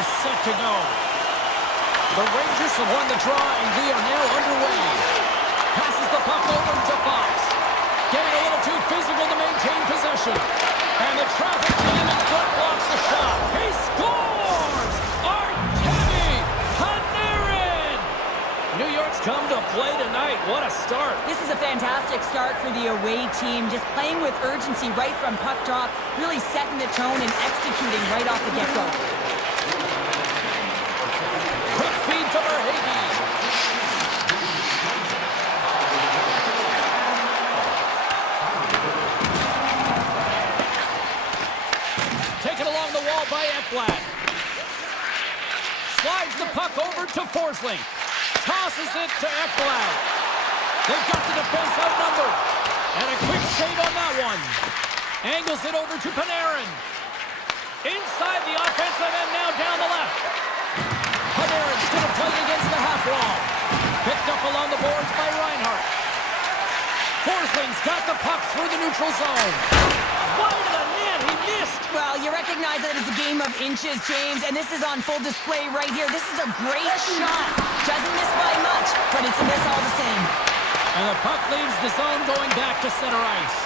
are set to go. The Rangers have won the draw, and we are now underway. Passes the puck over to Fox. Getting a little too physical to maintain possession. And the traffic jam in front blocks the shot. He scores! Artemi Panarin! New York's come to play tonight. What a start. This is a fantastic start for the away team. Just playing with urgency right from puck drop. Really setting the tone and executing right off the get-go. Quick feed to Verhaeghe. Taken along the wall by Ekblad. Slides the puck over to Forsling. Tosses it to Ekblad. They've got the defense outnumbered. And a quick save on that one. Angles it over to Panarin. Inside the offensive end now down the left. Panarin's going to play against the half wall. Picked up along the boards by Reinhart. Forsling's got the puck through the neutral zone. Wide of the net, he missed. Well, you recognize that it's a game of inches, James, and this is on full display right here. This is a great shot. Doesn't miss by much, but it's a miss all the same. And the puck leaves the zone going back to center ice.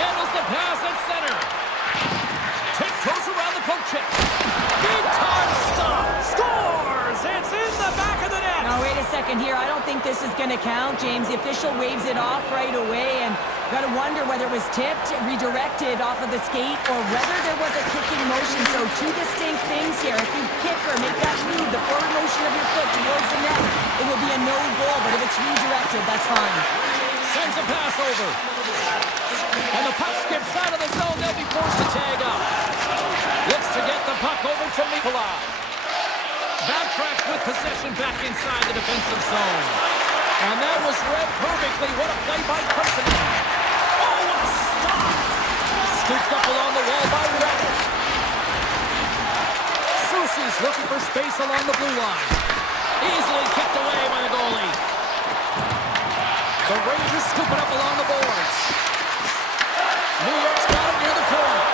Handles the pass at center. Tiptoes around the poke check. Big time stop. Scores! It's in the back of the net. Now, wait a second here. I don't think this is going to count, James. The official waves it off right away, and got to wonder whether it was tipped, redirected off of the skate, or whether there was a kicking motion. So two distinct things here. If you kick or make that move, the forward motion of your foot towards the net, it will be a no goal. But if it's redirected, that's fine. Sends a pass over. And the puck skips out of the zone. They'll be forced to tag up. Looks to get the puck over to Nikolai. Backtracks with possession back inside the defensive zone. And that was read perfectly. What a play by Person. Oh, what a stop! Scooped up along the wall by Radish. Soucy's looking for space along the blue line. Easily kicked away by the goalie. The Rangers scoop it up along the boards. New York's got it near the corner.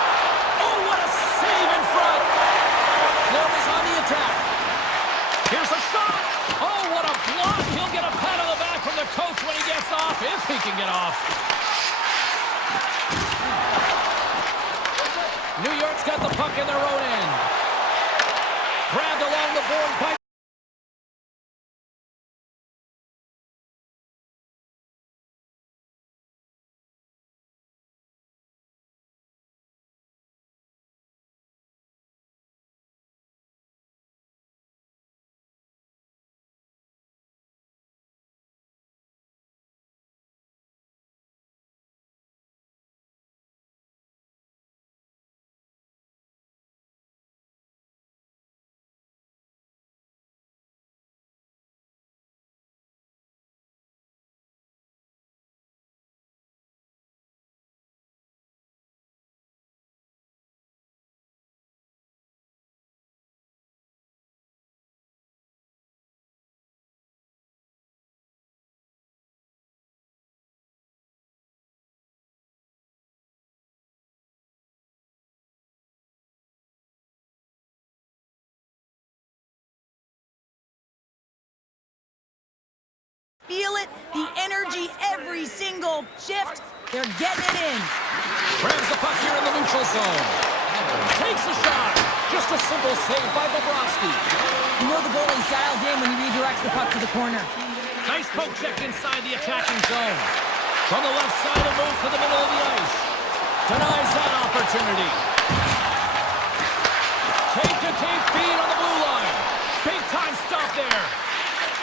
Oh, what a save in front! Florida's on the attack. Here's a shot! Oh, what a block! He'll get a pat on the back from the coach when he gets off, if he can get off. New York's got the puck in their own end. Grabbed along the board by... Feel it, the energy every single shift. They're getting it in. Grabs the puck here in the neutral zone. Takes a shot. Just a simple save by Bobrovsky. You know the goalie's dialed in when he redirects the puck to the corner. Nice poke check inside the attacking zone. From the left side, it moves to the middle of the ice. Denies that opportunity. Tape-to-tape feed on the blue line. Big time stop there.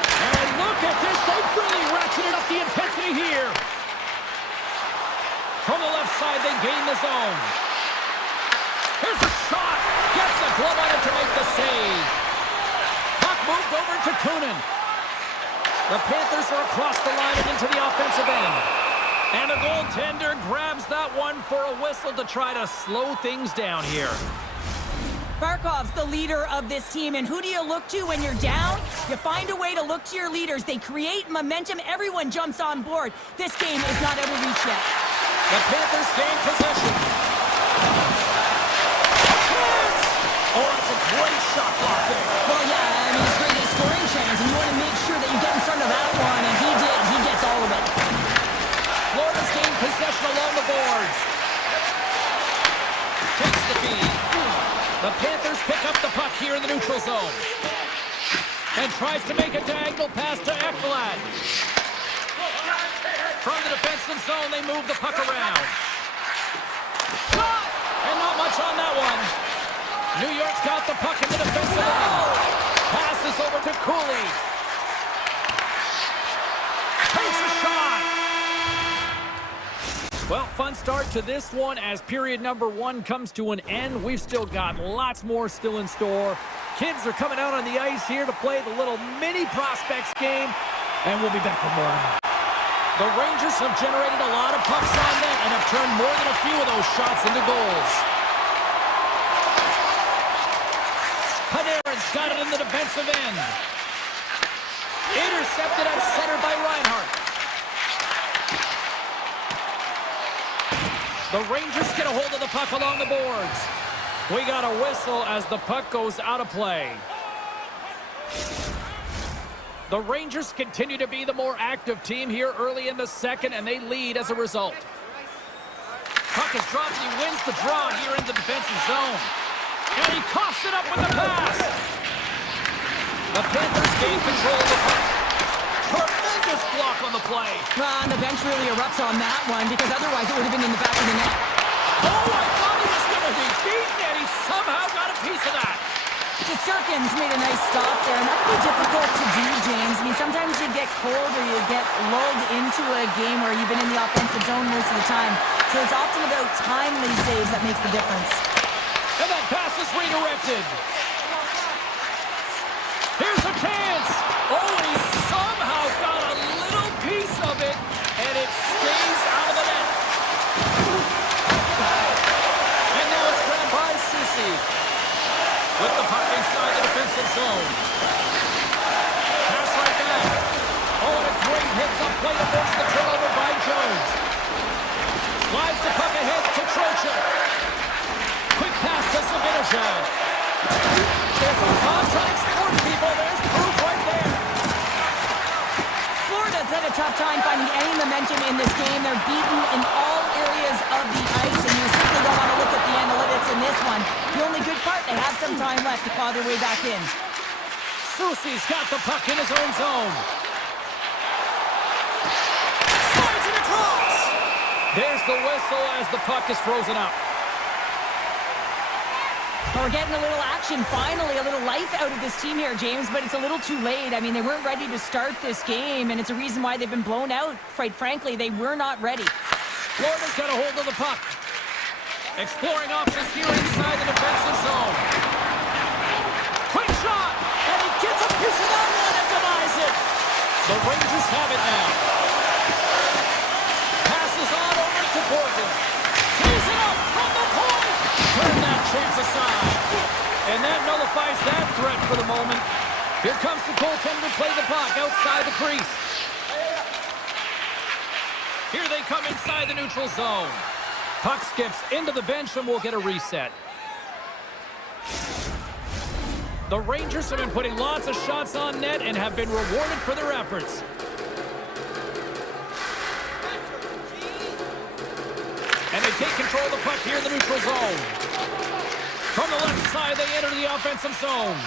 And look at this. They've really ratcheted up the intensity here. From the left side, they gain the zone. Here's a shot. Gets a glove on it to make the save. Puck moved over to Kunin. The Panthers are across the line and into the offensive end. And the goaltender grabs that one for a whistle to try to slow things down here. Barkov's the leader of this team, and who do you look to when you're down? You find a way to look to your leaders. They create momentum. Everyone jumps on board. This game is not out of reach yet. The Panthers gain possession. The Panthers pick up the puck here in the neutral zone. And tries to make a diagonal pass to Ekblad. From the defensive zone, they move the puck around. Shot! And not much on that one. New York's got the puck in the defensive end. Passes over to Cooley. Takes a shot. Well, fun start to this one as period number 1 comes to an end. We've still got lots more still in store. Kids are coming out on the ice here to play the little mini prospects game, and we'll be back with more. The Rangers have generated a lot of pucks on net and have turned more than a few of those shots into goals. Panarin's got it in the defensive end. Intercepted at center by Reinhart. The Rangers get a hold of the puck along the boards. We got a whistle as the puck goes out of play. The Rangers continue to be the more active team here early in the second, and they lead as a result. Puck is dropped, and he wins the draw here in the defensive zone. And he coughs it up with the pass. The Panthers gain control of the puck. Tremendous block on the play. Well, and the bench really erupts on that one because otherwise it would have been in the back of the net. Oh, I thought he was going to be beaten, and he somehow got a piece of that. Sturkin's made a nice stop there, and that can be difficult to do, James. I mean, sometimes you get cold or you get lulled into a game where you've been in the offensive zone most of the time. So it's often about timely saves that makes the difference. And that pass is redirected. Here's a chance. Oh, and he somehow got a little piece of it, and it stays out of the net. And now it's grabbed by Ceci. With the puck inside the defensive zone. Pass right back. Oh, and a great heads-up play to force the turnover by Jones. Slides the puck ahead to Trocheck. Quick pass to Zibanejad. It's a contact sport, people. There's proof right there. Florida's had a tough time finding any momentum in this game. They're beaten in all areas of the ice, and you simply don't want to look at the analytics in this one. The only good part, they have some time left to claw their way back in. Soucy's got the puck in his own zone. Slides it across. There's the whistle as the puck is frozen up. Well, we're getting a little action, finally, a little life out of this team here, James, but it's a little too late. I mean, they weren't ready to start this game, and it's a reason why they've been blown out. Quite frankly, they were not ready. Florida's got a hold of the puck. Exploring options here inside the defensive zone. Quick shot, and he gets a piece of that one and denies it. The Rangers have it now. Passes on over to Portland. Tees it up from the point. Turn that chance aside. And that nullifies that threat for the moment. Here comes the goaltender to play the puck outside the crease. Here they come inside the neutral zone. Puck skips into the bench and we'll get a reset. The Rangers have been putting lots of shots on net and have been rewarded for their efforts. And they take control of the puck here in the neutral zone. From the left side, they enter the offensive zone.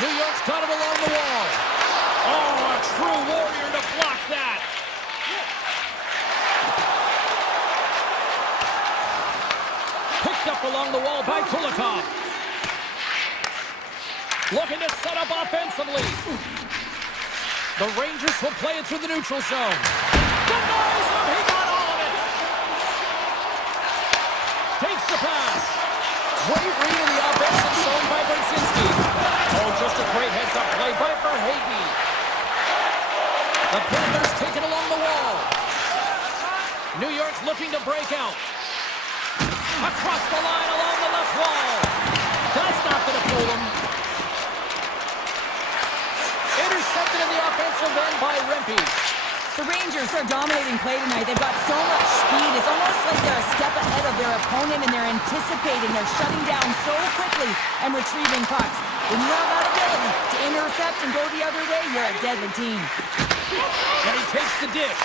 New York's got it along the wall. Oh, a true warrior to block that. Picked up along the wall by Kulikov. Looking to set up offensively. The Rangers will play it through the neutral zone. Denies him. He got all of it. Takes the pass. Great read in the offensive zone by Brzezinski. Oh, just a great heads-up play by Verhaeghe. The Panthers take it along the wall. New York's looking to break out. Across the line along the left wall. That's not going to fool him. Intercepted in the offensive end by Rempe. The Rangers are dominating play tonight. They've got so much speed. It's almost like they're a step ahead of their opponent, and they're anticipating. They're shutting down so quickly and retrieving pucks. When you have that ability to intercept and go the other way, you're a deadly team. And he takes the dish.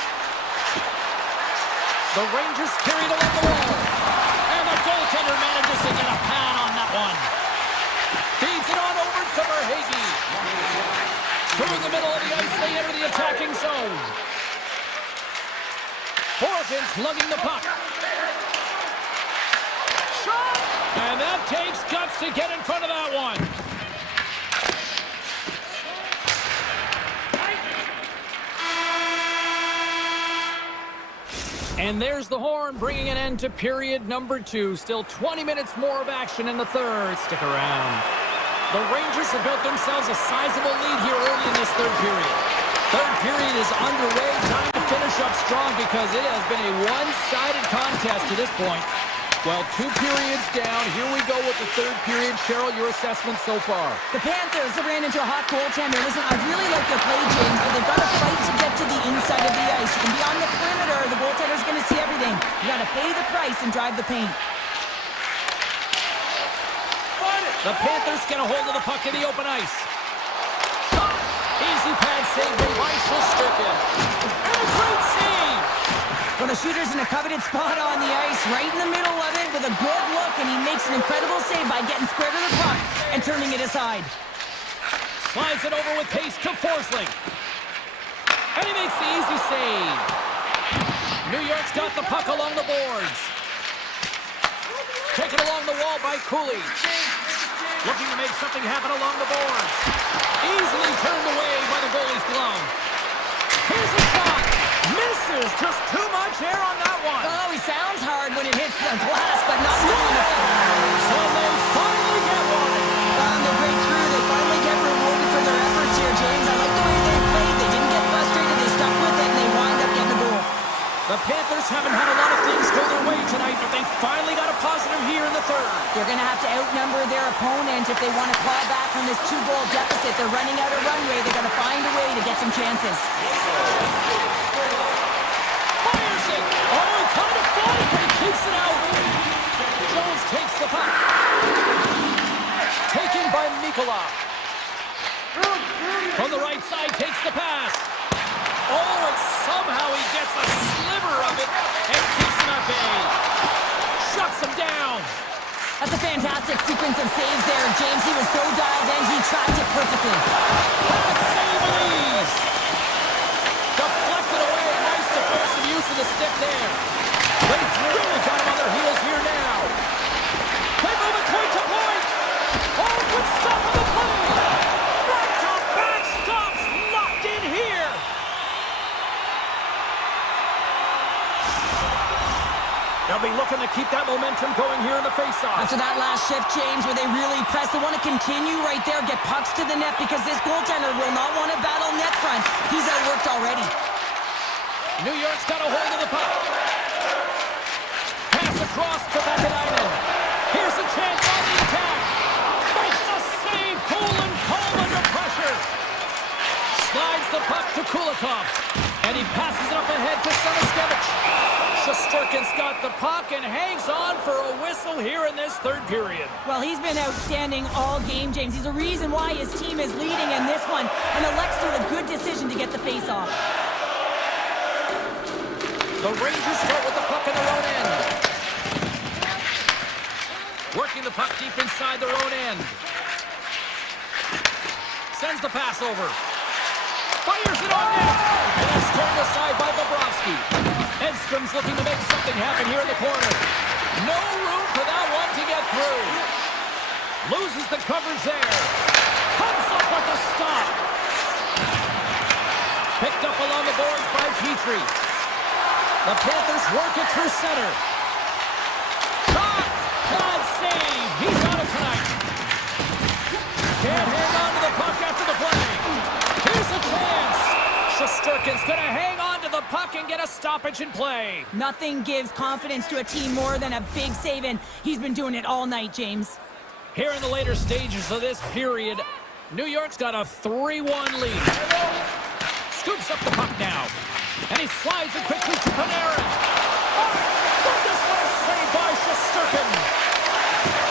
The Rangers carried along the wall. And the goaltender manages to get a pad on that one. lugging the puck. Shot! And that takes guts to get in front of that one. And there's the horn, bringing an end to period number 2. Still 20 minutes more of action in the third. Stick around. The Rangers have built themselves a sizable lead here early in this third period. Third period is underway. Time to finish up strong because it has been a one-sided contest to this point. Well, 2 periods down. Here we go with the third period. Cheryl, your assessment so far? The Panthers have ran into a hot goaltender. Listen, I really like their play, James, but they've got to fight to get to the inside of the ice. You can be on the perimeter. The goaltender's going to see everything. You got to pay the price and drive the paint. The Panthers get a hold of the puck in the open ice. Shot! Easy pad save by Shesterkin. And a great save! Well, the shooter's in a coveted spot on the ice, right in the middle of it with a good look, and he makes an incredible save by getting square to the puck and turning it aside. Slides it over with pace to Forsling. And he makes the easy save. New York's got the puck along the boards. Taken along the wall by Cooley. Looking to make something happen along the boards. Easily turned away by the goalie's glove. Here's a shot. Misses. Just too much air on that one. Oh, he sounds hard when it hits the glass, but not really enough. So they finally get one. They break through. They finally get rewarded for their efforts here, James. I like the way they played. They didn't get frustrated. They stuck with it, and they wind up getting the goal. The Panthers haven't had a lot of things go their way tonight, but they finally got a positive here in the third. They're going to have to outnumber their opponent if they want to claw back from this 2-goal deficit. They're running out of runway. They're going to find a way to get some chances. Fires it! Oh, he tried to fight, but he keeps it out. Jones takes the puck. Taken by Mikola. From the right side, takes the pass. Oh, and somehow he gets a sliver of it and keeps him at bay. Shuts him down. That's a fantastic sequence of saves there, James. He was so dialed in, he tracked it perfectly. That save with ease. Deflected away. Nice defensive use of the stick there. They've really got him on their heels here now. They move it point to point. Oh, good stop on the play. Back-to-back stops locked in here. They'll be looking to keep that momentum going here in the faceoff. After that last shift, James, where they really press, they want to continue right there, get pucks to the net, because this goaltender will not want to battle net front. He's outworked already. New York's got a hold of the puck. Pass across to Vakanainen. Here's a chance on the attack. Makes a save. Poland calm under pressure. Slides the puck to Kulikov. And he passes it up ahead to Samaskevich. Shesterkin's got the puck and hangs on for a whistle here in this third period. Well, he's been outstanding all game, James. He's the reason why his team is leading in this one, and elects to a good decision to get the face-off. The Rangers start with the puck in their own end. Working the puck deep inside their own end. Sends the pass over. Fires it on net. And it's turned aside by Bobrovsky. Edstrom's looking to make something happen here in the corner. No room for that one to get through. Loses the coverage there. Comes up with the stop. Picked up along the boards by Petrie. The Panthers work it through center. Shot! Bad save. He's out of tonight. Can't hang on to the puck after the play. Here's a chance. Shesterkin's going to hang on to the puck and get a stoppage in play. Nothing gives confidence to a team more than a big save, and he's been doing it all night, James. Here in the later stages of this period, New York's got a 3-1 lead. Scoops up the puck now. And he slides it quickly to Panarin. Oh, goodness, what a save by Shesterkin.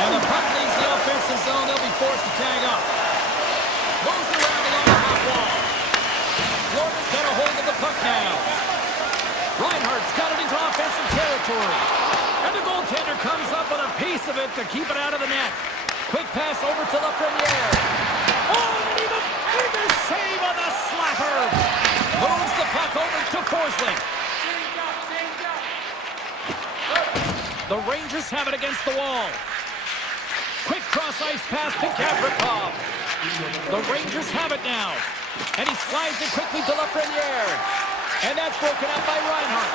And the puck leaves the offensive zone. They'll be forced to tag up. Moves around along the half wall. Florida's got a hold of the puck now. Reinhardt's got it into offensive territory. And the goaltender comes up with a piece of it to keep it out of the net. Quick pass over to Lafreniere. Oh, and even bigger save on the slapper. Moves the puck over to Forsling. The Rangers have it against the wall. Quick cross-ice pass to Gavrikov. The Rangers have it now. And he slides it quickly to Lafreniere. And that's broken up by Reinhart.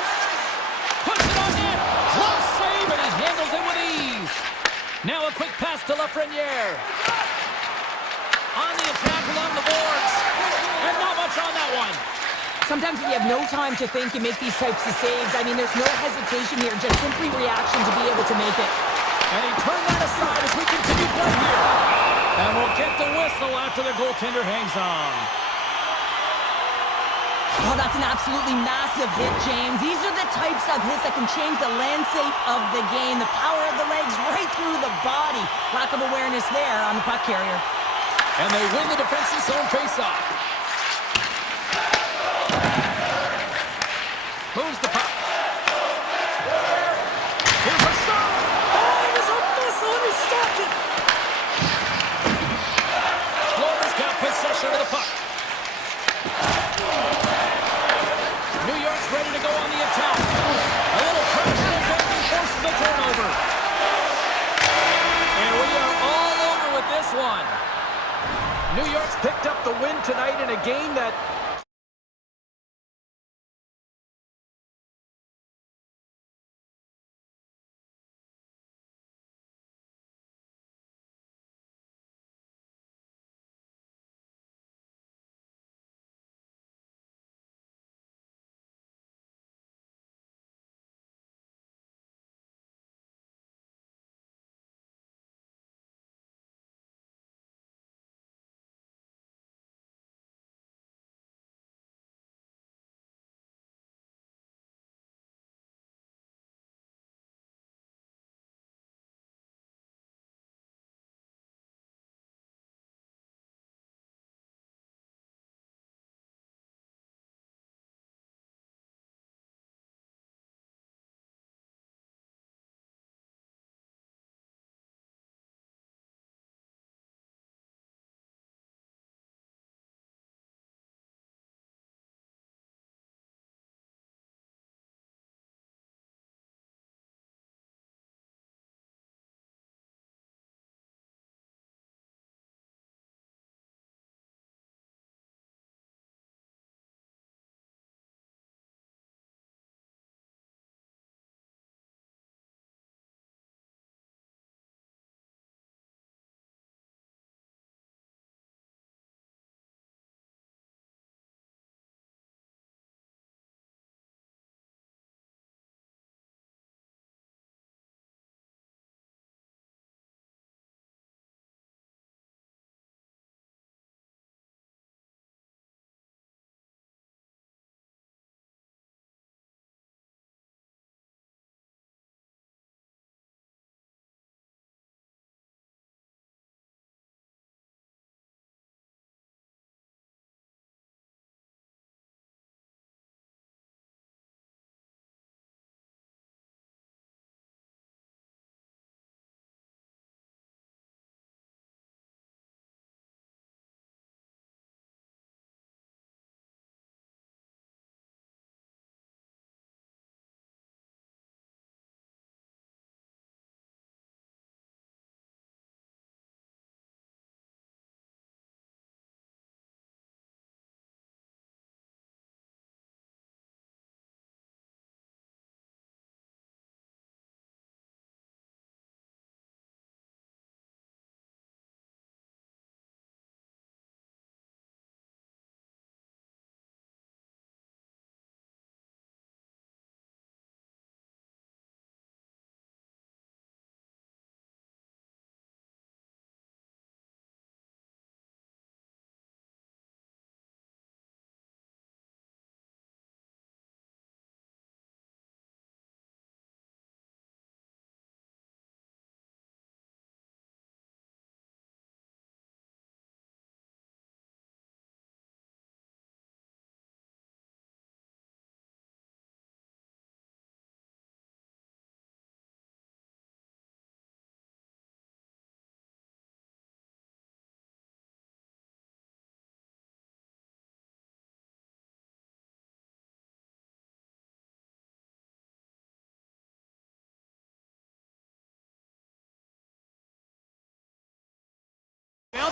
Puts it on net. Close save, and he handles it with ease. Now a quick pass to Lafreniere. On the attack along the boards. And not much on that one. Sometimes when you have no time to think and make these types of saves, I mean, there's no hesitation here, just simply reaction to be able to make it. And he turned that aside as we continue play here. And we'll get the whistle after the goaltender hangs on. Oh, that's an absolutely massive hit, James. These are the types of hits that can change the landscape of the game. The power of the legs right through the body. Lack of awareness there on the puck carrier. And they win the defensive zone face-off. Moves the puck. Here's a shot. Oh, it was a missile and he stopped it. Florida's got possession of the puck. New York's ready to go on the attack. A little pressure and Bentley forces the turnover. And we are all over with this one. New York's picked up the win tonight in a game that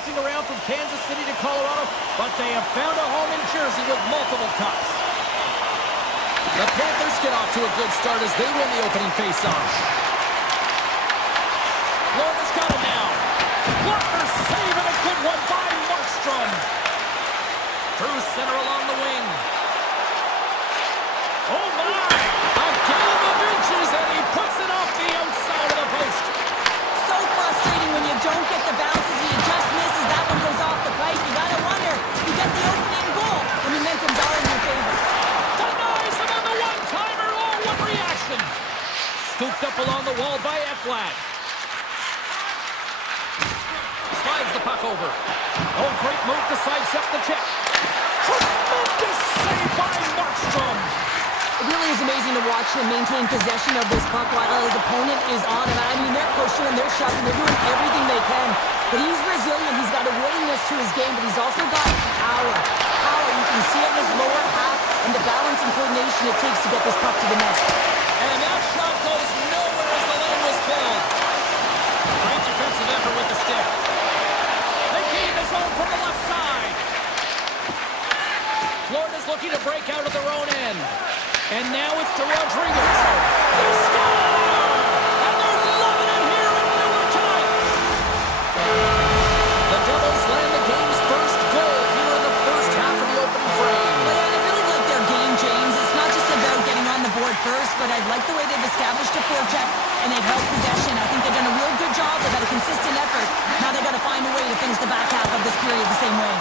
bouncing around from Kansas City to Colorado, but they have found a home in Jersey with multiple cups. The Panthers get off to a good start as they win the opening faceoff. Florida's got it now. Blocker save and a good one by Markstrom. Through center along the wing. Oh my! A game of inches and he puts it off the outside of the post. So frustrating when you don't get the bounces, you just misses. That one goes off the pipe. You gotta wonder, you get the opening goal, and momentum's all in your favor. Denies him on the one-timer. Oh, what reaction! Scooped up along the wall by Ekblad. Slides the puck over. Oh, great move to sidestep the check. Tremendous save by Markstrom. It really is amazing to watch him maintain possession of this puck while his opponent is on him. I mean, they're pushing him, they're shoving, they're doing everything they can. But he's resilient, he's got a willingness to his game, but he's also got power. Power, you can see it in his lower half and the balance and coordination it takes to get this puck to the net. And that shot goes nowhere as the lane was filled. Great defensive effort with the stick. They gain the zone from the left side. Florida's looking to break out of their own end. And now it's to Rodriguez. They score! And they're loving it here in Miller time. The Devils land the game's first goal here in the first half of the opening frame. Well, yeah, I really like their game, James. It's not just about getting on the board first, but I like the way they've established a forecheck and they've held possession. I think they've done a real good job. They've had a consistent effort. Now they've got to find a way to finish the back half of this period the same way.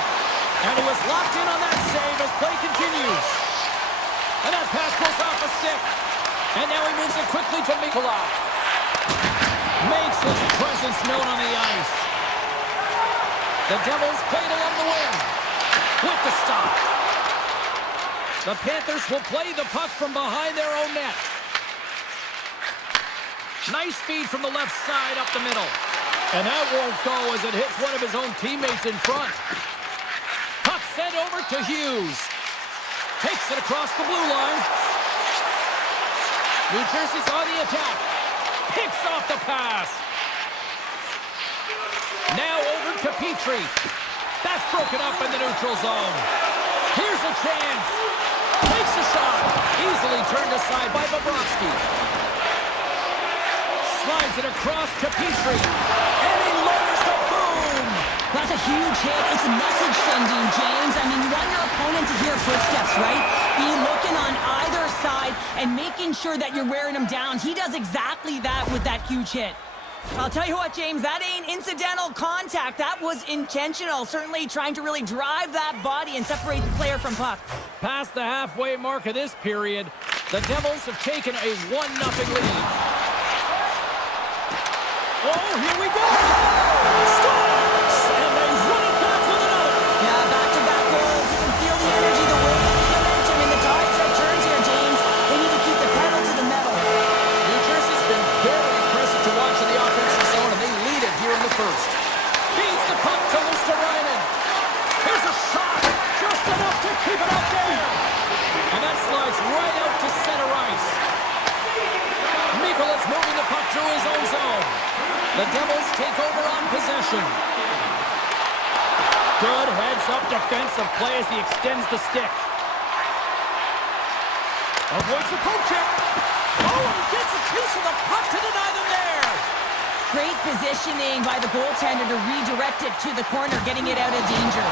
And he was locked in on that save as play continues. And that pass goes off a stick. And now he moves it quickly to Nikolai. Makes his presence known on the ice. The Devils played along the wing. With the stop. The Panthers will play the puck from behind their own net. Nice feed from the left side up the middle. And that won't go as it hits one of his own teammates in front. Puck sent over to Hughes. Takes it across the blue line. New Jersey's on the attack. Picks off the pass. Now over to Petrie. That's broken up in the neutral zone. Here's a chance. Takes a shot. Easily turned aside by Bobrovsky. Slides it across to Petrie. And he lowers the boom. That's a huge hit. It's a message sending, James. I mean, you want your opponent to hear footsteps, right? Be looking on either side and making sure that you're wearing him down. He does exactly that with that huge hit. I'll tell you what, James, that ain't incidental contact. That was intentional. Certainly trying to really drive that body and separate the player from puck. Past the halfway mark of this period, the Devils have taken a 1-0 lead. Oh, here we go! Scores! And they run it back with another. Yeah, back-to-back goals. You can feel the energy, the weight, the momentum, and the tides have turned here, James. They need to keep the pedal to the metal. New Jersey's been very impressive to watch in the offensive zone, and they lead it here in the first. Feeds the puck to Luosterainen. Here's a shot, just enough to keep it up there. And that slides right out to center ice. Mikola's moving the puck through his own zone. The Devils take over on possession. Good heads-up defensive play as he extends the stick. Avoids the poke check. Oh, and gets a piece of the puck to deny them there. Great positioning by the goaltender to redirect it to the corner, getting it out of danger.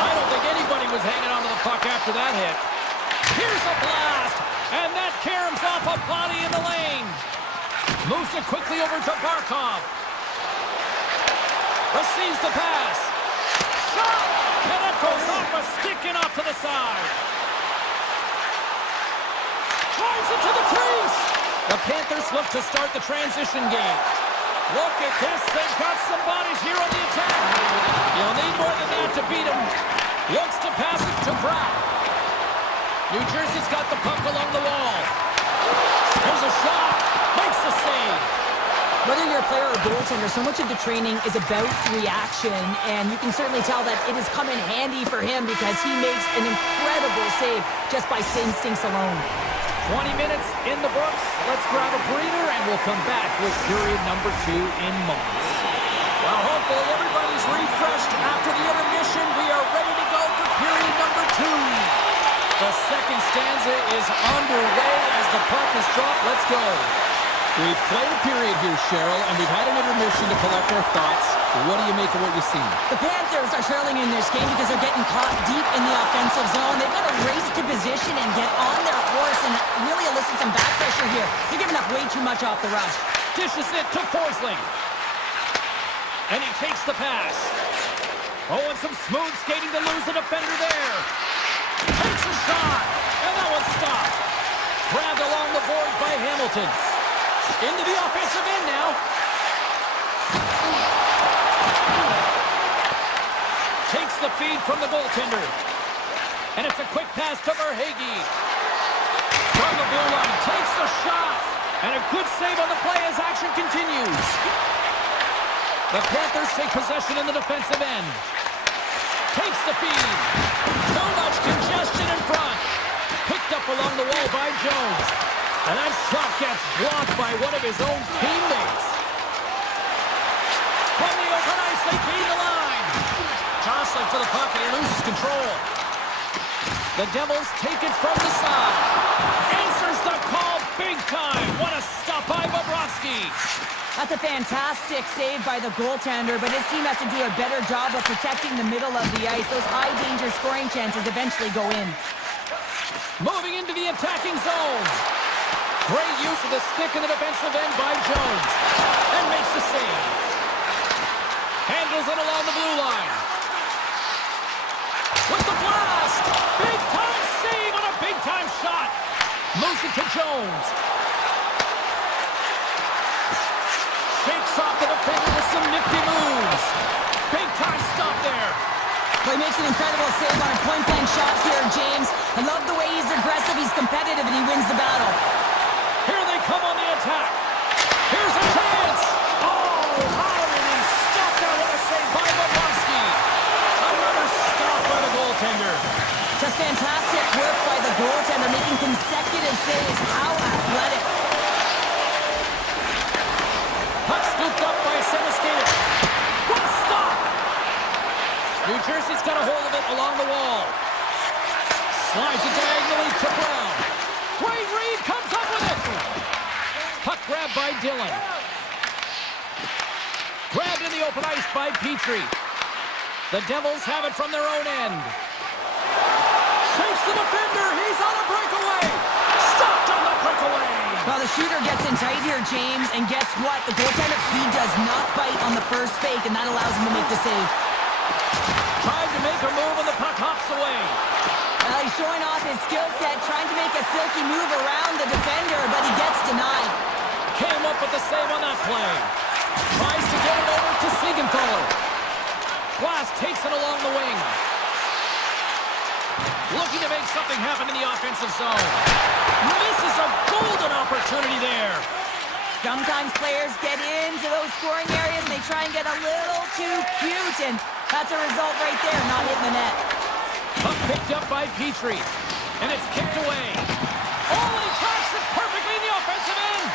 I don't think anybody was hanging onto the puck after that hit. Here's a blast, and that caroms off a body in the lane. Moves it quickly over to Barkov. Receives the pass. Shot! And it goes off a stick and off to the side. Drives it to the crease. The Panthers look to start the transition game. Look at this. They've got some bodies here on the attack. You'll need more than that to beat them. Looks to pass it to Pratt. New Jersey's got the puck along the wall. There's a shot. Makes the save. Whether you're a player or a goaltender, so much of the training is about reaction, and you can certainly tell that it has come in handy for him because he makes an incredible save just by instincts alone. 20 minutes in the books. Let's grab a breather, and we'll come back with period number 2 in moments. Well, hopefully everybody's refreshed after the intermission. We are ready to go for period number 2. The second stanza is underway as the puck is dropped. Let's go. We've played a period here, Cheryl, and we've had an intermission to collect our thoughts. What do you make of what you've seen? The Panthers are trailing in this game because they're getting caught deep in the offensive zone. They've got to race to position and get on their horse and really elicit some back pressure here. They're giving up way too much off the rush. Dishes it to Forsling. And he takes the pass. Oh, and some smooth skating to lose the defender there. Takes a shot. And that one's stopped. Grabbed along the boards by Hamilton. Into the offensive end now. Takes the feed from the goaltender. And it's a quick pass to Verhaeghe. From the blue line. Takes the shot. And a good save on the play as action continues. The Panthers take possession in the defensive end. Takes the feed. So much congestion in front. Picked up along the wall by Jones. And that shot gets blocked by one of his own teammates. From the open ice, they gain the line. Jostling for the puck, and he loses control. The Devils take it from the side. Answers the call big time. What a stop by Bobrovsky. That's a fantastic save by the goaltender, but his team has to do a better job of protecting the middle of the ice. Those high-danger scoring chances eventually go in. Moving into the attacking zone. Great use of the stick in the defensive end by Jones. And makes the save. Handles it along the blue line. With the blast. Big-time save on a big-time shot. Moves it to Jones. Shakes off the defender with some nifty moves. Big-time stop there. Well, he makes an incredible save on a point-blank shot here, James. I love the way he's aggressive, he's competitive, and he wins the battle. Here they come on the attack. Here's a chance. Oh, how did he stop that? What a save by Bobrovsky. Another stop by the goaltender. Just fantastic work by the goaltender, making consecutive saves. How athletic. Puck scooped up by Seneskated. What a stop! New Jersey's got a hold of it along the wall. Slides it diagonally to Brown. Great read, comes up with it. Puck grabbed by Dillon. Grabbed in the open ice by Petrie. The Devils have it from their own end. Shakes the defender, he's on a breakaway. Stopped on the breakaway. Well, the shooter gets in tight here, James, and guess what? The goaltender, he does not bite on the first fake, and that allows him to make the save. Tried to make a move, and the puck hops away. Well, he's showing off his skill set, trying to make a silky move around the defender, but he gets denied. Came up with the save on that play. Tries to get it over to Siegenthaler. Glass takes it along the wing. Looking to make something happen in the offensive zone. Misses a golden opportunity there. Sometimes players get into those scoring areas and they try and get a little too cute, and that's a result right there, not hitting the net. Puck picked up by Petrie, and it's kicked away. Oh, and he tracks it perfectly in the offensive end.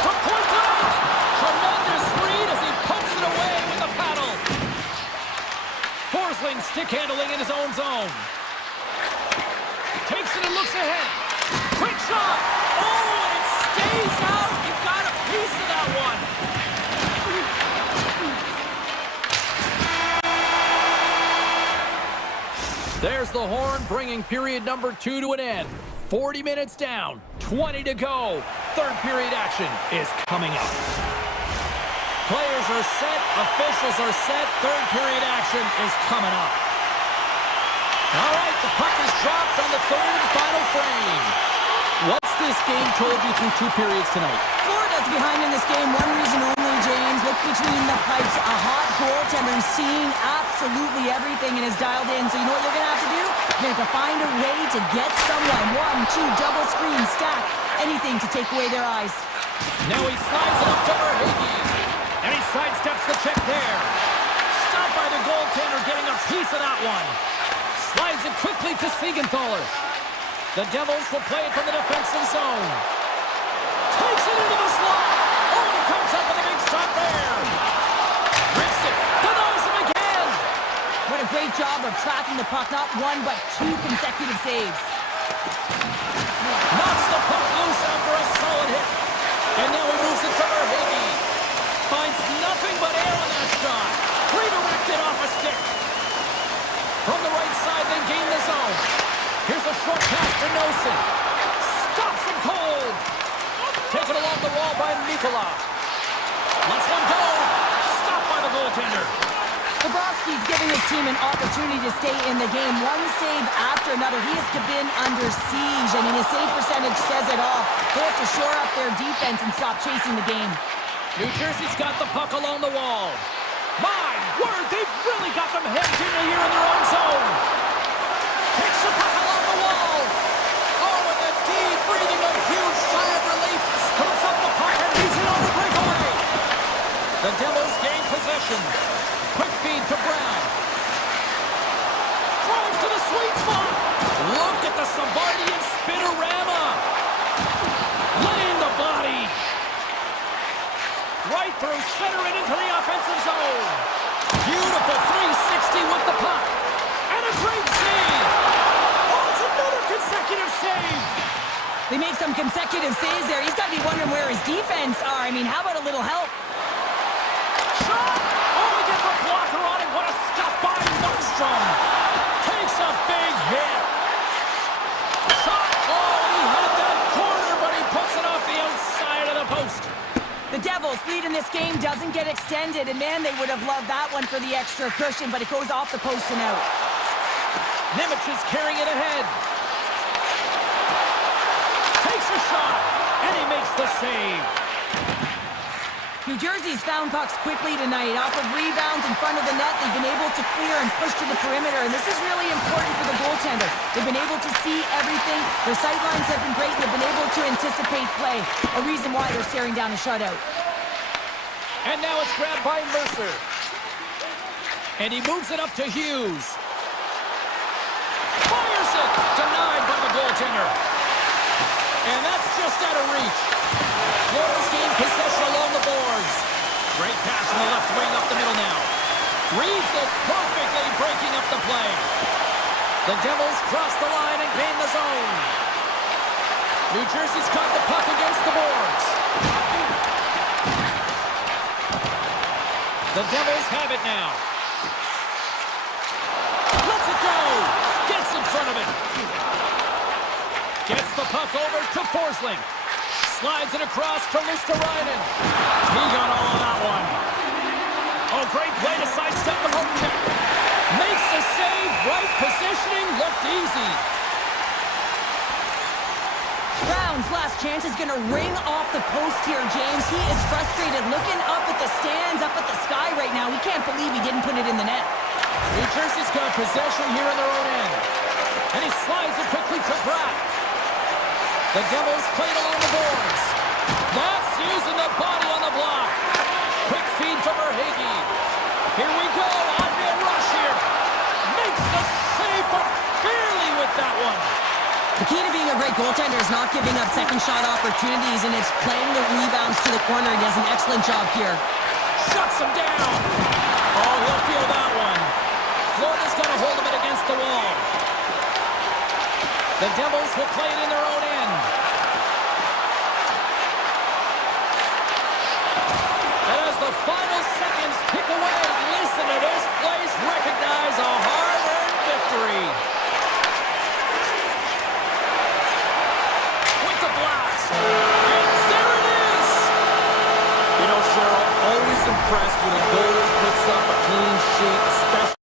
From point blank. Tremendous read as he pokes it away with a paddle. Forsling stick handling in his own zone. Takes it and looks ahead. Quick shot. Oh, and it stays out. He got a piece of that one. There's the horn, bringing period number 2 to an end. 40 minutes down, 20 to go. Third period action is coming up. Players are set, officials are set. Third period action is coming up. All right, the puck is dropped on the third and final frame. What's this game told you through 2 periods tonight? Florida's behind in this game, one reason only, James. Look between the pipes, a hot goaltender who's seeing absolutely everything and is dialed in. So you know what you're going to have to do? You're going to have to find a way to get someone. 1, 2, double screen, stack, anything to take away their eyes. Now he slides it up to Verhaeghe. And he sidesteps the check there. Stopped by the goaltender, getting a piece of that one. Slides it quickly to Siegenthaler. The Devils will play it from the defensive zone. Takes it into the slot. Oh, and he comes up with a big stop there. tracking the puck, not one, but two consecutive saves. Knocks the puck loose after a solid hit. And now he moves it to Verhage. Finds nothing but air on that shot. Redirected off a stick. From the right side, they gain the zone. Here's a short pass to Nelson. Stops him cold. Taken along the wall by Mikola. Lets one go. Stopped by the goaltender. Bobrovsky's giving his team an opportunity to stay in the game. One save after another. He has been under siege. I mean, his save percentage says it all. They have to shore up their defense and stop chasing the game. New Jersey's got the puck along the wall. My word, they've really got them hemmed in here in their own zone. Takes the puck along the wall. Oh, and the D breathing a huge sigh of relief. Scoops up the puck and he's in on the breakaway. The Devils gain possession. Quick feed to Brown. Drives to the sweet spot. Look at the Savardian spinorama. Laying the body. Right through center and into the offensive zone. Beautiful 360 with the puck. And a great save. Oh, it's another consecutive save. They make some consecutive saves there. He's got to be wondering where his defense are. I mean, how about a little help? Shot. Oh, he gets a blocker on it. What a stop by Markstrom. Takes a big hit. Shot. Oh, he had that corner, but he puts it off the outside of the post. The Devils' lead in this game doesn't get extended, and man, they would have loved that one for the extra cushion, but it goes off the post and out. Nemec is carrying it ahead. Takes a shot, and he makes the save. New Jersey's found pucks quickly tonight. Off of rebounds in front of the net, they've been able to clear and push to the perimeter, and this is really important for the goaltender. They've been able to see everything. Their sight lines have been great. They've been able to anticipate play, a reason why they're staring down a shutout. And now it's grabbed by Mercer. And he moves it up to Hughes. Fires it! Denied by the goaltender. And that's just out of reach. Florida's gained possession along the boards. Great pass from the left wing up the middle now. Reads it perfectly, breaking up the play. The Devils cross the line and gain the zone. New Jersey's got the puck against the boards. The Devils have it now. Lets it go. Gets in front of it. Gets the puck over to Forsling. Slides it across to Luosterainen. He got all of that one. Oh, great play to sidestep the hook kick. Makes the save. Right positioning. Looked easy. Brown's last chance is going to ring off the post here, James. He is frustrated, looking up at the stands, up at the sky right now. He can't believe he didn't put it in the net. New Jersey's got possession here in their own end. And he slides it quickly to Pratt. The Devils played along the boards. That's using the body on the block. Quick feed to Verhage. Here we go. On-man rush here. Makes the save, but barely with that one. The key to being a great goaltender is not giving up second shot opportunities, and it's playing the rebounds to the corner. He does an excellent job here. Shuts him down. Oh, he'll feel that one. Florida's got a hold of it against the wall. The Devils will play it in their own end. And as the final seconds tick away, listen to this place recognize a hard-earned victory. With the blast. And there it is! You know, Cheryl, always impressed when a goalie puts up a clean sheet, especially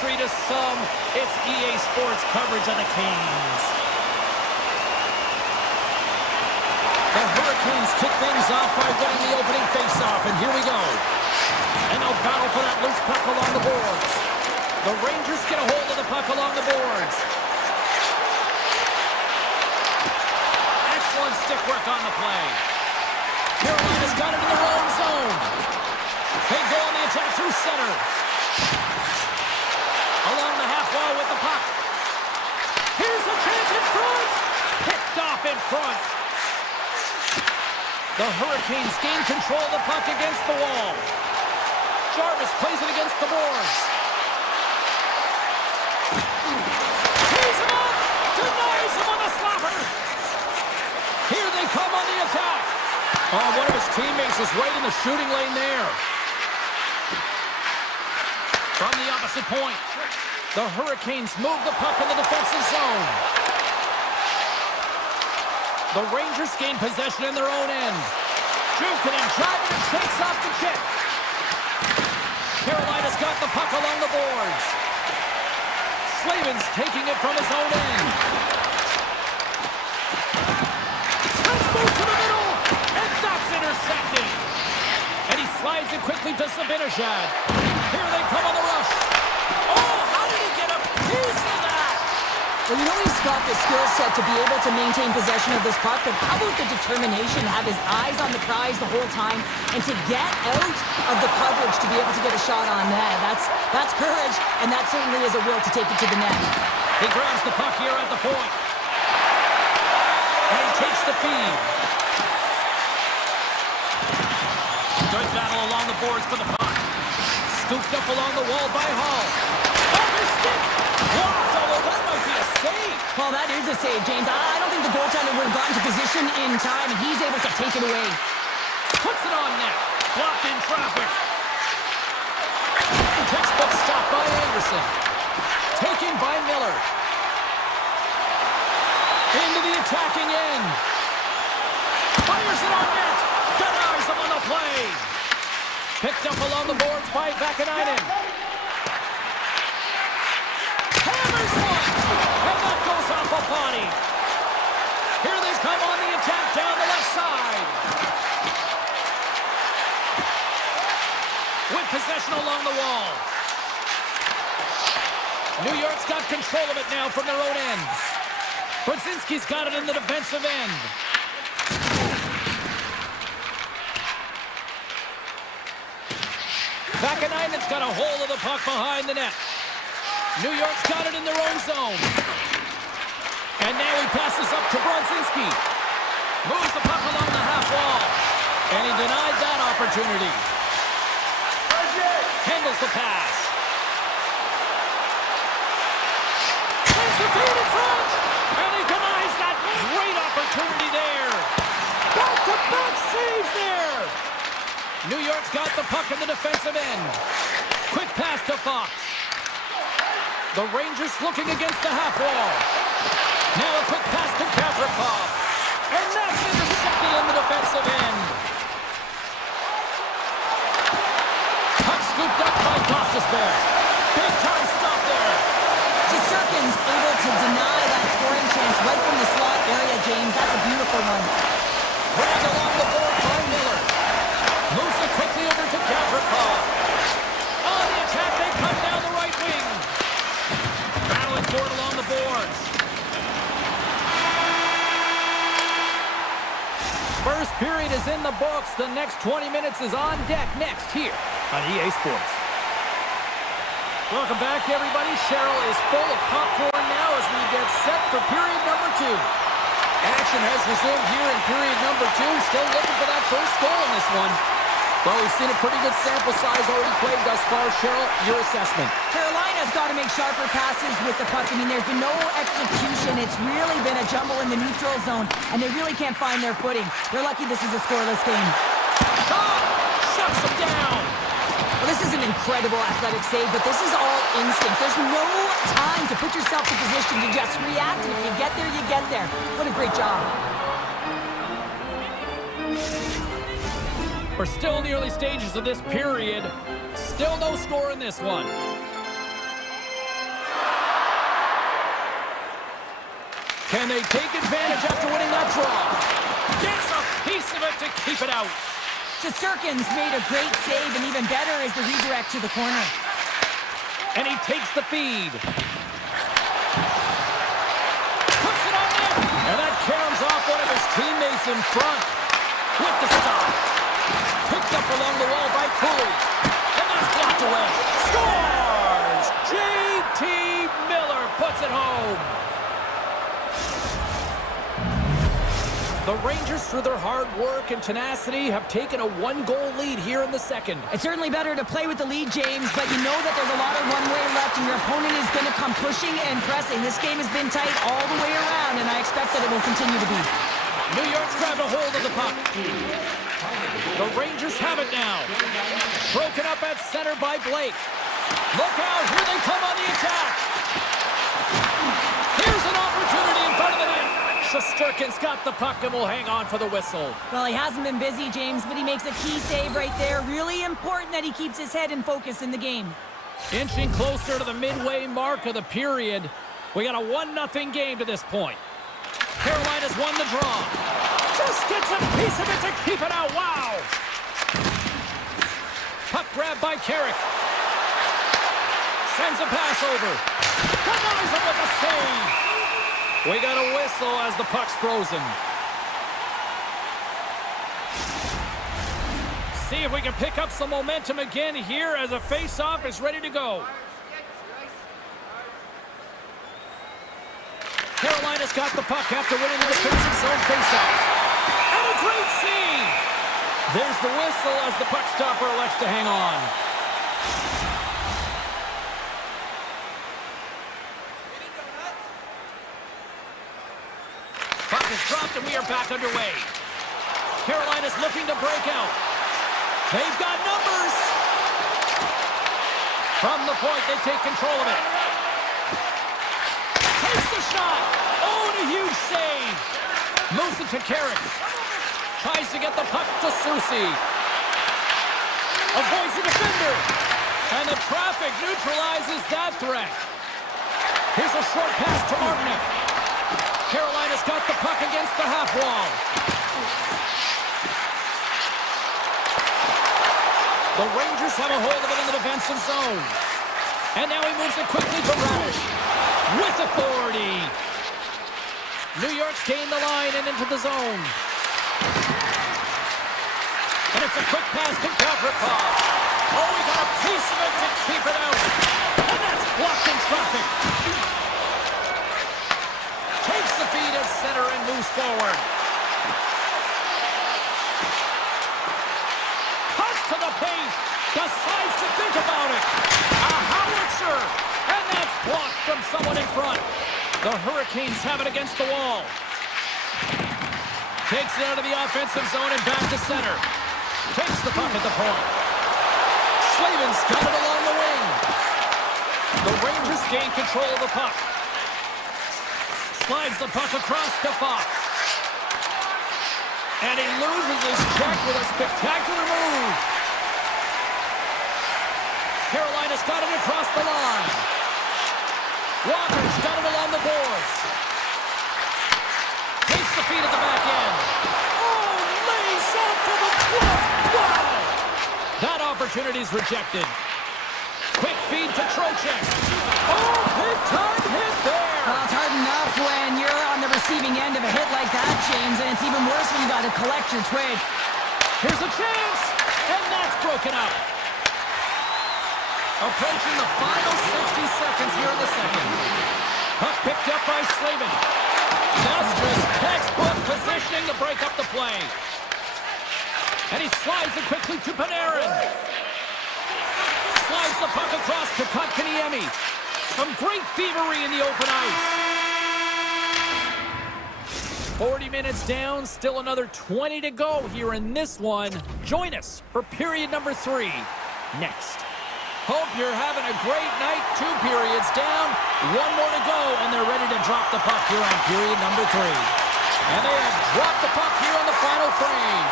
mystery to some. It's EA Sports coverage of the Canes. The Hurricanes kick things off by winning the opening faceoff, and here we go. And they'll battle for that loose puck along the boards. The Rangers get a hold of the puck along the boards. Excellent stick work on the play. Carolina's got it in their own zone. They go on the attack through center. Along the half wall with the puck. Here's a chance in front. Picked off in front. The Hurricanes gain control of the puck against the wall. Jarvis plays it against the boards. Tees him up. Denies him on the slapper. Here they come on the attack. Oh, one of his teammates is right in the shooting lane there. From the opposite point, the Hurricanes move the puck in the defensive zone. The Rangers gain possession in their own end. Jukin and driving and takes off the check. Carolina's got the puck along the boards. Slavin's taking it from his own end. Let's move to the middle, and that's intercepted. And he slides it quickly to Sabinishad. Here they come on the rush. Oh, how did he get a piece of that? Well, you know he's got the skill set to be able to maintain possession of this puck, but how about the determination to have his eyes on the prize the whole time and to get out of the coverage to be able to get a shot on net? That's courage, and that certainly is a will to take it to the net. He grabs the puck here at the point. And he takes the feed. Good battle along the boards for the puck. Scooped up along the wall by Hall. Off his stick! Blocked, although that might be a save. Well, that is a save, James. I don't think the goaltender would have gotten to position in time, and he's able to take it away. Puts it on net. Blocked in traffic. Textbook stop by Anderson. Taken by Miller. Into the attacking end. Fires it on net. Denies him on the play. Picked up along the boards by Vakanainen. Hammers one. And that goes off a body. Here they come on the attack down the left side. With possession along the wall. New York's got control of it now from their own end. Brzezinski's got it in the defensive end. Vakanainen's got a hold of the puck behind the net. New York's got it in their own zone. And now he passes up to Brzezinski. Moves the puck along the half wall. And he denied that opportunity. Handles the pass. Sends the feed in front. And he denies that great opportunity there. Back-to-back saves there. New York's got the puck in the defensive end. Quick pass to Fox. The Rangers looking against the half wall. Now a quick pass to Gavrikov. And that's intercepted in the defensive end. Puck scooped up by Gostisbehere. Big time stop there. Shesterkin's able to deny that scoring chance right from the slot area, James. That's a beautiful one. Grabbed along the board by Miller. Moves it quickly over to Gavrikov. On the attack, they come down the right wing. Battling for it along the boards. First period is in the books. The next 20 minutes is on deck next here on EA Sports. Welcome back, everybody. Cheryl is full of popcorn now as we get set for period number 2. Action has resumed here in period number 2. Still looking for that first goal in this one. Well, we've seen a pretty good sample size already played thus far. Cheryl, your assessment. Carolina's got to make sharper passes with the puck. I mean, there's been no execution. It's really been a jumble in the neutral zone, and they really can't find their footing. They're lucky this is a scoreless game. Shot! Shuts them down! Well, this is an incredible athletic save, but this is all instinct. There's no time to put yourself in position to just react. If you get there, you get there. What a great job. We're still in the early stages of this period. Still no score in this one. Can they take advantage after winning that draw? Gets a piece of it to keep it out. Shesterkin's made a great save, and even better is the redirect to the corner. And he takes the feed. Puts it on there. And that caroms off one of his teammates in front. With the stop. Picked up along the wall by Cooley. And that's blocked away. Scores! J.T. Miller puts it home. The Rangers, through their hard work and tenacity, have taken a one-goal lead here in the second. It's certainly better to play with the lead, James, but you know that there's a lot of runway left, and your opponent is going to come pushing and pressing. This game has been tight all the way around, and I expect that it will continue to be. New York's grabbed a hold of the puck. The Rangers have it now. Broken up at center by Blake. Look out, here they come on the attack. Here's an opportunity in front of the net. Shesterkin's got the puck and will hang on for the whistle. Well, he hasn't been busy, James, but he makes a key save right there. Really important that he keeps his head in focus in the game. Inching closer to the midway mark of the period. We got a 1-0 game to this point. Carolina's won the draw. Just gets a piece of it to keep it out. Wow! Puck grabbed by Carrick. Sends a pass over. Denies him with a save. We got a whistle as the puck's frozen. See if we can pick up some momentum again here as a face-off is ready to go. Carolina's got the puck after winning the defensive zone face-off. And a great save! There's the whistle as the puck stopper elects to hang on. Puck is dropped and we are back underway. Carolina's looking to break out. They've got numbers. From the point, they take control of it. Takes the shot. Oh, and a huge save. Moves it to Carrick. Tries to get the puck to Susi. Avoids the defender. And the traffic neutralizes that threat. Here's a short pass to Martinick. Carolina's got the puck against the half wall. The Rangers have a hold of it in the defensive zone. And now he moves it quickly to Radish. With authority. New York's gained the line and into the zone. And it's a quick pass to Gavrikov. Oh, he got a piece of it to keep it out. And that's blocked in traffic. Takes the feed at center and moves forward. Cuts to the paint. Decides to think about it. A howitzer. And that's blocked from someone in front. The Hurricanes have it against the wall. Takes it out of the offensive zone and back to center. Takes the puck at the point. Slavin's got it along the wing. The Rangers gain control of the puck. Slides the puck across to Fox. And he loses his check with a spectacular move. Carolina's got it across the line. Walker's got it along the boards. Takes the feed at the back end. Oh, lays out for the block. Wow! That opportunity's rejected. Quick feed to Trocheck. Oh, big time hit there. Well, it's hard enough when you're on the receiving end of a hit like that, James, and it's even worse when you got to collect your twig. Here's a chance, and that's broken up. Approaching the final 60 seconds here in the second. Puck picked up by Slavin. That's just textbook positioning to break up the play. And he slides it quickly to Panarin. Slides the puck across to Kotkaniemi. Some great thievery in the open ice. 40 minutes down, still another 20 to go here in this one. Join us for period number 3 next. Hope you're having a great night. 2 periods down, 1 more to go, and they're ready to drop the puck here on period number 3. And they have dropped the puck here on the final frame.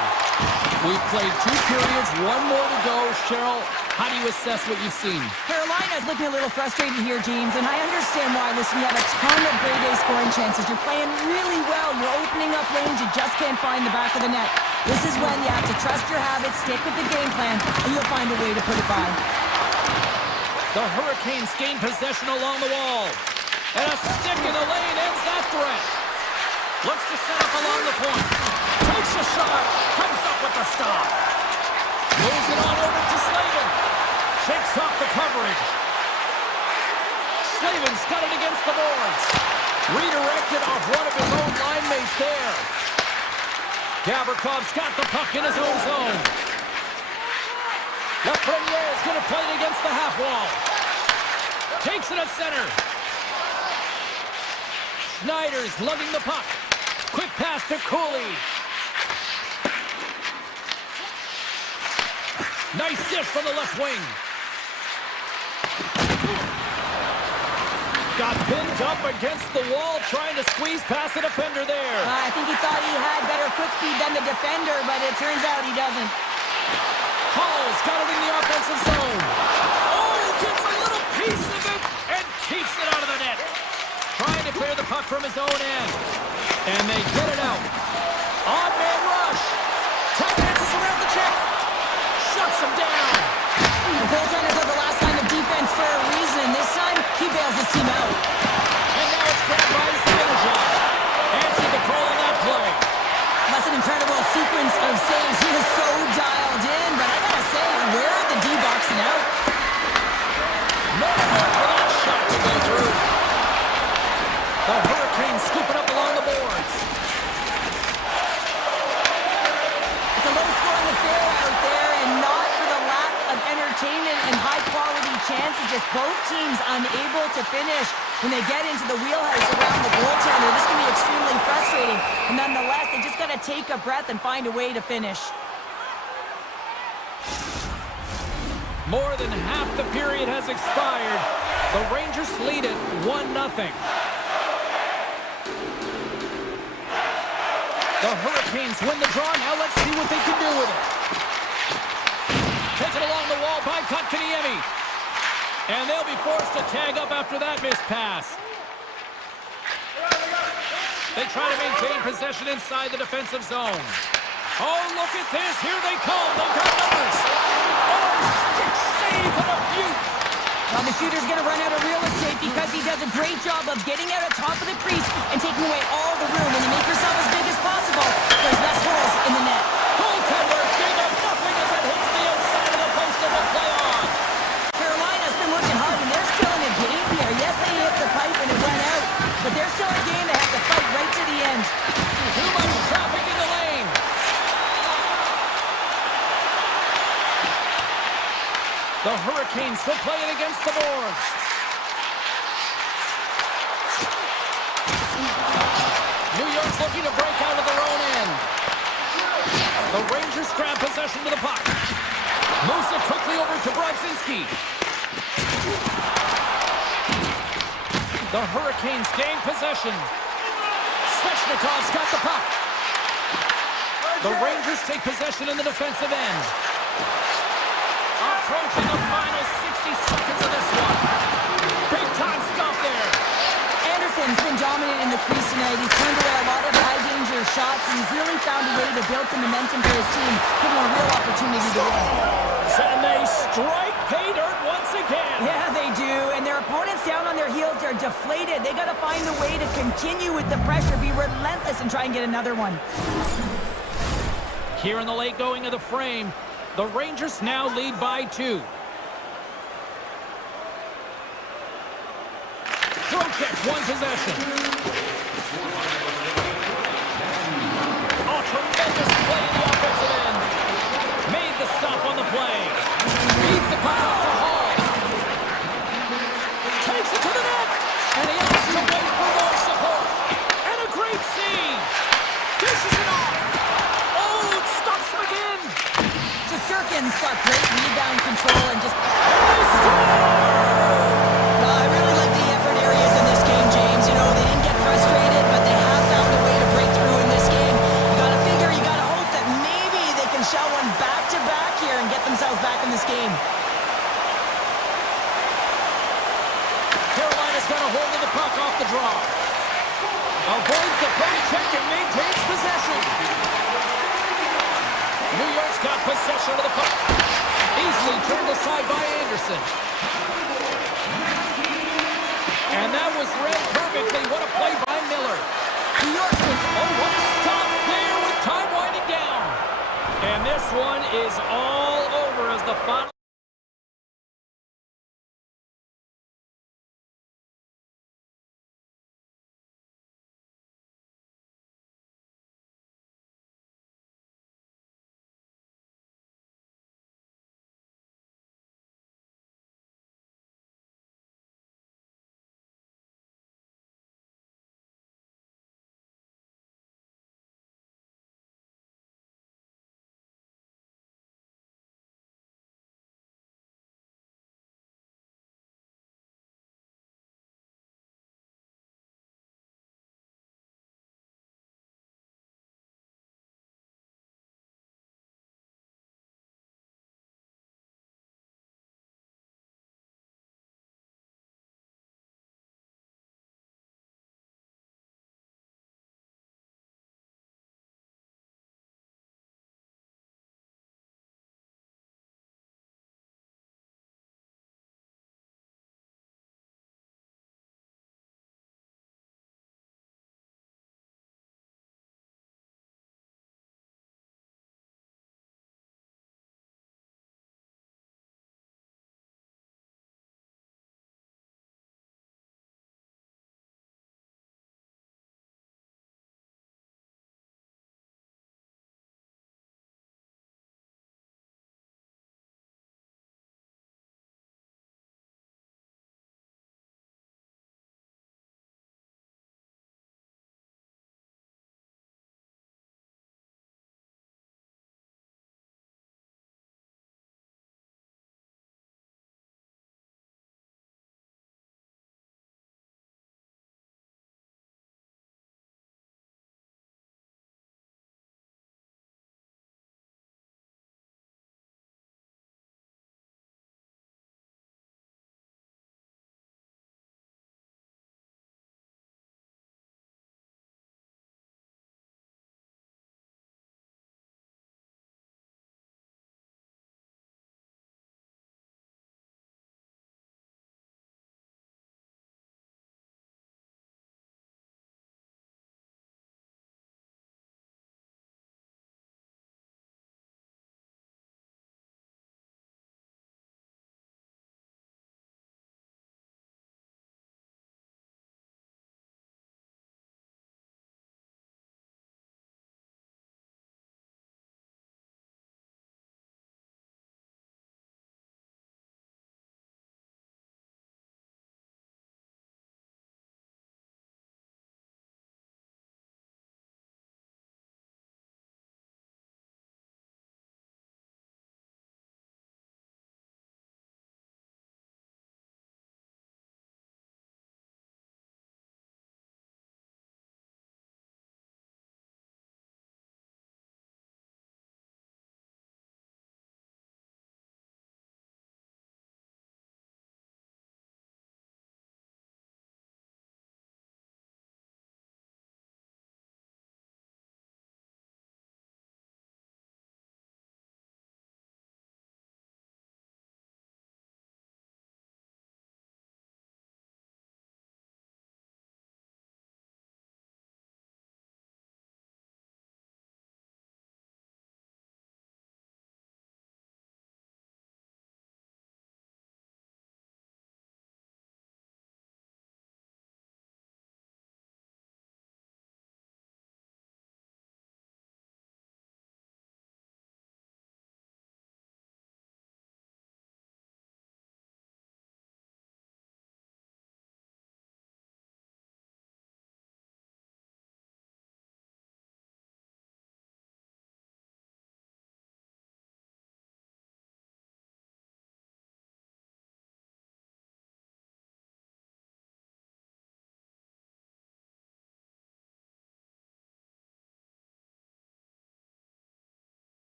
We've played 2 periods, 1 more to go. Cheryl, how do you assess what you've seen? Carolina's looking a little frustrated here, James, and I understand why. Listen, you have a ton of grade A scoring chances. You're playing really well. You're opening up lanes. You just can't find the back of the net. This is when you have to trust your habits, stick with the game plan, and you'll find a way to put it by. The Hurricanes gain possession along the wall. And a stick in the lane ends that threat. Looks to set up along the point. Takes a shot. Comes up with the stop. Moves it on over to Slavin. Shakes off the coverage. Slavin's got it against the boards. Redirected off one of his own line mates there. Gavrikoff's got the puck in his own zone. Lafreniere is going to play it against the half wall. Takes it at center. Schneider's lugging the puck. Quick pass to Cooley. Nice dish from the left wing. Got pinned up against the wall, trying to squeeze past the defender there. I think he thought he had better foot speed than the defender, but it turns out he doesn't. Hall's got it in the offensive zone. Oh, gets a little piece of it and keeps it out of the net. Trying to clear the puck from his own end. And they get it out. Odd man rush. Dances around the check. Shuts him down. The goaltenders are the last line of defense for a reason. This time, he bails his team out. And now it's grabbed by Zibanejad. Answered the call on that play. That's an incredible sequence of saves. He is so dialed in, but I gotta say, where are the D-boxing out? No hope for that shot to go through. The Hurricanes scoop it up along the boards. It's a low-scoring affair out there, and not for the lack of entertainment and high-quality chances. Just both teams unable to finish when they get into the wheelhouse around the goaltender. This can be extremely frustrating. And nonetheless, they just got to take a breath and find a way to finish. More than half the period has expired. The Rangers lead it 1-0. The Hurricanes win the draw. Now let's see what they can do with it. Taken along the wall by Kotkaniemi. And they'll be forced to tag up after that missed pass. They try to maintain possession inside the defensive zone. Oh, look at this. Here they come. They've got numbers. Oh, stick save and a beaut. Well, the shooter's going to run out of real estate because he does a great job of getting out on top of the crease and taking away all the room. When you make yourself as big as possible, there's less holes in the net. Goaltender gave up nothing as it hits the outside of the post and will play on. Carolina's been working hard, and they're still in a game here. Yes, they hit the pipe and it went out, but they're still a game they have to fight right to the end. Too much traffic in the lane. The Hurricanes will play it against the boards. New York's looking to break out of their own end. The Rangers grab possession to the puck. Moves it quickly over to Brodzinski. The Hurricanes gain possession. Svechnikov's got the puck. The Rangers take possession in the defensive end. Approaching the final 60 seconds of this one. Big time stop there. Anderson's been dominant in the crease tonight. He's turned away a lot of high-danger shots, and he's really found a way to build some momentum for his team, give him a real opportunity to win. And they strike pay dirt once again. Yeah, they do, and their opponents down on their heels are deflated. They got to find a way to continue with the pressure, be relentless, and try and get another one. Here in the late going of the frame, the Rangers now lead by 2. Trocheck, one possession. Oh, tremendous play in the offensive end. Made the stop on the play. Feeds the puck out to Hall. Takes it to the net. And he has to wait for more support. And a great save. Dishes it off. Oh, it stops him again. Shesterkin's got great rebound control and just... And they score! I really like the effort areas in this game, James. You know, they didn't get frustrated. possession of the puck. Easily turned aside by Anderson. And that was read perfectly. What a play by Miller. The Yorksman. Oh, what a stop there with time winding down. And this one is all over as the final.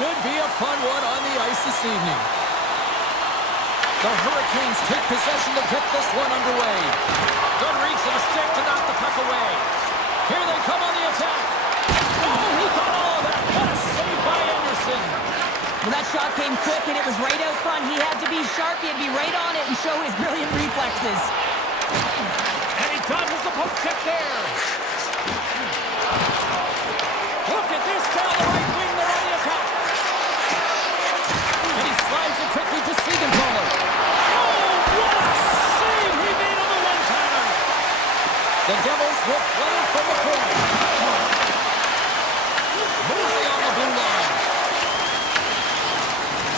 should be a fun one on the ice this evening. The Hurricanes take possession to get this one underway. Good reach of the stick to knock the puck away. Here they come on the attack. Oh, he got all of that. What a save by Anderson. Well, that shot came quick, and it was right out front. He had to be sharp. He had to be right on it and show his brilliant reflexes. And he dodges the poke check there. Look at this down the right wing. They're on the attack. And he slides it quickly to Siegenthaler. Oh, what a save he made on the one-timer. The Devils will play it from the point. Moves along the blue line.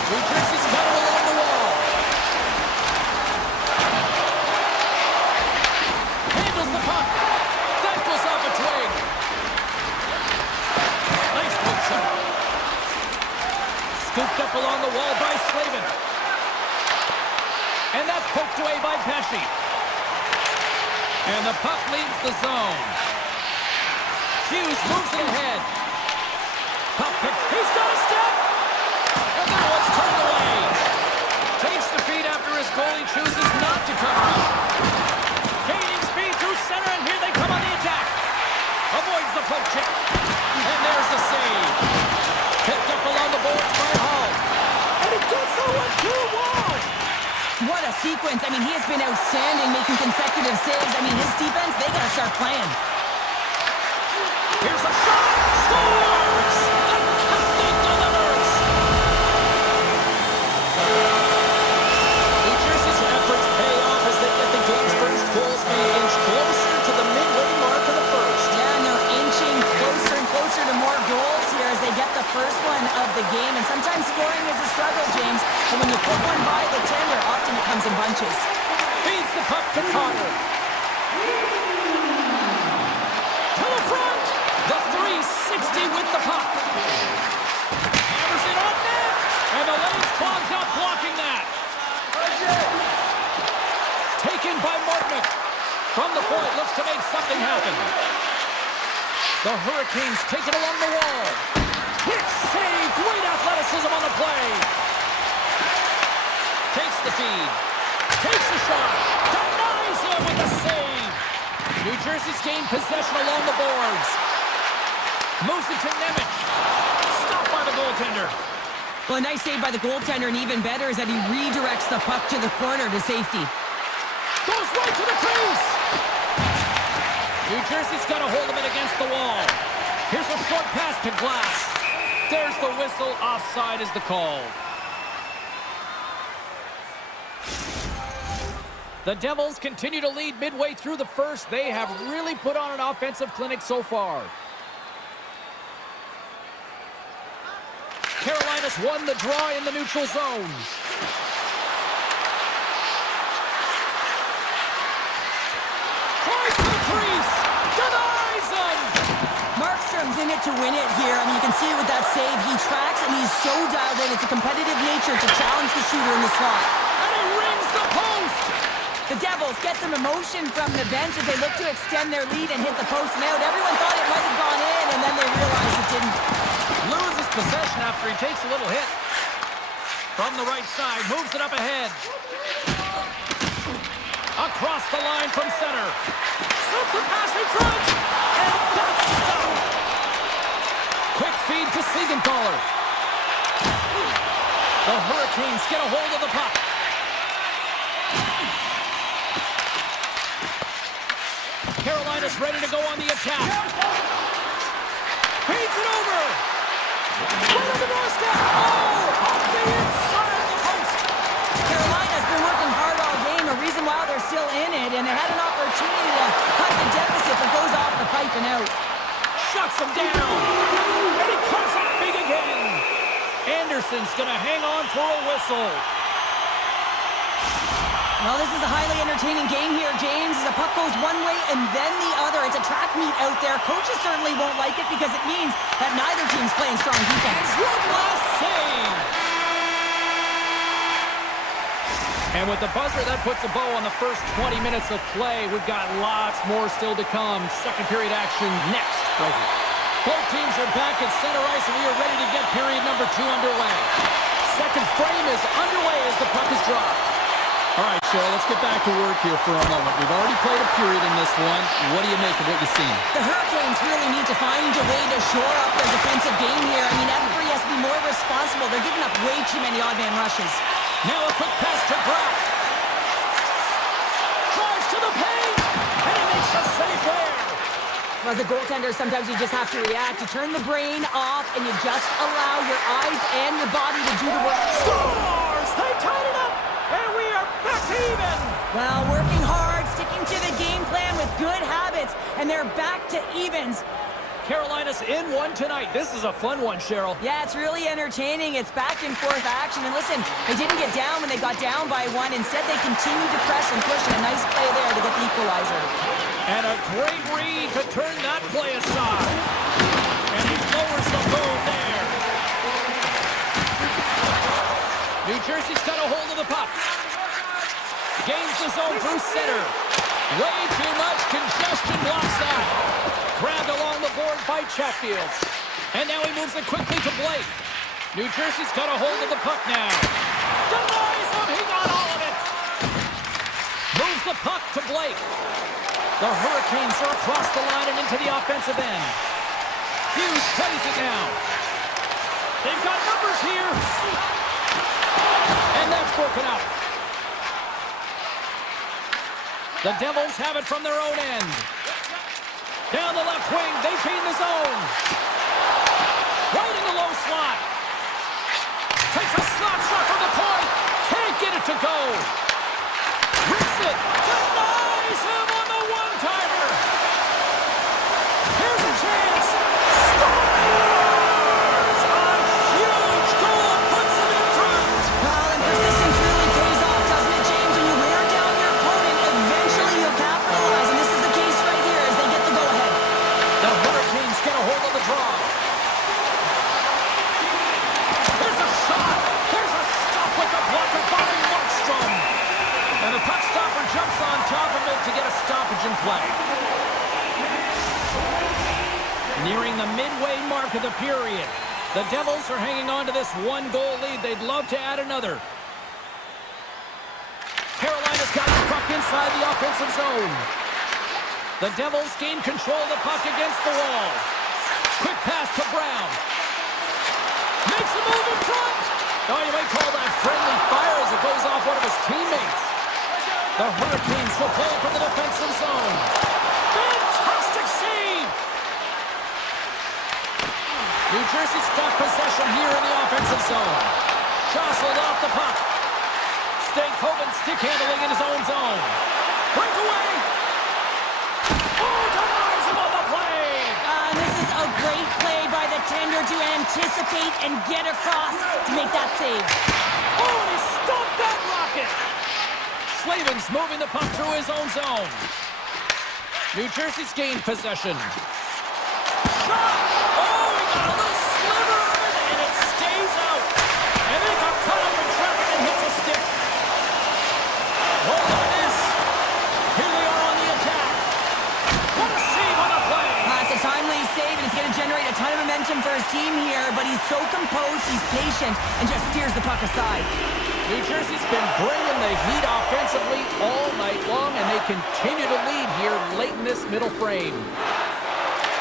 New Jersey's got it along the wall. Handles the puck. That goes off a twig. Nice poke shot. Scooped up along the wall by Slavin. And that's poked away by Pesci. And the puck leaves the zone. Hughes moves it ahead. Puck pick. He's got a step. And that one's turned away. Takes the feed after his goalie chooses not to cover it. Gaining speed through center, and here they come on the attack. Avoids the poke check. And there's the save. Picked up along the boards by Hall. And he gets the 1-2 wall. What a sequence. I mean, he has been outstanding making consecutive saves. I mean, his defense, they got to start playing. Here's a shot. Scores! The captain delivers. New Jersey's efforts pay off as they get the game's first goals being inched closer to the midway mark of the first. Yeah, and they're inching closer and closer to more goals here as they get the first one of the game. And sometimes scoring is a struggle, James. But when you put one by the tender, often it comes in bunches. Feeds the puck to Carter. To the front. The 360 with the puck. Hammers it on net. And the lane's clogged up blocking that. Taken by Martinick. From the point, looks to make something happen. The Hurricanes take it along the wall. Quick save. Great athleticism on the play. Takes the feed. Takes the shot. Denies him with the save. New Jersey's gained possession along the boards. Moves it to Nemec. Stopped by the goaltender. Well, a nice save by the goaltender, and even better is that he redirects the puck to the corner to safety. Goes right to the crease. New Jersey's got a hold of it against the wall. Here's a short pass to Glass. There's the whistle. Offside is the call. The Devils continue to lead midway through the first. They have really put on an offensive clinic so far. Carolina's won the draw in the neutral zone. Tries for the crease. Denies him. Markstrom's in it to win it here. I mean, you can see it with that save. He tracks, and he's so dialed in. It's a competitive nature to challenge the shooter in the slot. And he rings the post. The Devils get some emotion from the bench as they look to extend their lead and hit the post and out. Everyone thought it might have gone in, and then they realized it didn't. Loses possession after he takes a little hit. From the right side, moves it up ahead. Across the line from center. Sends the pass in front. And that's stopped. Quick feed to Siegenthaler. The Hurricanes get a hold of the puck. Carolina's ready to go on the attack. Feeds it over. Right on the doorstep. Oh, off the inside of the post. Carolina's been working hard all game, a reason why they're still in it, and they had an opportunity to cut the deficit, but goes off the pipe and out. Shuts him down. And he comes up big again. Anderson's going to hang on for a whistle. Well, this is a highly entertaining game here, James. The puck goes one way and then the other. It's a track meet out there. Coaches certainly won't like it because it means that neither team's playing strong defense. One last save. And with the buzzer, that puts a bow on the first 20 minutes of play. We've got lots more still to come. Second period action next, right here. Both teams are back at center ice, and we are ready to get period number 2 underway. Second frame is underway as the puck is dropped. All right, Cheryl, let's get back to work here for a moment. We've already played a period in this one. What do you make of what you've seen? The Hurricanes really need to find a way to shore up their defensive game here. I mean, everybody has to be more responsible. They're giving up way too many odd man rushes. Now a quick pass to Brock. Drives to the paint, and he makes a save there. As a goaltender, sometimes you just have to react. You turn the brain off, and you just allow your eyes and your body to do the work. Scores! They tied it up, and we are back to even. Well, working hard, sticking to the game plan with good habits, and they're back to evens. Carolina's in one tonight. This is a fun one, Cheryl. Yeah, it's really entertaining. It's back and forth action. And listen, they didn't get down when they got down by 1. Instead, they continued to press and push, and a nice play there to get the equalizer. And a great read to turn that play aside. And he lowers the boom there. New Jersey's got a hold of the puck. Gains the zone through center. Way too much congestion blocks that. Grabbed along the board by Chatfield. And now he moves it quickly to Blake. New Jersey's got a hold of the puck now. Denies him, he got all of it. Moves the puck to Blake. The Hurricanes are across the line and into the offensive end. Hughes plays it now. They've got numbers here. And that's broken out. The Devils have it from their own end. Down the left wing, they gain the zone. Right in the low slot. Takes a slap shot from the point. Can't get it to go. Rips it. Denies him on the one-timer. Here's a chance. Scores! A huge goal puts them in front. Well, and persistence really pays off, doesn't it, James? When you wear down your opponent, eventually you'll capitalize. And this is the case right here as they get the go-ahead. The Hurricanes get a hold of the draw. There's a shot. There's a stop with the blocker by Markstrom. And the puck stopper jumps on top of it to get a stoppage in play. Nearing the midway mark of the period. The Devils are hanging on to this 1-goal lead. They'd love to add another. Carolina's got the puck inside the offensive zone. The Devils gain control of the puck against the wall. Quick pass to Brown. Makes a move in front. Oh, you might call that friendly fire as it goes off one of his teammates. The Hurricanes will play it from the defensive zone. Fantastic save. New Jersey's got possession here in the offensive zone. Jostled off the puck. Stankoven stick handling in his own zone. Breakaway. A great play by the tender to anticipate and get across to make that save. Oh, and he stopped that rocket! Slavin's moving the puck through his own zone. New Jersey's gained possession. Shot! Oh, he got a little sliver of it, and it stays out. And they got cut up in traffic and hits a stick. Hold on this. Here they are on the attack. What a save on the play! It's a timely save, and it's going to generate a ton of momentum for his team here, but he's so composed, he's patient, and just steers the puck aside. New Jersey's been bringing the heat offensively all night long, and they continue to lead here late in this middle frame.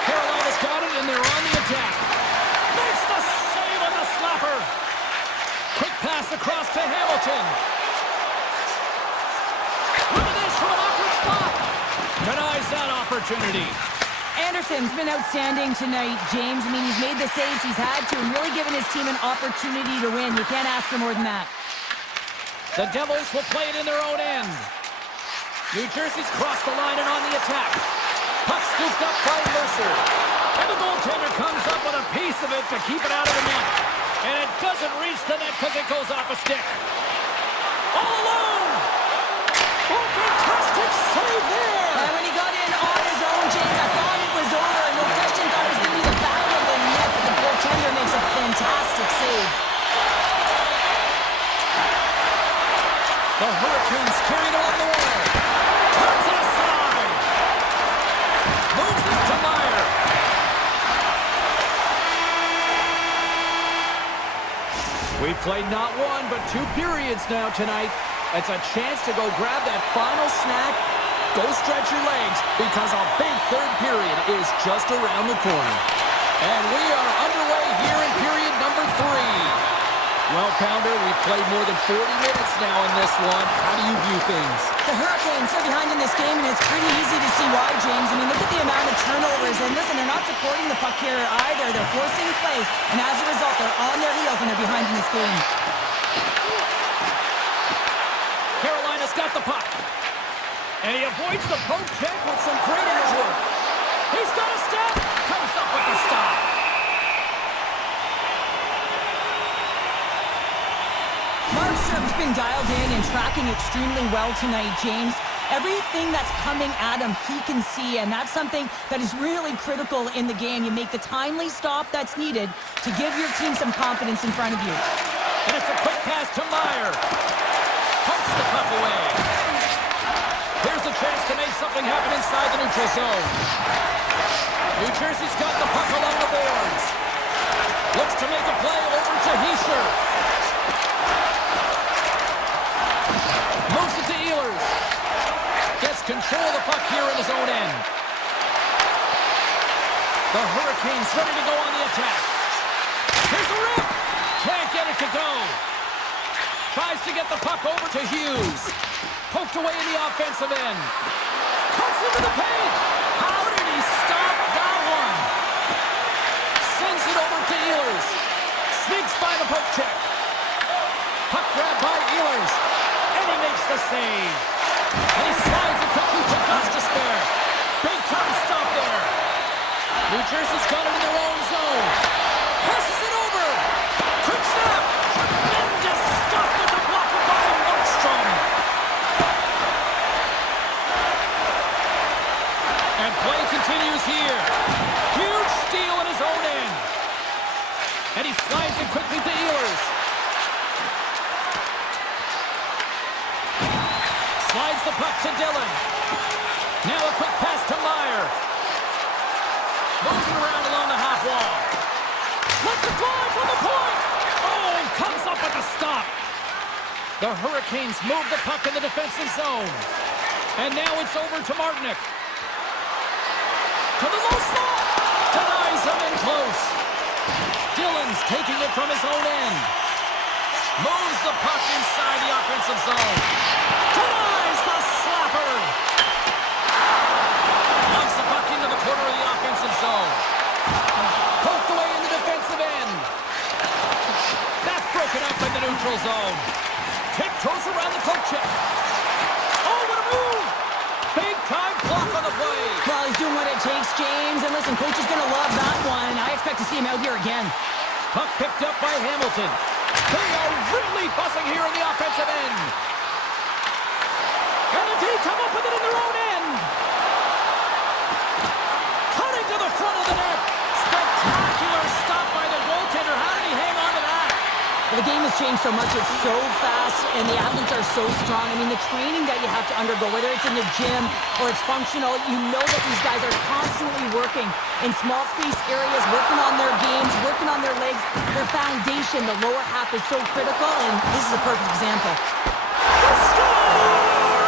Carolina's got it, and they're on the attack. Makes the save on the slapper. Quick pass across to Hamilton. Look at this from an awkward spot. Denies that opportunity. Anderson's been outstanding tonight, James. I mean, he's made the saves he's had to and really given his team an opportunity to win. You can't ask for more than that. The Devils will play it in their own end. New Jersey's crossed the line and on the attack. Puck scooped up by Mercer. And the goaltender comes up with a piece of it to keep it out of the net. And it doesn't reach the net because it goes off a stick. All alone! Oh, fantastic save there! And when he got in on his own, James, I thought it was over. And no question thought it was going to be the battle of the net. But the goaltender makes a fantastic save. The Hurricanes carried along the wall. Turns it aside. Moves it to Meyer. We've played not one, but 2 periods now tonight. It's a chance to go grab that final snack, go stretch your legs, because a big third period is just around the corner. And we are underway here in period number 3. Well, Pounder, we've played more than 40 minutes now in this one. How do you view things? The Hurricanes are behind in this game, and it's pretty easy to see why, James. I mean, look at the amount of turnovers. And listen, they're not supporting the puck here either. They're forcing play, and as a result, they're on their heels, and they're behind in this game. Carolina's got the puck. And he avoids the poke check with some great edge work. He's got a step. Comes up with the stop. Markstrom's been dialed in and tracking extremely well tonight, James. Everything that's coming at him, he can see, and that's something that is really critical in the game. You make the timely stop that's needed to give your team some confidence in front of you. And it's a quick pass to Meyer. Pokes the puck away. Here's a chance to make something happen inside the neutral zone. New Jersey's got the puck along the boards. Looks to make a play over to Hischier. Moves it to Ehlers. Gets control of the puck here in his own end. The Hurricanes ready to go on the attack. Here's a rip. Can't get it to go. Tries to get the puck over to Hughes. Poked away in the offensive end. Cuts into the paint. How did he stop that one? Sends it over to Ehlers. Sneaks by the poke check. Puck grab by Ehlers. And he makes the save. And he slides it quickly to Gostisbehere. Big time stop there. New Jersey's got it in their own zone. Passes it over. Quick snap. Tremendous stop with the blocker by Markstrom. And play continues here. Huge steal in his own end. And he slides it quickly to Ehlers. Slides the puck to Dillon. Now a quick pass to Meyer. Moves it around along the half wall. Lets it fly from the point. Oh, and comes up with a stop. The Hurricanes move the puck in the defensive zone. And now it's over to Martinic. To the low slot. Denies him in close. Dillon's taking it from his own end. Moves the puck inside the offensive zone. Denies the slapper. Knocks the puck into the corner of the offensive zone. Poked away in the defensive end. That's broken up in the neutral zone. Tiptoes around the poke check. Oh, what a move! Big time block on the play. Well, he's doing what it takes, James. And listen, coach is going to love that one. I expect to see him out here again. Puck picked up by Hamilton. They are really buzzing here in the offensive end. And the D come up with it in their own end. Cutting to the front of the net. Spectacular stop by the goaltender. How did he hang on to that? Well, the game has changed so much. It's so fast, and the athletes are so strong. I mean, the training that you have to undergo, whether it's in the gym or it's functional, you know that these guys are constantly working in small space areas, working on their games, working on their legs. Their foundation, the lower half, is so critical, and this is a perfect example. The score!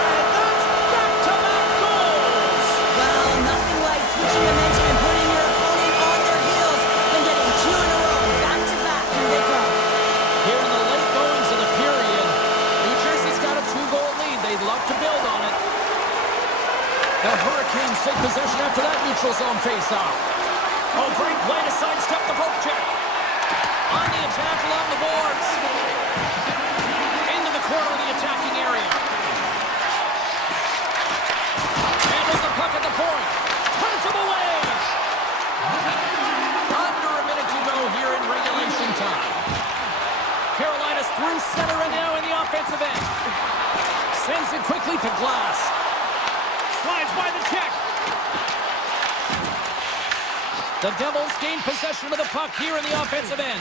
And that's back-to-back goals! Well, nothing like switching momentum and putting your opponent on their heels and getting 2 in a row, back-to-back. Here they come. Here in the late goings of the period, New Jersey's got a 2-goal lead. They'd love to build on it. The Hurricanes take possession after that neutral zone face-off. Oh, great play to sidestep the poke check. On the attack along the boards. Into the corner of the attacking area. Handles the puck at the point. Turns him away. Under a minute to go here in regulation time. Carolina's through center and now in the offensive end. Sends it quickly to Glass. Slides by the check. The Devils gain possession of the puck here in the offensive end.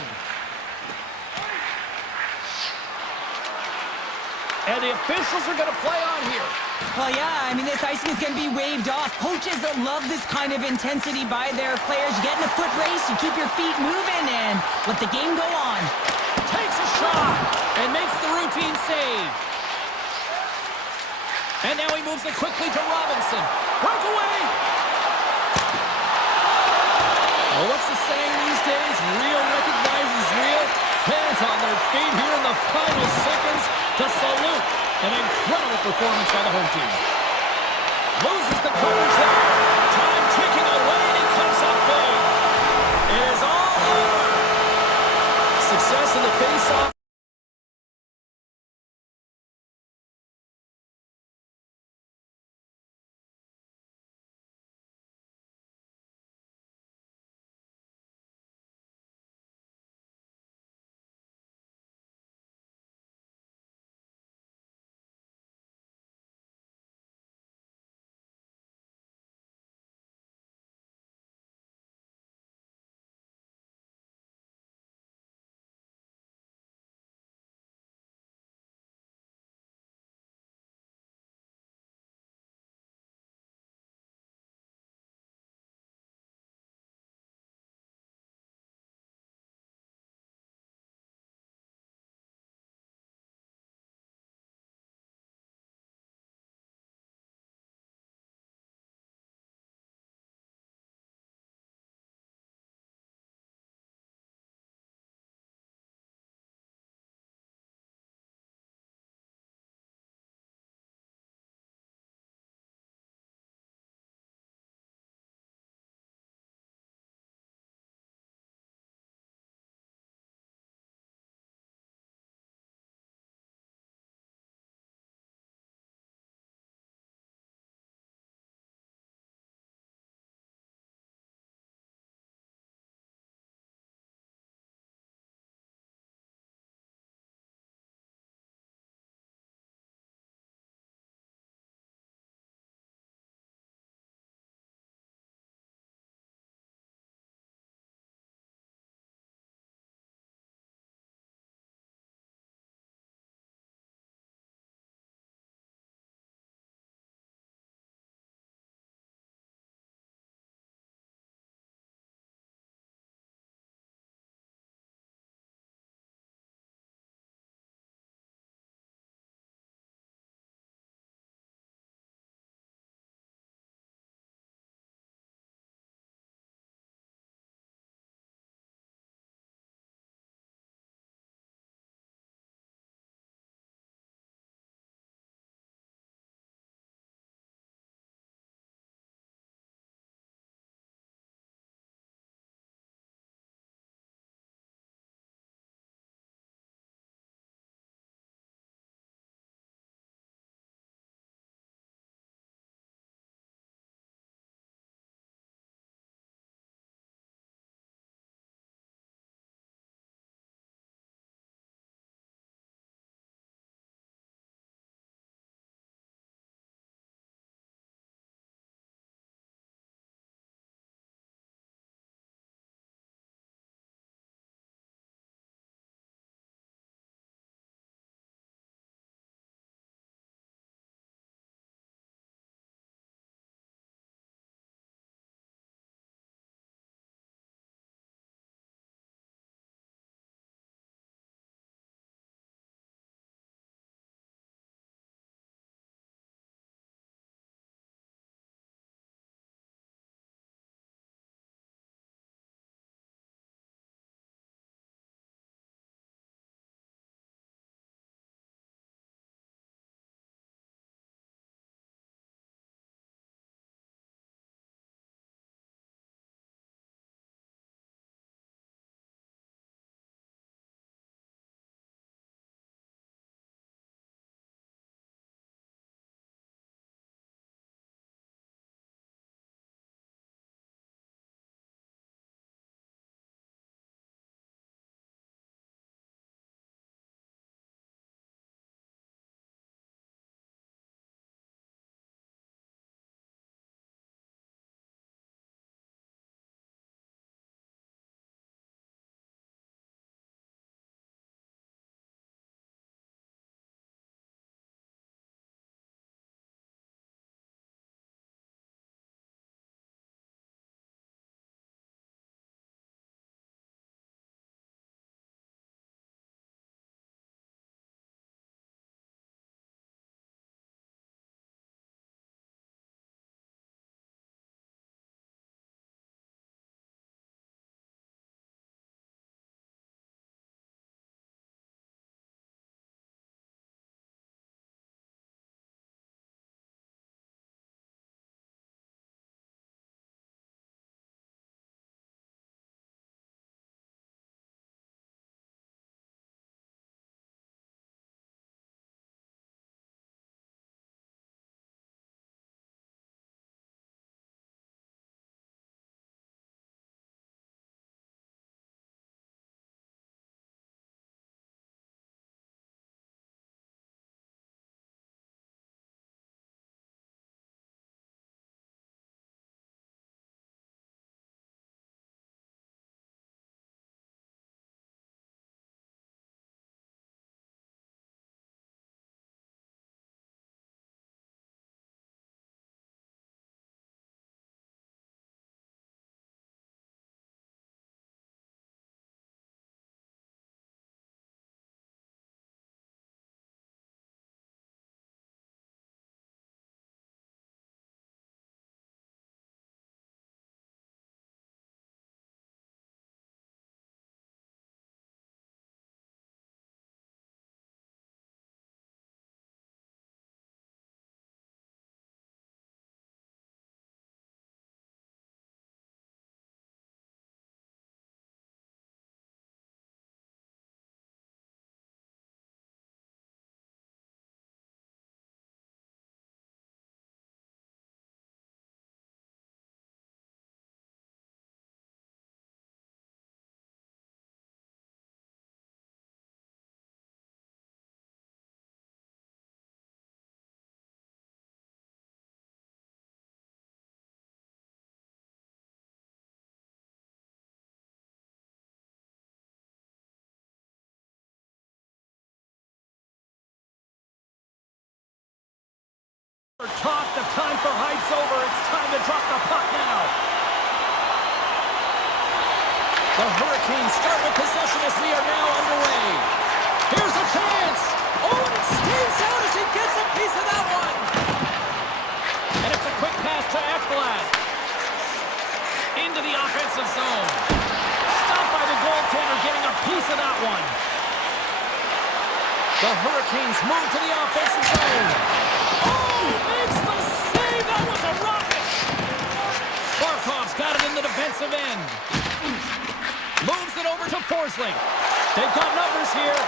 And the officials are going to play on here. Well, yeah, I mean, this icing is going to be waved off. Coaches that love this kind of intensity by their players. You get in a foot race, you keep your feet moving, and let the game go on. takes a shot and makes the routine save. And now he moves it quickly to Robinson. Breakaway! Well, what's the saying these days? Real recognizes real. Fans on their feet here in the final seconds to salute an incredible performance by the home team. Loses the coverage there. Time ticking away, and he comes up big. It is all over. Success in the face-off. talk. The time for hype's over. It's time to drop the puck now. The Hurricanes start with possession as we are now underway. Here's a chance. Oh, and it stays out as he gets a piece of that one. And it's a quick pass to Ekblad. Into the offensive zone. Stopped by the goaltender, getting a piece of that one. The Hurricanes move to the offensive zone. Oh, makes the save. That was a rocket. Barkov's got it in the defensive end. Moves it over to Forsling. They've got numbers here.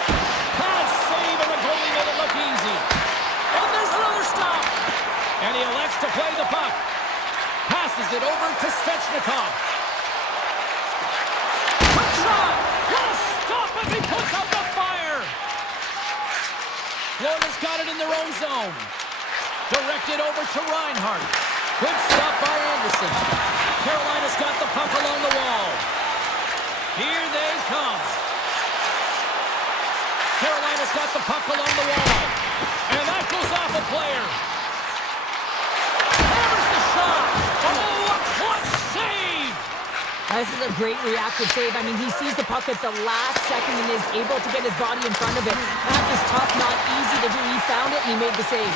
Pass save, and the goalie made it look easy. And there's another stop. And he elects to play the puck. Passes it over to Svechnikov. Quick shot! What a stop as he puts out the fire! Florida's got it in their own zone. Directed over to Reinhart. Good stop by Anderson. Carolina's got the puck along the wall. Here they come. Carolina's got the puck along the wall. And that goes off a player. Hammers the shot. Oh, a clutch save! This is a great reactive save. I mean, he sees the puck at the last second and is able to get his body in front of it. That is tough, not easy to do. He found it and he made the save.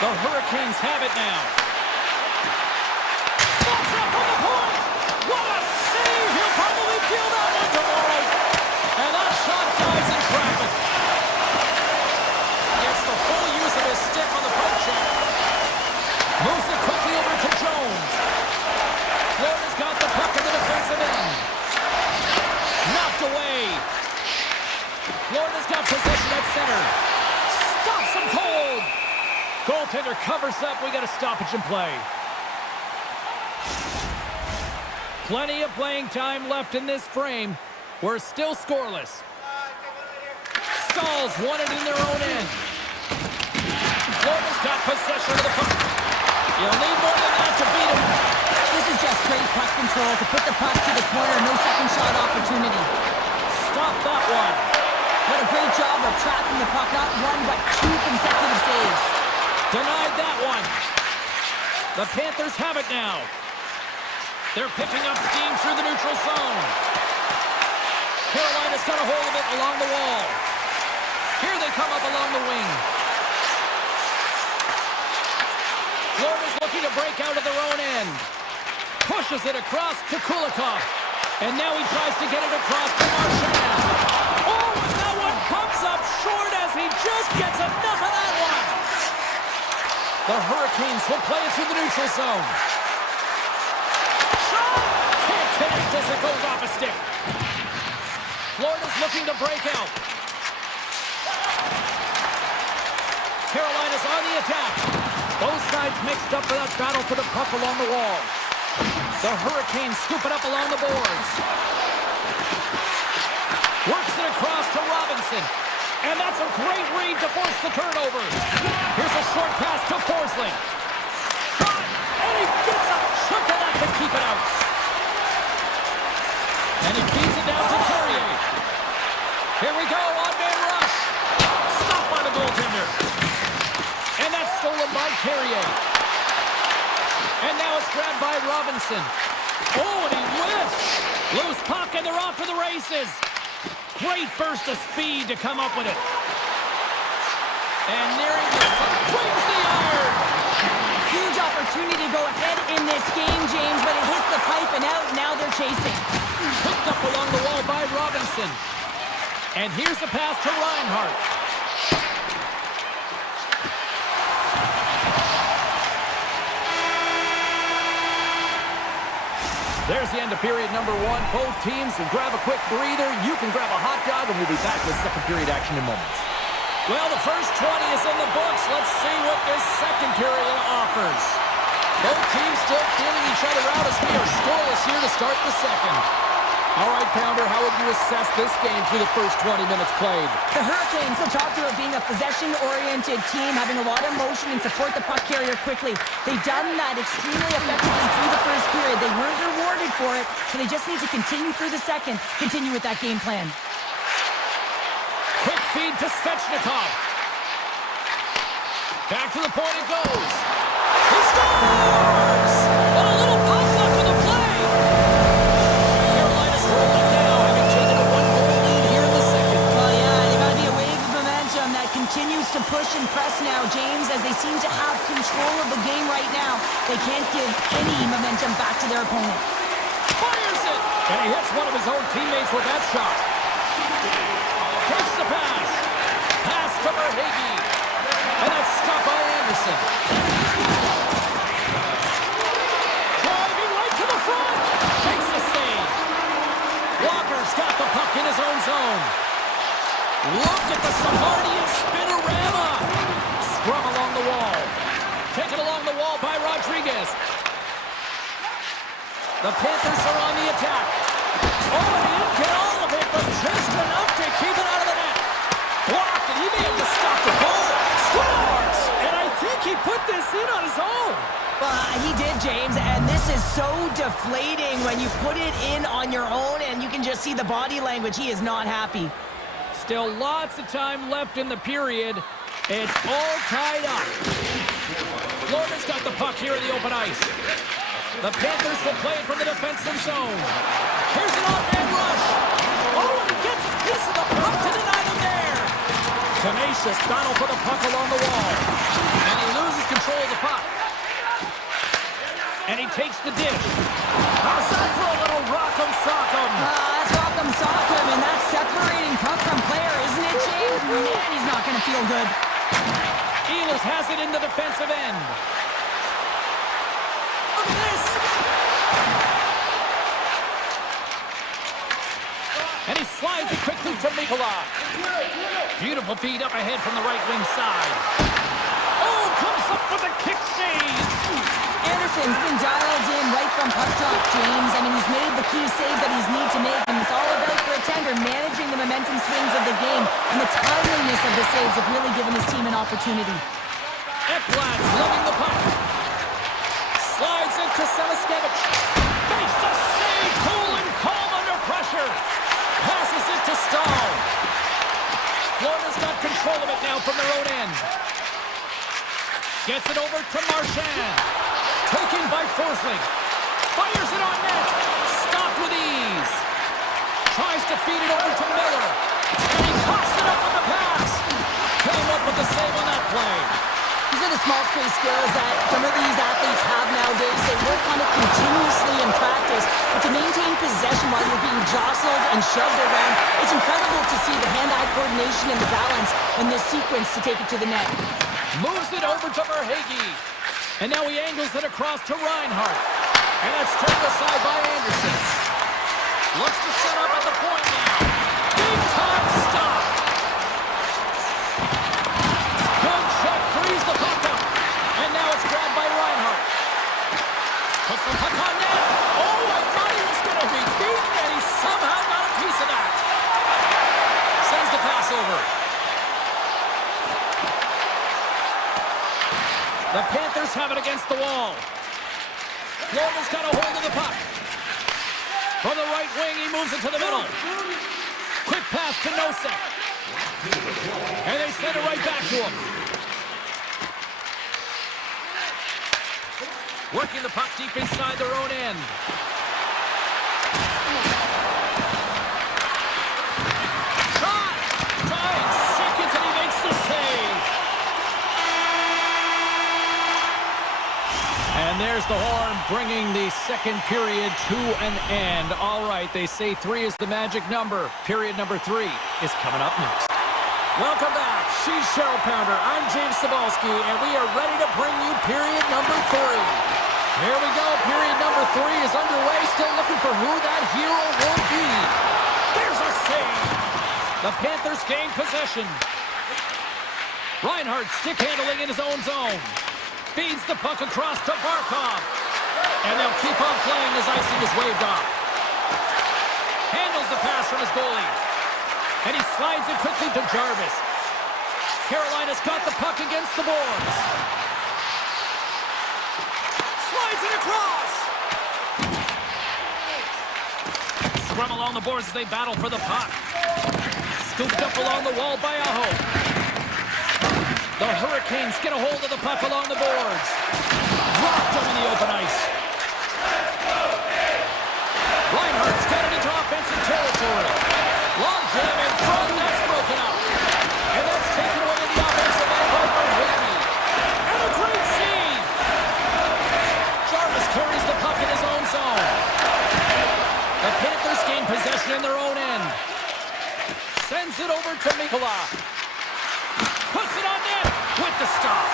The Hurricanes have it now. Slots it up from the point. What a save! He'll probably feel that one tomorrow. And that shot dies in traffic. Gets the full use of his stick on the poke check. Moves it quickly over to Jones. Florida's got the puck in the defensive end. Knocked away. Florida's got possession at center. Stops him cold. Goaltender covers up. We got a stoppage in play. Plenty of playing time left in this frame. We're still scoreless. Stalls won it in their own end. Florida's got possession of the puck. You'll need more than that to beat him. This is just great puck control to put the puck to the corner. No second shot opportunity. Stop that one. What a great job of tracking the puck. Not one, but two consecutive saves. Denied that one. The Panthers have it now. They're picking up steam through the neutral zone. Carolina's got a hold of it along the wall. Here they come up along the wing. Florida's looking to break out of their own end. Pushes it across to Kulikov. And now he tries to get it across to Marchand. Oh, and that one comes up short as he just gets enough of that one. The Hurricanes will play it through the neutral zone. Shot! Can't connect as it goes off a stick. Florida's looking to break out. Carolina's on the attack. Both sides mixed up for that battle for the puck along the wall. The Hurricanes scoop it up along the boards. Works it across to Robinson. And that's a great read to force the turnover. Here's a short pass to Forsling. Shot! And he gets a chunk of that to keep it out. And he feeds it down to Carrier. Here we go, on-man rush. Stopped by the goaltender. And that's stolen by Carrier. And now it's grabbed by Robinson. Oh, and he whiffs. Loose puck, and they're off to the races. Great burst of speed to come up with it. And nearing the brings the iron. Huge opportunity to go ahead in this game, James, but it hits the pipe and out. Now they're chasing. Picked up along the wall by Robinson. And here's the pass to Reinhart. There's the end of period number one. Both teams can grab a quick breather. You can grab a hot dog, and we'll be back with second period action in moments. Well, the first 20 is in the books. Let's see what this second period offers. Both teams still feeling each other out as we are scoreless here to start the second. All right, Pounder, how would you assess this game through the first 20 minutes played? The Hurricanes will talk to it being a possession-oriented team, having a lot of motion and support the puck carrier quickly. They've done that extremely effectively through the first period. They weren't rewarded for it, so they just need to continue through the second, continue with that game plan. Quick feed to Svechnikov. Back to the point it goes. Scores! And a little pop luck with the play. Carolina's rolling now, having taken a one-goal lead here in the second. Well, yeah, they got to be a wave of momentum that continues to push and press now, James, as they seem to have control of the game right now. They can't give any momentum back to their opponent. Fires it! And he hits one of his own teammates with that shot. Takes the pass. Pass to Verhage. And that's stopped by Anderson. Driving right to the front. Makes the save. Walker's got the puck in his own zone. Look at the Savardian spinorama. Scrum along the wall. Taken along the wall by Rodriguez. The Panthers are on the attack. Oh, and he didn't get all of it, but just enough to keep it out of the net. Blocked, and he may have to stop the goal. Scores! And I think he put this in on his own. He did, James, and this is so deflating when you put it in on your own, and you can just see the body language. He is not happy. Still lots of time left in the period. It's all tied up. Florida's got the puck here in the open ice. The Panthers will play it from the defensive zone. Here's an off-man rush. Oh, and he gets a piece of the puck to deny them there. Tenacious battle for the puck along the wall. And he loses control of the puck. And he takes the dish. How's that for a little rock'em sock'em? That's rock'em sock'em, and that's separating puck from player, isn't it, James? Man, he's not going to feel good. Ehlers has it in the defensive end. Look at this! And he slides it quickly to Mikola. Beautiful feed up ahead from the right wing side. Oh, comes up with a kick save! Anderson's been dialed in right from puck drop, James. I mean, he's made the key save that he's need to make, and it's all about for a tender managing the momentum swings of the game, and the timeliness of the saves have really given his team an opportunity. Ekblad's loving the puck. Slides into Selaskevich. Makes the save, cool and calm under pressure. Passes it to Stahl. Florida's got control of it now from their own end. Gets it over to Marchand. Taken by Forsling. Fires it on net. Stopped with ease. Tries to feed it over to Miller. And he coughs it up with the pass. Came up with the save on that play. These are the small space skills that some of these athletes have nowadays. They work on it continuously in practice. But to maintain possession while you're being jostled and shoved around, it's incredible to see the hand-eye coordination and the balance in this sequence to take it to the net. Moves it over to Verhage. And now he angles it across to Reinhart. And that's turned aside by Anderson. Looks to set up at the point now. Big time stop. Good check, frees the puck up. And now it's grabbed by Reinhart. Puts the puck on net. Oh, I thought he was going to be beaten, and he somehow got a piece of that. Sends the pass over. The Panthers have it against the wall. Florida's got a hold of the puck. From the right wing, he moves it to the middle. Quick pass to Nosek. And they send it right back to him. Working the puck deep inside their own end. Shot! Trying seconds, and he makes the save. And there's the horn, bringing the second period to an end. All right, they say 3 is the magic number. Period number 3 is coming up next. Welcome back. She's Cheryl Pounder. I'm James Cebulski, and we are ready to bring you period number 3. Here we go. Period number 3 is underway. Still looking for who that hero will be. There's a save. The Panthers gain possession. Reinhart stick handling in his own zone. Feeds the puck across to Barkov. And they'll keep on playing as icing is waved off. Handles the pass from his goalie. And he slides it quickly to Jarvis. Carolina's got the puck against the boards. Slides it across. Scrum along the boards as they battle for the puck. Scooped up along the wall by Aho. The Hurricanes get a hold of the puck along the boards. Dropped him in the open ice. Reinhardt's got it into offensive territory. Long jam in front, that's broken up. And that's taken away in the offensive end by Berhane. And a great save! Jarvis carries the puck in his own zone. The Panthers gain possession in their own end. Sends it over to Mikkola. Puts it on net with the stop.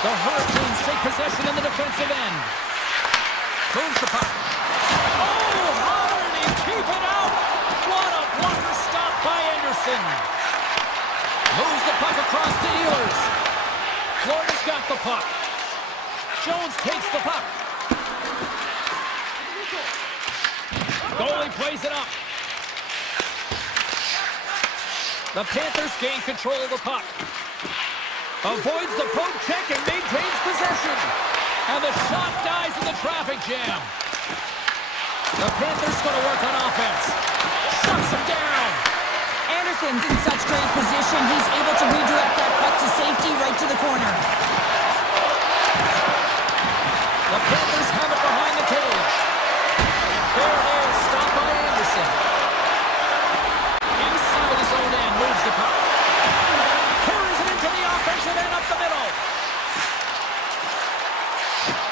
The Hurricanes take possession in the defensive end. Moves the puck. Oh, Hardy, keep it out. What a blocker stop by Anderson. Moves the puck across to Ehlers. Florida's got the puck. Jones takes the puck. Goalie plays it up. The Panthers gain control of the puck. Avoids the poke check and maintains possession. And the shot dies in the traffic jam. The Panthers going to work on offense. Shuts him down. Anderson's in such great position. He's able to redirect that puck to safety right to the corner. The Panthers have it behind the cage. And there it is, stopped by Anderson. Inside his own end, moves the puck. Carries it into the offensive end up the middle.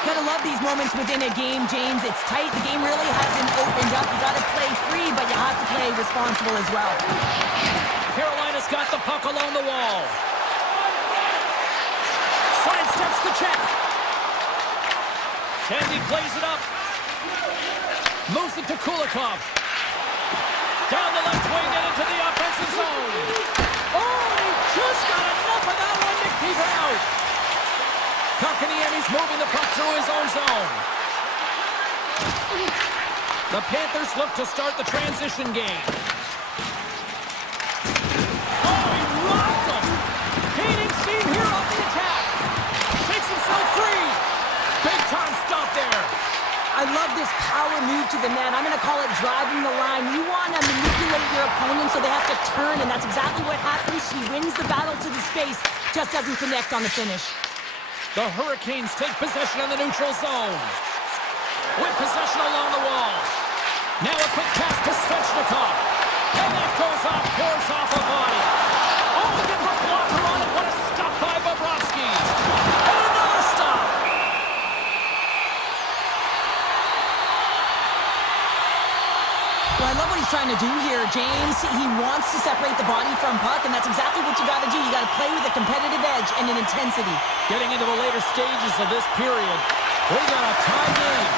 Gotta love these moments within a game, James. It's tight. The game really hasn't opened up. You gotta play free, but you have to play responsible as well. Carolina's got the puck along the wall. Sidesteps the check. Tandy plays it up. Moves it to Kulikov. Down the left wing and into the offensive zone. Oh, he just got enough of that one to keep it out. Kotkaniemi's moving the puck through his own zone. The Panthers look to start the transition game. Oh, he rocked him. Gaining steam here on the attack. Shakes himself free. Big time stop there. I love this power move to the net. I'm going to call it driving the line. You want to manipulate your opponent so they have to turn, and that's exactly what happens. He wins the battle to the space, just doesn't connect on the finish. The Hurricanes take possession in the neutral zone. With possession along the wall. Now a quick pass to Svechnikov. And that goes off, pours off a body. Oh, he gets a blocker on it. What a stop by Bobrovsky. And another stop. Well, I love what he's trying to do here, James. He wants to separate the body from puck, and that's exactly what you got to do. You got to play with a competitive edge and an intensity. Getting into the later stages of this period, we got a tie game.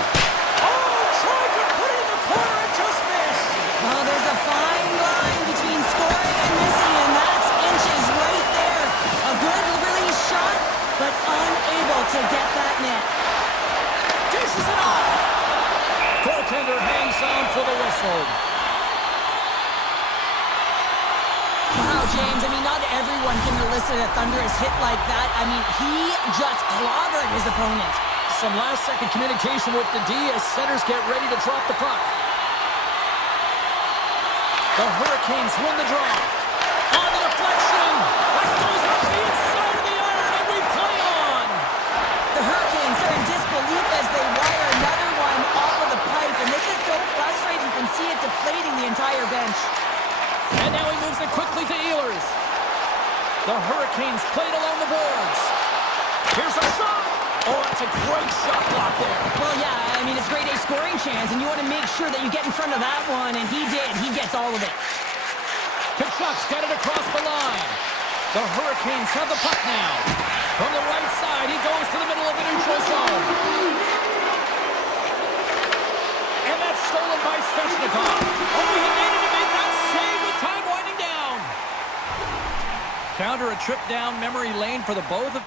Oh, tried to put it in the corner and just missed. Oh, there's a fine line between scoring and missing, and that's inches right there. A good release shot, but unable to get that net. Dishes it off. Goaltender hangs on for the whistle. Wow, James, I mean, not everyone can elicit a thunderous hit like that. I mean, he just clobbered his opponent. Some last-second communication with the D as centers get ready to drop the puck. The Hurricanes win the draw. On the deflection. That goes up the inside of the iron, and we play on. The Hurricanes are in disbelief as they wire another one off of the pipe, and this is so frustrating. You can see it deflating the entire bench. And now he moves it quickly to Ehlers. The Hurricanes played along the boards. Here's a shot. Oh, that's a great shot block there. Well, yeah, I mean, it's grade A scoring chance, and you want to make sure that you get in front of that one, and he did. He gets all of it. Tkachuk's got it across the line. The Hurricanes have the puck now. From the right side, he goes to the middle of the neutral zone. And that's stolen by Svechnikov. Oh, he needed to make that save with time winding down. Counter a trip down memory lane for the both of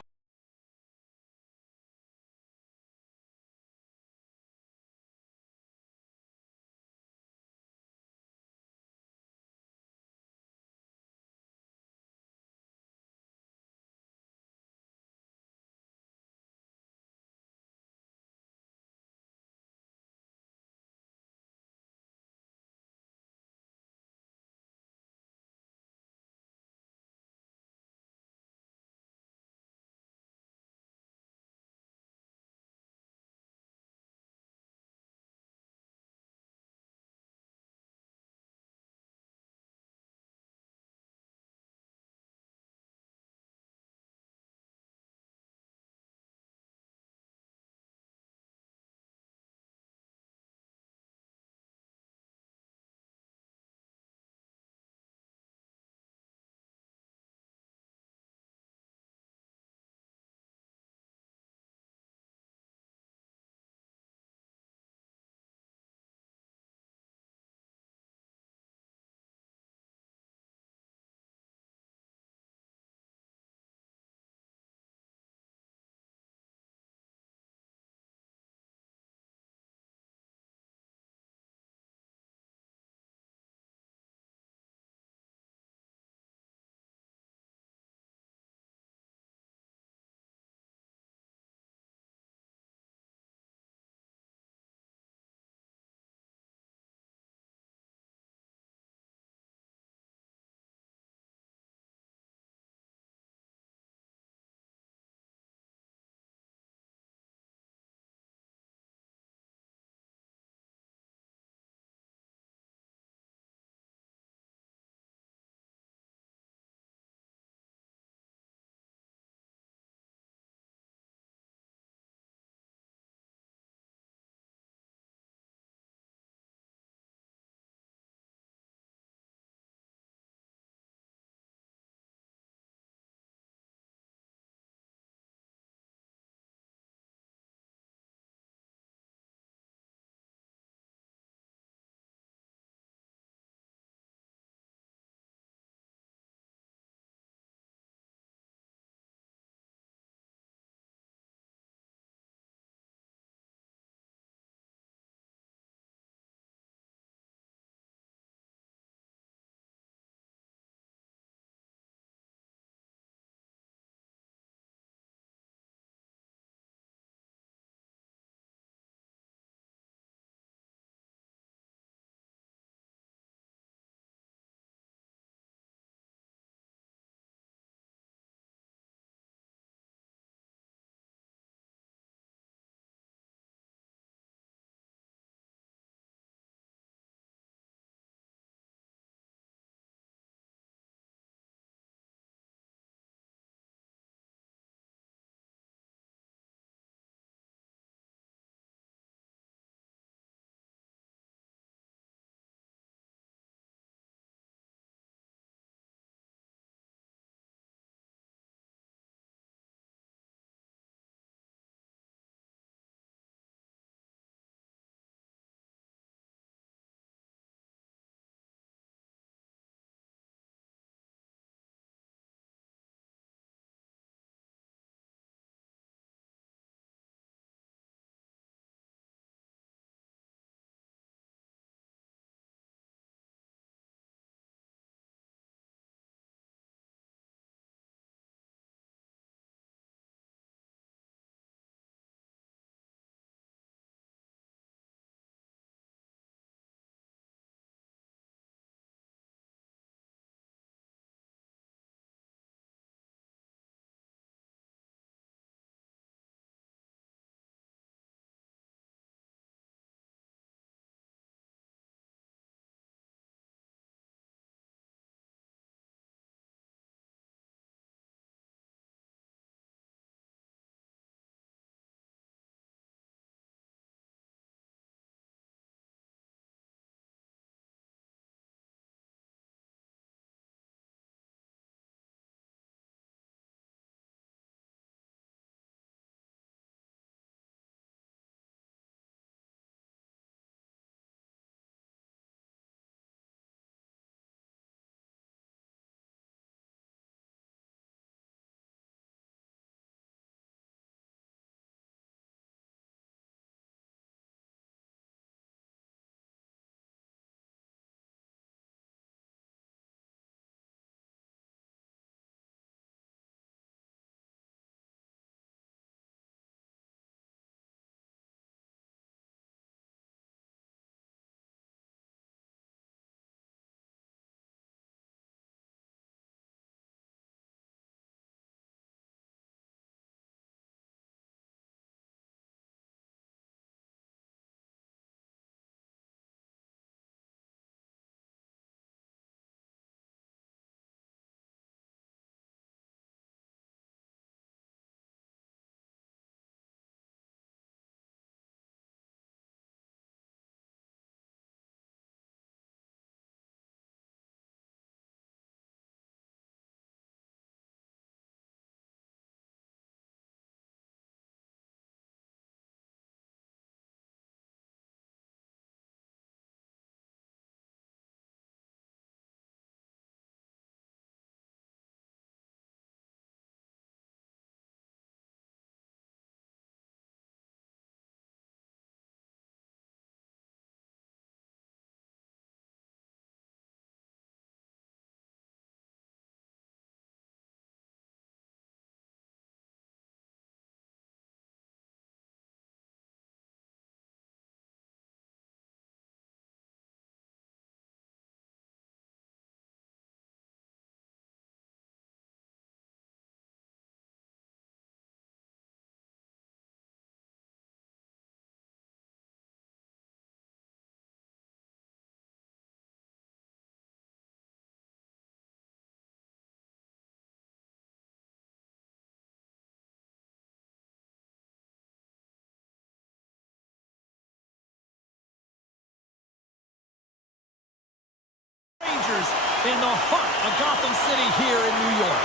Rangers in the heart of Gotham City here in New York.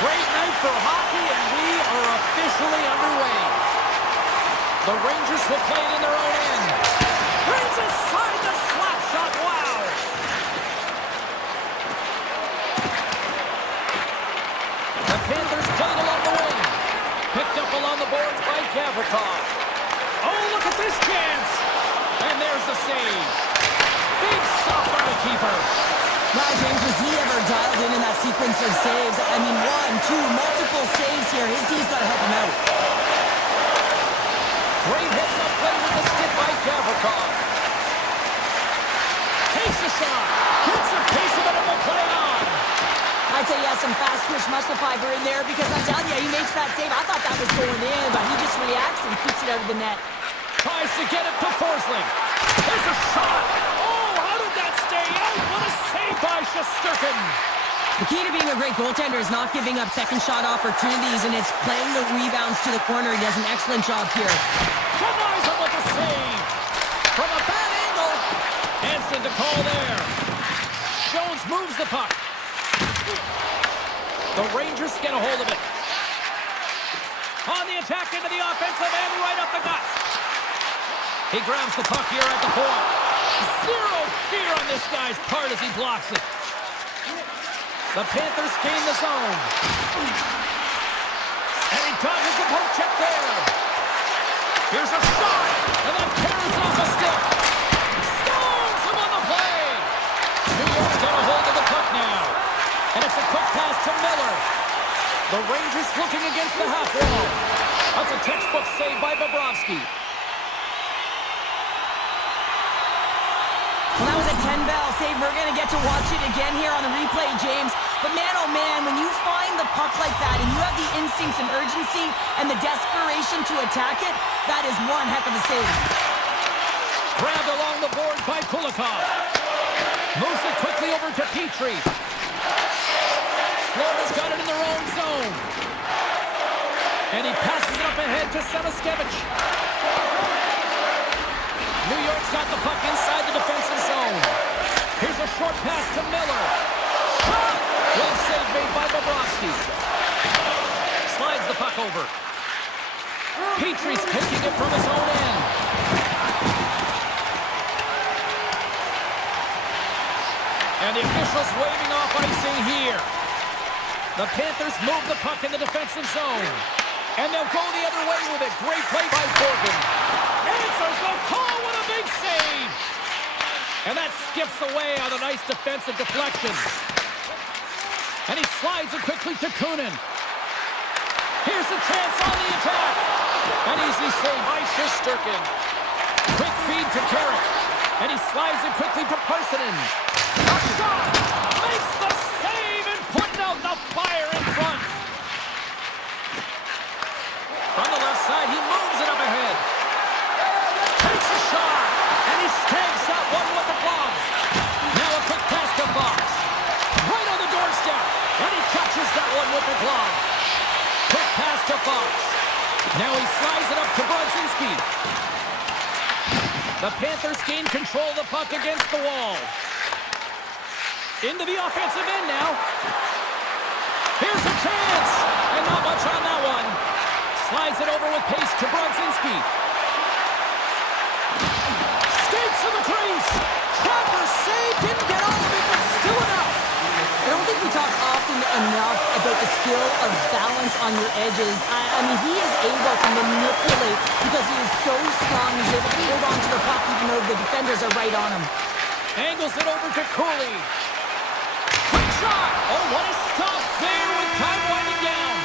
Great night for hockey, and we are officially underway. The Rangers will play it in their own end. Brings aside the slap shot. Wow! The Panthers played along the wing. Picked up along the boards by Gavrikov. Oh, look at this chance! And there's the save. Big stop by the keeper. Wow, James, was he ever dialed in that sequence of saves? I mean, 1, 2, multiple saves here. His D's got to help him out. Great hits up play with the stick by Gavrikov. Takes a shot. Gets a piece of it and will play on. I'd say he has some fast twitch muscle fiber in there because I'm telling you, he makes that save. I thought that was going in, but he just reacts and keeps it out of the net. Tries to get it to Forsling. There's a shot. Oh, how did that stay out? What a save by Shesterkin. The key to being a great goaltender is not giving up second shot opportunities, and it's playing the rebounds to the corner. He does an excellent job here. Denies him with a save. From a bad angle. Hansen to call there. Jones moves the puck. The Rangers get a hold of it. On the attack into the offensive end, right up the gut. He grabs the puck here at the point. Zero fear on this guy's part as he blocks it. The Panthers gain the zone. And he dodges the poke check there. Here's a shot. And that tears off a stick. Stones him on the play. New York's got a hold of the puck now. And it's a quick pass to Miller. The Rangers looking against the half wall. That's a textbook save by Bobrovsky. Well, that was a 10-bell save. We're going to get to watch it again here on the replay, James. But man, oh man, when you find the puck like that and you have the instincts and urgency and the desperation to attack it, that is one heck of a save. Grabbed along the board by Kulikov. Moves it quickly over to Petrie. Florida's got it in their own zone. And he passes it up ahead to Samaskevich. New York's got the puck inside the defensive zone. Here's a short pass to Miller. Shot! Well saved made by Bobrovsky. Slides the puck over. Petrie's taking it from his own end. And the officials waving off icing here. The Panthers move the puck in the defensive zone. And they'll go the other way with it. Great play by Borgen. Answers the call with a big save. And that skips away on a nice defensive deflection. And he slides it quickly to Kunin. Here's a chance on the attack. An easy save by Shesterkin. Quick feed to Carrick. And he slides it quickly to Parsonen. A shot! Makes the save and putting out the fire in front. From the left side, he moves it up ahead. Takes a shot, and he snags that one with the glove. Now a quick pass to Fox. Right on the doorstep, and he catches that one with the glove. Quick pass to Fox. Now he slides it up to Brodzinski. The Panthers gain control of the puck against the wall. Into the offensive end now. Here's a chance, and not much on that one. Slides it over with pace to Brodzinski. Skates to the crease. Trapper save, didn't get off it, but still enough. I don't think we talk often enough about the skill of balance on your edges. I mean, he is able to manipulate because he is so strong. He's able to hold on to the puck even though the defenders are right on him. Angles it over to Cooley. Quick shot. Oh, what a stop there with time winding down.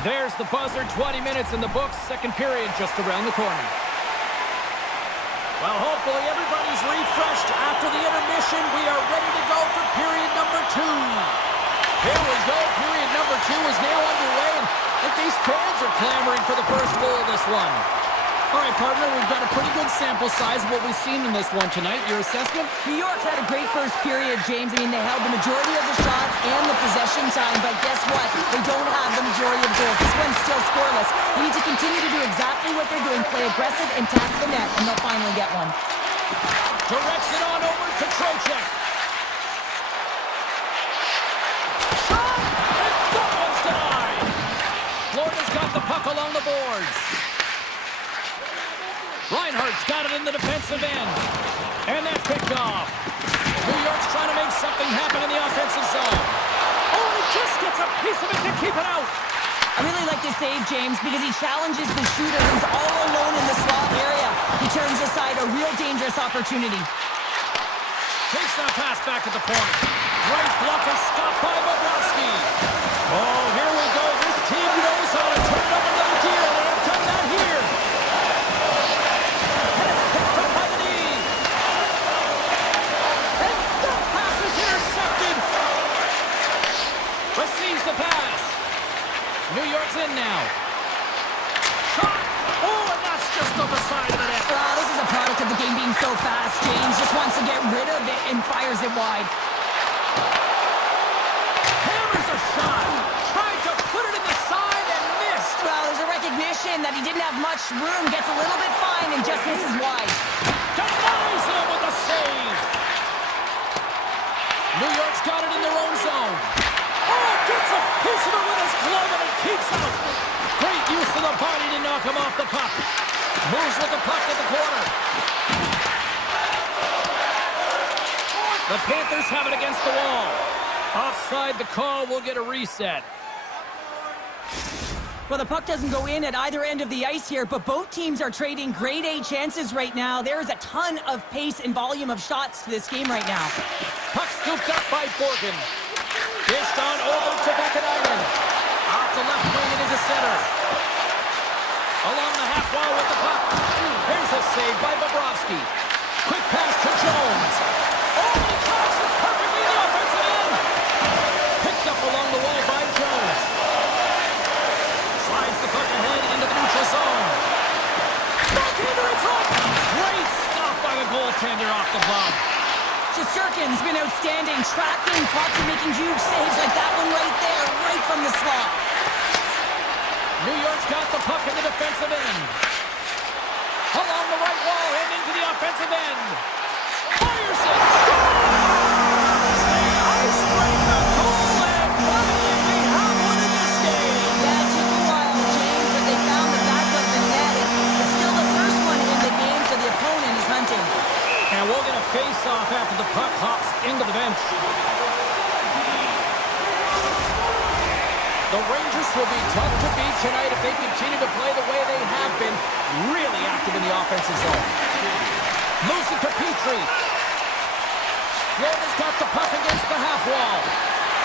There's the buzzer. 20 minutes in the books. Second period just around the corner. Well, hopefully everybody's refreshed after the intermission. We are ready to go for period number 2. Here we go. Period number 2 is now underway, and I think these fans are clamoring for the first goal of this one. All right, partner, we've got a pretty good sample size of what we've seen in this one tonight. Your assessment? New York's had a great first period, James. I mean, they held the majority of the shots and the possession time, but guess what? They don't have the majority of goals. This one's still scoreless. They need to continue to do exactly what they're doing, play aggressive and tap the net, and they'll finally get one. Directs it on over to Trocheck. Shot! And that one's denied. Florida's got the puck along the boards. Reinhardt's got it in the defensive end. And that's picked off. New York's trying to make something happen in the offensive zone. Oh, and he just gets a piece of it to keep it out. I really like this save, James, because he challenges the shooter who's all alone in the slot area. He turns aside a real dangerous opportunity. Takes that pass back at the point. Great blocker stopped by Bobrovsky. Oh, here we go. This team knows how to turn it up another gear, and they have done that here. And it's picked up by the knee. And that pass is intercepted. Receives the pass. New York's in now. Shot! Oh, and that's just on the side of the net. Wow, this is a product of the game being so fast. James just wants to get rid of it and fires it wide. Hammers a shot. Tried to put it in the side and missed. Well, there's a recognition that he didn't have much room. Gets a little bit fine and just misses wide. Denies him with the save. New York's got it in their own zone. Oh, gets a piece of it with his glove and it keeps out. Great use of the body to knock him off the puck. Moves with the puck at the corner. The Panthers have it against the wall. Offside the call, will get a reset. Well, the puck doesn't go in at either end of the ice here, but both teams are trading grade A chances right now. There is a ton of pace and volume of shots to this game right now. Puck scooped up by Borgen. Dished on over to Vakanainen. Off the left wing and into center. Along the half wall with the puck. Here's a save by Bobrovsky. Quick pass to Jones. Oh, he drops it perfectly in the offensive end. Picked up along the wall by Jones. Slides the puck ahead into the neutral zone. Backhander in front. Great stop by the goaltender off the glove. Shesterkin's been outstanding, tracking pucks and making huge saves like that one right there, right from the slot. New York's got the puck in the defensive end. Along the right wall and into the offensive end. Fires it! Scores! The icebreaker goal, and finally they have one in this game. That took a while, James, but they found the back of the net. It's still the first one in the game, so the opponent is hunting. And we'll get a face-off after the puck hops into the bench. The Rangers will be tough to beat tonight if they continue to play the way they have been, really active in the offensive zone. Moves it to Petrie. Florida's got the puck against the half wall.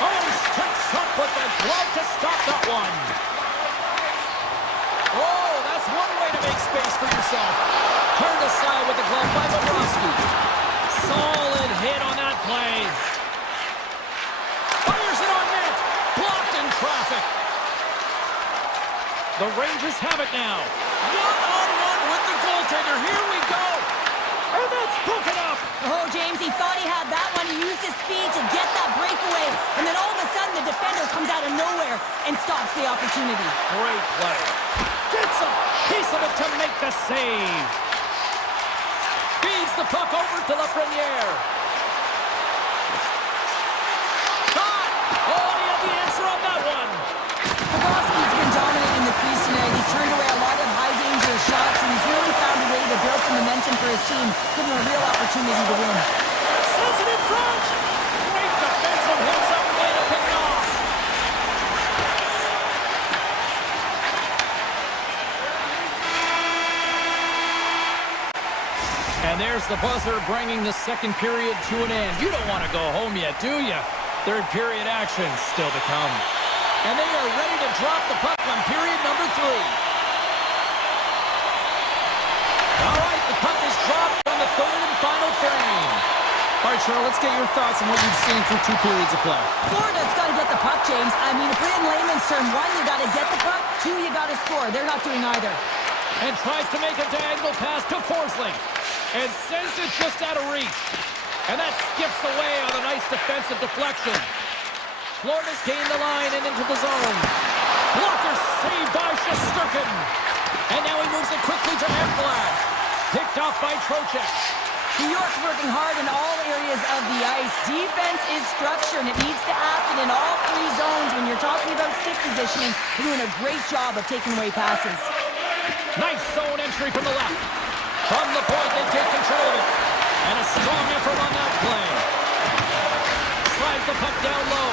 Oh, he steps up with the glove to stop that one. Oh, that's one way to make space for yourself. Turned aside with the glove by Bobrovsky. Solid hit on that play. Fires it on net. Blocked in traffic. The Rangers have it now. One-on-one with the goaltender. Here we go. And that's broken up. Oh, James, he thought he had that one. He used his speed to get that breakaway. And then all of a sudden, the defender comes out of nowhere and stops the opportunity. Great play. Gets a piece of it to make the save. Feeds the puck over to Lafreniere. Shot! Oh, he had the answer on that one. Bobrovsky's been dominant in the crease tonight. He's turned away a lot of high-danger shots, and he's really found a way to build some momentum for his team, giving him a real opportunity to win. Sends it in front. Great defensive heads-up play to pick it off. And there's the buzzer bringing the second period to an end. You don't want to go home yet, do you? Third period action still to come. And they are ready to drop the puck on period number 3. All right, the puck is dropped on the third and final frame. All right, Cheryl, let's get your thoughts on what you've seen through 2 periods of play. Florida's got to get the puck, James. I mean, to put it in layman's term, 1, you got to get the puck. 2, you got to score. They're not doing either. And tries to make a diagonal pass to Forsling. And sends it just out of reach. And that skips away on a nice defensive deflection. Florida's gained the line and into the zone. Blocker saved by Shesterkin. And now he moves it quickly to Ekblad. Picked off by Trocheck. New York's working hard in all areas of the ice. Defense is structure, and it needs to happen in all three zones. When you're talking about stick positioning, they're doing a great job of taking away passes. Nice zone entry from the left. From the point, they take control of it. And a strong effort on that play. Slides the puck down low.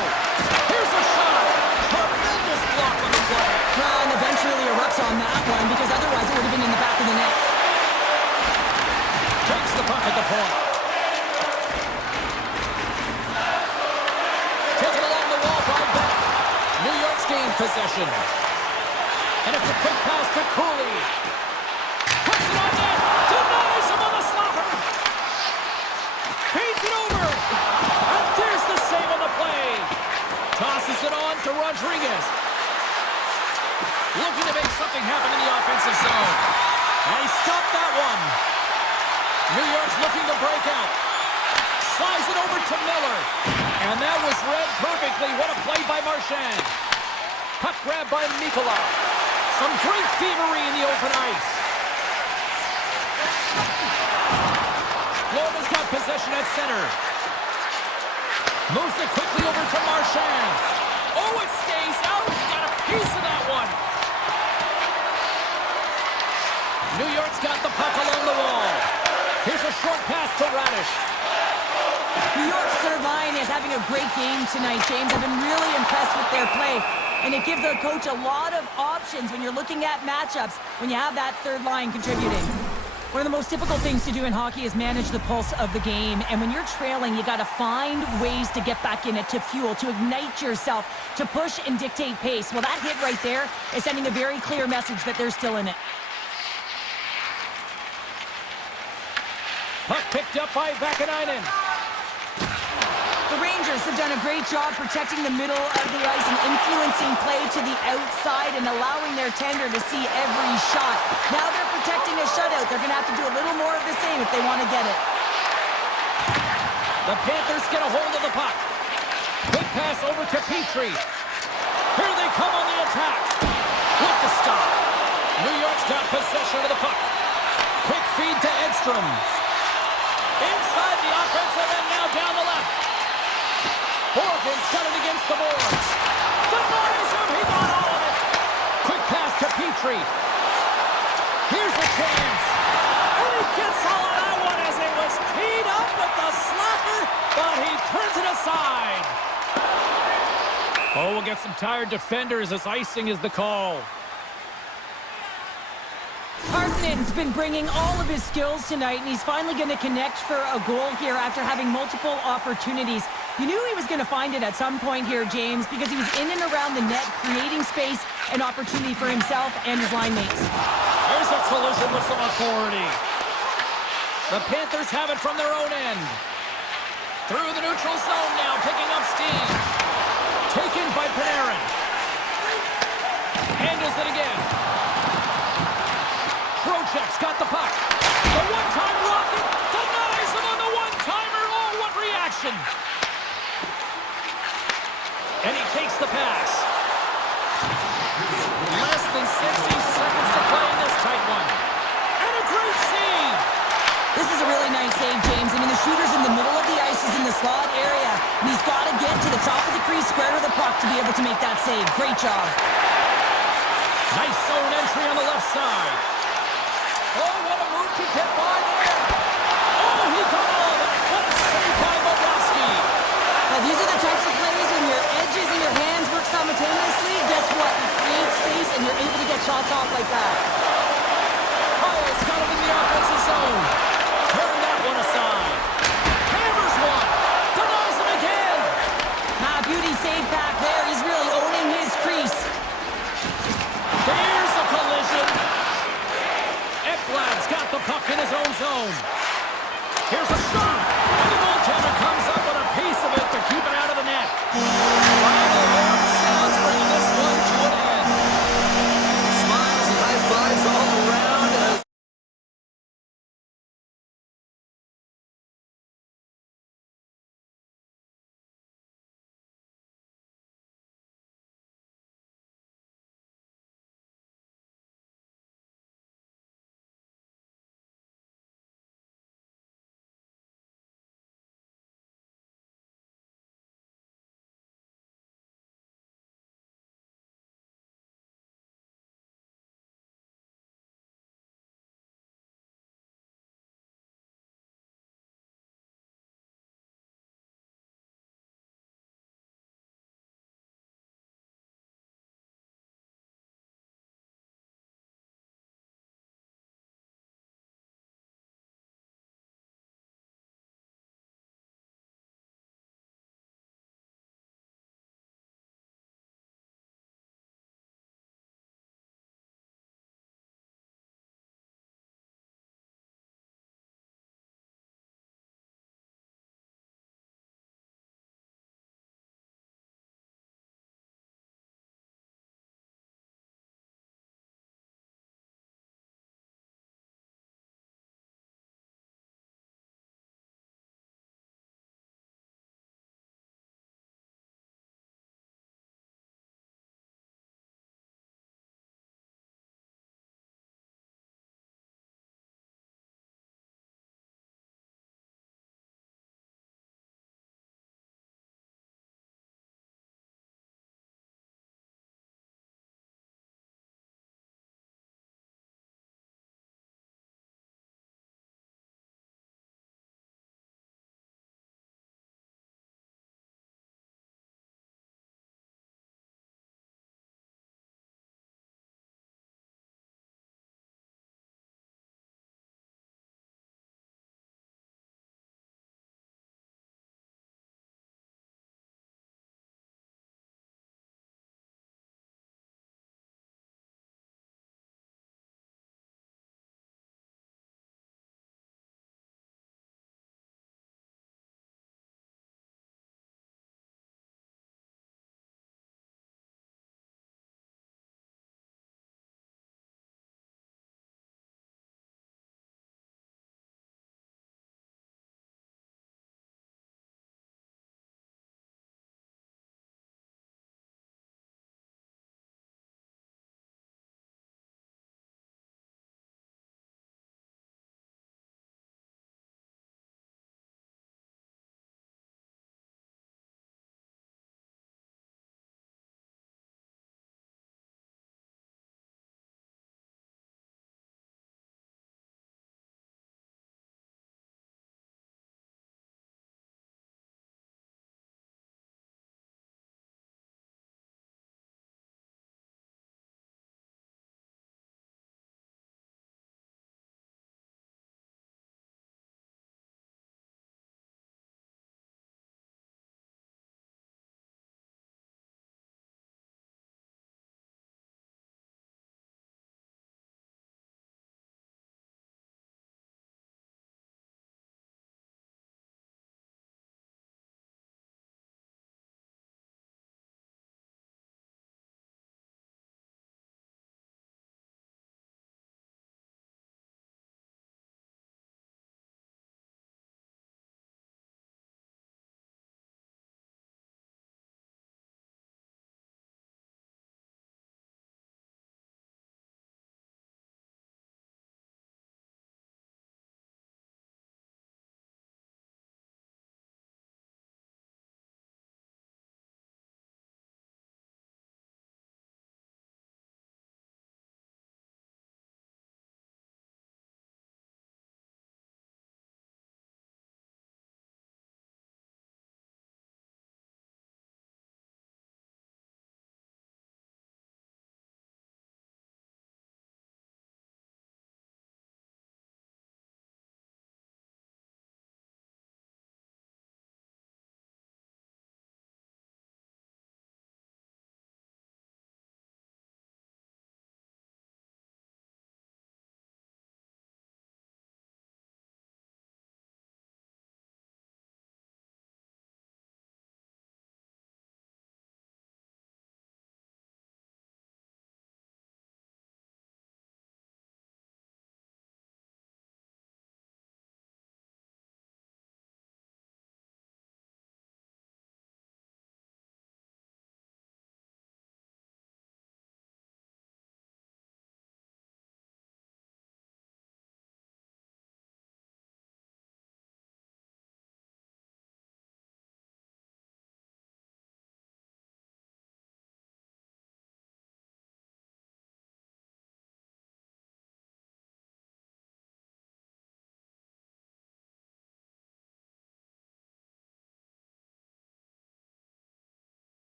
Here's a shot. Tremendous block on the play. Well, and the bench really erupts on that one, because otherwise it would have been in the back of the net. Takes the puck at the point. Taken along the wall by Beck. New York's gained possession. And it's a quick pass to Cooley. Puts it on net. Denies him on the slapper. Feeds it over. And there's the save on the play. Tosses it on to Rodriguez. Looking to make something happen in the offensive zone. And he stopped that one. New York's looking to break out. Slides it over to Miller. And that was read perfectly. What a play by Marchand. Puck grab by Mikula. Some great thievery in the open ice. Florida's got possession at center. Moves it quickly over to Marchand. Oh, it stays out. He got a piece of that one. New York's got the puck along the wall. Here's a short pass to Radish. New York's third line is having a great game tonight, James. I've been really impressed with their play. And it gives the coach a lot of options when you're looking at matchups, when you have that third line contributing. One of the most difficult things to do in hockey is manage the pulse of the game. And when you're trailing, you got to find ways to get back in it, to fuel, to ignite yourself, to push and dictate pace. Well, that hit right there is sending a very clear message that they're still in it. Puck picked up by Vakanainen. The Rangers have done a great job protecting the middle of the ice and influencing play to the outside and allowing their tender to see every shot. Now they're protecting a shutout. They're going to have to do a little more of the same if they want to get it. The Panthers get a hold of the puck. Quick pass over to Petrie. Here they come on the attack. With the stop. New York's got possession of the puck. Quick feed to Edstrom. Inside the offensive end, now down the left. Morgan's got it against the boards. Denies him, he got all of it. Quick pass to Petrie. Here's a chance. And he gets all of that one as it was teed up with the slapper, but he turns it aside. Oh, we'll get some tired defenders as icing is the call. Hartman's been bringing all of his skills tonight, and he's finally going to connect for a goal here after having multiple opportunities. You knew he was going to find it at some point here, James, because he was in and around the net, creating space and opportunity for himself and his line mates. There's a collision with some authority. The Panthers have it from their own end. Through the neutral zone now, picking up steam. Taken by Panarin. Handles it again. Trocheck's got the puck. The one-time rocket denies him on the one-timer. Oh, what reaction. And he takes the pass. Less than 60 seconds to play in this tight one. And a great save. This is a really nice save, James. I mean, the shooter's in the middle of the ice. He's in the slot area. And he's got to get to the top of the crease, square to the puck to be able to make that save. Great job. Nice zone entry on the left side. Oh, what a move to get by there. Oh, he got all of it. What a save by Bobrovsky. Now, these are the types of plays when your edges and your hands work simultaneously. Guess what? You create space and you're able to get shots off like that. Kyle's got it in the offensive zone. Turn that one aside. Hammers one. Denies him again. Beauty save back there. He's really owning his crease. There's a collision. Ekblad's got the puck in his own zone. Here's a shot. And the goaltender comes up with a piece of it to keep it out of the net. Final word sounds bringing this one to an end. Smiles and high fives all around.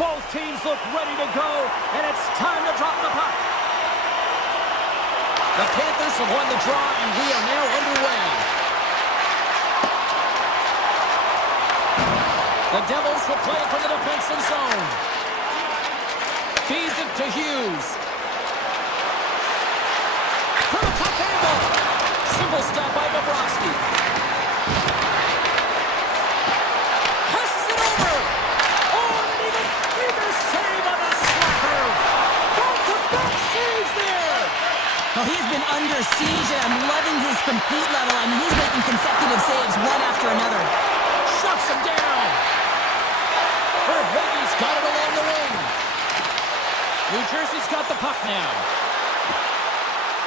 Both teams look ready to go, and it's time to drop the puck. The Panthers have won the draw, and we are now underway. The Devils will play it from the defensive zone. Feeds it to Hughes. From a tough angle. Simple stop by Bobrovsky. Passes it over. Oh, and an even bigger save on the slapper. Back-to-back saves there. Well, he's been under siege, and I'm loving his compete level. I mean, he's making consecutive saves one after another. Shuts him down. Verhaeghe's got it along the wing. New Jersey's got the puck now.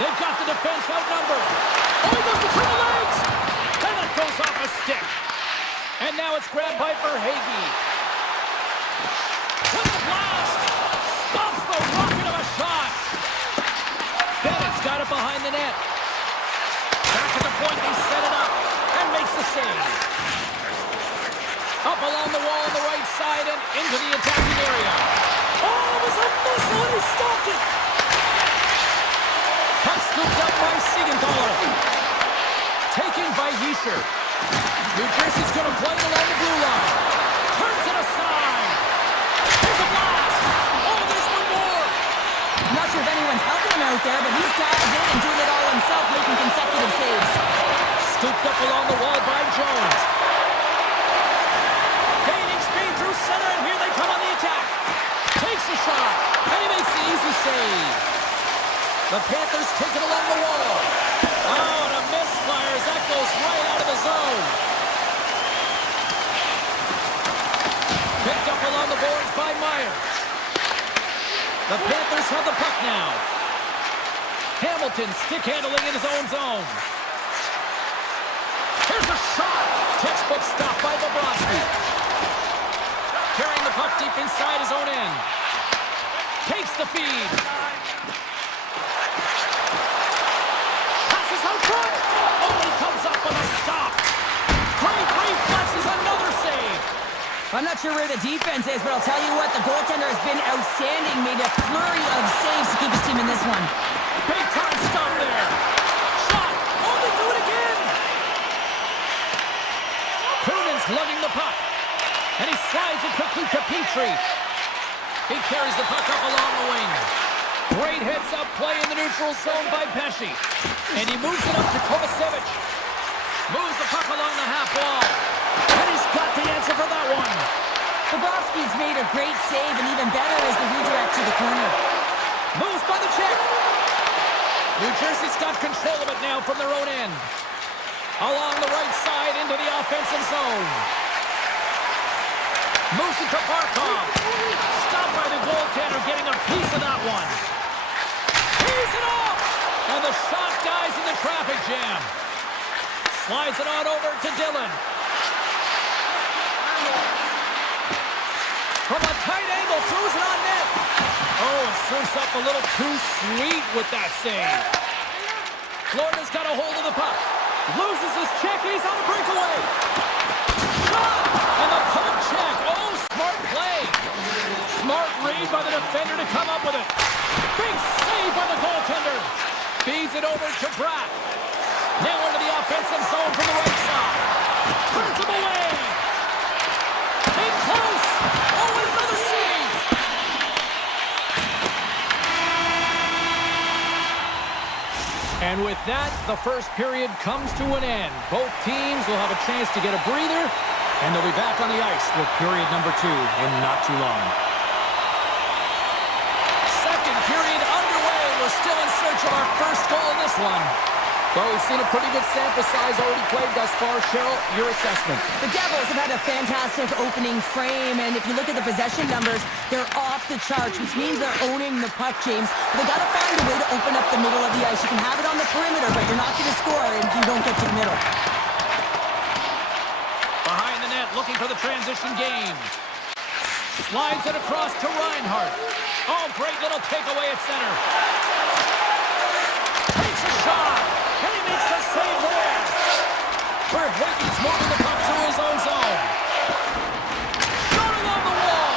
They've got the defense outnumbered. Oh, he goes between the legs. And it goes off a stick. And now it's grabbed by Verhaeghe. With the blast. Stops the rocket of a shot. Bennett's got it behind the net. Back at the point, they set it up. And makes the save. Up along the wall on the right side and into the attacking area. Oh, it was a missile and he stopped it. Puck scooped up by Siegenthaler. Taken by Hischier. New Jersey's going to play it along the blue line. Turns it aside. There's a blast. Oh, there's one more. I'm not sure if anyone's helping him out there, but he's dived in and doing it all himself, making consecutive saves. Scooped up along the wall by Jones. Gaining speed through center, and here they come on the attack. Takes a shot, and he makes the easy save. The Panthers take it along the wall. Oh, and a misfire as that goes right out of the zone. Picked up along the boards by Meyer. The Panthers have the puck now. Hamilton stick handling in his own zone. Here's a shot. Textbook stop by Bobrovsky. Carrying the puck deep inside his own end. Takes the feed. Passes out front. Only comes up with a stop. Great reflexes, another save. I'm not sure where the defense is, but I'll tell you what, the goaltender has been outstanding. Made a flurry of saves to keep his team in this one. Big time stop there. Shot. Oh, they do it again. Kunin's lugging the puck. And he slides it quickly to Petrie. He carries the puck up along the wing. Great heads-up play in the neutral zone by Pesce. And he moves it up to Kovacevic. Moves the puck along the half wall. And he's got the answer for that one. Bobrovsky's made a great save, and even better is the redirect to the corner. Moves by the check. New Jersey's got control of it now from their own end. Along the right side into the offensive zone. Moves it to Barkov. Stopped by the goaltender, getting a piece of that one. He's it off! And the shot dies in the traffic jam. Slides it on over to Dillon. From a tight angle, throws it on net. Oh, and surfs up a little too sweet with that save. Florida's got a hold of the puck. Loses his check, he's on a breakaway. Shot! And the poke check. Oh, smart play. Smart read by the defender to come up with it. Big save by the goaltender. Feeds it over to Bratt. Now into the offensive zone from the right side. Turns him away. In close. Oh, and another save. And with that, the first period comes to an end. Both teams will have a chance to get a breather, and they'll be back on the ice with period number 2 in not too long. Second period underway. We're still in search of our first goal in this one. Well, we've seen a pretty good sample size already played thus far. Cheryl, your assessment. The Devils have had a fantastic opening frame, and if you look at the possession numbers, they're off the charts, which means they're owning the puck, James. But they got to find a way to open up the middle of the ice. You can have it on the perimeter, but you're not going to score if you don't get to the middle. Behind the net, looking for the transition game. Slides it across to Reinhart. Oh, great little takeaway at center. Takes a shot. And he makes a save there. Verhaeghe's moving the puck to his own zone. Shot along the wall.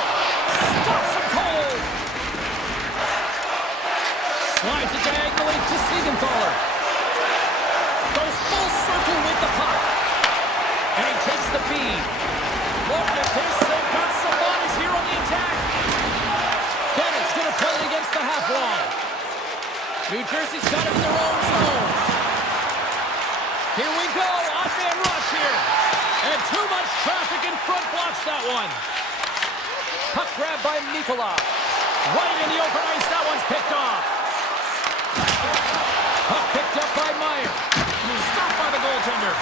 New Jersey's got it in their own zone. Here we go. Odd-man rush here. And too much traffic in front blocks that one. Puck grab by Nikola. Right in the open ice. That one's picked off. Puck picked up by Meyer. Stopped by the goaltender.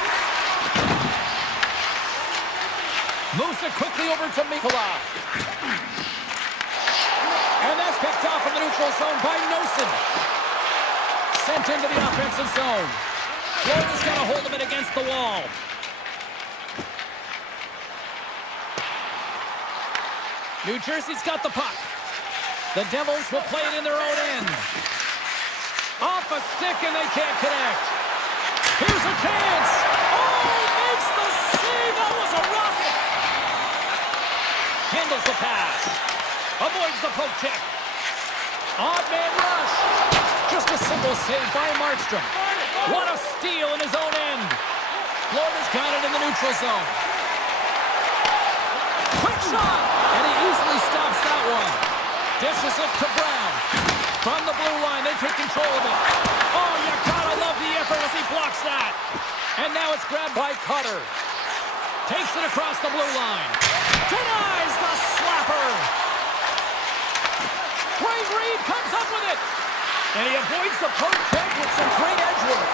Moves it quickly over to Nikola. And that's picked off from the neutral zone by Nosen. Sent into the offensive zone. Florida's got to hold him in against the wall. New Jersey's got the puck. The Devils will play it in their own end. Off a stick and they can't connect. Here's a chance. Oh, makes the save. That was a rocket. Handles the pass. Avoids the poke check. Odd man rush. Just a simple save by Markstrom. What a steal in his own end. Florida's got it in the neutral zone. Quick shot. And he easily stops that one. Dishes it to Brown. From the blue line, they take control of it. Oh, you gotta love the effort as he blocks that. And now it's grabbed by Cutter. Takes it across the blue line. Denies the slapper. Great read, comes up with it. And he avoids the poke check with some great edge work.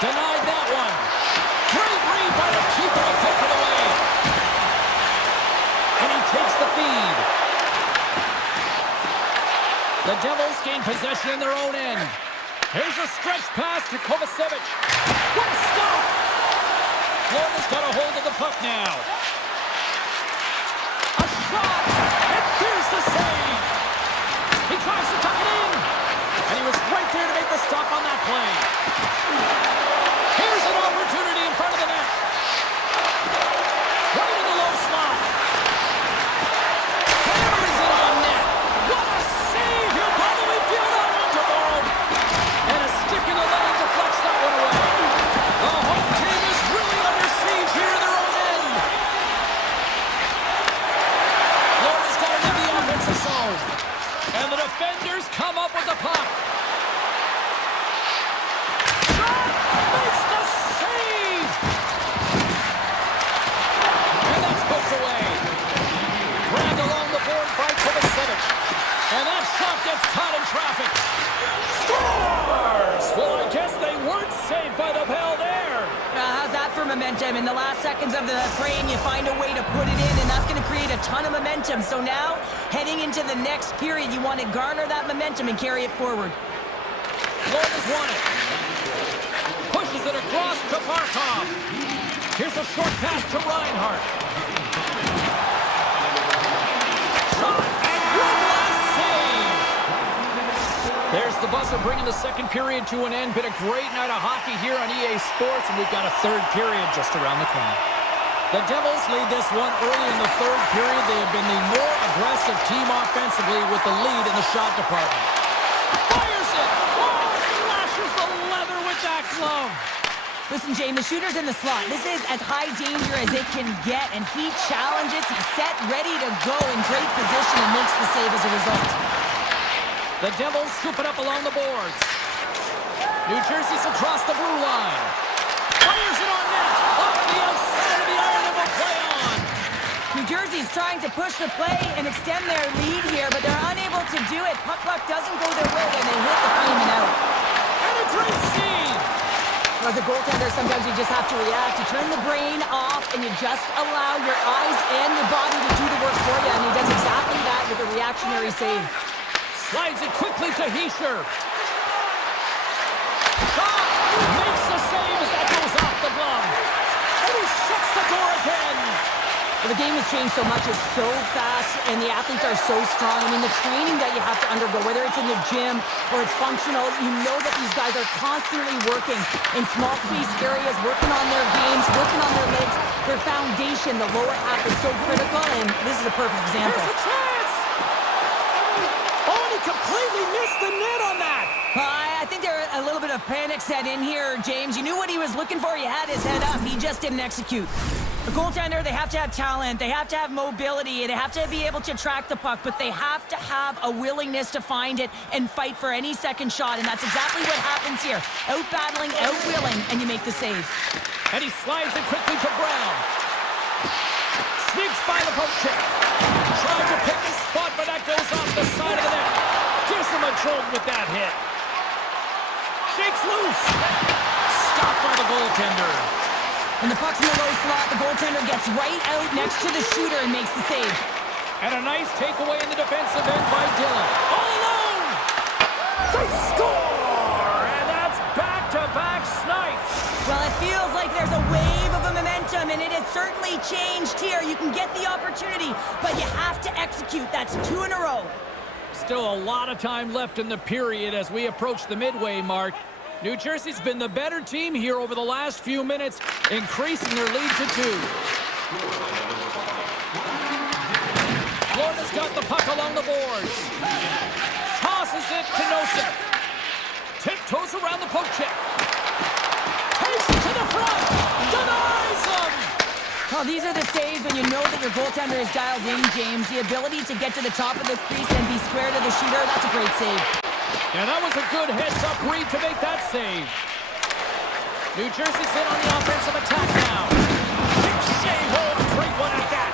Denied that one. Great read by the keeper to poke it away. And he takes the feed. The Devils gain possession in their own end. Here's a stretch pass to Kovacevic. What a stop! Florida's got a hold of the puck now. A shot! And there's the save! He tries to tuck it in! And he was right there to make the stop on that play. Here's an opportunity in front of the net. Right in the low slot. Hammers it on net. What a save! He'll probably feel that one tomorrow. And a stick in the lane deflects that one away. The home team is really under siege here in their own end. Florida's got it in the offensive zone. And the defenders come up with the puck. Shot! Makes the save! And that's poked away. Grabbed along the board by Kovacevic. And that shot gets caught in traffic. Scores! Well, I guess they weren't saved by the bell there. How's that for momentum? In the last seconds of the frame, you find a way to put it in, and that's going to create a ton of momentum. So now, heading into the next period, you want to garner that momentum and carry it forward. Florida's won it. Pushes it across to Barkov. Here's a short pass to Reinhart. Shot and one last save. There's the buzzer bringing the second period to an end. Been a great night of hockey here on EA Sports, and we've got a third period just around the corner. The Devils lead this one early in the third period. They have been the more aggressive team offensively with the lead in the shot department. Fires it! Oh, slashes the leather with that glove. Listen, Jane, the shooter's in the slot. This is as high danger as it can get, and he challenges, he's set, ready to go in great position, and makes the save as a result. The Devils scoop it up along the boards. New Jersey's across the blue line. Fires it on net. Off the outside of the iron and will play on. New Jersey's trying to push the play and extend their lead here, but they're unable to do it. Puck doesn't go their way, and they hit the frame and out. And a great save. As a goaltender, sometimes you just have to react. You turn the brain off, and you just allow your eyes and your body to do the work for you, and he does exactly that with a reactionary save. Slides it quickly to Hischer. Shot! Makes the save as that goes off the glove. And he shuts the door again. Well, the game has changed so much. It's so fast, and the athletes are so strong. I mean, the training that you have to undergo, whether it's in the gym or it's functional, you know that these guys are constantly working in small space areas, working on their games, working on their legs. Their foundation, the lower half, is so critical, and this is a perfect example. Here's a chance! Oh, and he completely missed the net on that. I think there a little bit of panic set in here, James. You knew what he was looking for. He had his head up. He just didn't execute. The goaltender, they have to have talent, they have to have mobility, they have to be able to track the puck, but they have to have a willingness to find it and fight for any second shot, and that's exactly what happens here. Out-battling, out-willing, and you make the save. And he slides it quickly to Brown. Sneaks by the poke check. Trying to pick his spot, but that goes off the side of the net. Gives him a jolt with that hit. Shakes loose. Stopped by the goaltender. When the puck's in the low slot, the goaltender gets right out next to the shooter and makes the save. And a nice takeaway in the defensive end by Dillon. All alone! They score! And that's back-to-back snipes. Well, it feels like there's a wave of a momentum, and it has certainly changed here. You can get the opportunity, but you have to execute. That's 2 in a row. Still a lot of time left in the period as we approach the midway mark. New Jersey's been the better team here over the last few minutes, increasing their lead to 2. Florida's got the puck along the boards. Tosses it to Nosek. Tiptoes around the poke check. Takes it to the front. Denies him. Well, these are the saves when you know that your goaltender is dialed in, James. The ability to get to the top of the crease and be square to the shooter, that's a great save. Yeah, that was a good heads-up read to make that save. New Jersey's in on the offensive attack now. Big save, great one at that.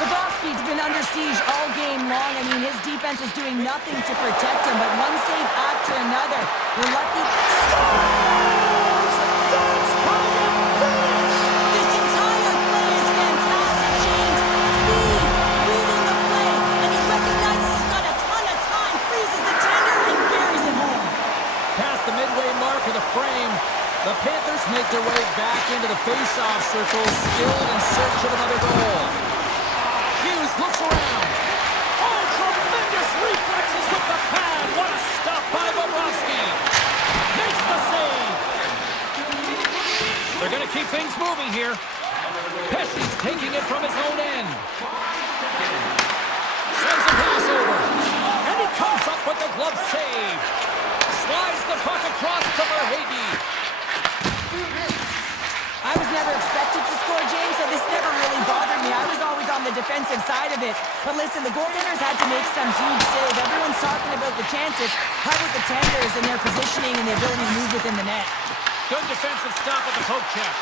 Bobrovsky's been under siege all game long. I mean, his defense is doing nothing to protect him, but one save after another. We're lucky. Scores! That's how you finish! This entire play is fantastic, James. Speed, reading the play, and he recognizes he's got a ton of time, freezes the tender, and buries it home. Past the midway mark of the frame, the Panthers make their way back into the face-off circle, still in search of another goal. Hughes looks around. Oh, tremendous reflexes with the pad. What a stop by Bobrovsky. Makes the save. They're going to keep things moving here. Pesci's taking it from his own end. Sends a pass over. And he comes up with the glove save. Slides the puck across to Verhaeghe. I was never expected to score, James, so this never really bothered me. I was always on the defensive side of it. But listen, the goaltenders had to make some huge save. Everyone's talking about the chances. How about the tenders and their positioning and the ability to move within the net? Good defensive stop with the poke check.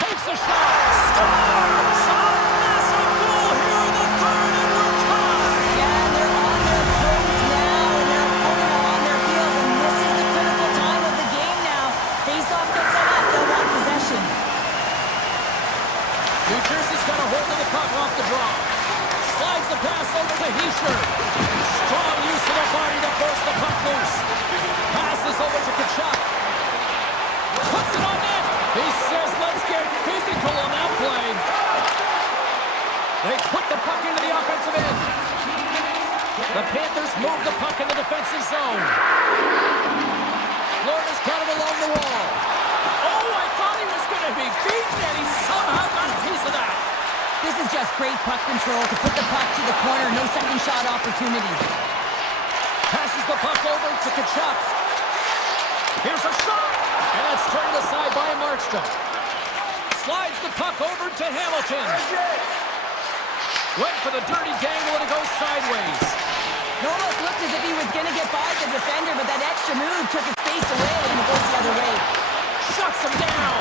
Takes a shot. Scores! A massive goal here in the third, and we're tied. Yeah, and they're on their toes now, and their opponent are on their heels, and this is the critical time of the game now. Face-off gets set up. They'll want possession. New Jersey's got a hold of the puck off the draw. Slides the pass over to Hischier. Strong use of the body to force the puck loose. Passes over to Tkachuk. Puts it on net. He says, let's get physical on that play. They put the puck into the offensive end. The Panthers move the puck in the defensive zone. Florida's got it along the wall. Oh, I thought he was going to be beaten, and he somehow got a piece of that. This is just great puck control to put the puck to the corner. No second shot opportunity. Passes the puck over to Tkachuk. Here's a shot, and it's turned aside by Markstrom. Slides the puck over to Hamilton. Went for the dirty dangle, and it goes sideways. It almost looked as if he was going to get by the defender, but that extra move took his face away, and it goes the other way. Shuts him down.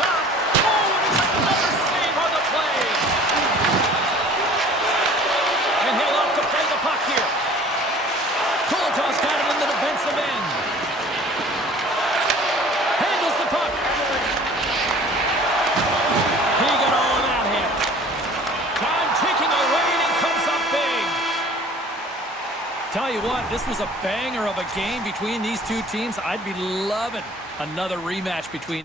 Shot. Oh, and it's another save on the play. And he'll opt to play the puck here. Kulikov's got it in the defensive end. Handles the puck. He got all of that hit. Time ticking away, and it comes up big. Tell you what, this was a banger of a game between these two teams. I'd be loving another rematch between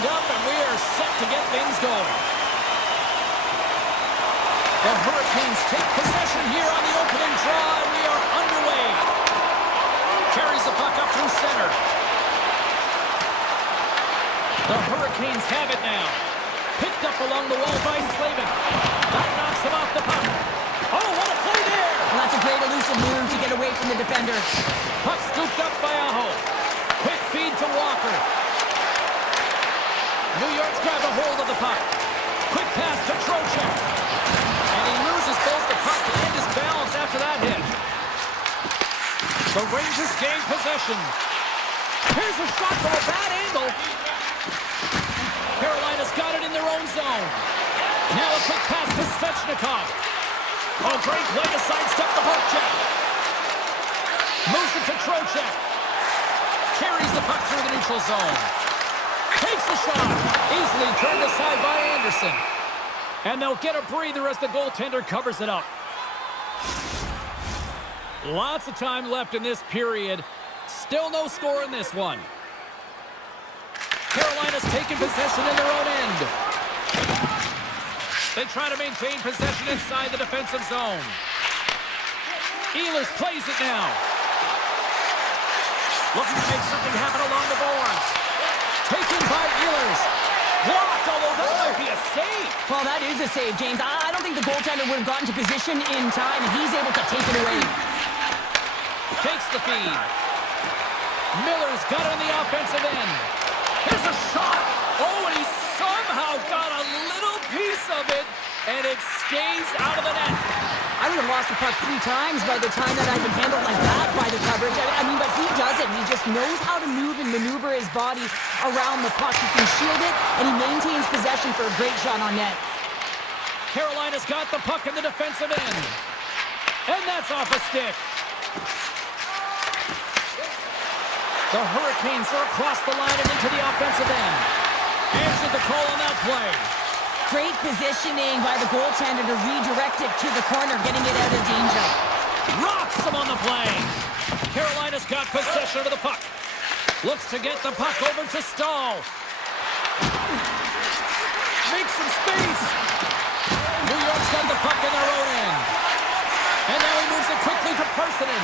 lined up, and we are set to get things going. The Hurricanes take possession here on the opening draw, and we are underway. Carries the puck up through center. The Hurricanes have it now. Picked up along the wall by Slavin. That knocks him off the puck. Oh, what a play there! Well, that's a great elusive move to get away from the defender. Puck scooped up by Aho. Quick feed to Walker. New York's grabbed a hold of the puck. Quick pass to Trocheck. And he loses both the puck and his balance after that hit. The Rangers gain possession. Here's a shot from a bad angle. Carolina's got it in their own zone. Now a quick pass to Svechnikov. Oh, great way to sidestep the poke check. Moves it to Trocheck. Carries the puck through the neutral zone. Takes the shot. Easily turned aside by Anderson. And they'll get a breather as the goaltender covers it up. Lots of time left in this period. Still no score in this one. Carolina's taken possession in their own end. They try to maintain possession inside the defensive zone. Ehlers plays it now. Looking to make something happen along the boards. Taken by Ehlers. Blocked, although that might be a save. Well, that is a save, James. I don't think the goaltender would have gotten to position in time, and he's able to take it away. Takes the feed. Miller's got it on the offensive end. Here's a shot. Oh, and he somehow got a little piece of it, and it stays out of the net. I would have lost the puck 3 times by the time that I've been handled like that by the coverage. I mean, but he does it. He just knows how to move and maneuver his body around the puck. He can shield it, and he maintains possession for a great shot on net. Carolina's got the puck in the defensive end. And that's off a stick. The Hurricanes are across the line and into the offensive end. Answered the call on that play. Great positioning by the goaltender to redirect it to the corner, getting it out of danger. Rocks him on the play. Carolina's got possession of the puck. Looks to get the puck over to Stahl. Makes some space. New York's got the puck in their own end. And now he moves it quickly to Personen.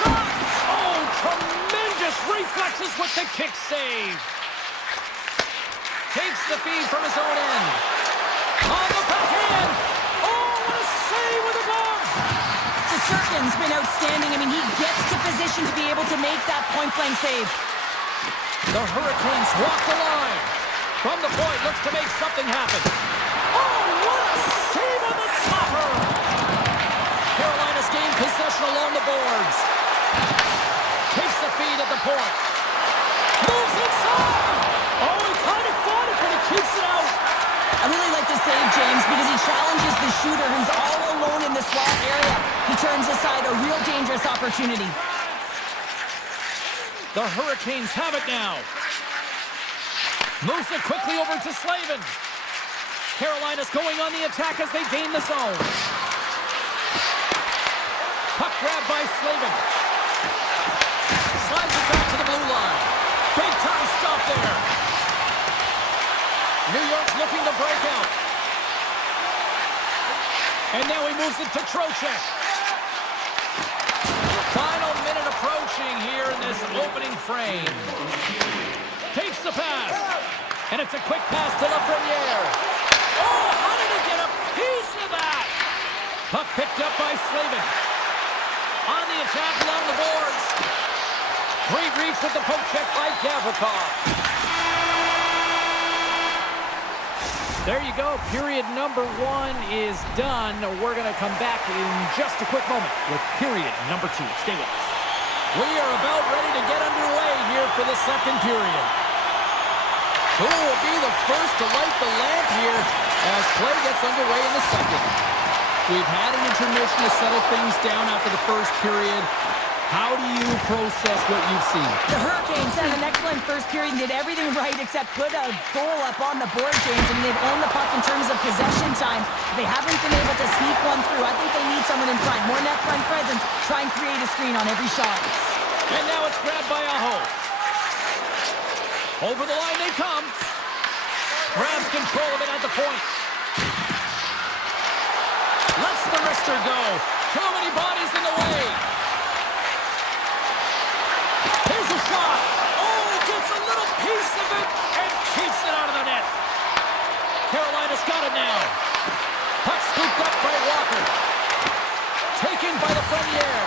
Shot! Oh, tremendous reflexes with the kick save. Takes the feed from his own end. On the backhand. Oh, what a save with a glove. Sirkin's been outstanding. I mean, he gets to position to be able to make that point-blank save. The Hurricanes walk the line. From the point, looks to make something happen. Oh, what a save on the stopper. Carolina's gained possession along the boards. Takes the feed at the point. Moves inside. Oh, he kind of fought it, but he keeps it out. I really like this save, James, because he challenges the shooter who's all alone in the slot area. He turns aside a real dangerous opportunity. The Hurricanes have it now. Moves it quickly over to Slavin. Carolina's going on the attack as they gain the zone. Puck grab by Slavin. Slides it back to the blue line. Big time stop there. New York's looking to break out. And now he moves it to Trocheck. Final minute approaching here in this opening frame. Takes the pass. And it's a quick pass to Lafreniere. Oh, how did he get a piece of that? Puck picked up by Slavin. On the attack along the boards. Great reach with the poke check by Gavrikov. There you go. Period number 1 is done. We're going to come back in just a quick moment with period number 2. Stay with us. We are about ready to get underway here for the second period. Who will be the first to light the lamp here as play gets underway in the second? We've had an intermission to settle things down after the first period. How do you process what you've seen? The Hurricanes had an excellent first period and did everything right except put a goal up on the board, James. I mean, they've owned the puck in terms of possession time. They haven't been able to sneak one through. I think they need someone in front. More net front presence. Try and create a screen on every shot. And now it's grabbed by Aho. Over the line they come. Grabs control of it at the point. Lets the wrister go. Too many bodies in the way. Here's a shot. Oh, gets a little piece of it and keeps it out of the net. Carolina's got it now. Puck scooped up by Walker. Taken by the Frenier.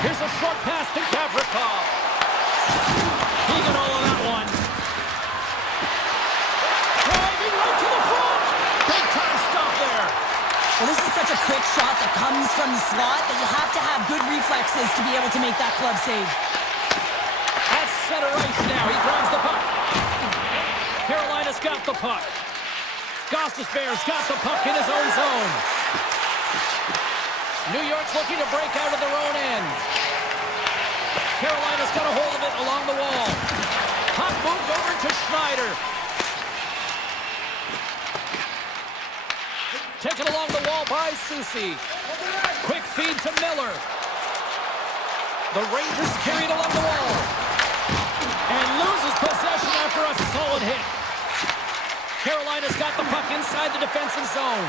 Here's a short pass to Gavrikov. He got all of that one. Driving right to the front. Big time stop there. Well, this is such a quick shot that comes from the slot that you have to have good reflexes to be able to make that glove save. At center ice now. He grabs the puck. Carolina's got the puck. Gostisbehere's got the puck in his own zone. New York's looking to break out of their own end. Carolina's got a hold of it along the wall. Puck moved over to Schneider. Taken along the wall by Susi. Quick feed to Miller. The Rangers carried along the wall. And loses possession after a solid hit. Carolina's got the puck inside the defensive zone.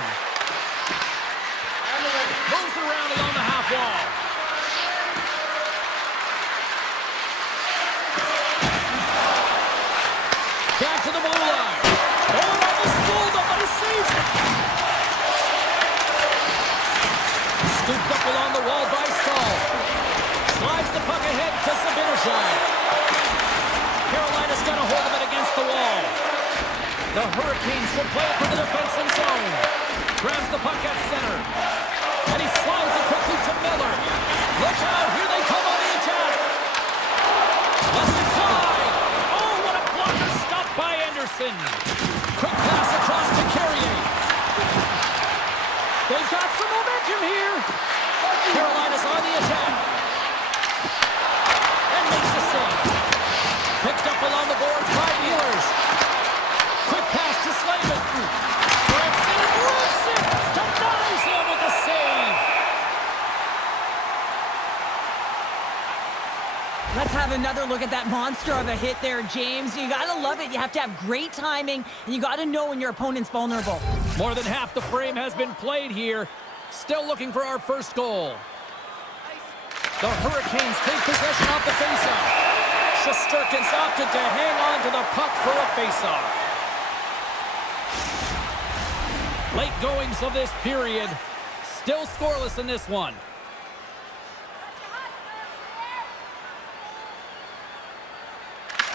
Moves around along the half wall. Back to the blue line. Oh, almost fooled him, but he saves it. Scooped up along the wall by Stahl. Slides the puck ahead to Sabinishai. Carolina's got a hold of it against the wall. The Hurricanes will play it for the defensive zone. Grabs the puck at center. And he slides it quickly to Miller. Look out, here they come on the attack. Lets it fly. Oh, what a blocker stop by Anderson. Quick pass across to Carrier. They've got some momentum here. Carolina's on the attack. And makes the save. Picked up along the boards by Ehlers. Quick pass to Slavin. Breaks it and roofs it. Denies him with the save. Let's have another look at that monster of a hit there, James. You gotta love it. You have to have great timing, and you gotta know when your opponent's vulnerable. More than half the frame has been played here. Still looking for our first goal. The Hurricanes take possession off the faceoff. Shesterkin's opted to hang on to the puck for a faceoff. Late goings of this period. Still scoreless in this one.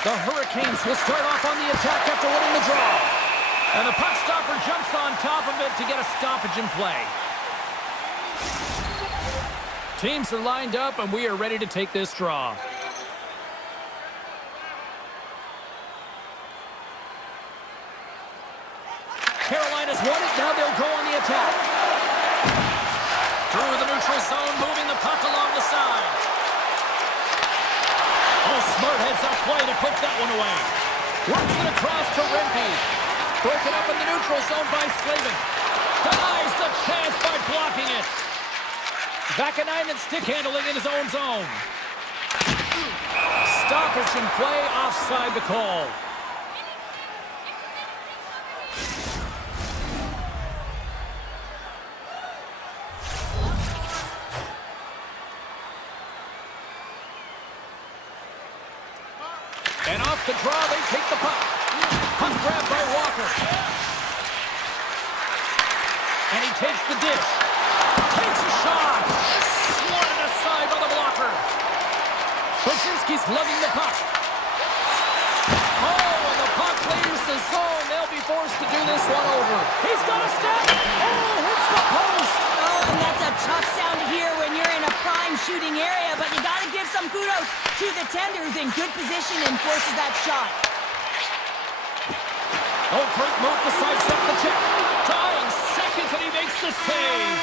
The Hurricanes will start off on the attack after winning the draw. And the puck stopper jumps on top of it to get a stoppage in play. Teams are lined up, and we are ready to take this draw. Carolina's won it. Now they'll go on the attack. Through the neutral zone, moving the puck along the side. Oh, smart heads-up play to put that one away. Works it across to Rempe. Broken up in the neutral zone by Slavin. Denies the chance by blocking it. Vakanainen stick handling in his own zone. Stoppage in play, offside the call. And off the draw, they take the puck. Puck grab by Walker. And he takes the dish. Takes a shot. Swatted aside by the blocker. Brzezinski's lugging the puck. Oh, and the puck leaves the zone. They'll be forced to do this one over. He's got a step. Oh, hits the post. Oh, and that's a tough sound to hear when you're in a prime shooting area, but you got to give some kudos to the tenders in good position and forces that shot. Oh, great move to sidestep the check. Dying seconds and he makes the save.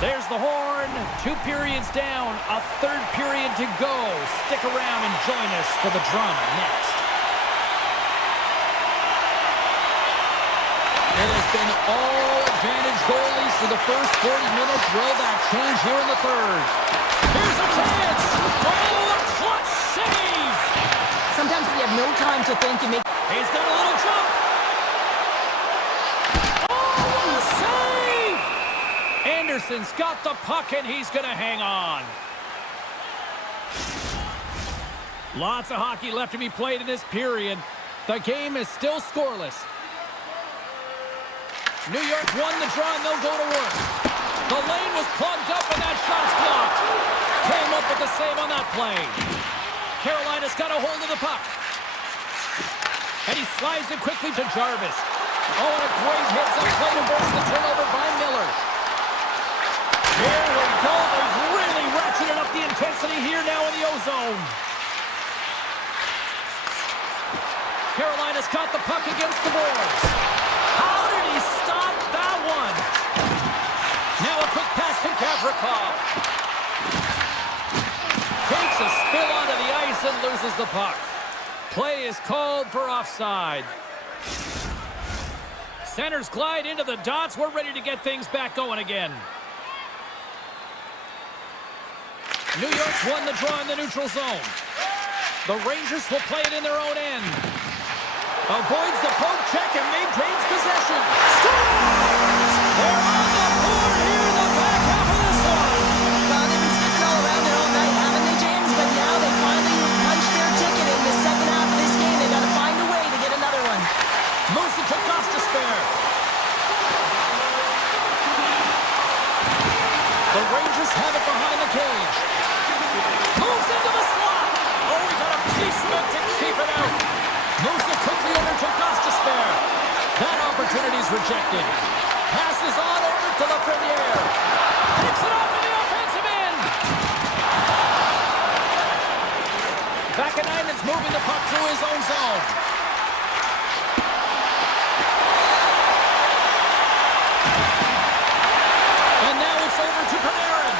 There's the horn. 2 periods down. A third period to go. Stick around and join us for the drama next. It has been all advantage goalies for the first 40 minutes. Will that change here in the third? Here's a chance. Oh, a clutch save. don't you think? He's got a little jump. Oh, what a save! Anderson's got the puck, and he's going to hang on. Lots of hockey left to be played in this period. The game is still scoreless. New York won the draw, and they'll go to work. The lane was plugged up, and that shot's blocked. Came up with the save on that play. Carolina's got a hold of the puck. And he slides it quickly to Jarvis. Oh, and a great hits-up play to force the turnover by Miller. Here we go. They've really ratcheted up the intensity here now in the O-zone. Carolina's got the puck against the boards. How did he stop that one? Now a quick pass to Gavrikov. Takes a spill onto the ice and loses the puck. Play is called for offside. Centers glide into the dots. We're ready to get things back going again. New York's won the draw in the neutral zone. The Rangers will play it in their own end. Avoids the poke check and maintains possession. Scores! They're on the board here in the back half of this one. Well, they've been sniffing all around it all night, haven't they, James? But now they finally punched their ticket in the second half of this game. They got to find a way to get another one. Moves it to Gostisbehere. The Rangers have it behind the cage. Moves into the slot. Oh, he got a piece of it to keep it out. Moves it quickly over to Gostisbehere. That opportunity's rejected. Passes on over to Lafreniere. Picks it off in the offensive end. Vakanainen's moving the puck through his own zone. And now it's over to Panarin.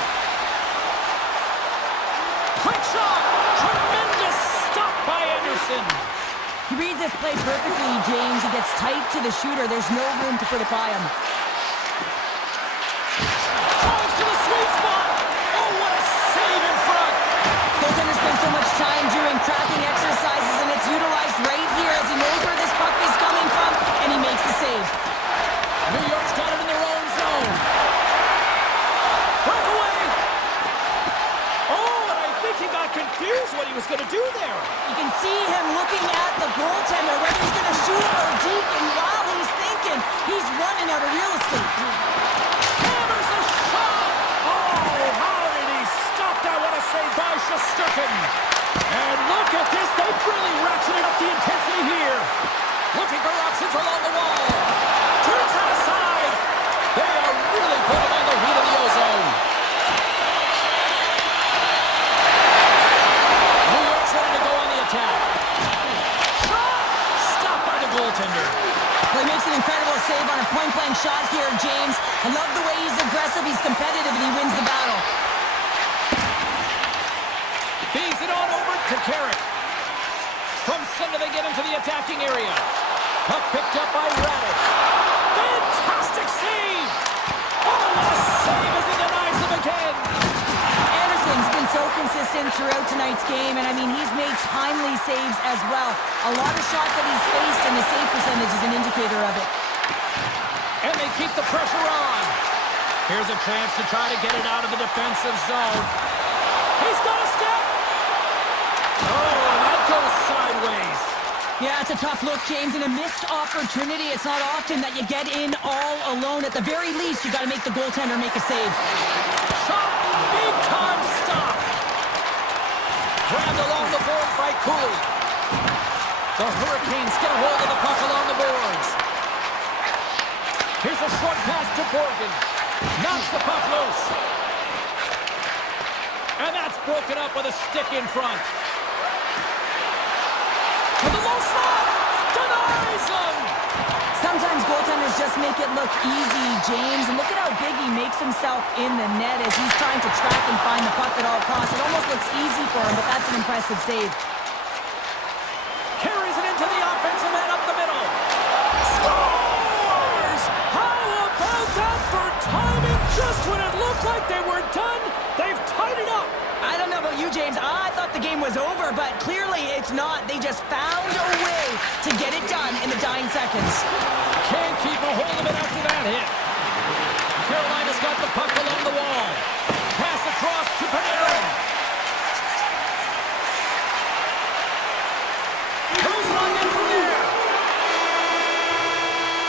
Quick shot. Tremendous stop by Anderson. He reads this play perfectly, James. He gets tight to the shooter. There's no room to put it by him. Drives to the sweet spot. Oh, what a save in front. Goaltender spends so much time doing tracking exercises, and it's utilized right here as he knows where this puck is coming from, and he makes the save. New York's got it in their own zone. Breakaway. Oh, and I think he got confused what he was going to do there. You can see him looking at the goaltender, whether he's going to shoot or deke, and while he's thinking, he's running out of real estate. Hammers a shot. Oh, how did he stop that? What a save by Shesterkin. And look at this. They've really ratcheted up the intensity here. Looking for options along the wall. Turns that aside. They are really putting on the heat of the O-zone. New York's ready to go on the attack. Shot! Stopped by the goaltender. Well, he makes an incredible save on a point-blank shot here, James. I love the way he's aggressive, he's competitive, and he wins the battle. Feeds it on over to Carrick. From center, they get into the attacking area. Puck picked up by Radish. Fantastic save! Oh, what a save as he denies them again! Anderson's been so consistent throughout tonight's game, and I mean, he's made timely saves as well. A lot of shots that he's faced, and the save percentage is an indicator of it. And they keep the pressure on. Here's a chance to try to get it out of the defensive zone. He's got a step! Oh, and that goes sideways. Yeah, it's a tough look, James, and a missed opportunity. It's not often that you get in all alone. At the very least, you got to make the goaltender make a save. Shot! Big time stop! Grabbed along the board by Cooley. The Hurricanes get a hold of the puck along the boards. Here's a short pass to Borgen. Knocks the puck loose. And that's broken up with a stick in front. And the low slot denies him. Sometimes goaltenders just make it look easy, James. And look at how big he makes himself in the net as he's trying to track and find the puck at all costs. It almost looks easy for him, but that's an impressive save. Carries it into the offensive end up the middle. Scores! How about that for timing? Just when it looked like they were done, they've tied it up. I don't know about you, James. I thought the game was over, but clearly it's not. They just found a way to get it done in the dying seconds. Can't keep a hold of it after that hit. Carolina's got the puck along the wall. Pass across to Panarin. Goes on in from there.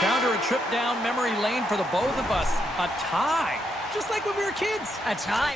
Counter a trip down memory lane for the both of us. A tie. Just like when we were kids. A tie.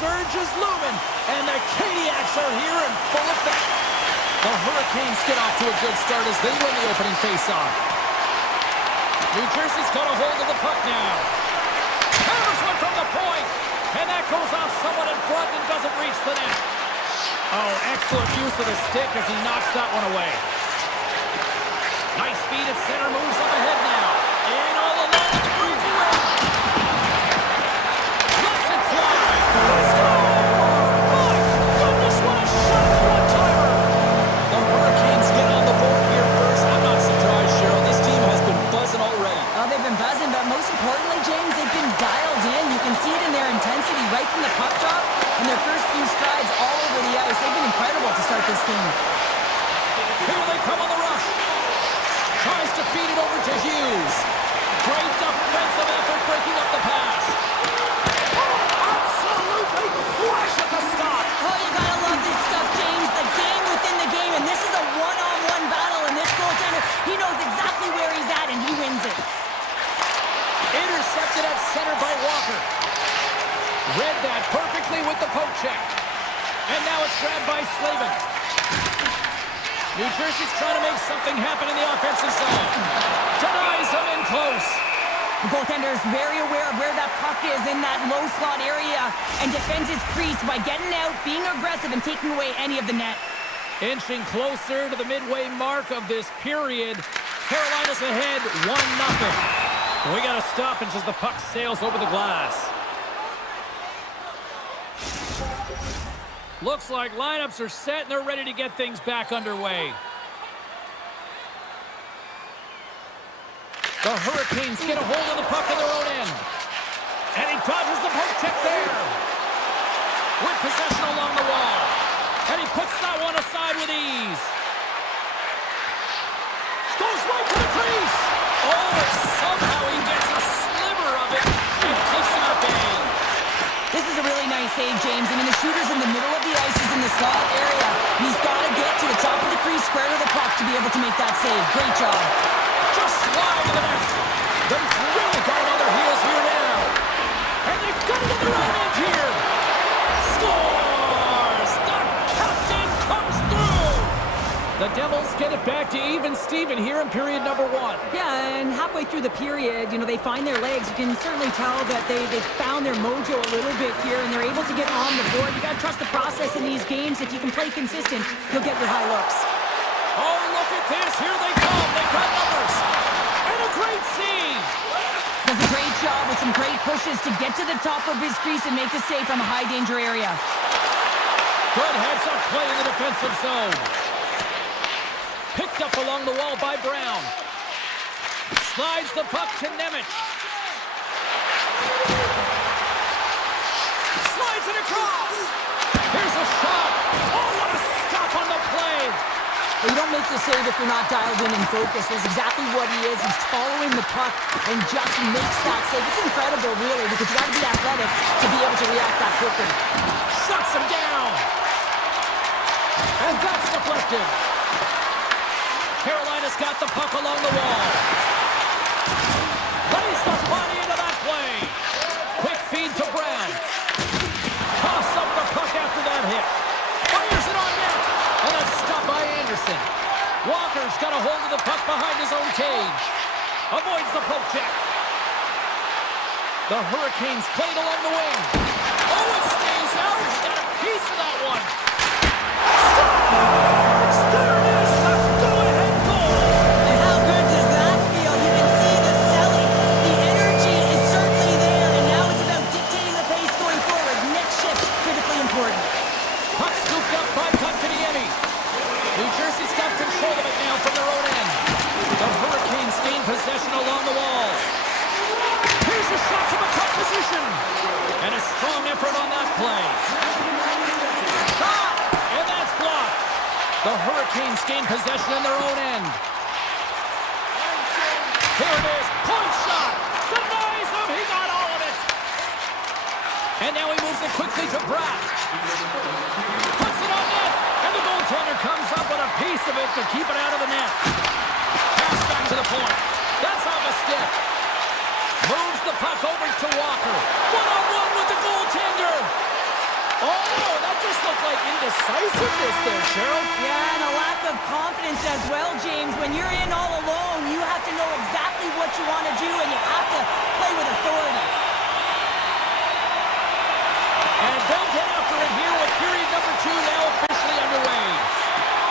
surge is looming, and the Cadiacs are here in full effect. The Hurricanes get off to a good start as they win the opening faceoff. New Jersey's got a hold of the puck now. Hammers one from the point, and that goes off someone in front and doesn't reach the net. Oh, excellent use of the stick as he knocks that one away. Nice feed at center, moves up ahead now. And all alone at the breakaway. Lets it fly. They score! My goodness, what a shot at one-timer! The Hurricanes get on the board here first. I'm not surprised, Cheryl. This team has been buzzing already. Oh, they've been buzzing, but most importantly, James, they've been dialed in. You can see it in their intensity right from the puck drop and their first few strides all over the ice. They've been incredible to start this game. Here they come on the rush. Tries to feed it over to Hughes. Great defensive effort breaking up the pass. Oh, absolutely crush at the stop. Oh, you gotta love this stuff, James. The game within the game, and this is a one-on-one battle, and this goaltender, he knows exactly where he's at, and he wins it. Intercepted at center by Walker. Read that perfectly with the poke check. And now it's grabbed by Slavin. New Jersey's trying to make something happen in the offensive zone. Denies him in close. The goaltender is very aware of where that puck is in that low slot area and defends his crease by getting out, being aggressive, and taking away any of the net. Inching closer to the midway mark of this period. Carolina's ahead 1-0. We got to stop as the puck sails over the glass. Looks like lineups are set and they're ready to get things back underway. The Hurricanes get a hold of the puck in their own end. And he dodges the poke check there. With possession along the wall. And he puts that one aside with ease. Goes right to the crease. Oh, and somehow he gets a sliver of it and takes him at bay. This is a really nice save, James. I mean, the shooter's in the middle of the ice. He's in the slot area. He's got to get to the top of the crease, square to the puck to be able to make that save. Great job. Just slide to the net. They've really got him on their heels here now. And they've got it in their own end here. Scores! The captain comes through. The Devils get it back to even Steven here in period number 1. Yeah, and halfway through the period, they find their legs. You can certainly tell that they found their mojo a little bit here, and they're able to get on the board. You got to trust the process in these games. If you can play consistent, you'll get your high looks. Oh, look at this. Here they come. They've got numbers. And a great save. Does a great job with some great pushes to get to the top of his crease and make the save from a high-danger area. Good heads-up play in the defensive zone. Picked up along the wall by Brown. Slides the puck to Nemec. Slides it across. Here's a shot. Oh, what a stop on the play. You don't make the save if you're not dialed in and focused. That's exactly what he is. He's following the puck and just makes that save. It's incredible, really, because you got to be athletic to be able to react that quickly. Shuts him down. And that's deflected. Carolina's got the puck along the wall. Lays the body into that play. Quick feed to Brown. Toss up the puck after that hit. Fires it on net. And a stop by Anderson. Walker's got a hold of the puck behind his own cage. Avoids the poke check. The Hurricanes played along the wing. Oh, it stays out. He's got a piece of that one. Scores! There it is. The go-ahead goal. And how good does that feel? You can see the selling. The energy is certainly there, and now it's about dictating the pace going forward. Next shift, critically important. Puck scooped up by Kotkaniemi. New Jersey's got control of it now from their own end. The Hurricanes gain possession along the wall. Here's a shot from a tough position. And a strong effort on that play. Shot! And that's blocked. The Hurricanes gain possession in their own end. Here it is. Point shot. Denies him. He got all of it. And now he moves it quickly to Bratt. Puts it on net. And the goaltender comes up with a piece of it to keep it out of the net. Pass back to the point. That's off a stick. Moves the puck over to Walker. One-on-one with the goaltender. Oh, that just looked like indecisiveness there, Cheryl. Yeah, and a lack of confidence as well, James. When you're in all alone, you have to know exactly what you want to do, and you have to play with authority. And they'll get after it here with period number 2 now officially underway.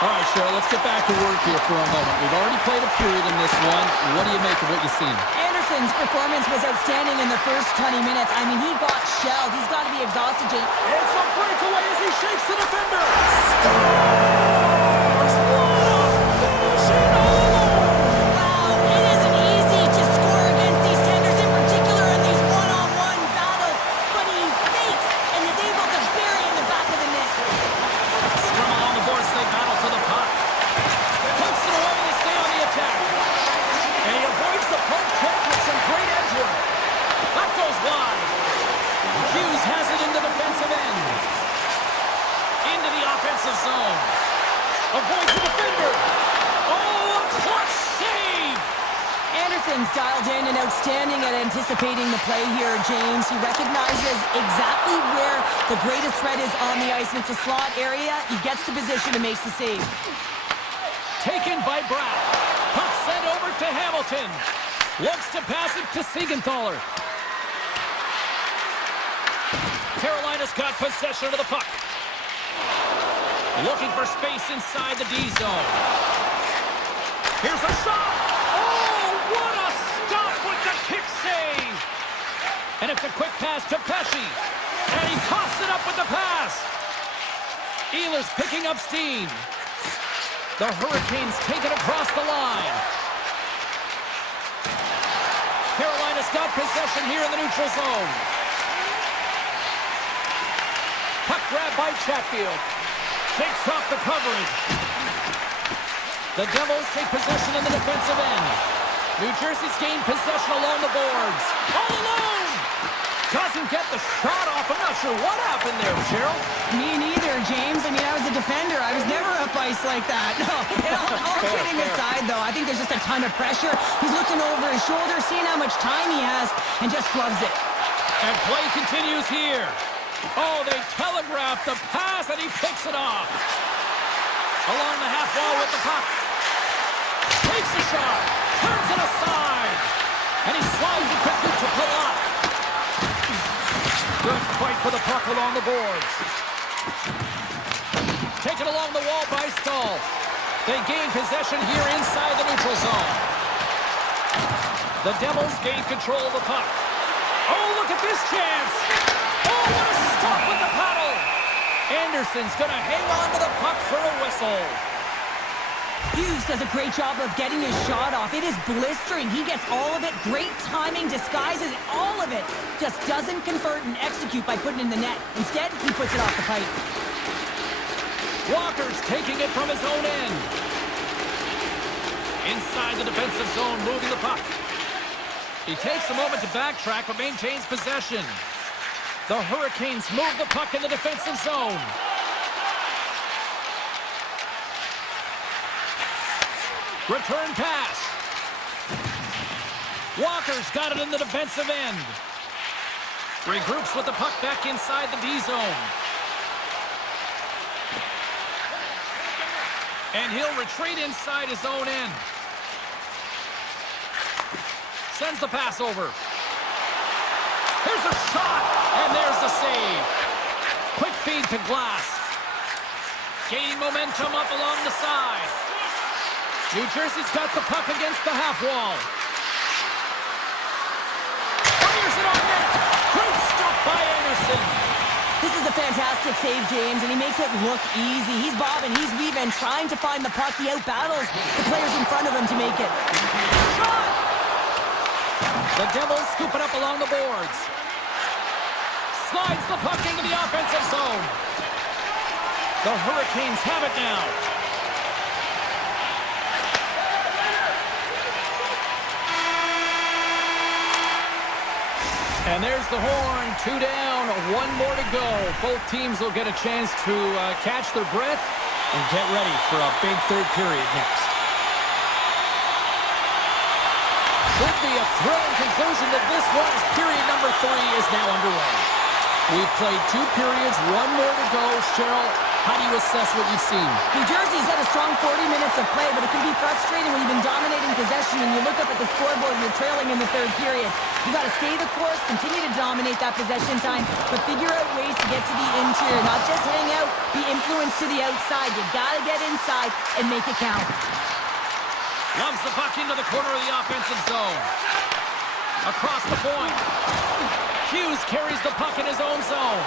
All right, Cheryl, let's get back to work here for a moment. We've already played a period in this one. What do you make of what you've seen? Anderson's performance was outstanding in the first 20 minutes. I mean, he got shelled. He's got to be exhausted, James. It's a breakaway as he shakes the defender. Scores! What a finishing all alone! Wow, it isn't easy to score against these tenders, in particular in these one-on-one battles. But he fakes and is able to bury in the back of the net. Scrum along the boards, they battle for the puck. Puts it away to stay on the attack. And he avoids the poke check with some great edge work. That goes wide. Hughes has it in the defensive end. Into the offensive zone. Avoids the defender. Oh, a clutch save! Anderson's dialed in and outstanding at anticipating the play here, James. He recognizes exactly where the greatest threat is on the ice. And it's a slot area. He gets to position and makes the save. Taken by Brown. Puck sent over to Hamilton. Looks to pass it to Siegenthaler. Carolina's got possession of the puck. Looking for space inside the D zone. Here's a shot. Oh, what a stop with the kick save. And it's a quick pass to Pesci. And he coughs it up with the pass. Ehlers picking up steam. The Hurricanes take it across the line. Carolina's got possession here in the neutral zone. Puck grab by Chatfield. Takes off the coverage. The Devils take possession in the defensive end. New Jersey's gained possession along the boards. All alone! Doesn't get the shot off. I'm not sure what happened there, Cheryl. Me neither, James. I mean, I was a defender. I was never up ice like that. No, and all kidding aside, though, I think there's just a ton of pressure. He's looking over his shoulder, seeing how much time he has, and just flubs it. And play continues here. Oh, they telegraphed the pass, and he picks it off. Along the half wall with the puck. Takes a shot. Turns it aside. And he slides it quickly to Palat. Good fight for the puck along the boards. Taken along the wall by Stahl. They gain possession here inside the neutral zone. The Devils gain control of the puck. Oh, look at this chance. Oh, what a stop with the paddle. Anderson's going to hang on to the puck for a whistle. Hughes does a great job of getting his shot off. It is blistering. He gets all of it. Great timing, disguises all of it. Just doesn't convert and execute by putting it in the net. Instead, he puts it off the pipe. Walker's taking it from his own end. Inside the defensive zone, moving the puck. He takes a moment to backtrack, but maintains possession. The Hurricanes move the puck in the defensive zone. Return pass. Walker's got it in the defensive end. Regroups with the puck back inside the D zone. And he'll retreat inside his own end. Sends the pass over. Here's a shot, and there's the save. Quick feed to Glass. Gain momentum up along the side. New Jersey's got the puck against the half wall. Fires it on net. Great stop by Anderson. This is a fantastic save, James, and he makes it look easy. He's bobbing, he's weaving, trying to find the puck. He outbattles the players in front of him to make it. Shot! The Devils scoop it up along the boards. Slides the puck into the offensive zone. The Hurricanes have it now. And there's the horn. 2 down, 1 more to go. Both teams will get a chance to catch their breath and get ready for a big third period next. Should be a thrilling conclusion to this one as period number 3 is now underway. We've played 2 periods, 1 more to go. Cheryl, how do you assess what you've seen? New Jersey's had a strong 40 minutes of play, but it can be frustrating when you've been dominating possession and you look up at the scoreboard and you're trailing in the 3rd period. You got to stay the course, continue to dominate that possession time, but figure out ways to get to the interior, not just hang out, be influenced to the outside. You got to get inside and make it count. Loves the puck into the corner of the offensive zone. Across the point. Hughes carries the puck in his own zone.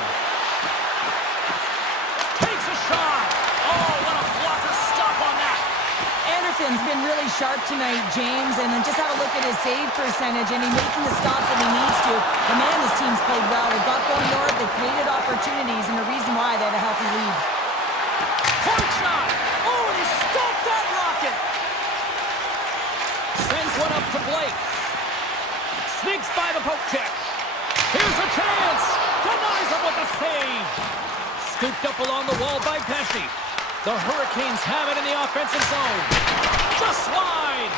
Takes a shot. Oh, what a blocker stop on that. Anderson's been really sharp tonight, James, and then just have a look at his save percentage, and he's making the stops that he needs to. The man, his team's played well. They got going north, they created opportunities, and the reason why they have a healthy lead. Point shot. Oh, and he stopped that rocket. Sends one up to Blake. Sneaks by the poke check. Here's a chance. Denies him with a save. Scooped up along the wall by Pesci. The Hurricanes have it in the offensive zone. Just wide.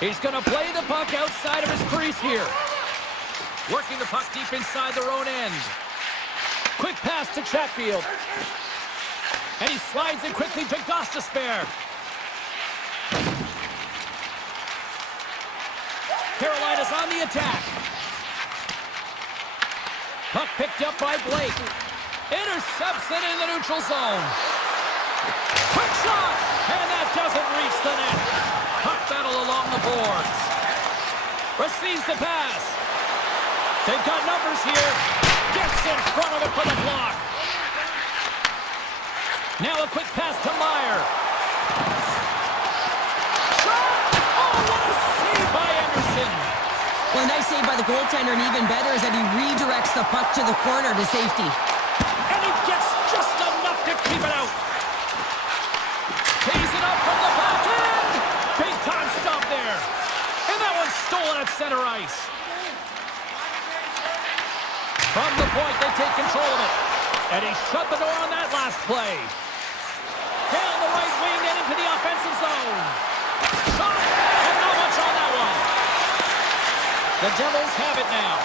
He's going to play the puck outside of his crease here. Working the puck deep inside their own end. Quick pass to Chatfield. And he slides it quickly to Gostisbehere. Carolina's on the attack. Puck picked up by Blake. Intercepts it in the neutral zone. Quick shot! And that doesn't reach the net. Puck battle along the boards. Receives the pass. They've got numbers here. Gets in front of it for the block. Now a quick pass to Meyer. Well, a nice save by the goaltender, and even better is that he redirects the puck to the corner to safety. And he gets just enough to keep it out. Tees it up from the back end. Big time stop there. And that one's stolen at center ice. From the point, they take control of it. And he shut the door on that last play. Down the right wing and into the offensive zone. Shot, and not much on that one. The Devils have it now.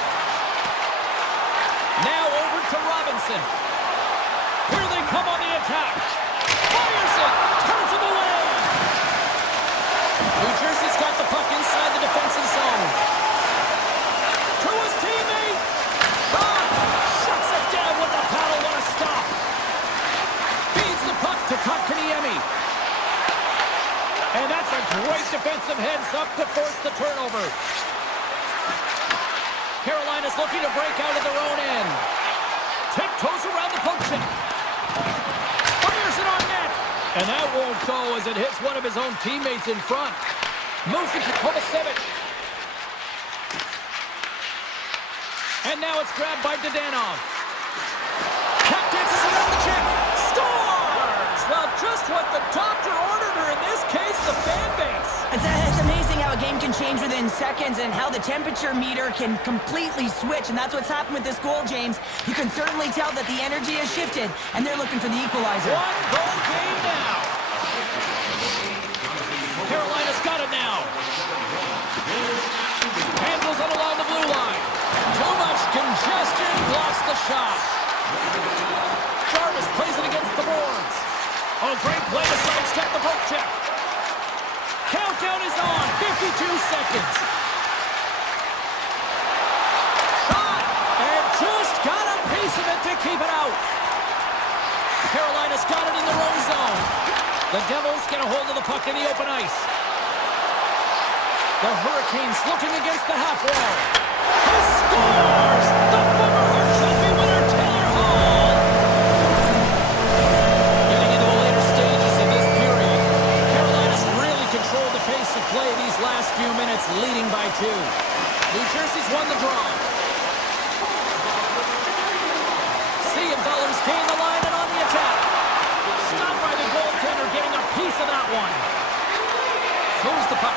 Now over to Robinson. Here they come on the attack. Fires it. Turns it away. New Jersey's got the puck inside the defensive zone. To his teammate. Shot. Shuts it down with the paddle. What a stop. Feeds the puck to Kotkaniemi. And that's a great defensive heads up to force the turnover. Carolina's looking to break out of their own end. Tiptoes around the poke check. Fires it on net. And that won't go as it hits one of his own teammates in front. Moves it to Kovacevic. And now it's grabbed by Dadonov. Cap dances around the check. Scores! Well, just what the doctor ordered her, in this case, the fan base. It's amazing how a game can change within seconds and how the temperature meter can completely switch, and that's what's happened with this goal, James. You can certainly tell that the energy has shifted, and they're looking for the equalizer. One goal game now. Carolina's got it now. Handles it along the blue line. Too much congestion, blocks the shot. Jarvis plays it against the boards. Oh, great play to sidestep the poke check. Countdown is on. 52 seconds. Shot. And just got a piece of it to keep it out. Carolina's got it in their own zone. The Devils get a hold of the puck in the open ice. The Hurricanes looking against the half wall. He scores! The Boomer Hart Trophy winner, Taylor Hall! Getting into the later stages of this period, Carolina's really controlled the pace of play these last few minutes, leading by 2. New Jersey's won the draw. Siegenthalers gain the line and on the attack. Stopped by the goaltender, getting a piece of that one. Moves the puck.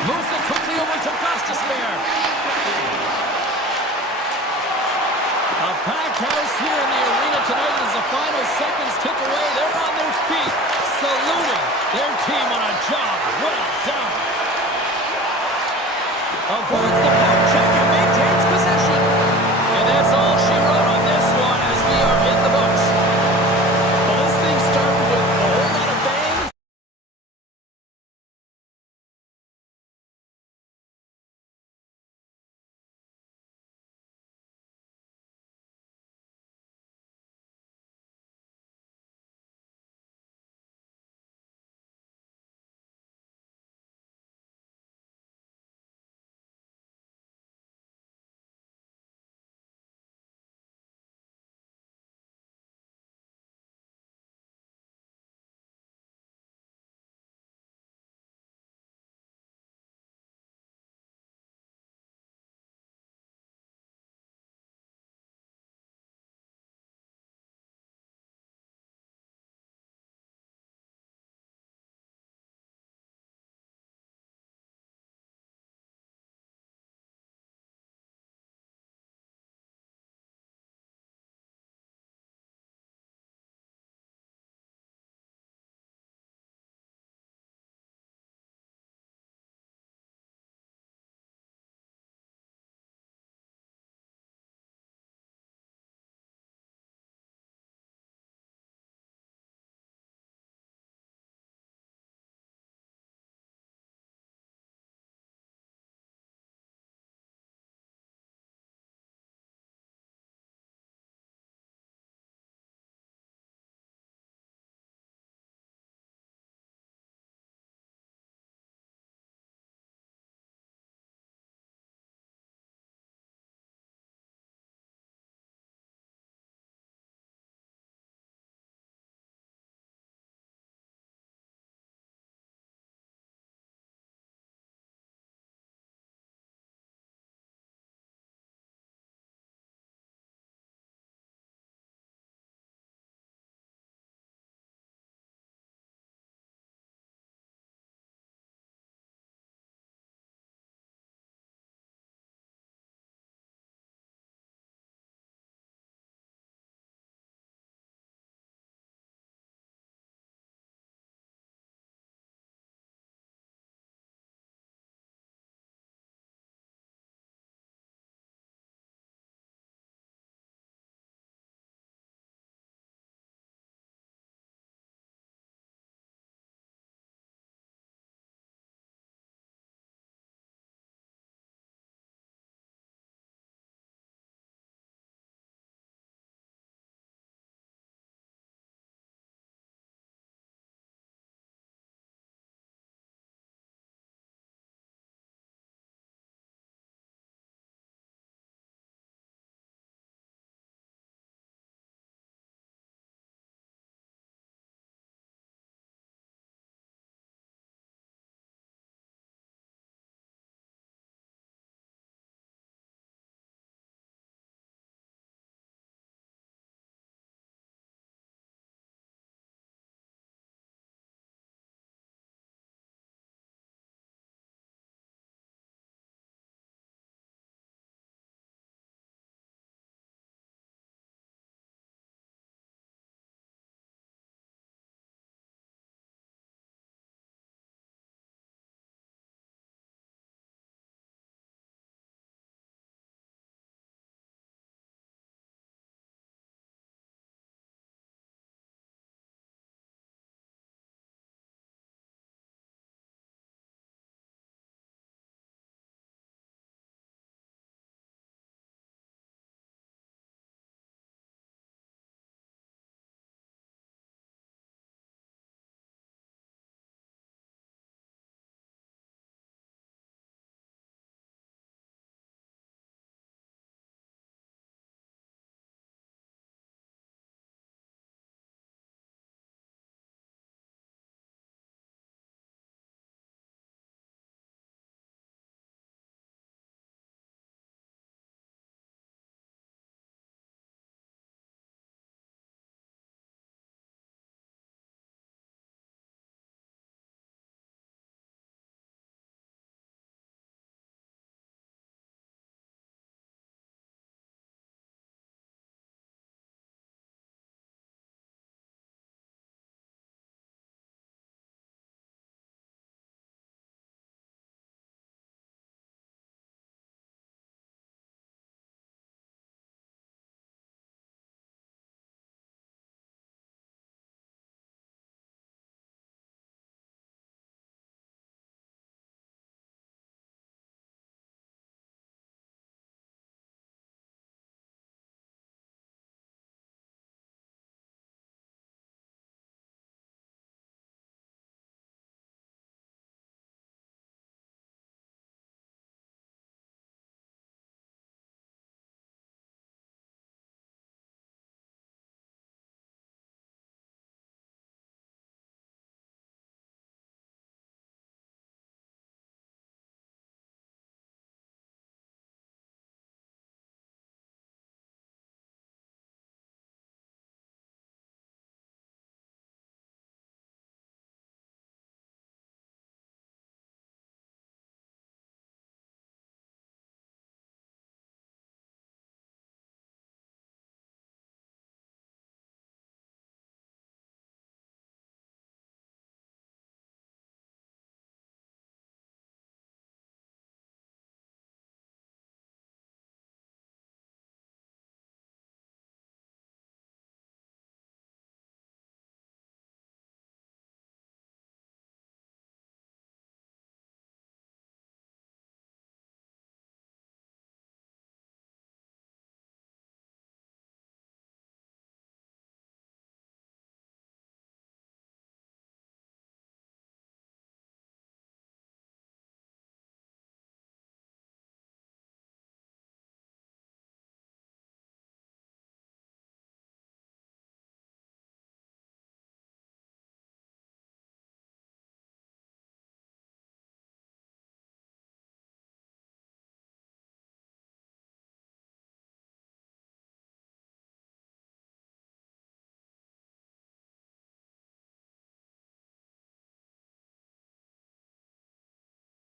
Moves it quickly over to Gostisbehere. A packed house here in the arena tonight as the final seconds tick away. They're on their feet, saluting their team on a job well done. Avoids the poke check and maintains possession.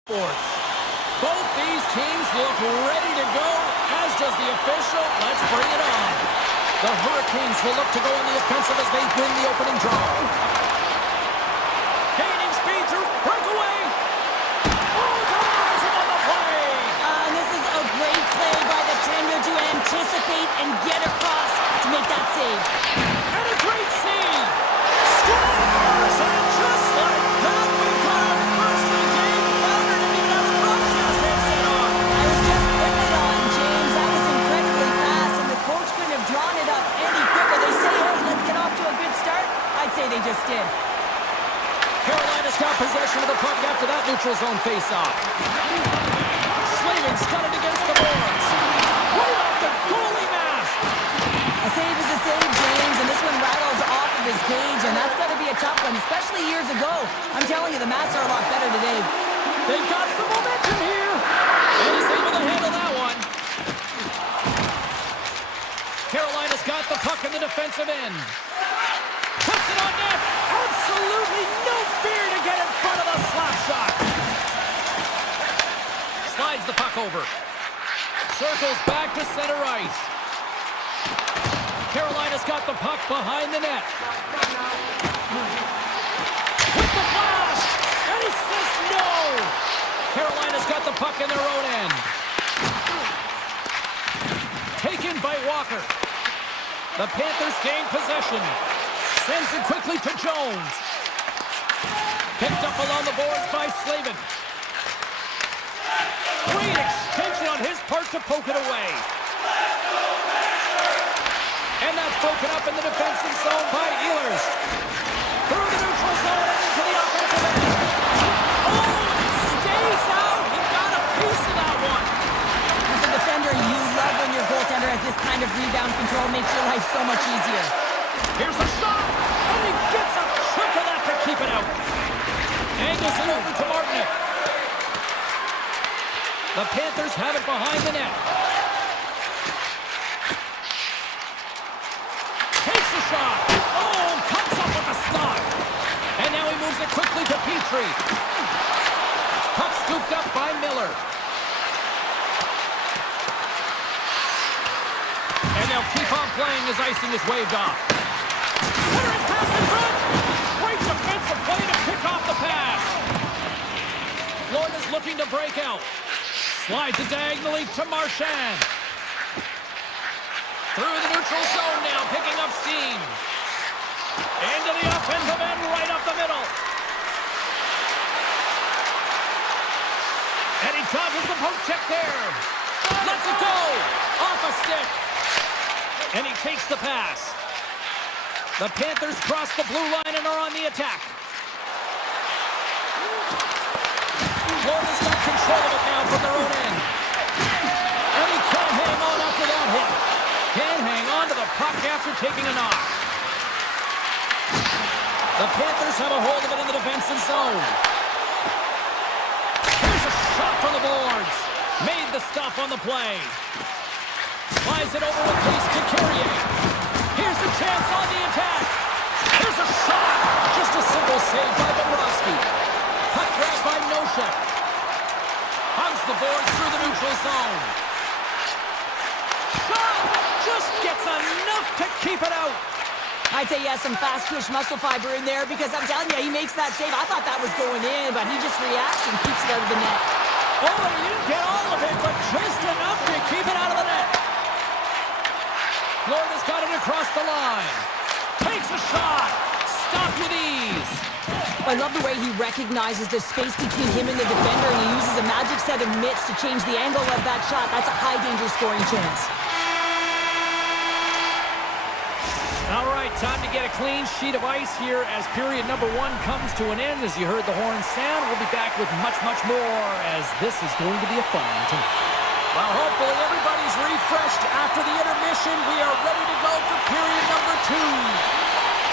sports. Both these teams look ready to go, as does the official. Let's bring it on. The Hurricanes will look to go on the offensive as they win the opening draw. Gaining speed through breakaway. Oh, denies him on the play. And this is a great play by the defender to anticipate and get across to make that save. And a great save. Scores! And just like that, we've got our first of the game. Louder didn't even have a broadcast headset on. I was just putting it on, James. That was incredibly fast, and the coach couldn't have drawn it up any quicker. They say, hey, let's get off to a good start. I'd say they just did. Carolina's got possession of the puck after that neutral zone faceoff. Slaving's got it against the boards. Right off the goalie mask. A save is a save, James, and this one rattles off of his cage, and that's got to be a tough one, especially years ago. I'm telling you, the Masks are a lot better today. They've got some momentum here. And he's able to handle that one. Carolina's got the puck in the defensive end. Puts it on net. Absolutely no fear to get in front of the slap shot. Slides the puck over. Circles back to center ice. Carolina's got the puck behind the net. With the blast. And he says no. Carolina's got the puck in their own end. Taken by Walker. The Panthers gain possession. Sends it quickly to Jones. Picked up along the boards by Slavin. Great extension on his part to poke it away. And that's broken up in the defensive zone by Ehlers. Through the neutral zone and into the offensive end. Oh, it stays out. He got a piece of that one. As a defender, you love when your goaltender has this kind of rebound control. Makes your life so much easier. Here's a shot, and he gets a chunk of that to keep it out. Angles it over to Martinick. The Panthers have it behind the net. Takes a shot. Oh, comes up with a stop. And now he moves it quickly to Petrie. Puck scooped up by Miller. And they'll keep on playing as icing is waved off. Centering pass in front. Great defensive play to pick off the pass. Florida's looking to break out. Slides it diagonally to Marchand. Through the neutral zone now, picking up steam. Into the offensive end, right up the middle. And he dodges the poke check there. Lets it go. Off a stick. And he takes the pass. The Panthers cross the blue line and are on the attack. Florida's got control of it now from their own end. And he can't hang on after that hit. Can't hang on to the puck after taking a knock. The Panthers have a hold of it in the defensive zone. Here's a shot from the boards. Made the stop on the play. Flies it over with pace to Carrier. Here's a chance on the attack. Here's a shot. Just a simple save by Bobrovsky. Puck grab by Noshek. Hugs the boards through the neutral zone. Shot. Just gets enough to keep it out. I'd say he has some fast twitch muscle fiber in there because I'm telling you, he makes that save. I thought that was going in, but he just reacts and keeps it out of the net. Oh, and he didn't get all of it, but just enough to keep it out of the net. Florida's got it across the line. Takes a shot. Stopped with ease. I love the way he recognizes the space between him and the defender, and he uses a magic set of mitts to change the angle of that shot. That's a high-danger scoring chance. All right, time to get a clean sheet of ice here as period number 1 comes to an end. As you heard the horn sound, we'll be back with much, much more as this is going to be a fun one tonight. Well, hopefully everybody's refreshed after the intermission. We are ready to go for period number 2.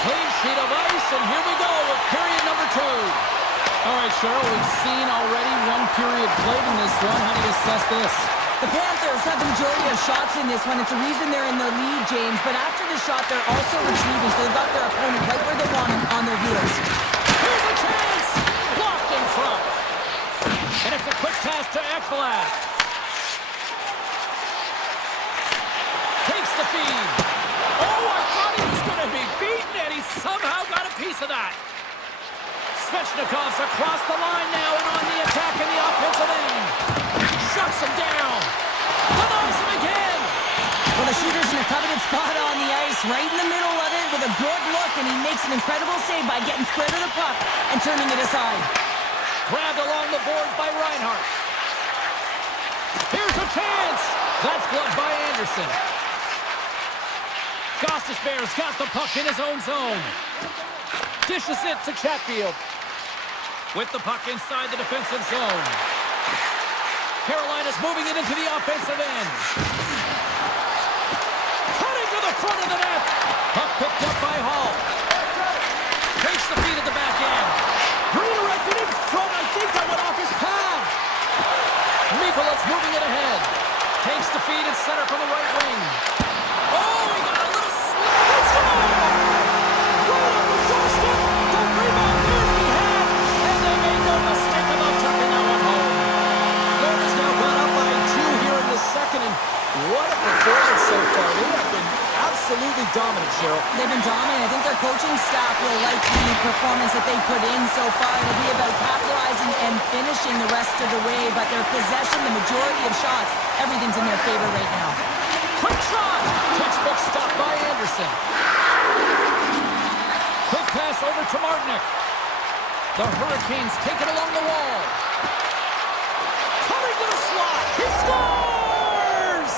Clean sheet of ice, and here we go with period number 2. All right, Cheryl, we've seen already one period played in this one. How do you assess this? The Panthers have the majority of shots in this one. It's a reason they're in the lead, James. But after the shot, they're also retrieving, so they've got their opponent right where they want him on their heels. Here's a chance! Blocked in front. And it's a Svechnikov's across the line now and on the attack in the offensive end. Shuts him down. Denies him again. Well, the shooter's in a coveted spot on the ice, right in the middle of it with a good look, and he makes an incredible save by getting square to the puck and turning it aside. Grabbed along the boards by Reinhart. Here's a chance. That's blocked by Anderson. Gostisbehere's got the puck in his own zone. Dishes it to Chatfield. With the puck inside the defensive zone. Carolina's moving it into the offensive end. Cutting to the front of the net. Puck picked up by Hall. Takes the feed at the back end. Redirected in front. I think that went off his pad. Mikolas moving it ahead. Takes the feed and center from the right wing. Oh, he got a little slap. It's gone! Right on the doorstep. The rebound there to be had. And they made no mistake about tucking that one home. Florida's now gone up by 2 here in the second. And what a performance so far. They have been absolutely dominant, Cheryl. They've been dominant. I think their coaching staff will like the performance that they put in so far. It'll be about capitalizing and finishing the rest of the way, but their possession, the majority of shots, everything's in their favor right now. Quick shot! Textbook stop by Anderson. Quick pass over to Martinick. The Hurricanes take it along the wall. Coming to the slot. He scores!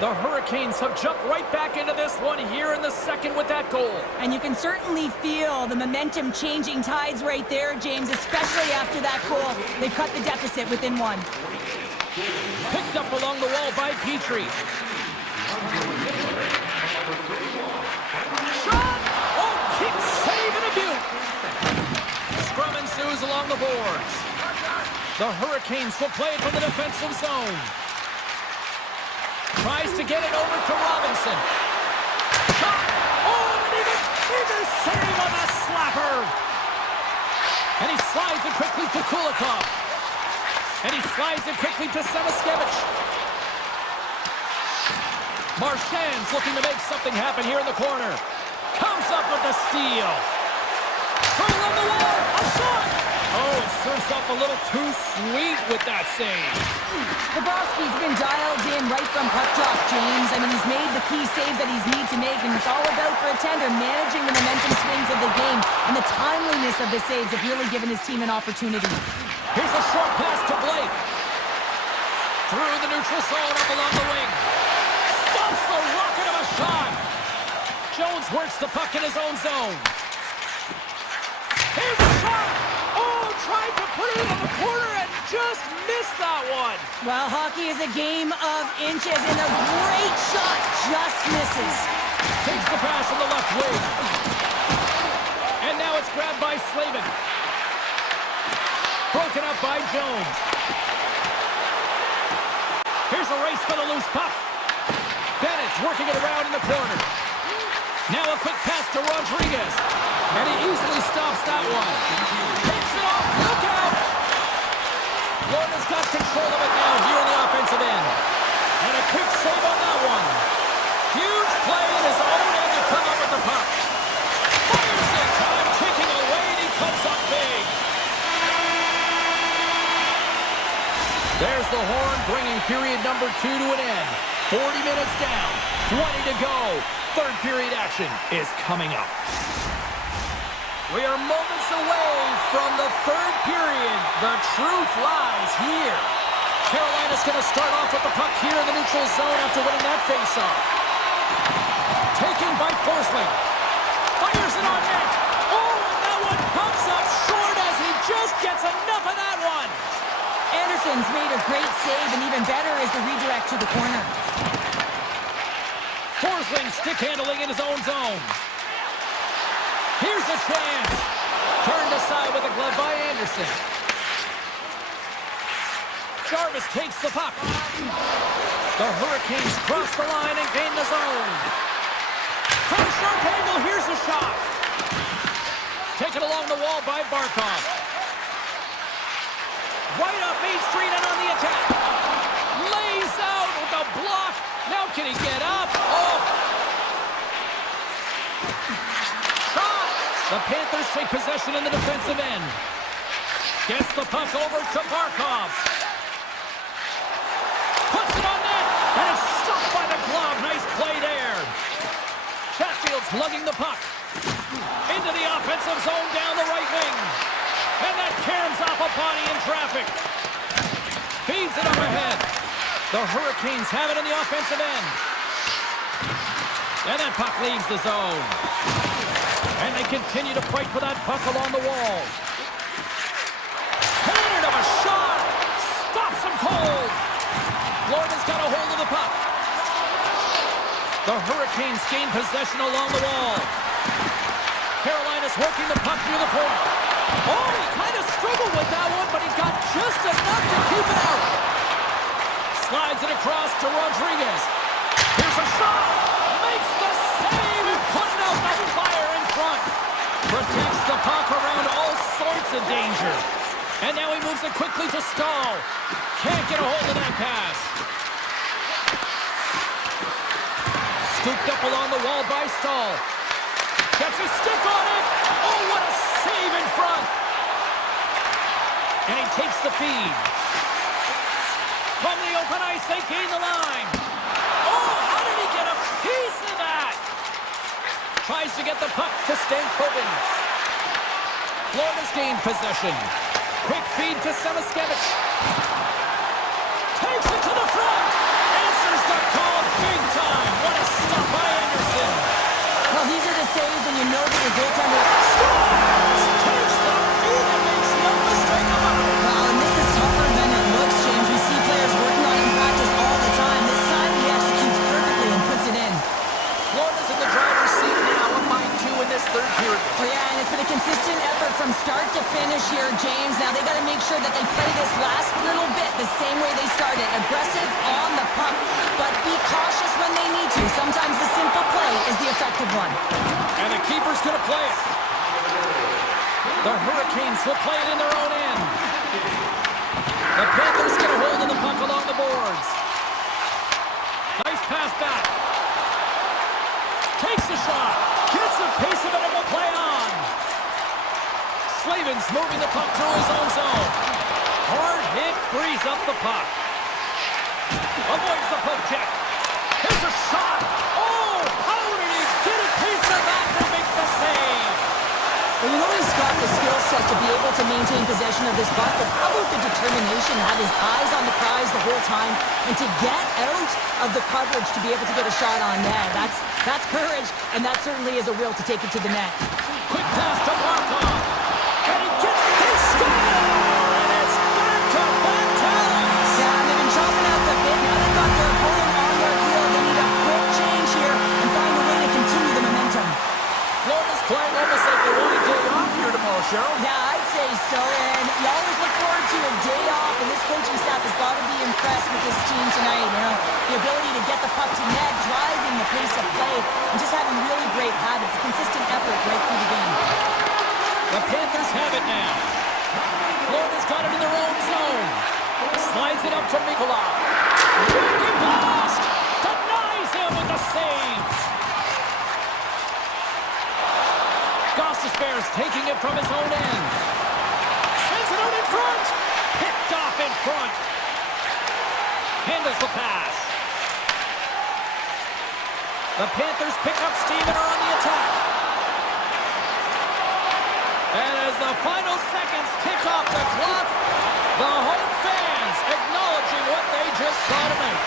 The Hurricanes have jumped right back into this one here in the second with that goal. And you can certainly feel the momentum changing tides right there, James, especially after that goal. They've cut the deficit within one. Picked up along the wall by Petrie. Shot! Oh, kick, save, and a beaut. Scrum ensues along the boards. The Hurricanes will play it from the defensive zone. Tries to get it over to Robinson. Shot! Oh, and an even save on the slapper. And he slides it quickly to Kulikov. And he slides it quickly to Semaskevich. Marchand's looking to make something happen here in the corner. Comes up with the steal. Throw along the wall. A shot. Oh, it serves up a little too sweet with that save. Bobrovsky's been dialed in right from puck drop, James. I mean, he's made the key save that he's need to make, and it's all about, for a tender, managing the momentum swings of the game and the timeliness of the saves have really given his team an opportunity. Here's a short pass to Blake. Through the neutral zone up along the wing. Stops the rocket of a shot. Jones works the puck in his own zone. Here's a shot. Oh, tried to put it in the corner and just missed that one. Well, hockey is a game of inches, and a great shot just misses. Takes the pass on the left wing. And now it's grabbed by Slavin. Broken up by Jones. Here's a race for the loose puck. Bennett's working it around in the corner. Now a quick pass to Rodriguez. And he easily stops that one. Takes it off. Look out! Florida's got control of it now here in the offensive end. And a quick save on that one. Huge play in his own end to come up with the puck. Fires it. Time ticking away, and he comes up big. There's the horn, bringing period number 2 to an end. 40 minutes down, 20 to go. Third period action is coming up. We are moments away from the third period. The truth lies here. Carolina's going to start off with the puck here in the neutral zone after winning that faceoff. Taken by Forsling. Fires it on net. Oh, and that one comes up short as he just gets enough of that one. Anderson's made a great save, and even better is the redirect to the corner. Forsling stick handling in his own zone. Here's a chance. Turned aside with a glove by Anderson. Jarvis takes the puck. The Hurricanes cross the line and gain the zone. From a sharp angle, here's a shot. Taken along the wall by Barkov. Right up Main Street and on the attack. Lays out with the block. Now can he get up? Oh. Shot. The Panthers take possession in the defensive end. Gets the puck over to Barkov. Puts it on net, and it's stopped by the glove. Nice play there. Chatfield's lugging the puck into the offensive zone down the right wing. And that caroms off a body in traffic. Feeds it up ahead. The Hurricanes have it in the offensive end. And that puck leaves the zone. And they continue to fight for that puck along the wall. Cannon of a shot! Stops him cold! Florida's got a hold of the puck. The Hurricanes gain possession along the wall. Carolina's working the puck near the point. Oh, he kind of struggled with that one, but he got just enough to keep it out. Slides it across to Rodriguez. Here's a shot! Makes the save and putting out the fire in front. Protects the puck around all sorts of danger. And now he moves it quickly to Stahl. Can't get a hold of that pass. Scooped up along the wall by Stahl. Gets his stick on it. Oh, what a save in front. And he takes the feed. From the open ice, they gain the line. Oh, how did he get a piece of that? Tries to get the puck to Stankoven. Florida's gained possession. Quick feed to Samaskevich. Takes it to the front. Answers the call big time. What a stop by Anderson. Well, these are the saves when you know that your goaltender Scores! Takes the feed and makes no mistake about it. Well, and this is tougher than it looks, James. We see players working on it in practice all the time. This time, he executes perfectly and puts it in. Florida's in the driver's seat now, up by 2 in this third period. Oh, yeah, and it's been a consistent effort from start to finish here, James. Now they got to make sure that they play this last little bit the same way they started. Aggressive on the puck, but be cautious when they need to. Sometimes the simple play is the effective one. And the keeper's going to play it. The Hurricanes will play it in their own end. The Panthers get a hold of the puck along the boards. Nice pass back. Takes the shot. Gets a piece of it and will play on. Slavin's moving the puck through his own zone. Hard hit frees up the puck. Avoids the poke check. Here's a shot. Oh, how did he get a piece of that to make the save? Well, you know he's got the skill set to be able to maintain possession of this puck, but how about the determination to have his eyes on the prize the whole time and to get out of the coverage to be able to get a shot on net? That's courage, and that certainly is a will to take it to the net. Quick pass to Markov. And he gets his score! And it's back-to-back talents! Yeah, and they've been chopping out the bit. Now they've got their opponent on their heel. They need a quick change here and find a way to continue the momentum. Florida's playing almost like they want a day off here tomorrow, Cheryl. Yeah, I'd say so, and you always look forward to a day off, and this coaching staff has got to be impressed with this team tonight. You know, the ability to get the puck to net, driving the pace of play, and just having really great habits, consistent effort right through the game. The Panthers have it now. Florida's got it in their own zone. Slides it up to Mikola. Wicked blast! Denies him with the save. Gostisbehere's taking it from his own end. Sends it out in front. Picked off in front. Handles the pass. The Panthers pick up steam and are on the attack. And as the final seconds tick off the clock, the home fans acknowledging what they just saw tonight.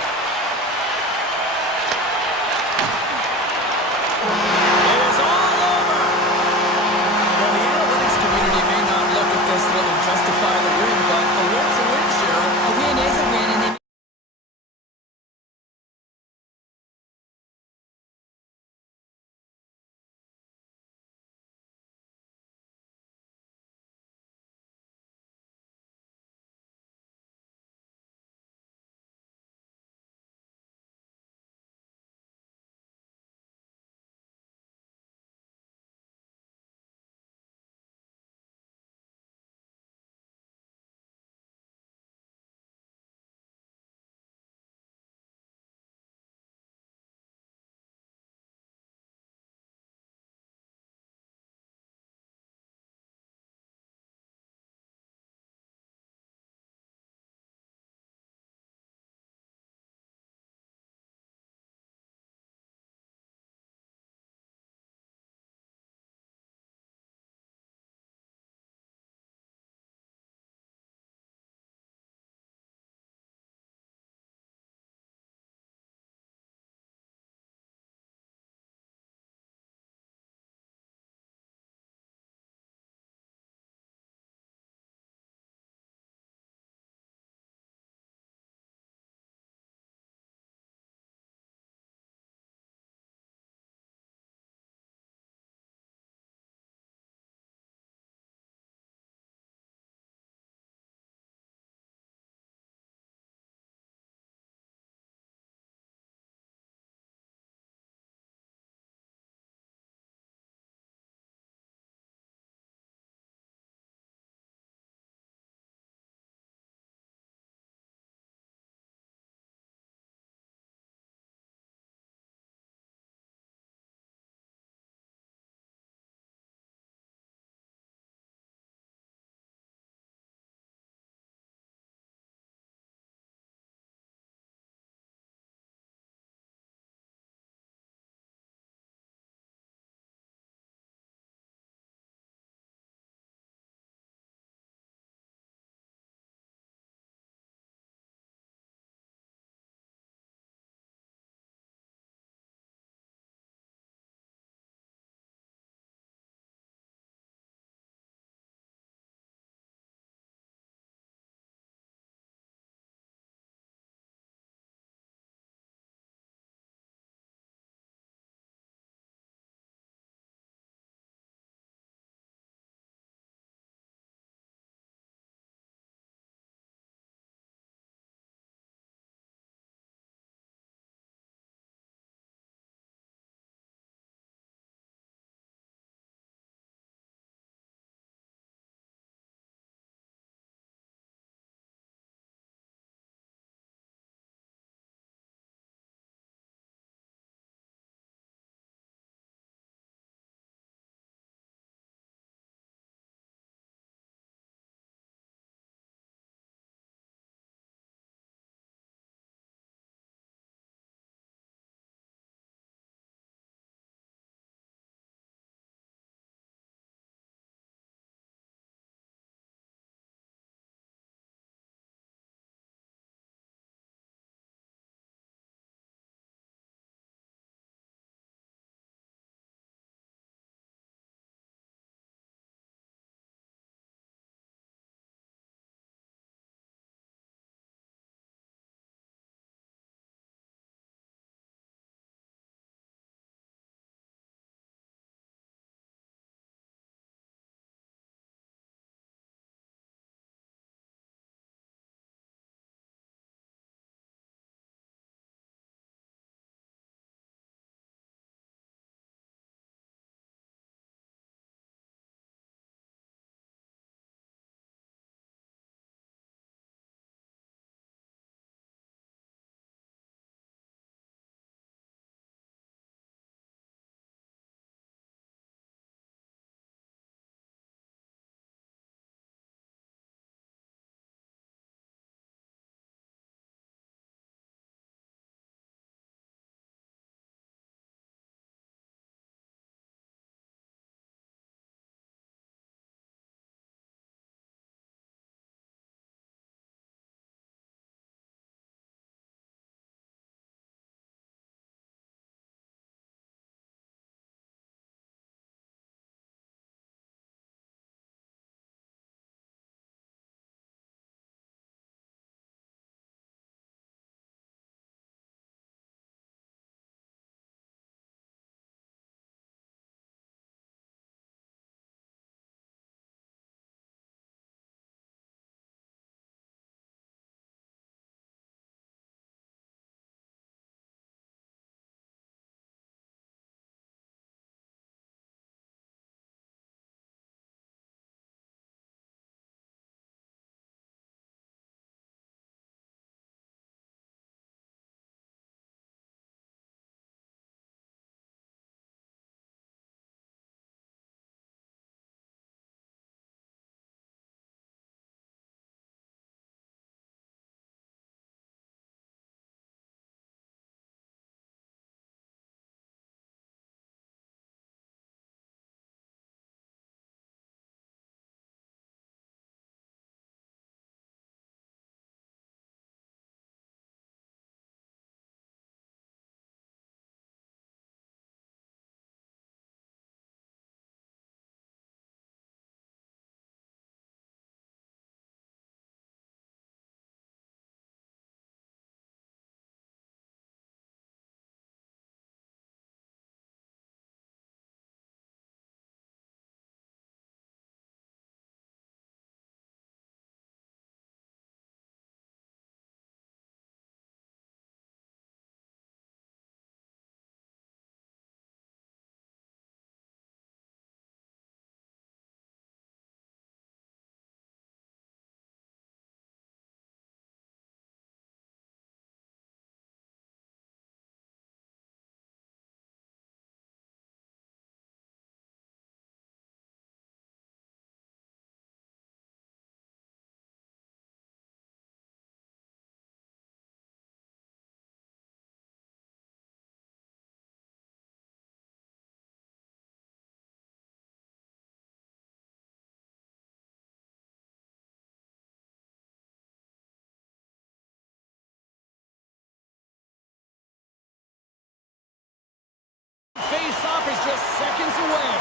just seconds away.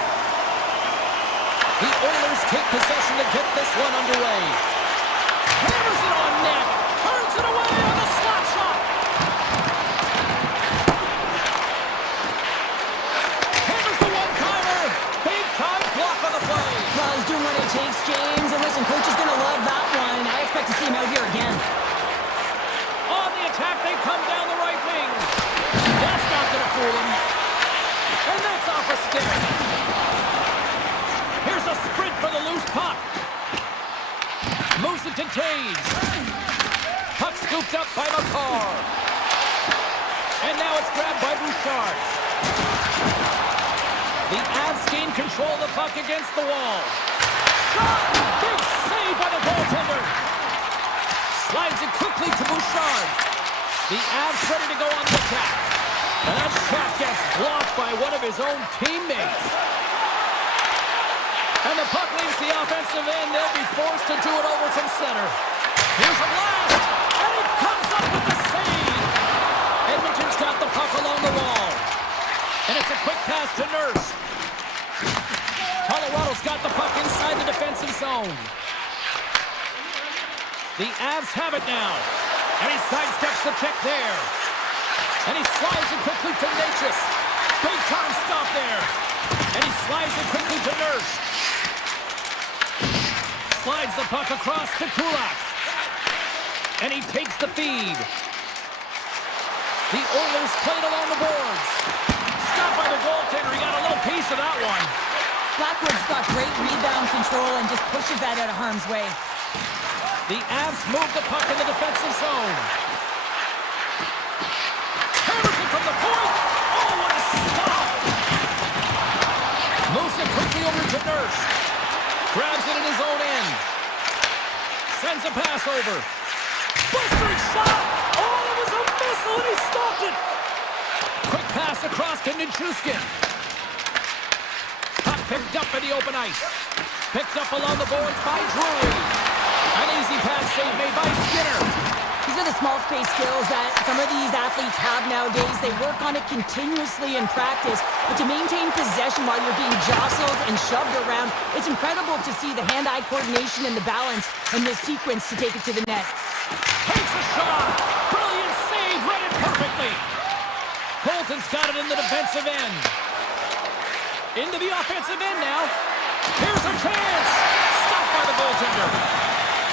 The Oilers take possession to get this one underway. Hammers it on net. Turns it away on the slap shot. Hammers the one-timer. Big time block on the play. Well, he's doing what it takes, James. And listen, coach is going to love that one. I expect to see him out here again. On the attack, they come down the right wing. That's not going to fool him. And that's off a stick. Here's a sprint for the loose puck. Moves it to Taves. Puck scooped up by McCarr. And now it's grabbed by Bouchard. The Avs gain control of the puck against the wall. Shot! Big save by the goaltender. Slides it quickly to Bouchard. The Avs ready to go on the attack. And that shot gets blocked by one of his own teammates. And the puck leaves the offensive end. They'll be forced to do it over from center. Here's a blast. And it comes up with the save. Edmonton's got the puck along the wall. And it's a quick pass to Nurse. Colorado's got the puck inside the defensive zone. The Avs have it now. And he sidesteps the check there. And he slides it quickly to Natchez. Big time stop there. And he slides it quickly to Nurse. Slides the puck across to Kulak. And he takes the feed. The Oilers played along the boards. Stopped by the goaltender. He got a little piece of that one. Blackwood's got great rebound control and just pushes that out of harm's way. The Avs move the puck in the defensive zone. Hammers it from the point. Oh, what a stop! Moves it quickly over to Nurse. Grabs it in his own end. Sends a pass over. Bustering shot! Oh, it was a missile and he stopped it! Quick pass across to Nichushkin. Puck picked up in the open ice. Picked up along the boards by Drury. An easy pass save made by Skinner. These are the small space skills that some of these athletes have nowadays. They work on it continuously in practice, but to maintain possession while you're being jostled and shoved around, it's incredible to see the hand-eye coordination and the balance in this sequence to take it to the net. Takes a shot. Brilliant save. Read it perfectly. Colton's got it in the defensive end. Into the offensive end now. Here's a chance. Stopped by the goaltender.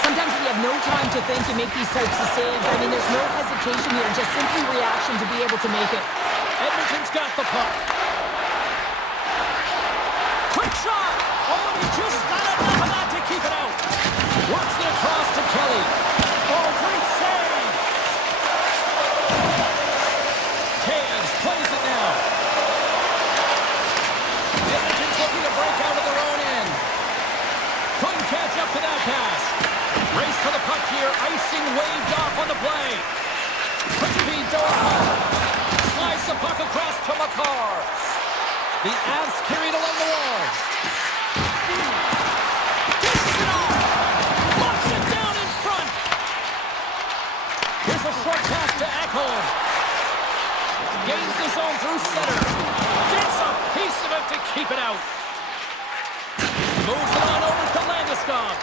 Sometimes when you have no time to think and make these types of saves, I mean, there's no hesitation here, just simply reaction to be able to make it. Edmonton's got the puck. Quick shot! Oh, and he just got enough of that to keep it out. Works it across to Kelly. Oh, great save! Taves plays it now. Edmonton's looking to break out of their own end. Couldn't catch up to that pass. Race for the puck here. Icing waved off on the play. Quick feed to O'Connor. Slides the puck across to McCarr. The Avs carried along the wall. Gets it off. Locks it down in front. Here's a short pass to Ekholm. Gains the zone through center. Gets a piece of it to keep it out. Moves it on over to Landeskog.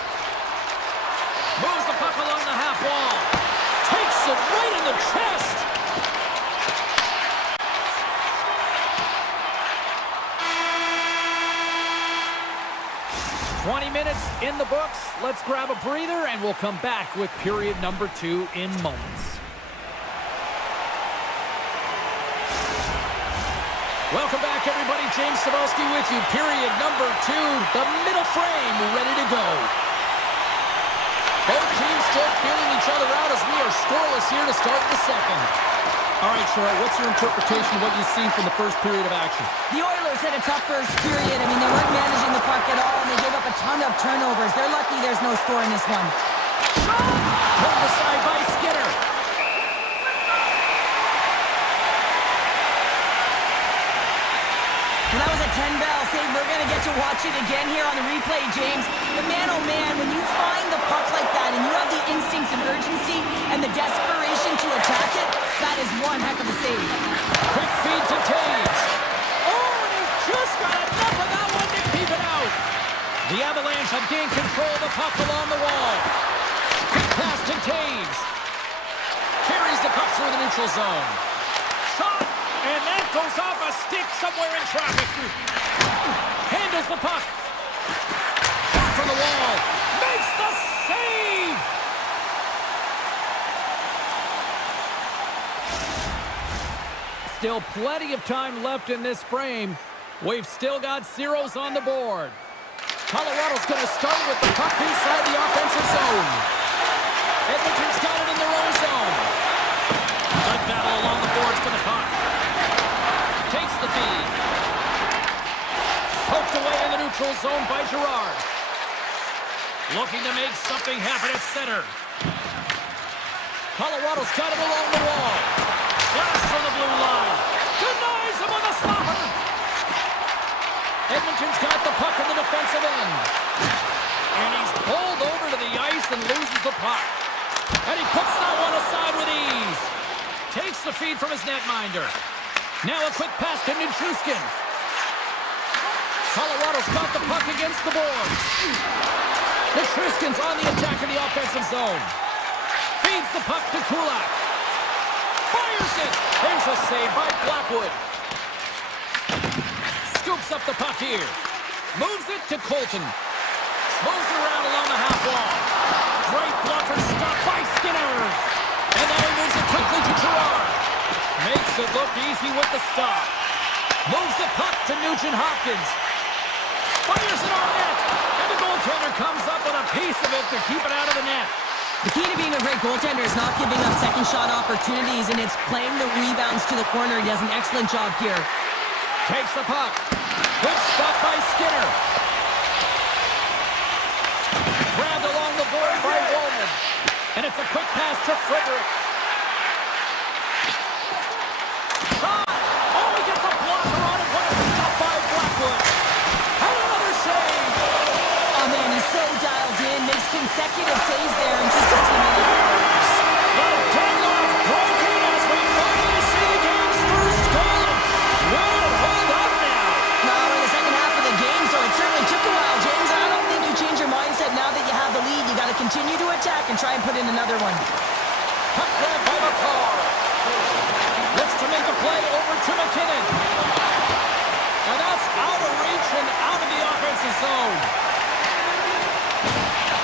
Moves the puck along the half wall. Takes it right in the chest. "20 minutes in the books. Let's grab a breather, and we'll come back with period number 2 in moments." Welcome back, everybody. James Cybulski with you. Period number 2. The middle frame ready to go. Both teams still feeling each other out as we are scoreless here to start the second. All right, Cheryl, what's your interpretation of what you've seen from the first period of action? The Oilers had a tough first period. I mean, they weren't managing the puck at all, and they gave up a ton of turnovers. They're lucky there's no score in this one. Shot! Pulled aside by Skinner. And that was a 10-bell save. We're going to get to watch it again here on the replay, James. But man, oh man, when you find the puck like that and you have the instincts and urgency and the desperation to attack it, that is one heck of a save. Quick feed to Taves. Oh, and he have gained control of the puck along the wall. Quick pass to Taves. Carries the puck through the neutral zone. Shot, and that goes off a stick somewhere in traffic. Handles the puck. Shot from the wall. Makes the save! Still plenty of time left in this frame. We've still got zeros on the board. Colorado's going to start with the puck inside the offensive zone. Edmonton's got it in their own zone. Good battle along the boards for the puck. Takes the feed. Poked away in the neutral zone by Girard. Looking to make something happen at center. Colorado's got it along the wall. Blast from the blue line. Denies him with a stopper. Edmonton's got the puck in the defensive end. And he's pulled over to the ice and loses the puck. And he puts that one aside with ease. Takes the feed from his netminder. Now a quick pass to Nichushkin. Colorado's got the puck against the boards. Nichushkin's on the attack in the offensive zone. Feeds the puck to Kulak. Fires it. There's a save by Blackwood. Scoops up the puck here. Moves it to Colton. Moves it around along the half wall. Great blocker stop by Skinner. And now he moves it quickly to Girard. Makes it look easy with the stop. Moves the puck to Nugent-Hopkins. Fires it on net. And the goaltender comes up with a piece of it to keep it out of the net. The key to being a great goaltender is not giving up second shot opportunities, and it's playing the rebounds to the corner. He does an excellent job here. Takes the puck. Good stop by Skinner. Grabbed along the board by Wallman. And it's a quick pass to Frederick. Shot! Oh, he gets a blocker on it. What a stop by Blackwood. And another save. Oh, man, he's so dialed in. Makes consecutive saves there and keeps his team in it. The deadlock broken as we finally see the game's first goal. Will it hold up now? No, in the second half of the game, so it certainly took a while, James. I don't think you change your mindset now that you have the lead. You got to continue to attack and try and put in another one. Puck grab by McCall. Looks to make a play over to McKinnon. And that's out of reach and out of the offensive zone.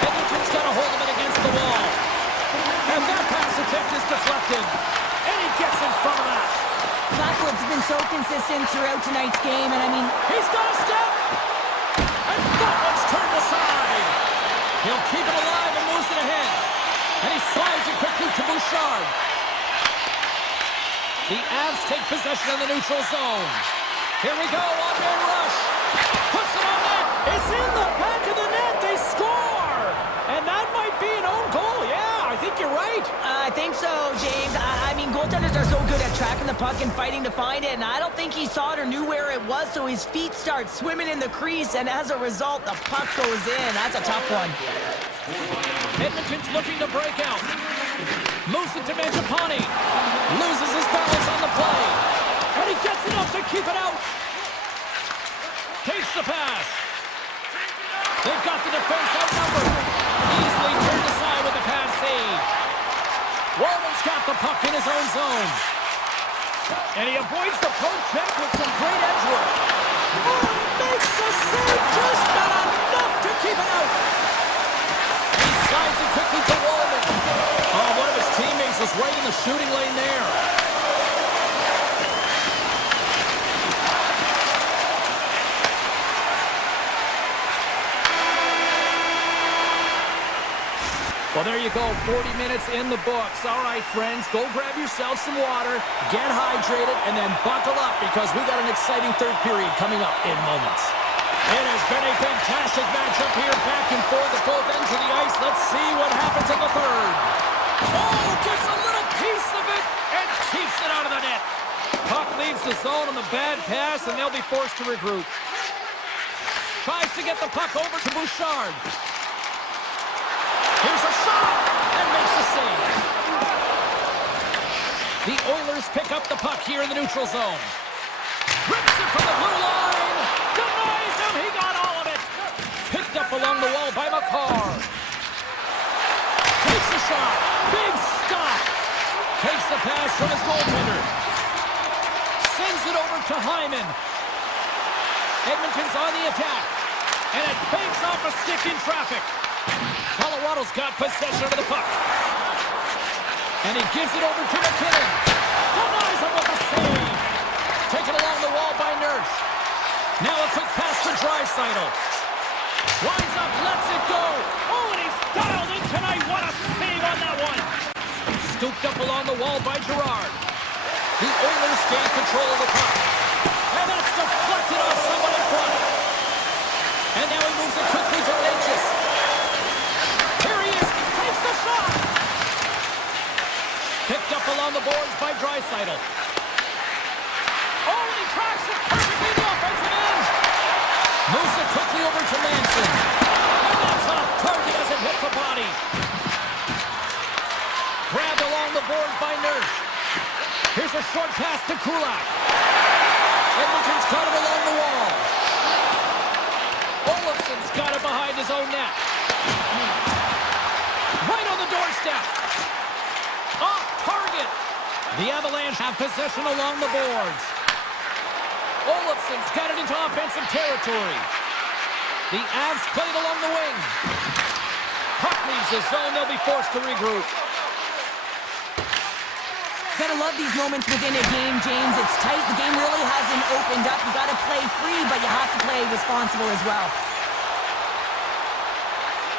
Edmonton's got a hold of it against the wall. And that pass attempt is deflected. And he gets in front of that. Blackwood's been so consistent throughout tonight's game, and I mean, He's got a step. And that one's turned aside. He'll keep it alive and moves it ahead. And he slides it quickly to Bouchard. The Avs take possession of the neutral zone. Here we go, one-man rush. Puts it on net. It's in the back of the net. They score. And that might be an own goal. Yeah, I think you're right. I think so, James. I mean, goaltenders are so good at tracking the puck and fighting to find it, and I don't think he saw it or knew where it was, so his feet start swimming in the crease, and as a result, the puck goes in. That's a tough one. Edmonton's looking to break out. Moves it to Mangiapane. Loses his balance on the play. And he gets enough to keep it out. Takes the pass. They've got the defense outnumbered. Easily turned aside with the pad save. Wallman's got the puck in his own zone. And he avoids the poke check with some great edge work. Oh, he makes the save, just not enough to keep it out. He slides it quickly to Wallman. Oh, one of his teammates was right in the shooting lane there. Well, there you go, 40 minutes in the books. All right, friends, go grab yourself some water, get hydrated, and then buckle up because we got an exciting third period coming up in moments. It has been a fantastic matchup here, back and forth at both ends of the ice. Let's see what happens in the third. Oh, gets a little piece of it and keeps it out of the net. Puck leaves the zone on the bad pass, and they'll be forced to regroup. Tries to get the puck over to Bouchard. Here's a shot, and makes the save. The Oilers pick up the puck here in the neutral zone. Rips it from the blue line. Denies him, he got all of it. Picked up along the wall Hyman. Edmonton's on the attack. And it banks off a stick in traffic. Colorado's got possession of the puck. And he gives it over to McKinnon. Denies him with a save. Taken along the wall by Nurse. Now a quick pass to Draisaitl. Winds up, lets it go. Oh, and he's dialed in tonight. What a save on that one. Scooped up along the wall by Girard. The Oilers gain control of the puck. And that's deflected off someone in front. And now he moves it quickly to Natchez. Here he is. Takes the shot. Picked up along the boards by Draisaitl. Oh, and he tracks it perfectly in the offensive end. Moves it quickly over to Manson. And that's off target as it hits a body. Grabbed along the boards by Nurse. Here's a short pass to Kulak. Edmonton's got it along the wall. Olofsson's got it behind his own net. Right on the doorstep. Off target. The Avalanche have possession along the boards. Olofsson's got it into offensive territory. The Avs play it along the wing. Puck leaves the zone. They'll be forced to regroup. Gotta love these moments within a game, James. It's tight. The game really hasn't opened up. You gotta play free, but you have to play responsible as well.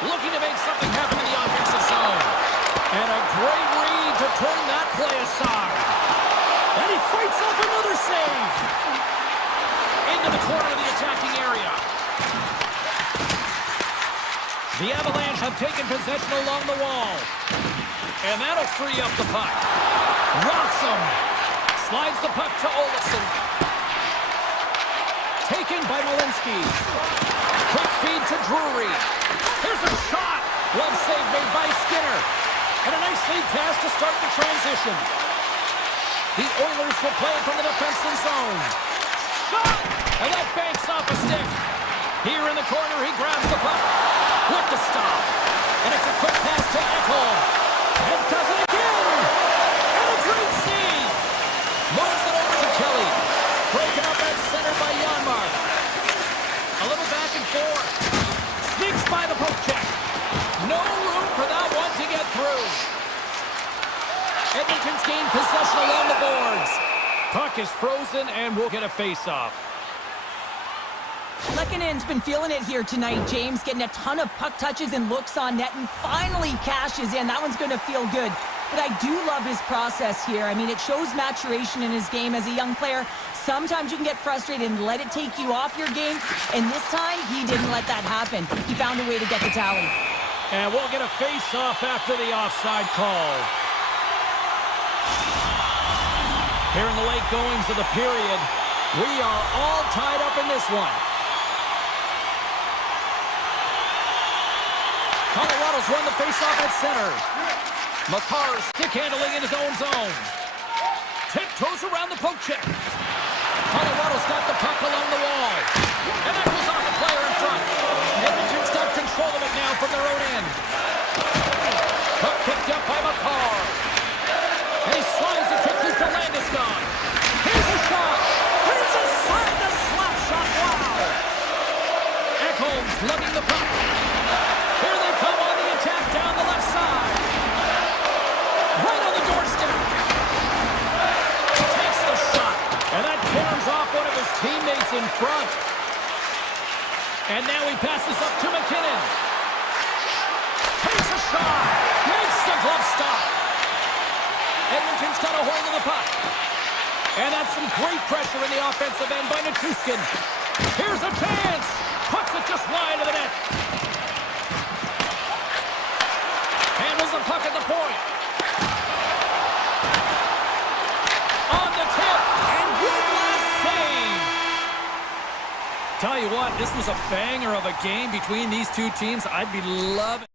Looking to make something happen in the offensive zone. And a great read to turn that play aside. And he fights off another save. Into the corner of the attacking area. The Avalanche have taken possession along the wall. And that'll free up the puck. Rocks him. Slides the puck to Olofsson. Taken by Malinsky. Quick feed to Drury. Here's a shot. Glove save made by Skinner. And a nice lead pass to start the transition. The Oilers will play from the defensive zone. Shot! And that banks off a stick. Here in the corner, he grabs the puck. With the stop. And it's a quick pass to Ekholm. And does it again! And a great save! Moves it over to Kelly. Broken up at center by Janmark. A little back and forth. Sneaks by the poke check. No room for that one to get through. Edmonton's gained possession along the boards. Puck is frozen and we'll get a face-off. Lekkonen's been feeling it here tonight, James, getting a ton of puck touches and looks on net, and finally cashes in. That one's going to feel good. But I do love his process here. I mean, it shows maturation in his game as a young player. Sometimes you can get frustrated and let it take you off your game, and this time, he didn't let that happen. He found a way to get the tally. And we'll get a face-off after the offside call. Here in the late goings of the period, we are all tied up in this one. Colorado's won the face-off at center. Makar stick handling in his own zone. Tiptoes around the poke check. Colorado's got the puck along the wall. And that goes off the player in front. Edmonton's got control of it now from their own end. Puck picked up by Makar. And he slides it quickly to Landeskog. Here's a shot. Here's a slide, the slap shot. Wow. Ekholm's lugging the puck. Here they come on the attack down the left side. Right on the doorstep. Takes the shot. And that corners off one of his teammates in front. And now he passes up to McKinnon. Takes a shot. Makes the glove stop. Edmonton's got a hold of the puck. And that's some great pressure in the offensive end by Nichushkin. Here's a chance. Puts it just wide of the net. Handles the puck at the point. On the tip. And good last save. Tell you what, this was a banger of a game between these two teams. I'd be loving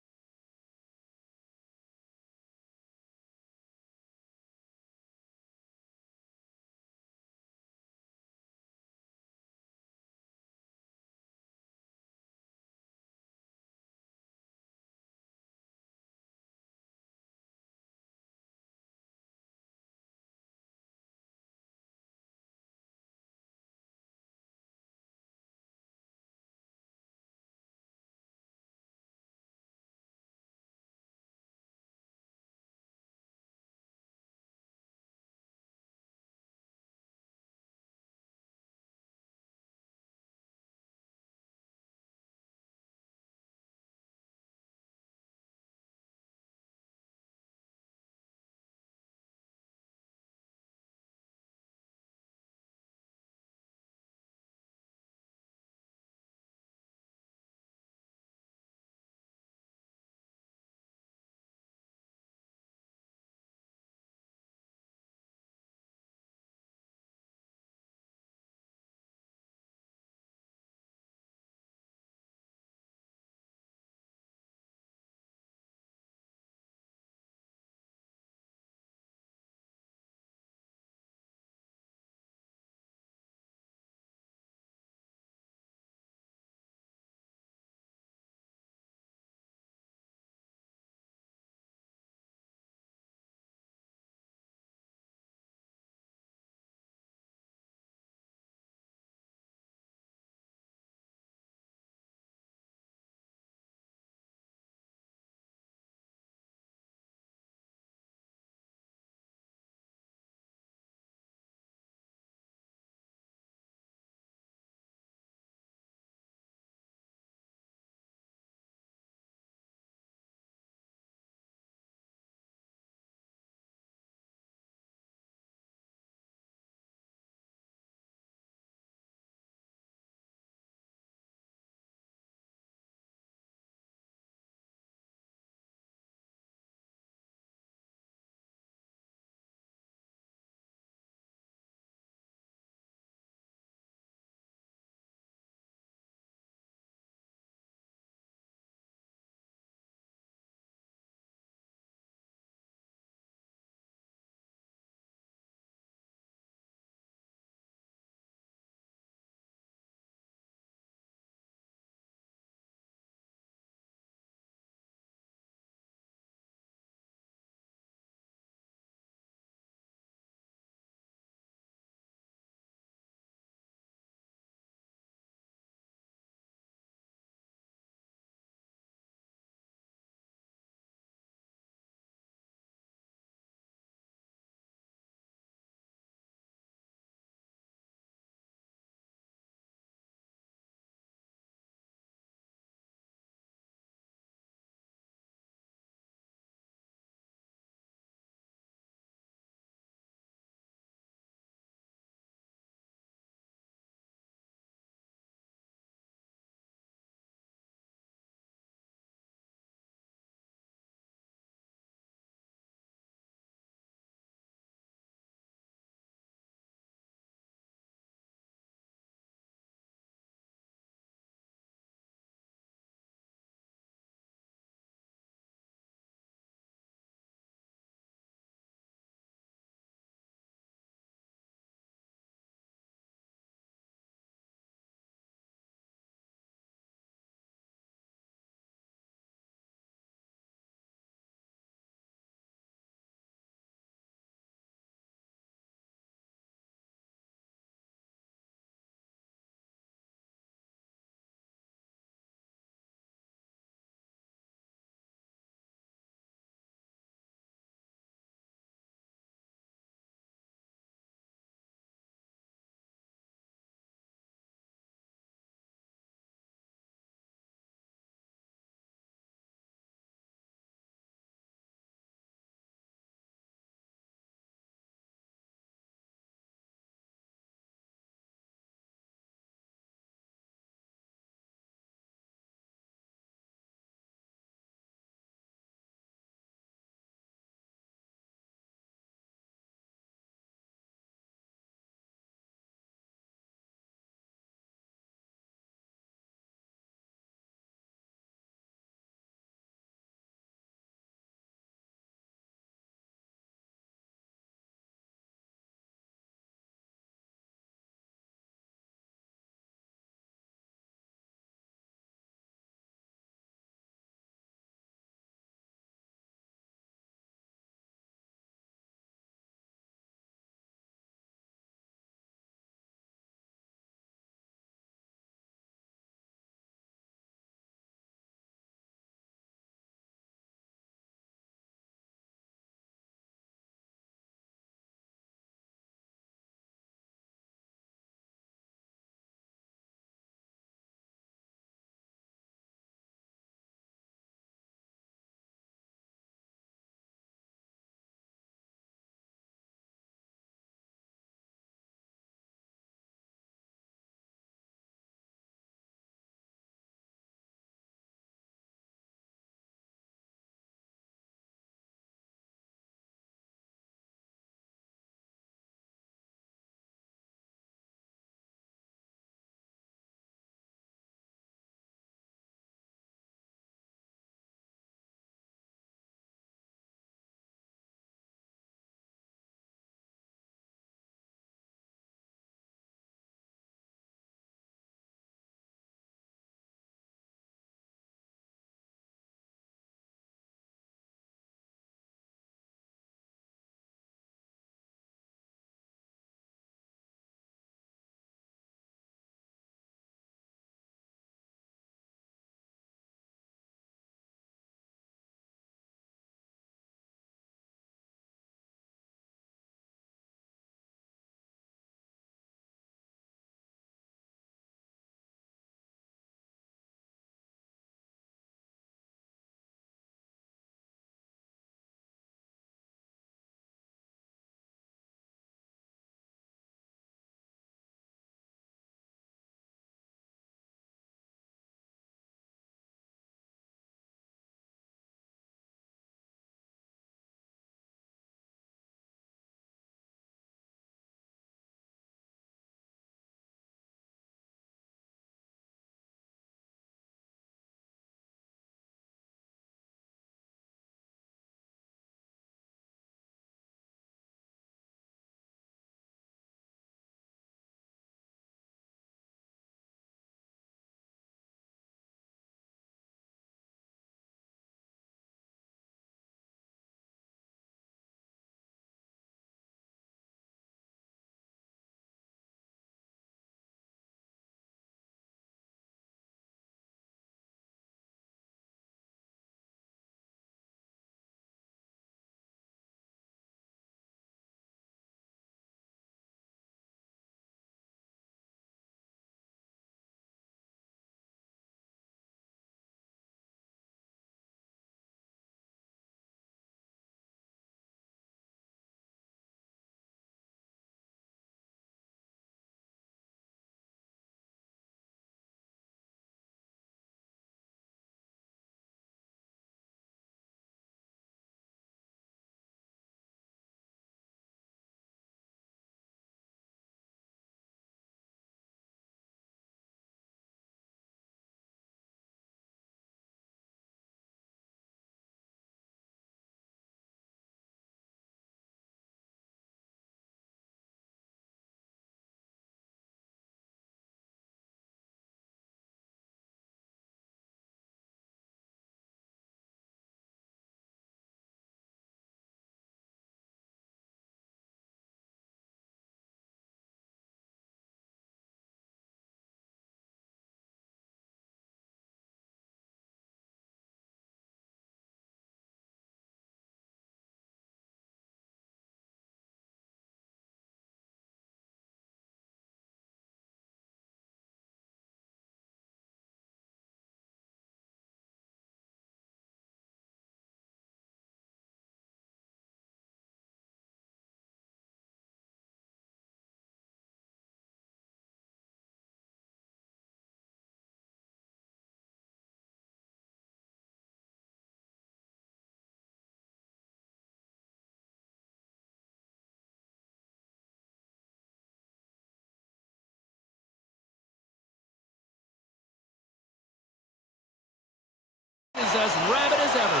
as rabid as ever.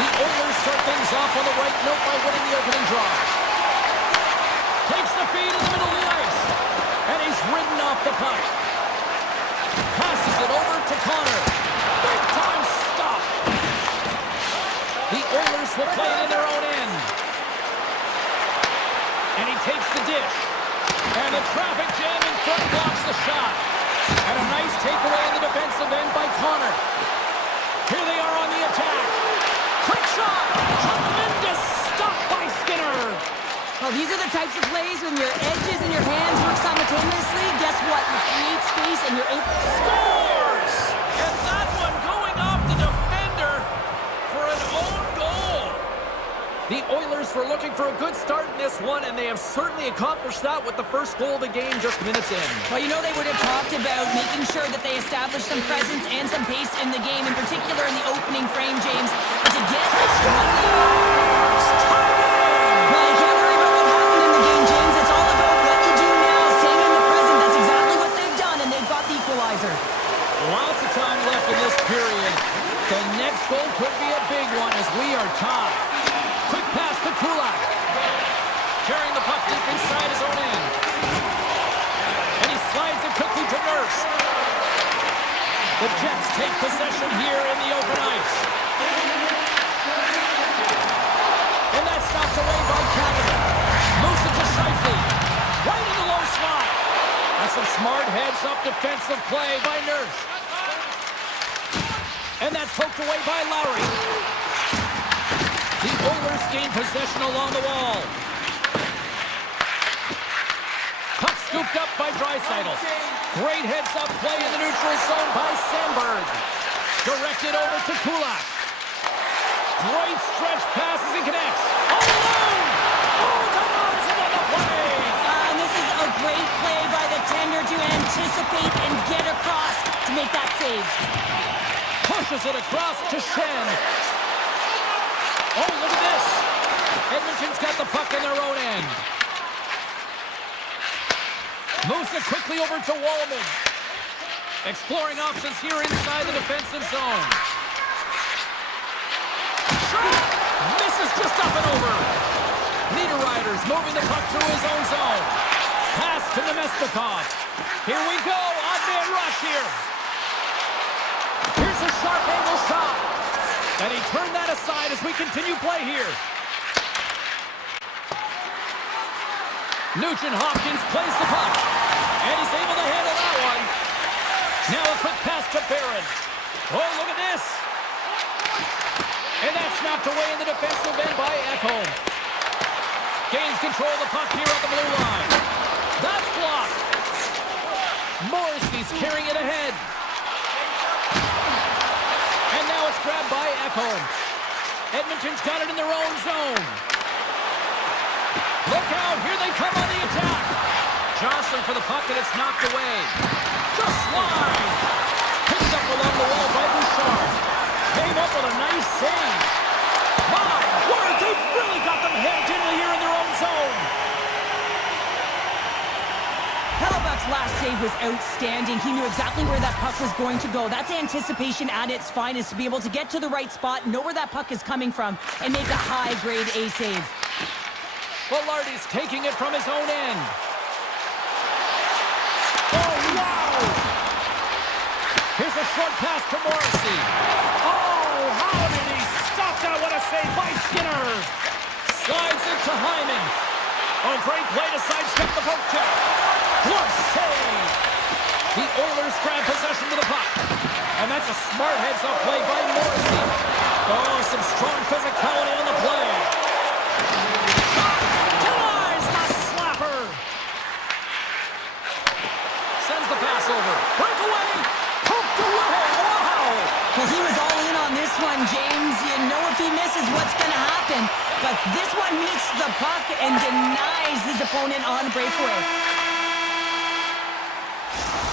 The Oilers start things off on the right note by winning the opening draw. Takes the feed in the middle of the ice. And he's ridden off the puck. Passes it over to Connor. Big time stop. The Oilers will play it in their own end. And he takes the dish. And the traffic jam in front blocks the shot. And a nice takeaway in the defensive end by Connor. Here they are on the attack. Quick shot! Tremendous stop by Skinner! Well, these are the types of plays when your edges and your hands work simultaneously. Guess what? You create space and you're able... Scores! And that one going off the defender for an own goal. The Oilers were looking for a good start in this one, and they have certainly accomplished that with the first goal of the game just minutes in. Well, you know they would have talked about making sure that they established some presence and some pace in the game, in particular in the opening frame, James. But to get this one... Well, you can't worry about what happened in the game, James. It's all about what you do now, staying in the present. That's exactly what they've done, and they've got the equalizer. Lots of time left in this period. The next goal could be a big one as we are tied. Quick pass to Kulak. Carrying the puck deep inside his own end. And he slides it quickly to Nurse. The Jets take possession here in the open ice. And that's knocked away by Canada. Moves it to Scheifele. Right in the low slot. That's some smart heads-up defensive play by Nurse. And that's poked away by Lowry. The Oilers gain possession along the wall. Puck scooped up by Draisaitl. Great heads-up play in the neutral zone by Sandberg. Directed over to Kulak. Great stretch passes and connects. All alone! Oh, denies him on the play! And this is a great play by the tender to anticipate and get across to make that save. Pushes it across to Shen. Oh, look at this. Edmonton's got the puck in their own end. Moves it quickly over to Wallman. Exploring options here inside the defensive zone. Shot! Misses just up and over. Niederreiter's moving the puck through his own zone. Pass to Nemestikov. Here we go. Odd-man rush here. Here's a sharp angle shot. And he turned that aside as we continue play here. Nugent-Hopkins plays the puck. And he's able to handle that one. Now a quick pass to Barron. Oh, look at this. And that's knocked away in the defensive end by Ekholm. Gains control of the puck here at the blue line. That's blocked. Morrissey's carrying it ahead. And now it's grabbed by Ekholm. Edmonton's got it in their own zone. Look out, here they come on the attack. Johnson for the puck and it's knocked away. Just line. Picked up along the wall by Bouchard. Came up with a nice save. My word, they've really got them hemmed in here in their own zone. Hellebuck's last save was outstanding. He knew exactly where that puck was going to go. That's anticipation at its finest, to be able to get to the right spot, know where that puck is coming from, and make a high-grade A save. Velarde's taking it from his own end. Oh, wow! Here's a short pass to Morrissey. Oh, how did he stop that? What a save by Skinner! Slides it to Hyman. Oh, great play to sidestep the poke check. Glove save! The Oilers grab possession of the puck. And that's a smart heads-up play by Morrissey. Oh, some strong physicality on the play. Shot! Denies the slapper! Sends the pass over. Breakaway! Poked away! Wow! Well, he was all in on this one, James. You know if he misses what's going to happen. But this one meets the puck and denies his opponent on breakaway.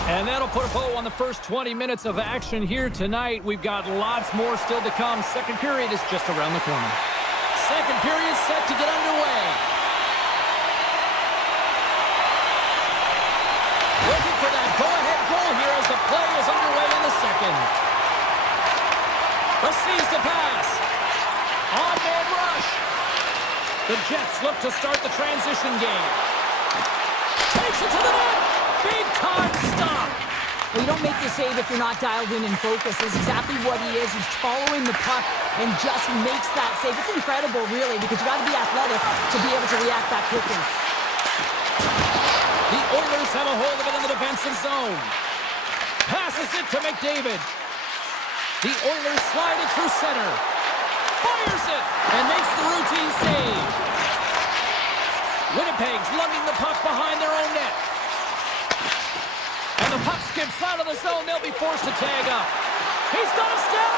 And that'll put a bow on the first 20 minutes of action here tonight. We've got lots more still to come. Second period is just around the corner. Second period set to get underway. Looking for that go-ahead goal here as the play is underway in the Receives the pass. On-man rush. The Jets look to start the transition game. Takes it to the net. Big-time stop. Well, you don't make the save if you're not dialed in and focused. That's exactly what he is. He's following the puck and just makes that save. It's incredible, really, because you got to be athletic to be able to react that quickly. The Oilers have a hold of it in the defensive zone. Passes it to McDavid. The Oilers slide it through center. Fires it and makes the routine save. Winnipeg's lugging the puck behind their own net. And the puck skips out of the zone. They'll be forced to tag up. He's got a step.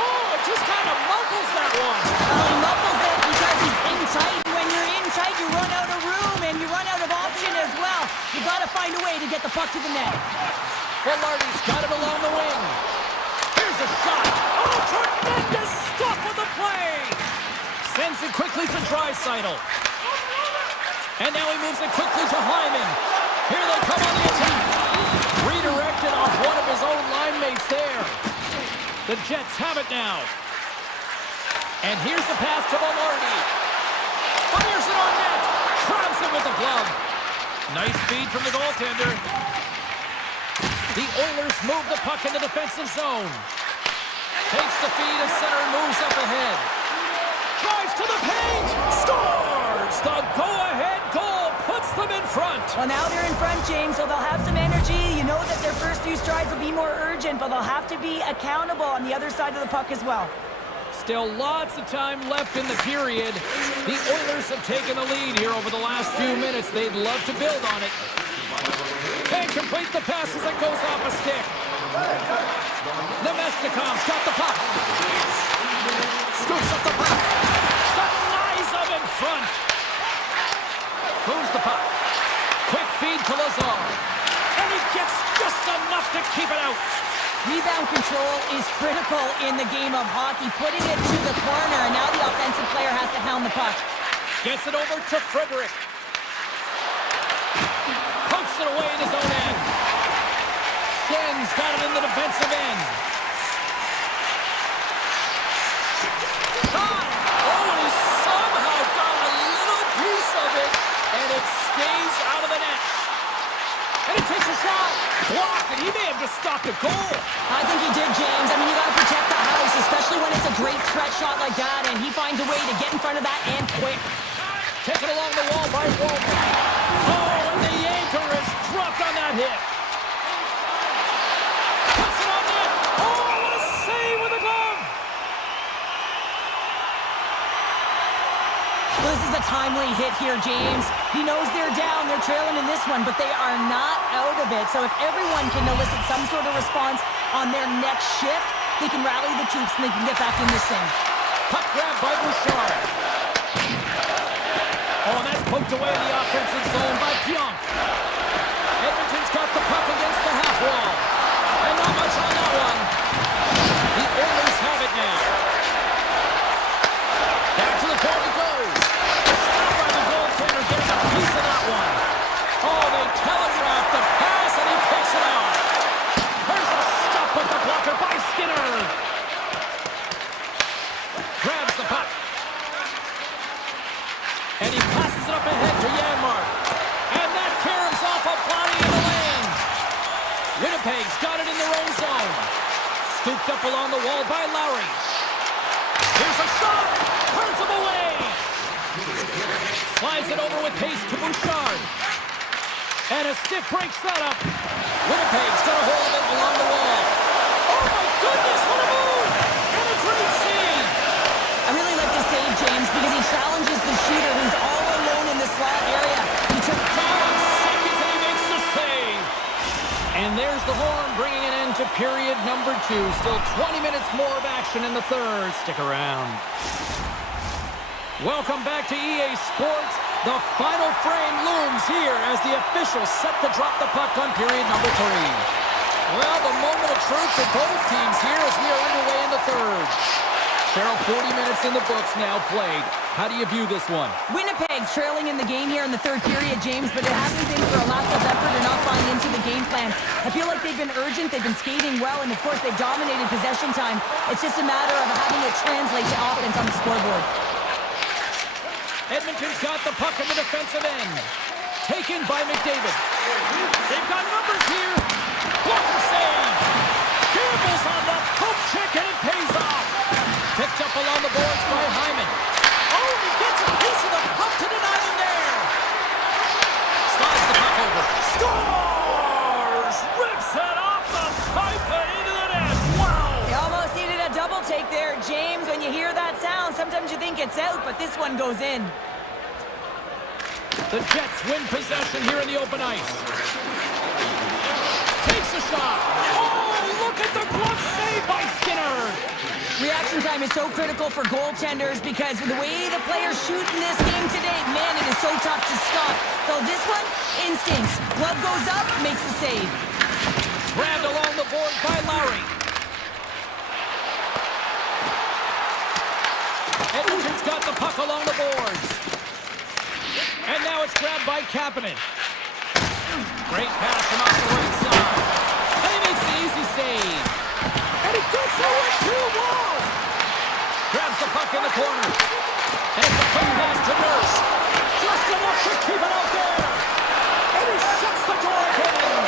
Oh, it just kind of muffles that one. Well, he muffles it because he's in tight. When you're in tight, you run out of room and you run out of option as well. You got to find a way to get the puck to the net. Velarde's got it along the wing. Here's a shot. Oh, tremendous stop with the play. Sends it quickly to Draisaitl. And now he moves it quickly to Hyman. Here they come on the attack. Redirected off one of his own line mates there. The Jets have it now. And here's the pass to Velarde. Fires it on net. Grabs it with the glove. Nice feed from the goaltender. The Oilers move the puck in the defensive zone. Takes the feed and center and moves up ahead. Drives to the paint. Scores! The go-ahead goal puts them in front. Well, now they're in front, James, so they'll have some energy. You know that their first few strides will be more urgent, but they'll have to be accountable on the other side of the puck as well. Still lots of time left in the period. The Oilers have taken the lead here over the last few minutes. They'd love to build on it. Can't complete the pass as it goes off a stick. Nemestikov's got the puck. Scoops up the puck. Denies him in front. Moves the puck. Quick feed to Lazar. And he gets just enough to keep it out. Rebound control is critical in the game of hockey. Putting it to the corner, and now the offensive player has to hound the puck. Gets it over to Frederick. Pokes it away in his own end. Schen's got it in the defensive end. Shot! Oh, and he somehow got a little piece of it, and it stays out of the net. And he takes a shot. Blocked, and he may have just stopped a goal. I think he did, James. I mean, you got to protect the house, especially when it's a great stretch shot like that, and he finds a way to get in front of that and quick. Taken along the wall by Walton. Oh, and the anchor is dropped on that hit. Puts it on net. Oh, what a save with a glove. Well, this is a timely hit here, James. He knows they're down, they're trailing in this one, but they are not out of it. So if everyone can elicit some sort of response on their next shift, they can rally the troops and they can get back in this thing. Puck grab by Bouchard. Oh, and that's poked away in the offensive zone by Pionk. Edmonton's got the puck against the half wall. And not much on that one. The Oilers have it now. Back to the point it goes. Stopped by the goaltender, getting a piece of that one. Oh, they telegraphed the pass, and he picks it out. There's a stop with the blocker by Skinner. Grabs the puck. And he passes it up ahead to Janmark. And that caroms off a body in the lane. Winnipeg's got it in their own zone. Scooped up along the wall by Lowry. Here's a shot. Turns him away. Slides it over with pace to Bouchard. And a stiff breaks that up. Winnipeg's got a hold of it along the wall. Oh my goodness, what a move! And a great save! I really like this save, James, because he challenges the shooter who's all alone in the slot area. He took 5 seconds and he makes the save. And there's the horn bringing an end to period number 2. Still 20 minutes more of action in the third. Stick around. Welcome back to EA Sports. The final frame looms here as the officials set to drop the puck on period number 3. Well, the moment of truth for both teams here as we are underway in the third. Cheryl, 40 minutes in the books now played. How do you view this one? Winnipeg's trailing in the game here in the third period, James, but it hasn't been for a lack of effort or not buying into the game plan. I feel like they've been urgent, they've been skating well, and of course they dominated possession time. It's just a matter of having it translate to offense on the scoreboard. Edmonton's got the puck in the defensive end. Taken by McDavid. They've got numbers here. Blocker save. Campbell's on the poke check, and it pays off. Picked up along the boards by Hyman. Oh, he gets a piece of the puck to deny them there. Slides the puck over. Scores! Rips it off the pipe and into the net. Wow! They almost needed a double take there, James. When you hear that sound, sometimes you think it's out, but this one goes in. The Jets win possession here in the open ice. Takes a shot. Oh, look at the glove save by Skinner. Reaction time is so critical for goaltenders because the way the players shoot in this game today, man, it is so tough to stop. So this one, instincts. Glove goes up, makes the save. Grabbed along the board by Lowry. Edmonton's got the puck along the boards. And now it's grabbed by Kapanen. Great pass from off the right side. And he makes the easy save. And he gets it too. Whoa! Grabs the puck in the corner. And it's a quick pass to Nurse. Just enough to keep it out there. And he shuts the door again.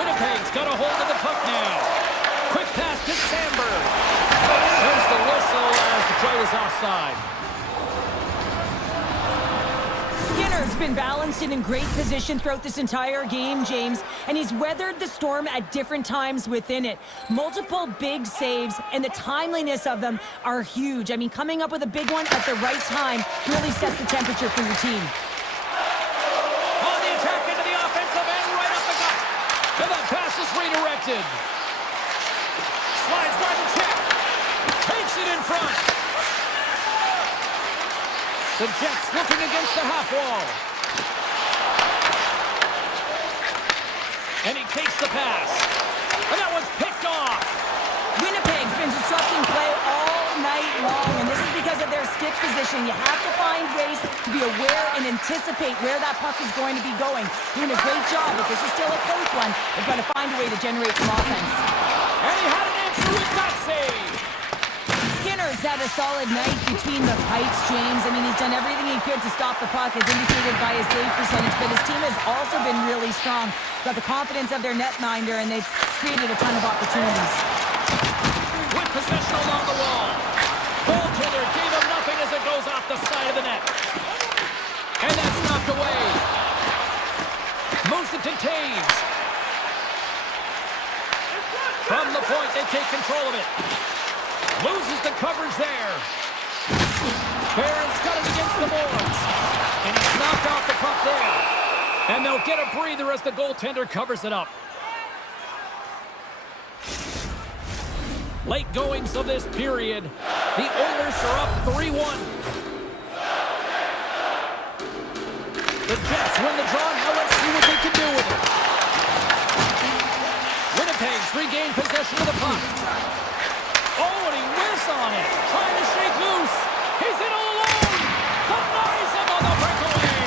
Winnipeg's got a hold of the puck now. Quick pass to Sandberg. There's the whistle as the play is offside. Skinner's been balanced and in great position throughout this entire game, James, and he's weathered the storm at different times within it. Multiple big saves, and the timeliness of them are huge. I mean, coming up with a big one at the right time really sets the temperature for your team. On the attack into the offensive end, right up the gut. And that pass is redirected. Slides by the check. Takes it in front. The Jets looking against the half wall. And he takes the pass. And that one's picked off. Winnipeg's been disrupting play all night long, and this is because of their stick position. You have to find ways to be aware and anticipate where that puck is going to be going. Doing a great job, but this is still a close one. They've got to find a way to generate some offense. And he had an answer with that save. Skinner's had a solid night between the pipes, James. I mean, he's done everything he could to stop the puck, as indicated by his save percentage, but his team has also been really strong. Got the confidence of their netminder, and they've created a ton of opportunities. With possession along the wall. Goaltender gave him nothing as it goes off the side of the net. And that's knocked away. Moves it to Taves. From the point, they take control of it. Loses the coverage there. Barron's got it against the boards. And he's knocked off the puck there. And they'll get a breather as the goaltender covers it up. Late goings of this period. The Oilers are up 3-1. The Jets win the draw. Now let's see what they can do with it. Winnipeg's regained possession of the puck. Oh, and he whiffs on it. Trying to shake loose. He's in all alone. Denies him on the breakaway.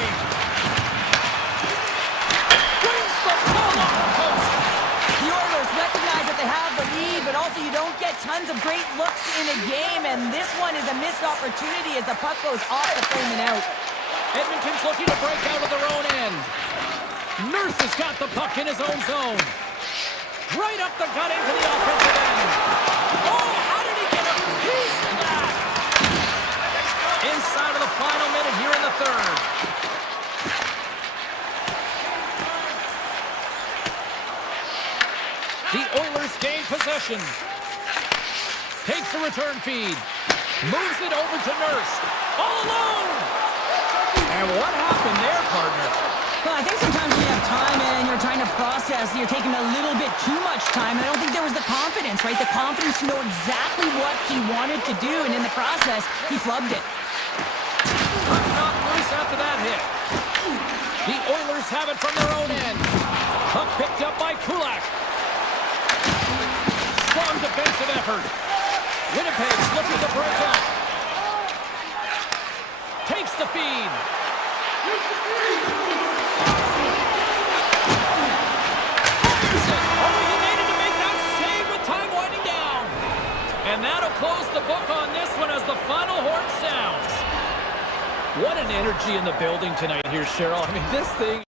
Brings the pull on the post. The Oilers recognize that they have the lead, but also you don't get tons of great looks in a game, and this one is a missed opportunity as the puck goes off the frame and out. Edmonton's looking to break out of their own end. Nurse has got the puck in his own zone. Right up the gut into the offensive end. Oh, how did he get a piece of that? Inside of the final minute here in the third. The Oilers gain possession. Takes the return feed. Moves it over to Nurse. All alone! And what happened there, partner? Well, I think sometimes when you have time and you're trying to process, you're taking a little bit too much time. I don't think there was the confidence, right? The confidence to know exactly what he wanted to do, and in the process, he flubbed it. Puck knocked loose after that hit. The Oilers have it from their own end. Puck picked up by Kulak. Strong defensive effort. Winnipeg's looking to break out. Takes the feed. Fires it. Oh, he made it to make that save with time winding down. And that'll close the book on this one as the final horn sounds. What an energy in the building tonight here, Cheryl. I mean, this thing...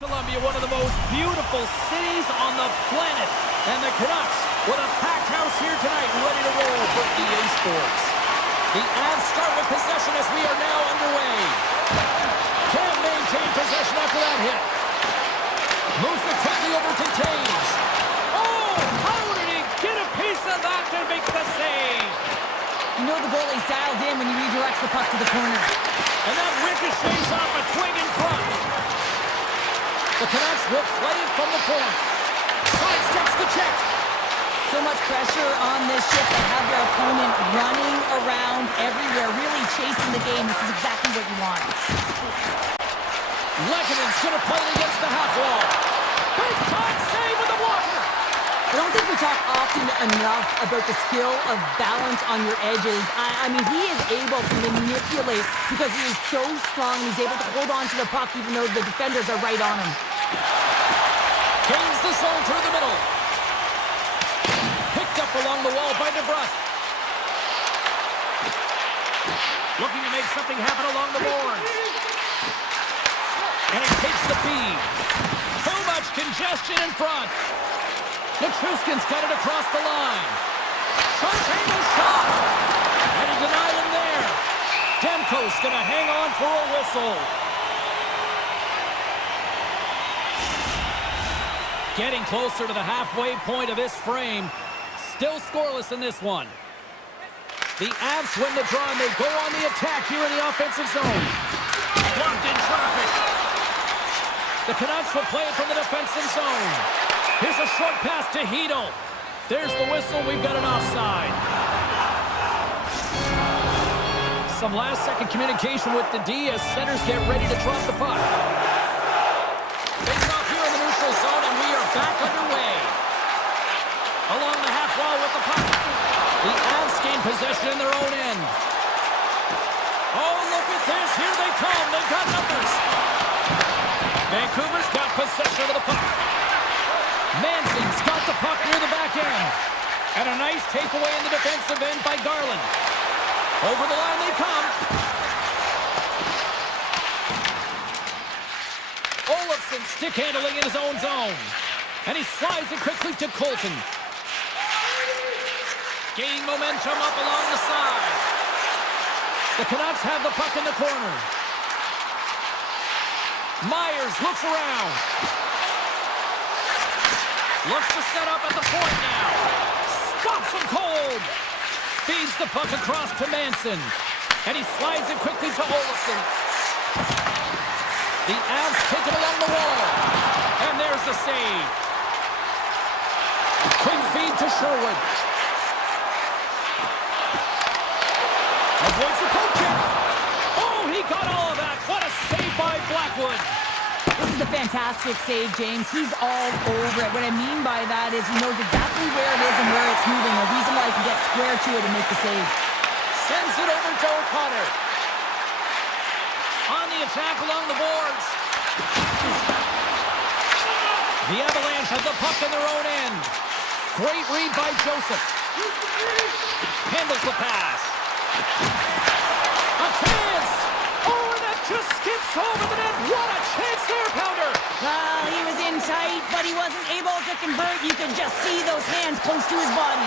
Columbia, one of the most beautiful cities on the planet. And the Canucks with a packed house here tonight, ready to roll for EA Sports. The Avs start with possession as we are now underway. Can't maintain possession after that hit. Moves it quickly over to Taves. Oh, how did he get a piece of that to make the save? You know the goalie's dialed in when he redirects the puck to the corner. And that ricochets off a twig in front. The Canucks will play it from the point. Sidesteps the check. So much pressure on this shift to have their opponent running around everywhere, really chasing the game. This is exactly what you want. Lekkonen's going to play it against the half wall. Big time save with the blocker. I don't think we talk often enough about the skill of balance on your edges. I mean, he is able to manipulate because he is so strong. He's able to hold on to the puck even though the defenders are right on him. Gains the zone through the middle. Picked up along the wall by DeBrusque. Looking to make something happen along the boards. And he takes the feed. Too much congestion in front. Nichushkin's got it across the line. Sharp angle shot. And he denied him there. Demko's going to hang on for a whistle. Getting closer to the halfway point of this frame. Still scoreless in this one. The Avs win the draw and they go on the attack here in the offensive zone. Blocked in traffic. The Canucks will play it from the defensive zone. Here's a short pass to Hedl. There's the whistle. We've got an offside. Some last-second communication with the D as centers get ready to drop the puck. Face off here in the neutral zone, and we are back underway. Along the half wall with the puck. The Avs gain possession in their own end. Oh, look at this. Here they come. They've got numbers. Vancouver's got possession of the puck. Manson's got the puck near the back end. And a nice takeaway in the defensive end by Garland. Over the line they come. Olofsson stick handling in his own zone. And he slides it quickly to Colton. Gaining momentum up along the side. The Canucks have the puck in the corner. Myers looks around. Looks to set up at the point now. Stops him cold. Feeds the puck across to Manson. And he slides it quickly to Olofsson. The Avs take it along the wall. And there's the save. Quick feed to Sherwood. Avoids the poke check. Oh, he got all of that. What a save by Blackwood. This is a fantastic save, James. He's all over it. What I mean by that is he knows exactly where it is and where it's moving. A reason why he can get square to it and make the save. Sends it over to O'Connor. On the attack along the boards. The Avalanche have the puck in their own end. Great read by Joseph. Handles the pass. A chance! Oh, and that just skips over the net. What a chance there, Pounder! Well, he was in tight, but he wasn't able to convert. You can just see those hands close to his body.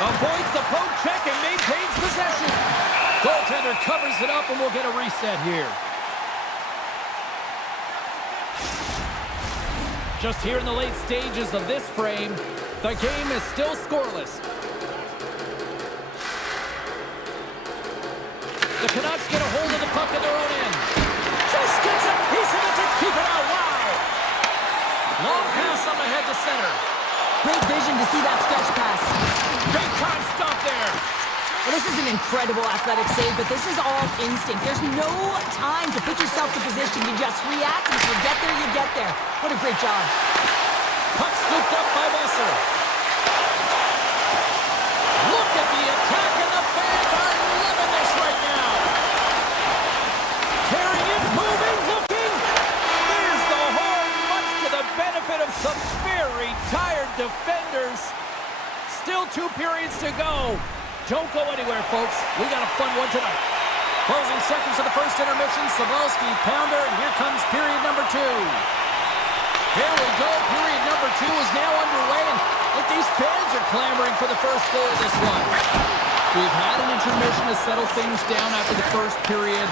Avoids the poke check and maintains possession. Goaltender covers it up and we'll get a reset here. Just here in the late stages of this frame, the game is still scoreless. The Canucks get a hold of the puck in their own end. Just gets a piece of it to keep it out. Wow! Long pass up ahead to center. Great vision to see that stretch pass. Big time stop there. Well, this is an incredible athletic save, but this is all instinct. There's no time to put yourself to position. You just react, and if you get there, you get there. What a great job. Puck scooped up by Messer. Look at the attack, and the fans are loving this right now. Carrying it, moving, looking. There's the horn, much to the benefit of some very tired defenders. Still 2 periods to go. Don't go anywhere, folks. We got a fun one tonight. Closing seconds of the first intermission. Savalsky, Pounder, and here comes period number 2. Here we go. Period number 2 is now underway, and like these fans are clamoring for the first goal of this one. We've had an intermission to settle things down after the first period.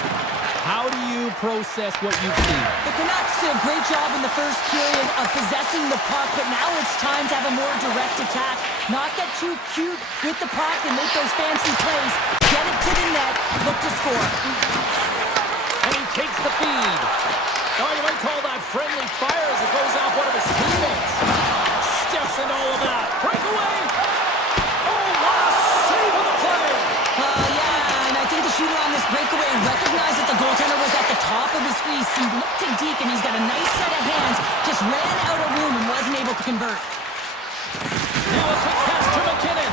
How do you process what you've seen? The Canucks did a great job in the first period of possessing the puck, but now it's time to have a more direct attack. Not get too cute with the puck and make those fancy plays. Get it to the net, look to score. And he takes the feed. Oh, you might call that friendly fire as it goes off one of his teammates. Steps into all of that. Breakaway! Oh, what a save on the play! Yeah, and I think the shooter on this breakaway recognized that the goaltender was at the top of his crease. He looked to Deke, and he's got a nice set of hands. Just ran out of room and wasn't able to convert. Now a quick pass to McKinnon.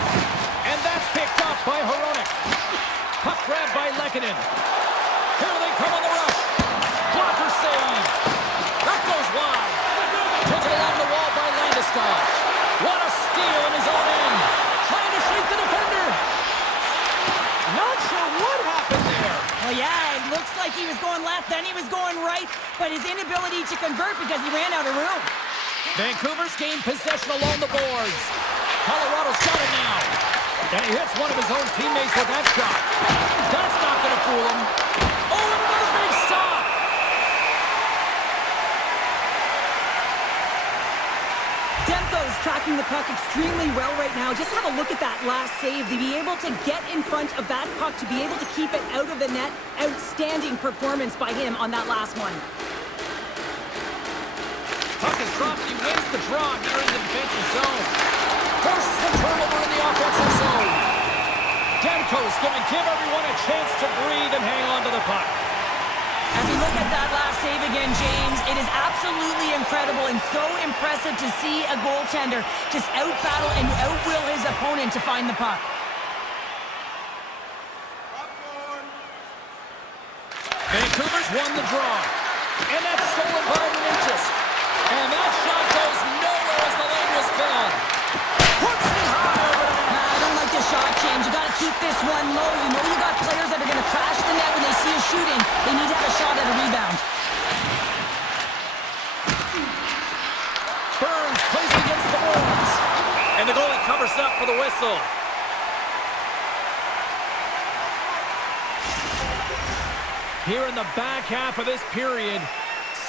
And that's picked up by Hronek. Puck grabbed by Lehkonen. Here they come on the rush. Blocker save. That goes wide. Taken along the wall by Landeskog. What a steal in his own end. Trying to shake the defender. Not sure what happened there. Well, yeah, it looks like he was going left, then he was going right, but his inability to convert because he ran out of room. Vancouver's gained possession along the boards. Colorado's got it now. And he hits one of his own teammates with that shot. That's not going to fool him. Oh, and another big stop. Demko's tracking the puck extremely well right now. Just have a look at that last save. To be able to get in front of that puck, to be able to keep it out of the net. Outstanding performance by him on that last one. Puck is dropped. He wins the draw here in the defensive zone. Forces the turnover in the offensive zone. Demko's going to give everyone a chance to breathe and hang on to the puck. As we look at that last save again, James, it is absolutely incredible and so impressive to see a goaltender just out-battle and out-will his opponent to find the puck. Vancouver's won the draw. And that's stolen by Ninchas. And that shot goes nowhere as the lane was filled. Puts it high over the net. I don't like this shot, James. You got to keep this one low. You know you got players that are going to crash the net when they see you shooting. They need to have a shot at a rebound. Burns plays against the boards. And the goalie covers up for the whistle. Here in the back half of this period,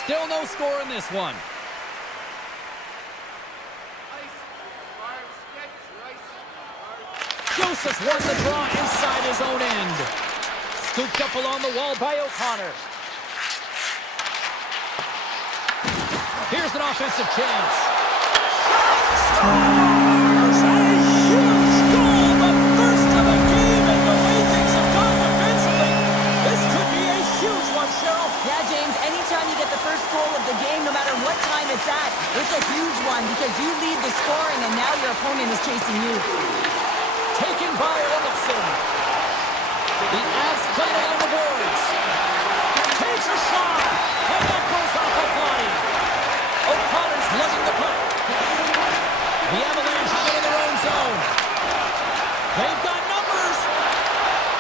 still no score in this one. Joseph's won the draw inside his own end. Scooped up along the wall by O'Connor. Here's an offensive chance. Scores! A huge goal, the first of the game, and the way things have gone defensively, this could be a huge one, Cheryl. Yeah, James, anytime you get the first goal of the game, no matter what time it's at, it's a huge one because you lead the scoring and now your opponent is chasing you. Taken by Olofsson. The Avs played along the boards. Takes a shot. And that goes off the body. O'Connor's lugging the puck. The Avalanche have it in their own zone. They've got numbers.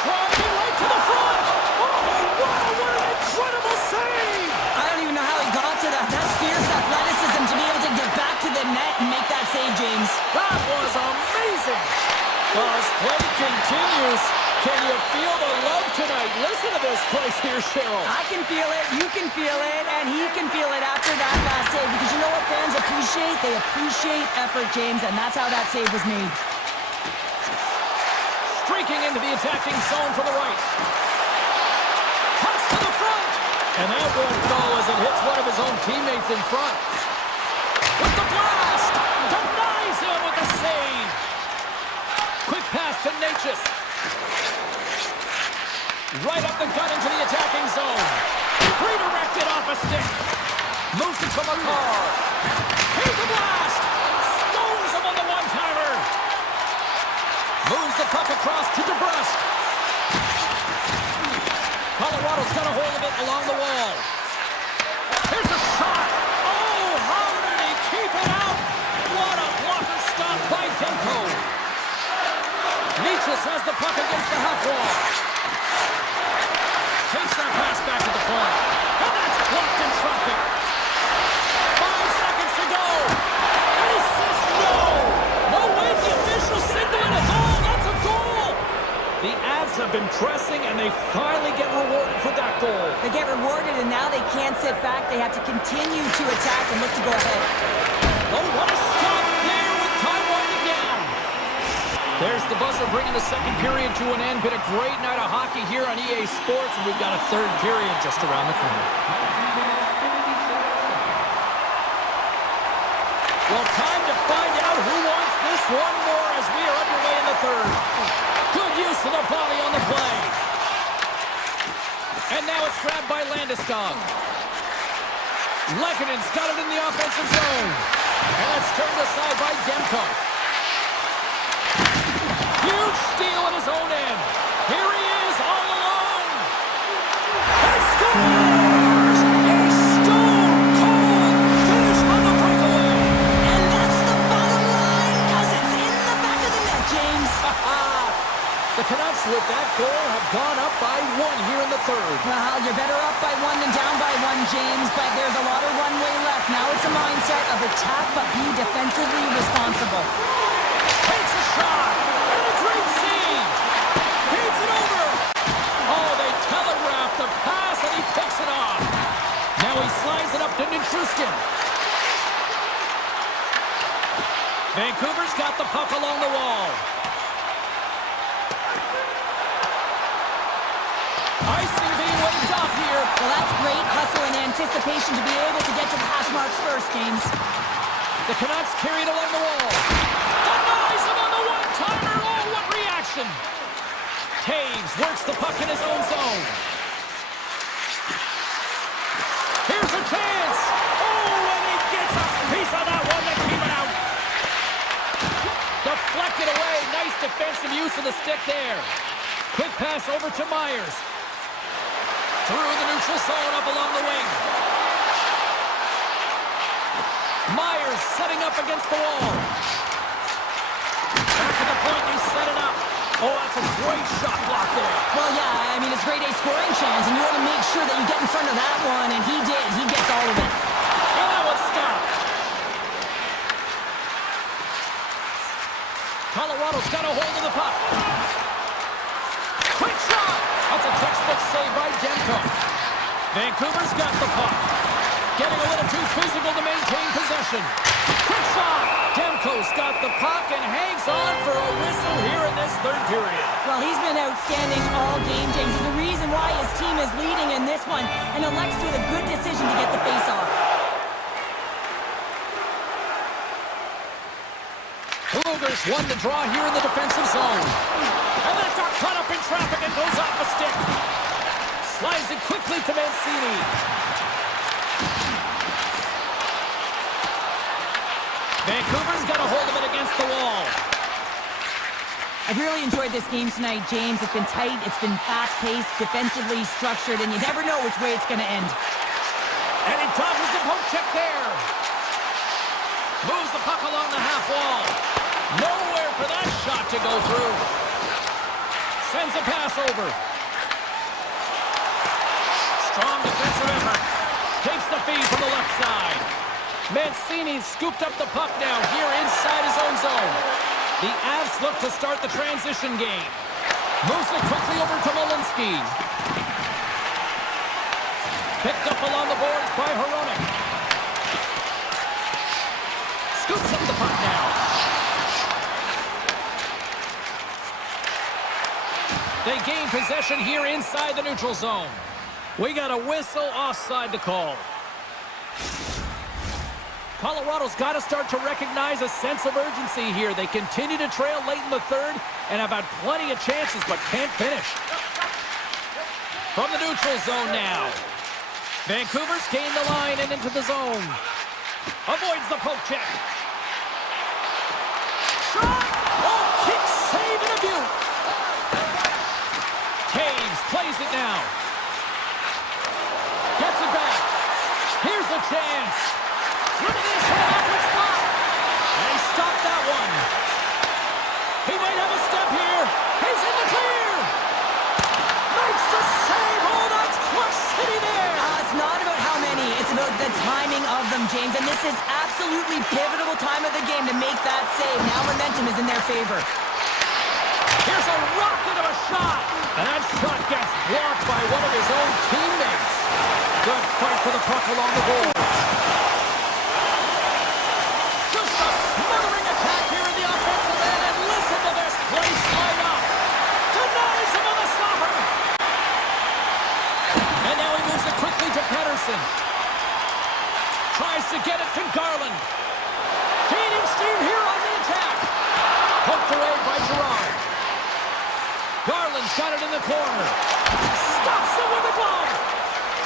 Driving right to the front. Oh, wow, what an incredible save. I don't even know how he got to that. That's fierce athleticism to be able to get back to the net and make that save, James. That was amazing. As play continues, can you feel the love tonight? Listen to this place here, Cheryl. I can feel it, you can feel it, and he can feel it after that last save. Because you know what fans appreciate? They appreciate effort, James, and that's how that save was made. Streaking into the attacking zone from the right. Cuts to the front. And that won't go as it hits one of his own teammates in front. With the blast. Denies him with the save. Quick pass to Natchez. Right up the gut into the attacking zone. Redirected off a stick. Moves it from a car. Here's a blast. Stones him on the one-timer. Moves the puck across to DeBrusque. Colorado's got a hold of it along the wall. Here's a shot. Oh, how did he keep it out? What a blocker stop by Demko. Natchez has the puck against the half wall. Takes that pass back to the point. And that's blocked in traffic. 5 seconds to pressing, and they finally get rewarded for that goal. They get rewarded, and now they can't sit back. They have to continue to attack and look to go ahead. Oh, what a stop there with time winding down. There's the buzzer bringing the second period to an end. Been a great night of hockey here on EA Sports, and we've got a third period just around the corner. Well, time to find out who wants this one more as we are underway in the third. Good use of the body on the play. And now it's grabbed by Landeskog. Lekkonen's got it in the offensive zone. And it's turned aside by Demko. Huge steal at his own end. Here he is all alone. And he scores! A stone-cold finish on the breakaway. And that's the bottom line, because it's in the back of the net, James. The Canucks with that goal have gone up by one here in the third. Well, you're better up by one than down by one, James, but there's a lot of runway left. Now it's a mindset of attack, but be defensively responsible. Takes a shot, and a great save. Feeds it over. Oh, they telegraphed the pass, and he picks it off. Now he slides it up to Nichushkin. Vancouver's got the puck along the wall. Icing being waved off here. Well, that's great hustle and anticipation to be able to get to the hash marks first, James. The Canucks carry it along the wall. Denies him on the one-timer. Oh, what reaction. Taves works the puck in his own zone. Here's a chance. Oh, and he gets a piece of that one to keep it out. Deflected away. Nice defensive use of the stick there. Quick pass over to Myers. Through the neutral zone, up along the wing. Myers setting up against the wall. Back at the point, they set it up. Oh, that's a great shot block there. Well, yeah, I mean, it's grade A scoring chance, and you want to make sure that you get in front of that one, and he did. He gets all of it. And now it's stopped. Colorado's got a hold of the puck. Quick shot! That's a textbook save by Demko. Vancouver's got the puck. Getting a little too physical to maintain possession. Quick shot! Demko's got the puck and hangs on for a whistle here in this third period. Well, he's been outstanding all game, James. He's the reason why his team is leading in this one, and elects with a good decision to get the face-off. Cougars won the draw here in the defensive zone. And that got caught up in traffic and goes off the stick. Slides it quickly to Mancini. Vancouver's got a hold of it against the wall. I've really enjoyed this game tonight, James. It's been tight, it's been fast-paced, defensively structured, and you never know which way it's going to end. And he dodges the poke check there. Moves the puck along the half wall. Nowhere for that shot to go through. Sends a pass over. Strong defensive effort. Takes the feed from the left side. Mancini scooped up the puck now here inside his own zone. The Avs look to start the transition game. Moves it quickly over to Malinsky. Picked up along the boards by Hronek. Scoops up the puck now. They gain possession here inside the neutral zone. We got a whistle offside to call. Colorado's got to start to recognize a sense of urgency here. They continue to trail late in the third and have had plenty of chances but can't finish. From the neutral zone now. Vancouver's gained the line and into the zone. Avoids the poke check. Shot! Oh, kick save and a beaut. Taves plays it now. Gets it back. Here's a chance. Running in for an awkward spot. And he stopped that one. He might have a step here. He's in the clear. Makes the save. Oh, that's clutch city there. It's not about how many. It's about the timing of them, James. And this is absolutely pivotal time of the game to make that save. Now momentum is in their favor. Here's a rocket of a shot. And that shot gets blocked by one of his own teammates. Good fight for the puck along the boards. Just a smothering attack here in the offensive end. And listen to this place light up. Denies him on the slapper. And now he moves it quickly to Pedersen. Tries to get it to Garland. Gaining steam here on the attack. Poked away by Gerard. Garland's got it in the corner. Stops it with a glove.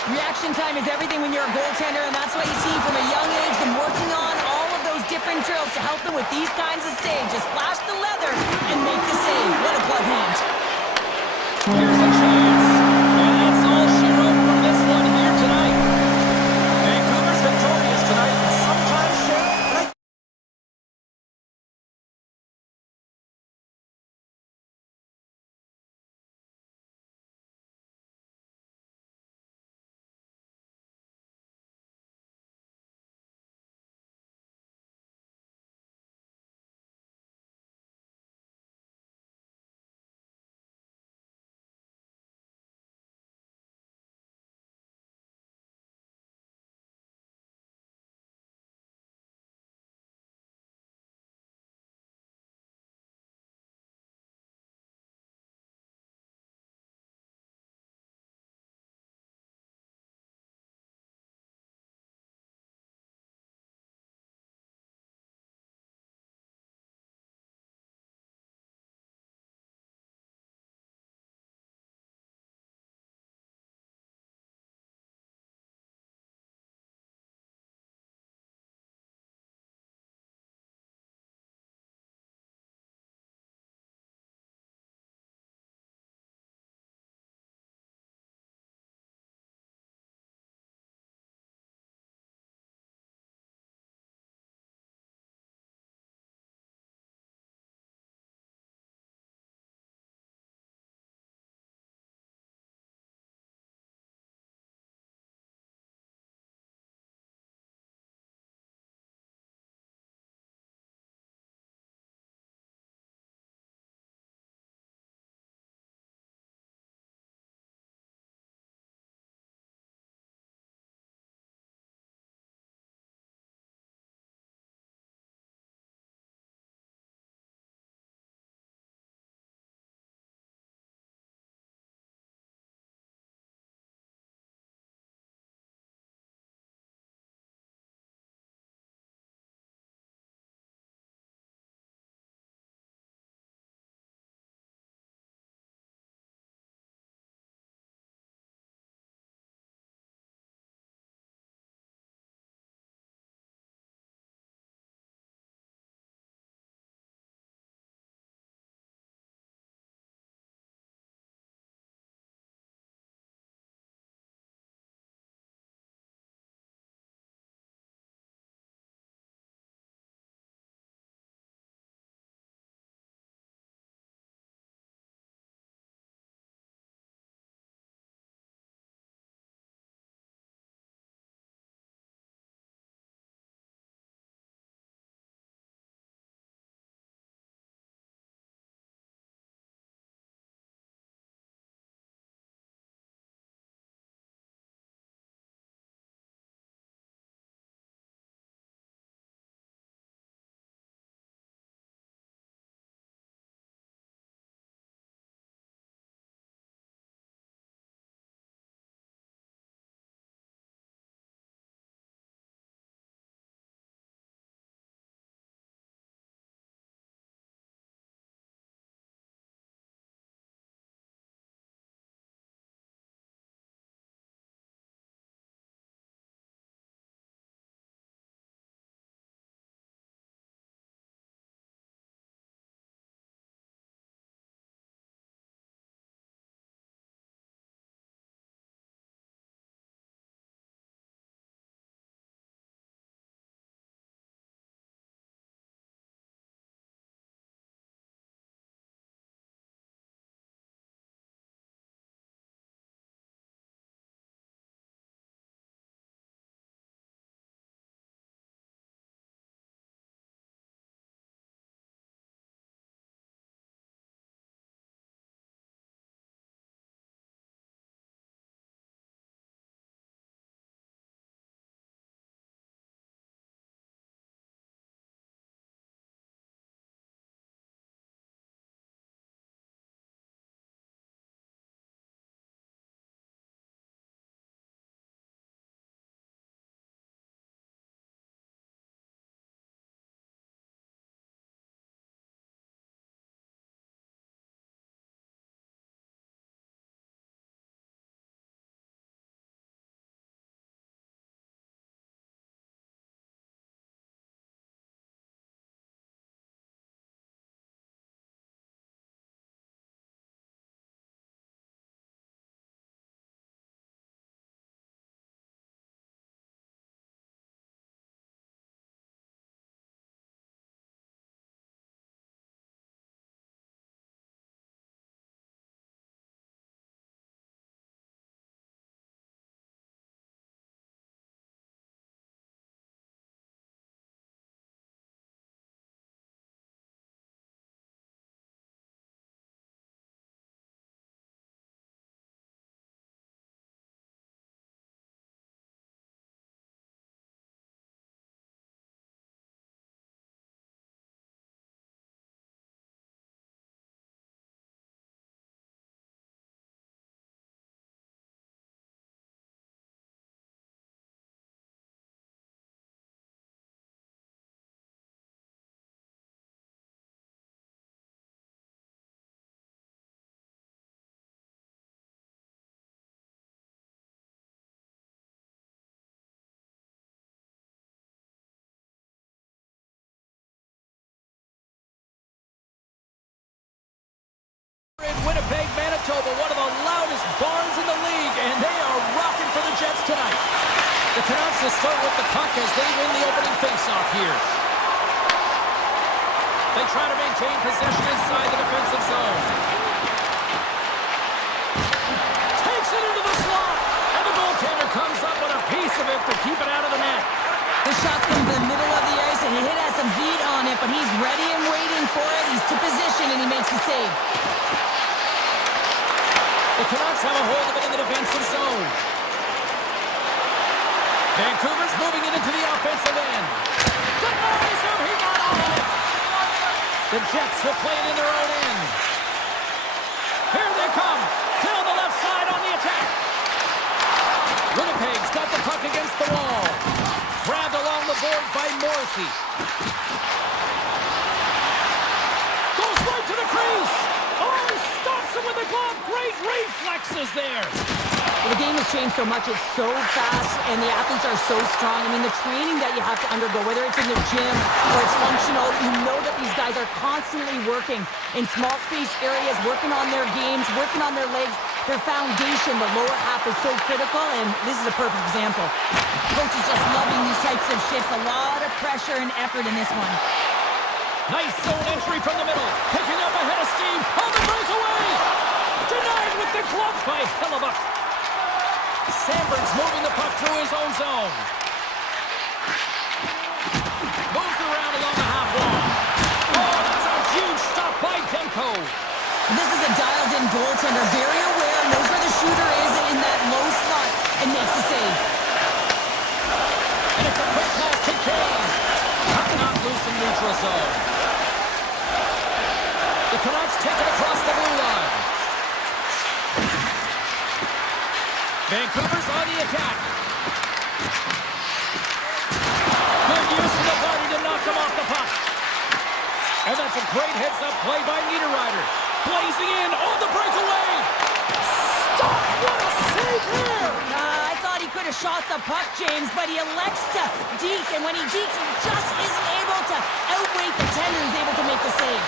Reaction time is everything when you're a goaltender, and that's why you see from a young age them working on all of those different drills to help them with these kinds of saves. Just flash the leather and make the save. What a glove hand. Here's a chance. And that's all she wrote from this one here tonight. Vancouver's victorious tonight. In Winnipeg, Manitoba, one of the loudest barns in the league, and they are rocking for the Jets tonight. The Canucks will start with the puck as they win the opening faceoff here. They try to maintain possession inside the defensive zone. Takes it into the slot, and the goaltender comes up with a piece of it to keep it out of the net. The shot's come to the middle of the ice, and he has some heat on it, but he's ready and waiting for it. He's to position, and he makes the save. The Canucks have a hold of it in the defensive zone. Vancouver's moving it into the offensive end. Denies him, he got all of it. The Jets will play it in their own end. Here they come, down the left side on the attack. Winnipeg's got the puck against the wall. Grabbed along the boards by Morrissey. Goes right to the crease. Oh, he stops him with a glove. Great reflexes there. Well, the game has changed so much. It's so fast, and the athletes are so strong. I mean, the training that you have to undergo, whether it's in the gym or it's functional, you know that these guys are constantly working in small space areas, working on their games, working on their legs. Their foundation, the lower half, is so critical, and this is a perfect example. Coach is just loving these types of shifts. A lot of pressure and effort in this one. Nice zone entry from the middle. Picking up ahead of steam on the breakaway. Denied with the glove by Hellebuck. Sandberg's moving the puck through his own zone. Moves around along the half wall. Oh, that's a huge stop by Demko. This is a dialed-in goaltender, very aware, knows where the shooter is in that low slot, and makes the save. And it's a quick pass to Kane. Not loose in neutral zone. The Canucks take it across the blue line. Vancouver's on the attack. Good use of the body to knock them off the puck. And that's a great heads-up play by Niederreiter. Blazing in on the breakaway. Stop! What a save here! I thought he could have shot the puck, James, but he elects to deke, and when he dekes, he just isn't able to outweight the tender. He's able to make the save.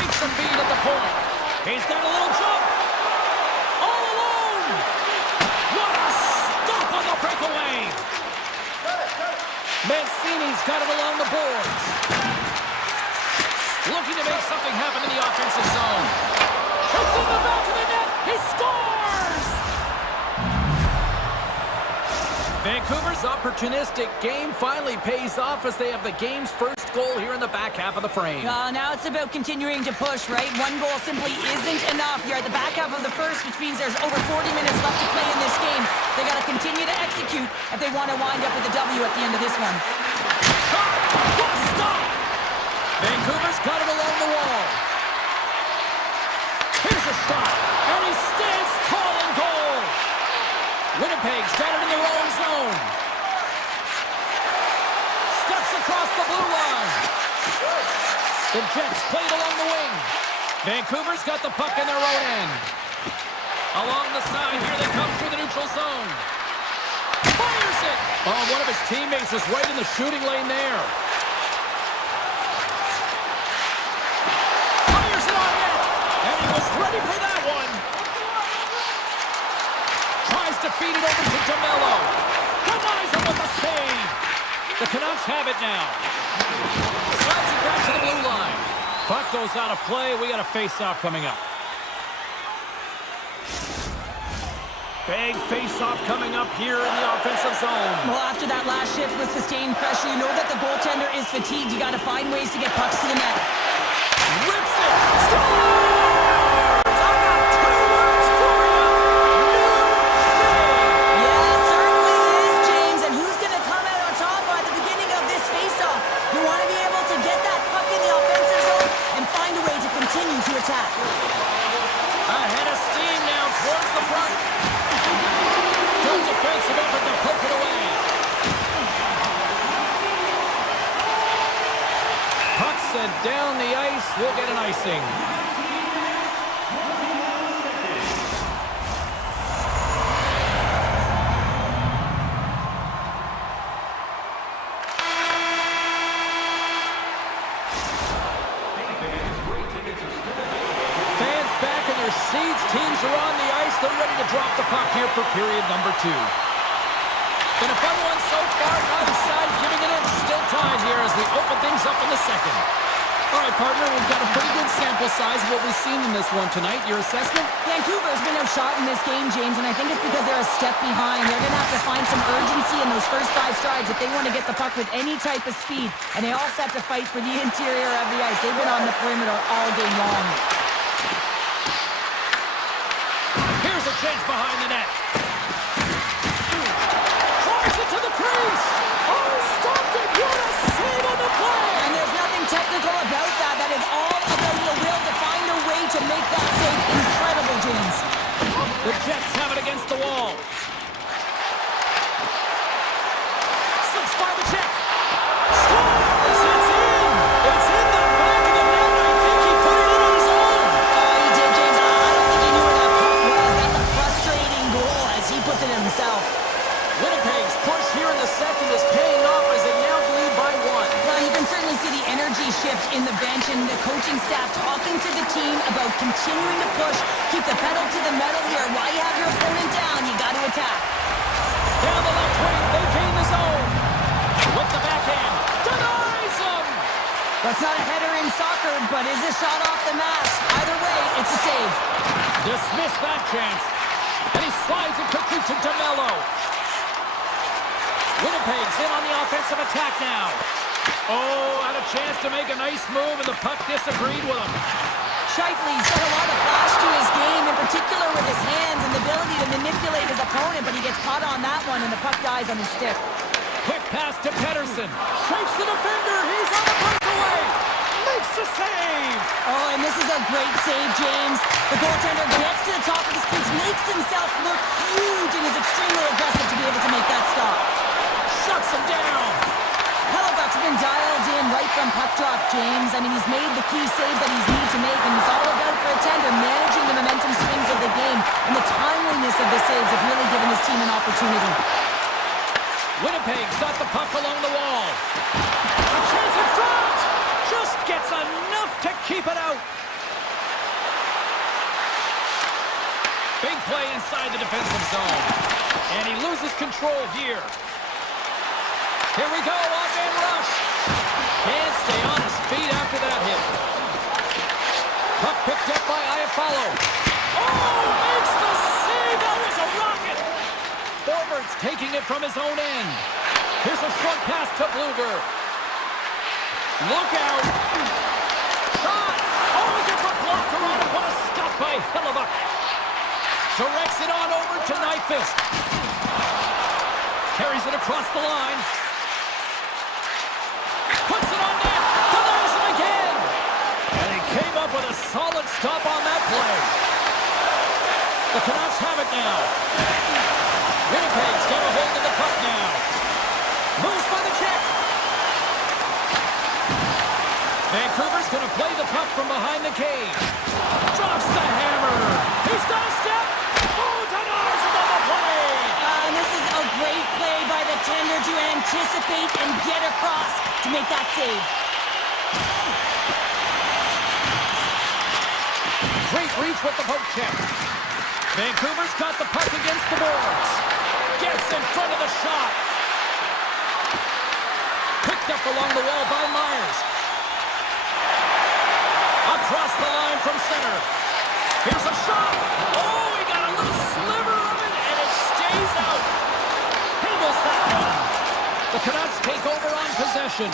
Takes some beat at the point. He's got a little jump. All alone. What a stop on the breakaway. Mancini's got it along the boards. Looking to make something happen in the offensive zone. It's in the back of the net. He scores! Vancouver's opportunistic game finally pays off as they have the game's first goal here in the back half of the frame. Now it's about continuing to push, right? One goal simply isn't enough. You're at the back half of the first, which means there's over 40 minutes left to play in this game. They got to continue to execute if they want to wind up with a W at the end of this one. Shot! What a stop! Vancouver's got it along the wall. Here's a shot, and he stands tall in goal. Winnipeg's got it in their own zone. Steps across the blue line. The Jets played along the wing. Vancouver's got the puck in their own end. Along the side, here they come through the neutral zone. Fires it! Oh, one of his teammates was right in the shooting lane there. Was ready for that one. Tries to feed it over to DeMello. Denies him with a save. The Canucks have it now. Slides it back to the blue line. Puck goes out of play. We got a face-off coming up. Big face-off coming up here in the offensive zone. Well, after that last shift with sustained pressure, you know that the goaltender is fatigued. You got to find ways to get pucks to the net. Rips it. Scores! I got two words for you. New day. Yeah, it certainly is, James. And who's going to come out on top at the beginning of this face-off? You want to be able to get that puck in the offensive zone and find a way to continue to attack. Ahead of steam now towards the front. Good defensive effort to poke it away. Puck sent down the ice. We'll get an icing. Leeds teams are on the ice. They're ready to drop the puck here for period number 2. Been a fun one so far. Neither side giving it in. Still tied here as we open things up in the second. All right, partner, we've got a pretty good sample size of what we've seen in this one tonight. Your assessment? Vancouver's been outshot in this game, James, and I think it's because they're a step behind. They're going to have to find some urgency in those first 5 strides if they want to get the puck with any type of speed. And they all set to fight for the interior of the ice. They've been on the perimeter all game long. Here's a chance behind the net. Tries it to the crease. Oh, stopped it. What a save on the play. And there's nothing technical about that. That is all about the will to find a way to make that save. Incredible, James. The Jets have it against the wall. Slips by the check. Scores! It's in! It's in the back of the net. I think he put it in on his own. Oh, he did, James. I don't think he knew where that puck was. That's a frustrating goal as he puts it in himself. Winnipeg's push here in the second is paying off as they now lead by 1. Well, you can certainly see the energy shift in the bench and the coaching staff talking to the team about continuing to push, keep the pedal to the metal here. While you have your opponent down, you got to attack. Down the left wing, they gain the zone. With the backhand, denies him. That's not a header in soccer, but is a shot off the mask. Either way, it's a save. Dismiss that chance. And he slides it quickly to DeMello. Winnipeg's in on the offensive attack now. Oh, had a chance to make a nice move, and the puck disagreed with him. Shifley's got a lot of flash to his game, in particular with his hands and the ability to manipulate his opponent, but he gets caught on that one, and the puck dies on his stick. Quick pass to Pedersen. Shakes the defender. He's on the breakaway. Makes the save. Oh, and this is a great save, James. The goaltender gets to the top of his crease, makes himself look huge, and is extremely aggressive to be able to make that stop. Shuts him down. Hellebuck's been dialed in right from puck drop, James. I mean, he's made the key save that he's needed to make, and it's all about for a tender, managing the momentum swings of the game, and the timeliness of the saves have really given his team an opportunity. Winnipeg's got the puck along the wall. A chance in front. Just gets enough to keep it out. Big play inside the defensive zone. And he loses control here. Here we go, odd-man rush. Can't stay on his feet after that hit. Puck picked up by Iafallo. Oh, makes the save. That was a rocket. Forwards taking it from his own end. Here's a short pass to Bluger. Look out. Shot. Oh, he gets a blocker on it. What a stop by Hellebuck. Directs it on over to Nyquist. Carries it across the line. Puts it on net. Denies him again. And he came up with a solid stop on that play. The Canucks have it now. Winnipeg's got a hold of the puck now. Moves by the check. Vancouver's going to play the puck from behind the cage. Drops the hammer. He's got a step. Oh, denies him on the play. And this is a great play by the tender to anticipate and get across to make that save. Great reach with the poke check. Vancouver's got the puck against the boards. Gets in front of the shot. Picked up along the wall by Myers. Across the line from center. Here's a shot. Oh, he got a little sliver of it, and it stays out. Handles that one. The Canucks take over on possession.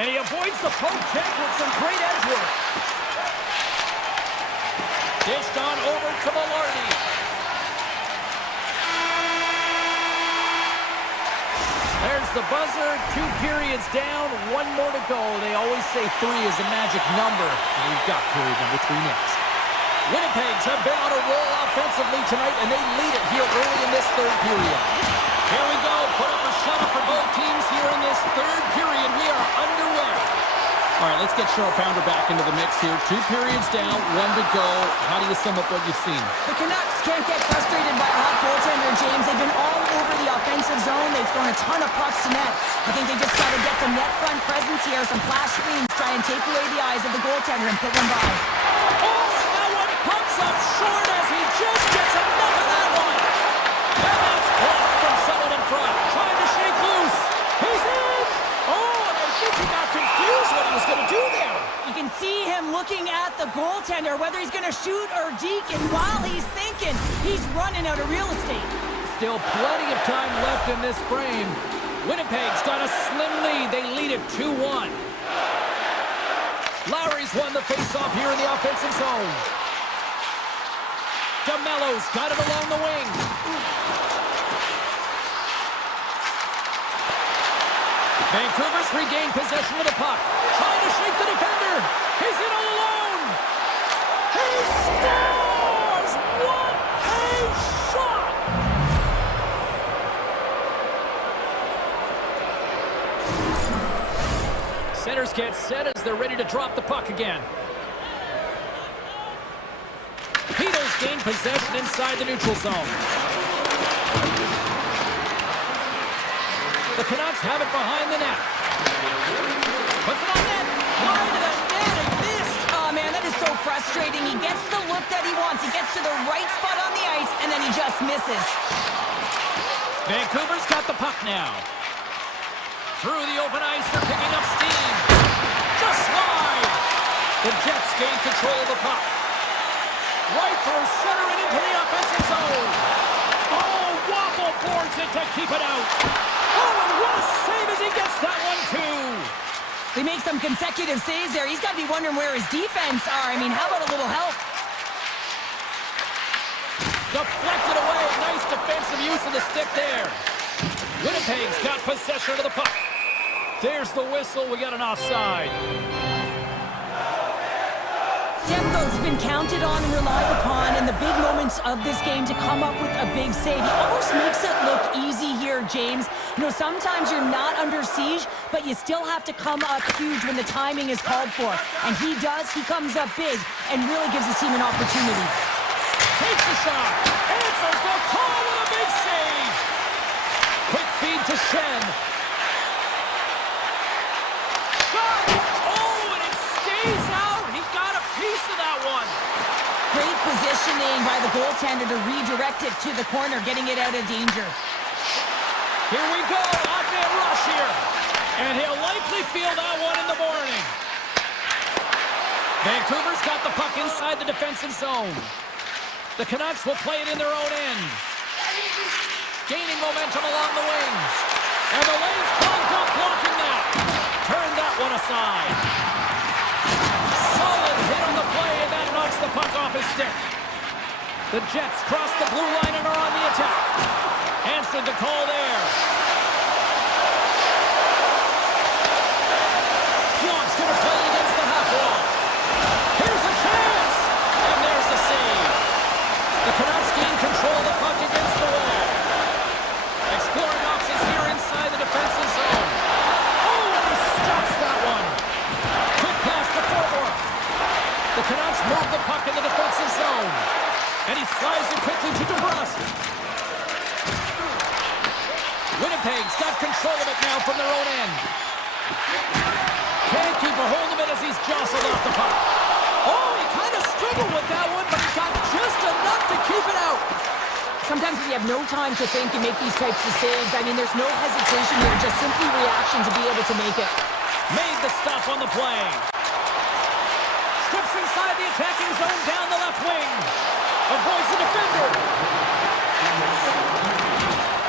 And he avoids the poke check with some great edge work. Dished on over to Velarde. There's the buzzer. 2 periods down, 1 more to go. They always say 3 is a magic number. And we've got period number 3 next. Winnipeg's have been on a roll offensively tonight, and they lead it here early in this 3rd period. Here we go. Put up a shot for both teams here in this 3rd period. We are underway. All right, let's get Cheryl Pounder back into the mix here. 2 periods down, 1 to go. How do you sum up what you've seen? The Canucks can't get frustrated by a hot goaltender, James. They've been all over the offensive zone. They've thrown a ton of pucks to net. I think they just got to get some net front presence here, some flash screens, try and take away the eyes of the goaltender and put them by. Oh, that one pumps comes up short as he just gets enough of that one. And that's blocked from someone in front. Trying to shake loose. He's in. Oh, and I think he got confused what he was going to do there. You can see him looking at the goaltender, whether he's going to shoot or deke, and while he's thinking, he's running out of real estate. Still plenty of time left in this frame. Winnipeg's got a slim lead. They lead it 2-1. Lowry's won the faceoff here in the offensive zone. DeMello's got it along the wing. Vancouver's regained possession of the puck. Trying to shake the defender. He's in all alone. He scores! What a shot! Centers get set as they're ready to drop the puck again. Beatles gain possession inside the neutral zone. The Canucks have it behind the net. Puts it on net. Wide of the net and missed. Oh, man, that is so frustrating. He gets the look that he wants. He gets to the right spot on the ice, and then he just misses. Vancouver's got the puck now. Through the open ice, they're picking up steam. Just wide. The Jets gain control of the puck. Right through center and into the offensive zone. Oh, Waffle boards it to keep it out. Oh, and what a save as he gets that one, too. They make some consecutive saves there. He's got to be wondering where his defense are. I mean, how about a little help? Deflected away. Nice defensive use of the stick there. Winnipeg's got possession of the puck. There's the whistle. We got an offside. Demko's been counted on and relied upon in the big moments of this game to come up with a big save. He almost makes it look easy here, James. You know, sometimes you're not under siege, but you still have to come up huge when the timing is called for. And he does. He comes up big and really gives his team an opportunity. Takes a shot. Answers the call with a big save. Quick feed to Shen. Shot! Oh, and it stays out. He got a piece of that one. Great positioning by the goaltender to redirect it to the corner, getting it out of danger. Here we go. Odd-man rush here. And he'll likely feel that one in the morning. Vancouver's got the puck inside the defensive zone. The Canucks will play it in their own end. Gaining momentum along the wings. And the lane's clogged up, blocking that. Turn that one aside. Solid hit on the play, and that knocks the puck off his stick. The Jets cross the blue line and are on the attack. Answered the call there. Pionk's going to play against the half wall. Here's a chance. And there's the save. The Canucks gain control of the puck against the wall. Exploring options here inside the defensive zone. Oh, and he stops that one. Quick pass to forward. The Canucks move the puck in the defensive zone. And he slides it quickly to DeBrusque. Winnipeg's got control of it now from their own end. Can't keep a hold of it as he's jostled off the puck. Oh, he kind of struggled with that one, but he got just enough to keep it out. Sometimes when you have no time to think and make these types of saves, I mean, there's no hesitation here, just simply reaction to be able to make it. Made the stop on the play. Steps inside the attacking zone down the left wing. Avoids the defender.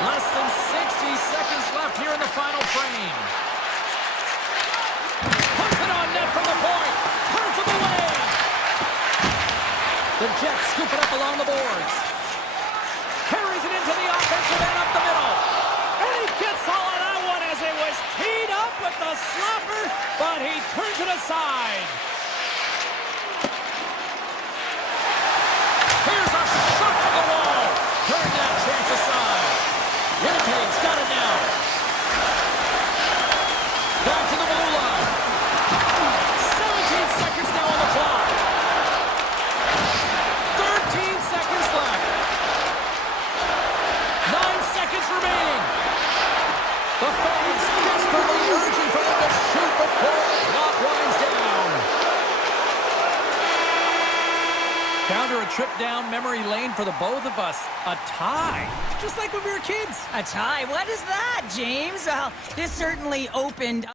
Less than 60 seconds left here in the final frame. Puts it on net from the point. Turns him away. The Jets scoop it up along the boards. Carries it into the offensive end up the middle. And he gets all of that one as it was teed up with the slapper, but he turns it aside. Here's a shot to the wall. Turn that chance aside. Winnipeg's got it now. Back to the blue line. 17 seconds now on the clock. 13 seconds left. 9 seconds remaining. The fans desperately urging for them to shoot before the clock winds down. trip down memory lane for the both of us. A tie, just like when we were kids. A tie? What is that, James? Well, this certainly opened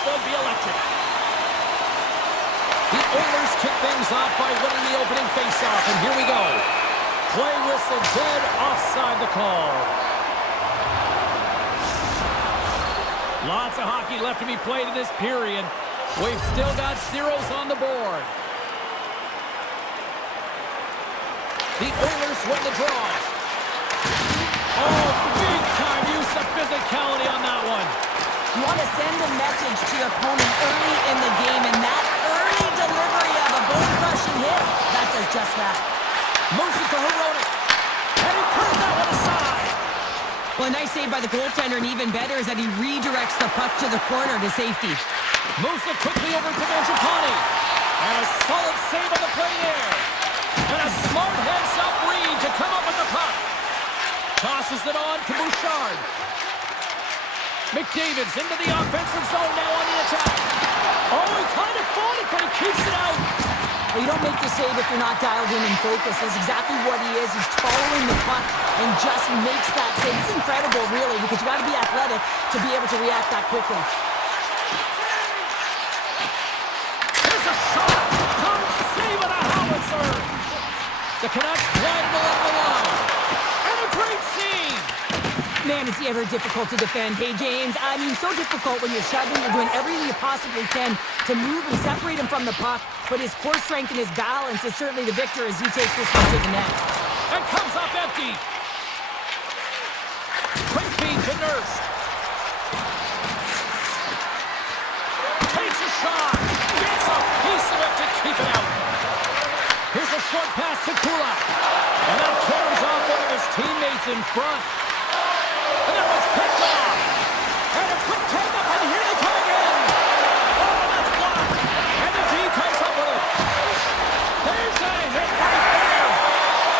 should be electric. The Oilers kick things off by winning the opening faceoff, and here we go. Play whistle dead, offside the call. Lots of hockey left to be played in this period. We've still got zeros on the board. The Oilers win the draw. Oh, big-time use of physicality on that one. You want to send a message to your opponent early in the game, and that early delivery of a bone-crushing hit, that does just that. Moves it to Herodic. And he put that one aside. Well, a nice save by the goaltender, and even better is that he redirects the puck to the corner to safety. Moves it quickly over to Mangiapane. And a solid save on the play there. And a smart heads-up read to come up with the puck. Tosses it on to Bouchard. McDavid's into the offensive zone now on the attack. Oh, he kind of fought it, but he keeps it out. Well, you don't make the save if you're not dialed in and focused. That's exactly what he is. He's following the puck and just makes that save. It's incredible, really, because you got to be athletic to be able to react that quickly. Here's a shot. Tom save on a howitzer. The Canucks glided along the line. And a great save. Man, is he ever difficult to defend. Hey, James, I mean, so difficult when you're shoving. You're doing everything you possibly can to move and separate him from the puck. But his core strength and his balance is certainly the victor as he takes this one to the net. And comes up empty. Quick feed to Nurse. Takes a shot. Gets a piece of it to keep it out. Here's a short pass to Kulak. And that turns off one of his teammates in front. And that one's picked off. And a quick take up, and here they come again. Oh, that's blocked. And the D comes up with it. There's a hit right there.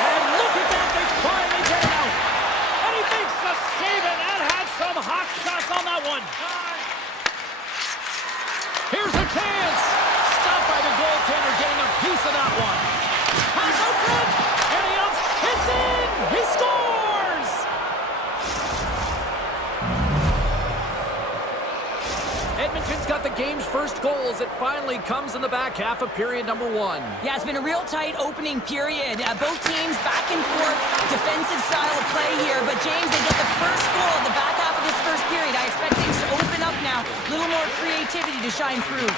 And look at that, they finally get it out. And he makes the save, and that had some hot sauce on that one. Here's a chance. Stopped by the goaltender, getting a piece of that one. Pass out front, and he ups. It's in. He scores. Edmonton's got the game's first goal as it finally comes in the back half of period number one. Yeah, it's been a real tight opening period. Both teams back and forth, defensive style of play here. But James, they get the first goal in the back half of this first period. I expect things to open up now. A little more creativity to shine through.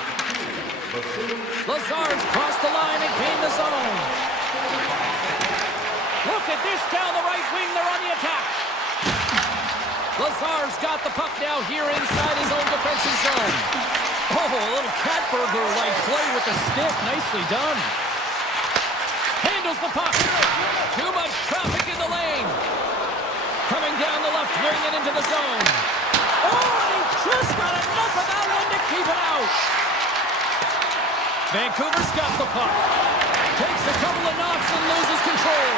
Lazard's crossed the line and gained the zone. Look at this down the right wing. They're on the attack. Lazar's got the puck now here inside his own defensive zone. Oh, a little Catburger-like play with the stick. Nicely done. Handles the puck. Too much traffic in the lane. Coming down the left wing and into the zone. Oh, and he just got enough of that one to keep it out. Vancouver's got the puck. Takes a couple of knocks and loses control.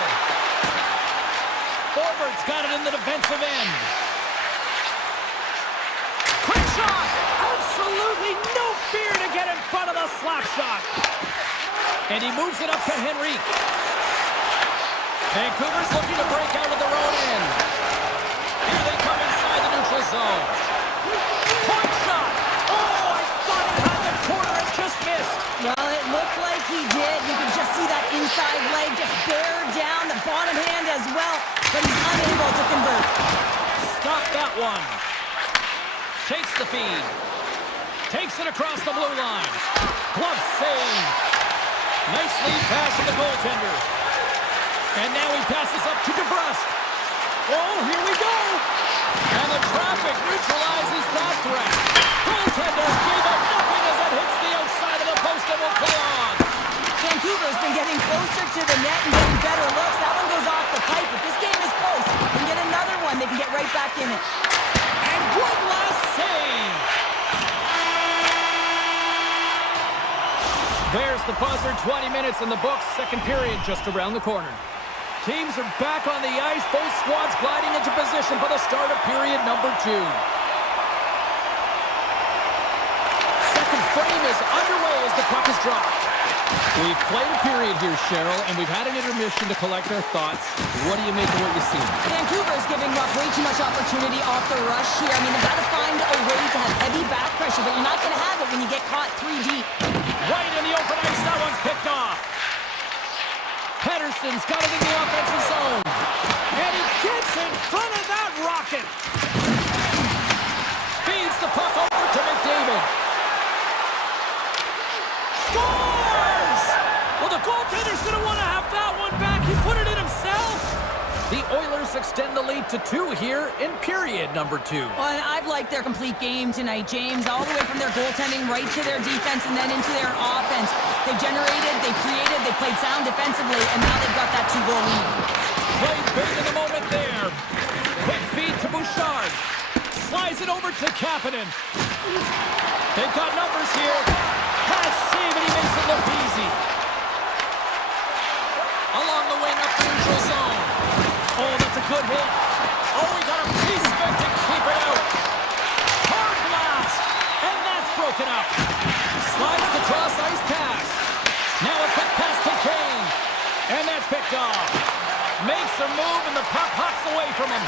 Forward's got it in the defensive end. Quick shot! Absolutely no fear to get in front of the slap shot. And he moves it up to Henrique. Vancouver's looking to break out of their own end. Here they come inside the neutral zone. Point shot! Oh, I thought he had the corner and just missed. Well, it looked like he did. You can just see that inside leg just bear down the bottom hand as well. But he's unable to convert. Stop that one. Takes the feed. Takes it across the blue line. Glove save. Nice lead pass to the goaltender. And now he passes up to DeBrusque. Oh, here we go. And the traffic neutralizes that threat. Goaltender gave up nothing as it hits the outside of the post and will play on. Vancouver's been getting closer to the net and getting better looks. That one goes off the pipe. If this game is close, they can get another one. They can get right back in it. And one last save. There's the buzzer. 20 minutes in the books. Second period just around the corner. Teams are back on the ice. Both squads gliding into position for the start of period number 2. Second frame is underway as the puck is dropped. We've played a period here, Cheryl, and we've had an intermission to collect our thoughts. What do you make of what you see? Vancouver's giving up way too much opportunity off the rush here. I mean, they've got to find a way to have heavy back pressure pressure, but you're not going to have it when you get caught 3 deep. Right in the open ice, that one's picked off. Pedersen's got it in the offensive zone. And he gets in front of that rocket. Feeds the puck over to McDavid. Scores! Well, the goaltender's going to want to have that one back. He put it in himself. The Oilers extend the lead to 2 here in period number 2. Well, and I've liked their complete game tonight, James, all the way from their goaltending right to their defense and then into their offense. They generated, they created, they played sound defensively, and now they've got that 2-goal lead. Played big in the moment there. Quick feed to Bouchard. Slides it over to Kapanen. They've got numbers here. Pass save, and he makes it look easy. Along the wing up the neutral zone. Oh, that's a good hit. Oh, he got a piece of it to keep it out. Hard blast, and that's broken up. Slides the cross-ice pass. Now a quick pass to Kane, and that's picked off. Makes a move, and the puck hops away from him.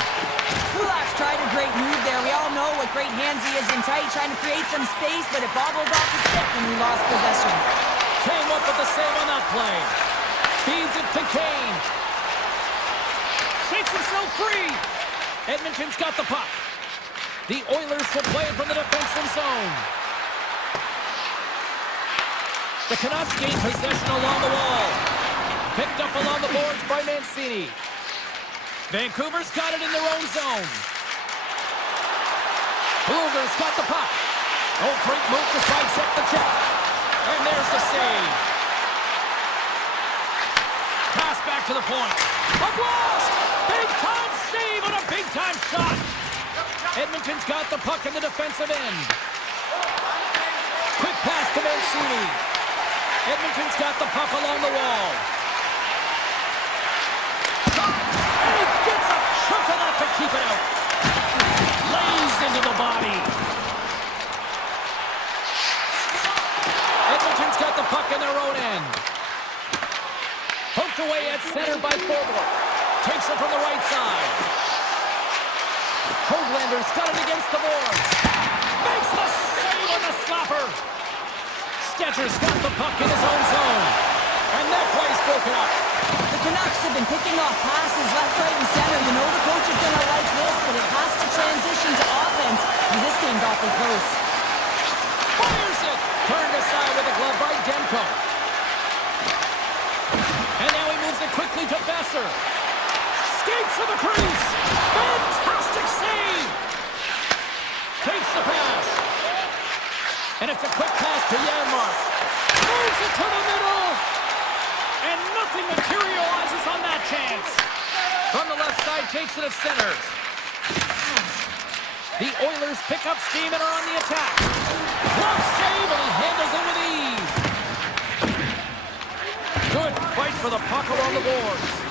Kulak's tried a great move there. We all know what great hands he is in tight, trying to create some space, but it bobbles off his stick when he lost possession. Came up with the save on that play. Feeds it to Kane. Shakes himself free. Edmonton's got the puck. The Oilers will play it from the defensive zone. The Canucks gain possession along the wall. Picked up along the boards by Mancini. Vancouver's got it in their own zone. Blueger's got the puck. Oh, great move to sidestep the check. And there's the save. Pass back to the point. A blast! Big-time save and a big-time shot. Edmonton's got the puck in the defensive end. Quick pass to Mancini. Edmonton's got the puck along the wall. And he gets a chunk of that to keep it out. Lays into the body. Edmonton's got the puck in their own end. Poked away at center by Forbort. Takes it from the right side. Hoaglander's got it against the boards. Makes the save on the slapper. Stetcher's got the puck in his own zone. And that play's broken up. The Canucks have been picking off passes left, right, and center. You know the coach is going to like this, but it has to transition to offense. And this game's awfully close. Fires it. Turned aside with a glove by Demko. And now he moves it quickly to Besser. Skates to the crease. Fantastic save. Takes the pass. And it's a quick pass to Janmark. Moves it to the middle. And nothing materializes on that chance. From the left side, takes it at center. The Oilers pick up steam and are on the attack. Glove save, and he handles it with ease. Good fight for the puck along the boards.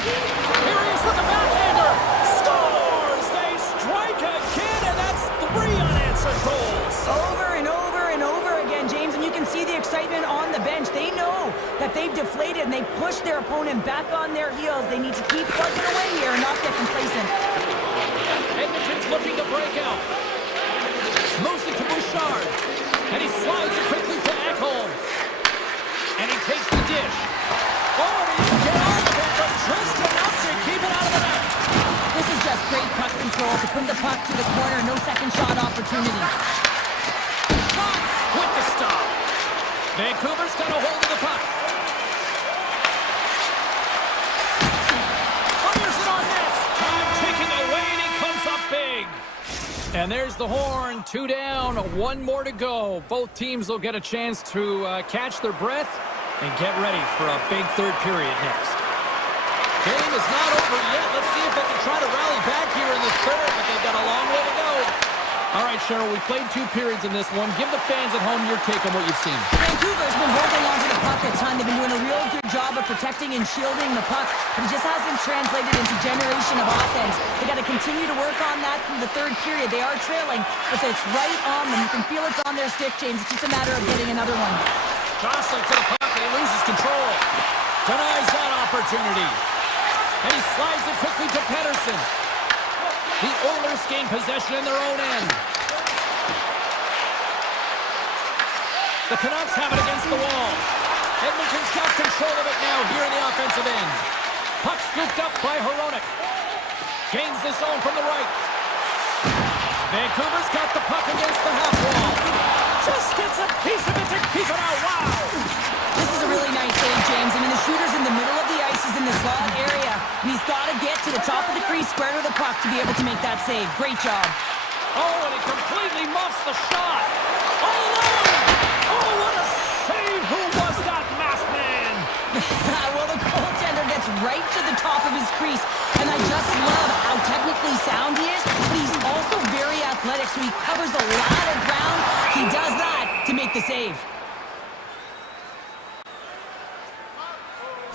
Here he is with the backhander. Scores! They strike again, and that's 3 unanswered goals. Over and over and over again, James, and you can see the excitement on the bench. They know that they've deflated, and they push their opponent back on their heels. They need to keep plugging away here and not get complacent. Edmonton's looking to break out. Moves it to Bouchard, and he slides it quickly to Ekholm. And he takes the dish. Oh, he didn't get out of it, but just enough to keep it out of the net. This is just great puck control to put the puck to the corner. No second shot opportunity. Shot with the stop. Vancouver's got a hold of the puck. Fires it on net. Time ticking away, and he comes up big. And there's the horn. 2 down, 1 more to go. Both teams will get a chance to catch their breath and get ready for a big third period next. Game is not over yet. Let's see if they can try to rally back here in the third, but they've got a long way to go. All right, Cheryl, we played 2 periods in this one. Give the fans at home your take on what you've seen. Vancouver's been holding on to the puck a ton. They've been doing a real good job of protecting and shielding the puck, but it just hasn't translated into generation of offense. They got to continue to work on that through the third period. They are trailing, but it's right on them. You can feel it's on their stick, James. It's just a matter of getting another one. Jostling to the puck, and he loses control. Denies that opportunity. And he slides it quickly to Pedersen. The Oilers gain possession in their own end. The Canucks have it against the wall. Edmonton's got control of it now here in the offensive end. Puck scooped up by Hronek. Gains the zone from the right. Vancouver's got the puck against the half wall. Just gets a piece of it to keep it out. Wow! This is a really nice save, James. I mean, the shooter's in the middle of the ice. He's in the slot area. And he's got to get to the top of the crease, square to the puck to be able to make that save. Great job. Oh, and he completely muffs the shot. All alone! Oh, what a save! Who was that masked man? Well, the goaltender gets right to the top of his crease. And I just love how technically sound he is, but he's also very athletic, so he covers a lot of ground. He does that to make the save.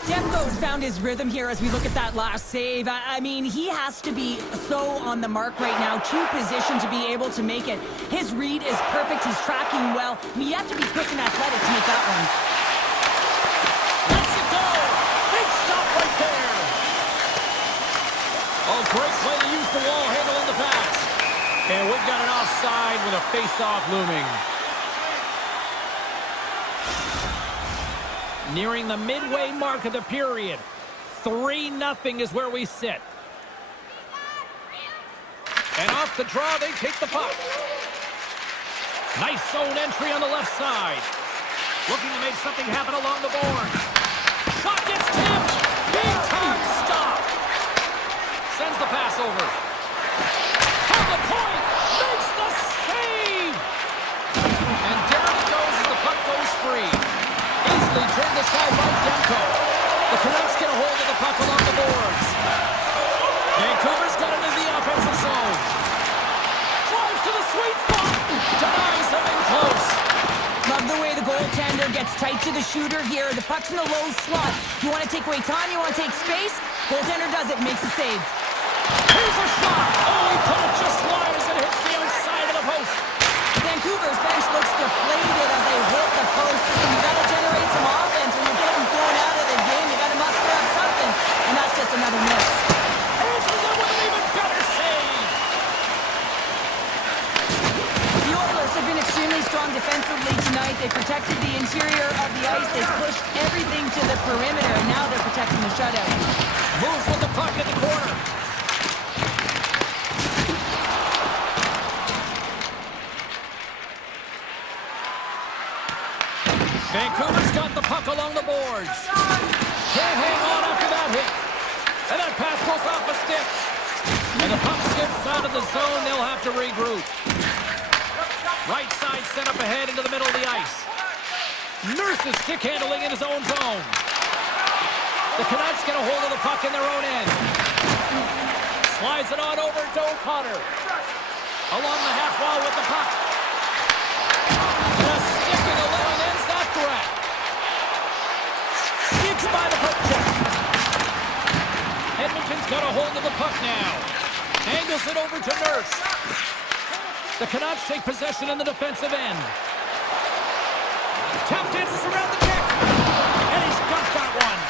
Demko's found his rhythm here as we look at that last save. I mean, he has to be so on the mark right now, true position to be able to make it. His read is perfect. He's tracking well. I mean, you have to be quick and athletic to make that one. Lets it go. Big stop right there. Oh, great play to use the wall handle in the pass. And we've got an offside with a face-off looming. Nearing the midway mark of the period. 3-0 is where we sit. And off the draw, they take the puck. Nice zone entry on the left side. Looking to make something happen along the boards. Shot gets tipped. Big time stop. Sends the pass over. From the point. Makes the save. And down it goes as the puck goes free. Easily turned aside by Demko. The Canucks get a hold of the puck along the boards. Vancouver's got it into the offensive zone. Drives to the sweet spot. Denies him in close. Love the way the goaltender gets tight to the shooter here. The puck's in the low slot. You want to take away time, you want to take space. Goaltender does it, makes a save. Here's a shot. Oh, he put it just wide as it hits the outside of the post. Vancouver's bench looks deflated as they hit the post. You got to generate some offense when you're getting thrown out of the game. You got to muster up something, and that's just another miss. Answers it with an even better save. The Oilers have been extremely strong defensively tonight. They protected the interior of the ice. They pushed everything to the perimeter, and now they're protecting the shutout. Moves with the puck in the corner. Vancouver's got the puck along the boards. Can't hang on after that hit. And that pass goes off a stick. And the puck skips out of the zone. They'll have to regroup. Right side set up ahead into the middle of the ice. Nurses stick handling in his own zone. The Canucks get a hold of the puck in their own end. Slides it on over to O'Connor. Along the half wall with the puck. And a stick in the lane ends that threat. Skips by the poke check. Edmonton's got a hold of the puck now. Angles it over to Nurse. The Canucks take possession in the defensive end. Tap dances around the net. And he's got that one.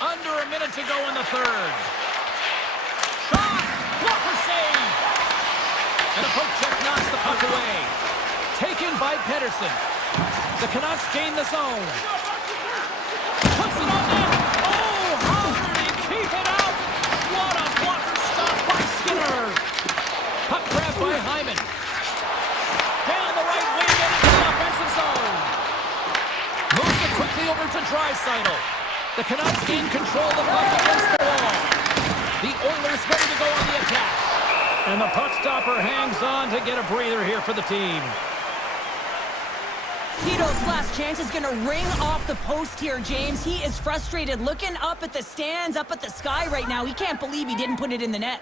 Under a minute to go in the third. Shot! Blocker save! And a poke check knocks the puck away. Taken by Pedersen. The Canucks gain the zone. Puts it on net. Oh, how did he keep it out? What a blocker stop by Skinner. Puck grab by Hyman. Down the right wing and into the offensive zone. Moves it quickly over to Draisaitl. The Canucks gain control of the puck against the wall. The Oilers ready to go on the attack. And the puck stopper hangs on to get a breather here for the team. Tito's last chance is going to ring off the post here, James. He is frustrated, looking up at the stands, up at the sky right now. He can't believe he didn't put it in the net.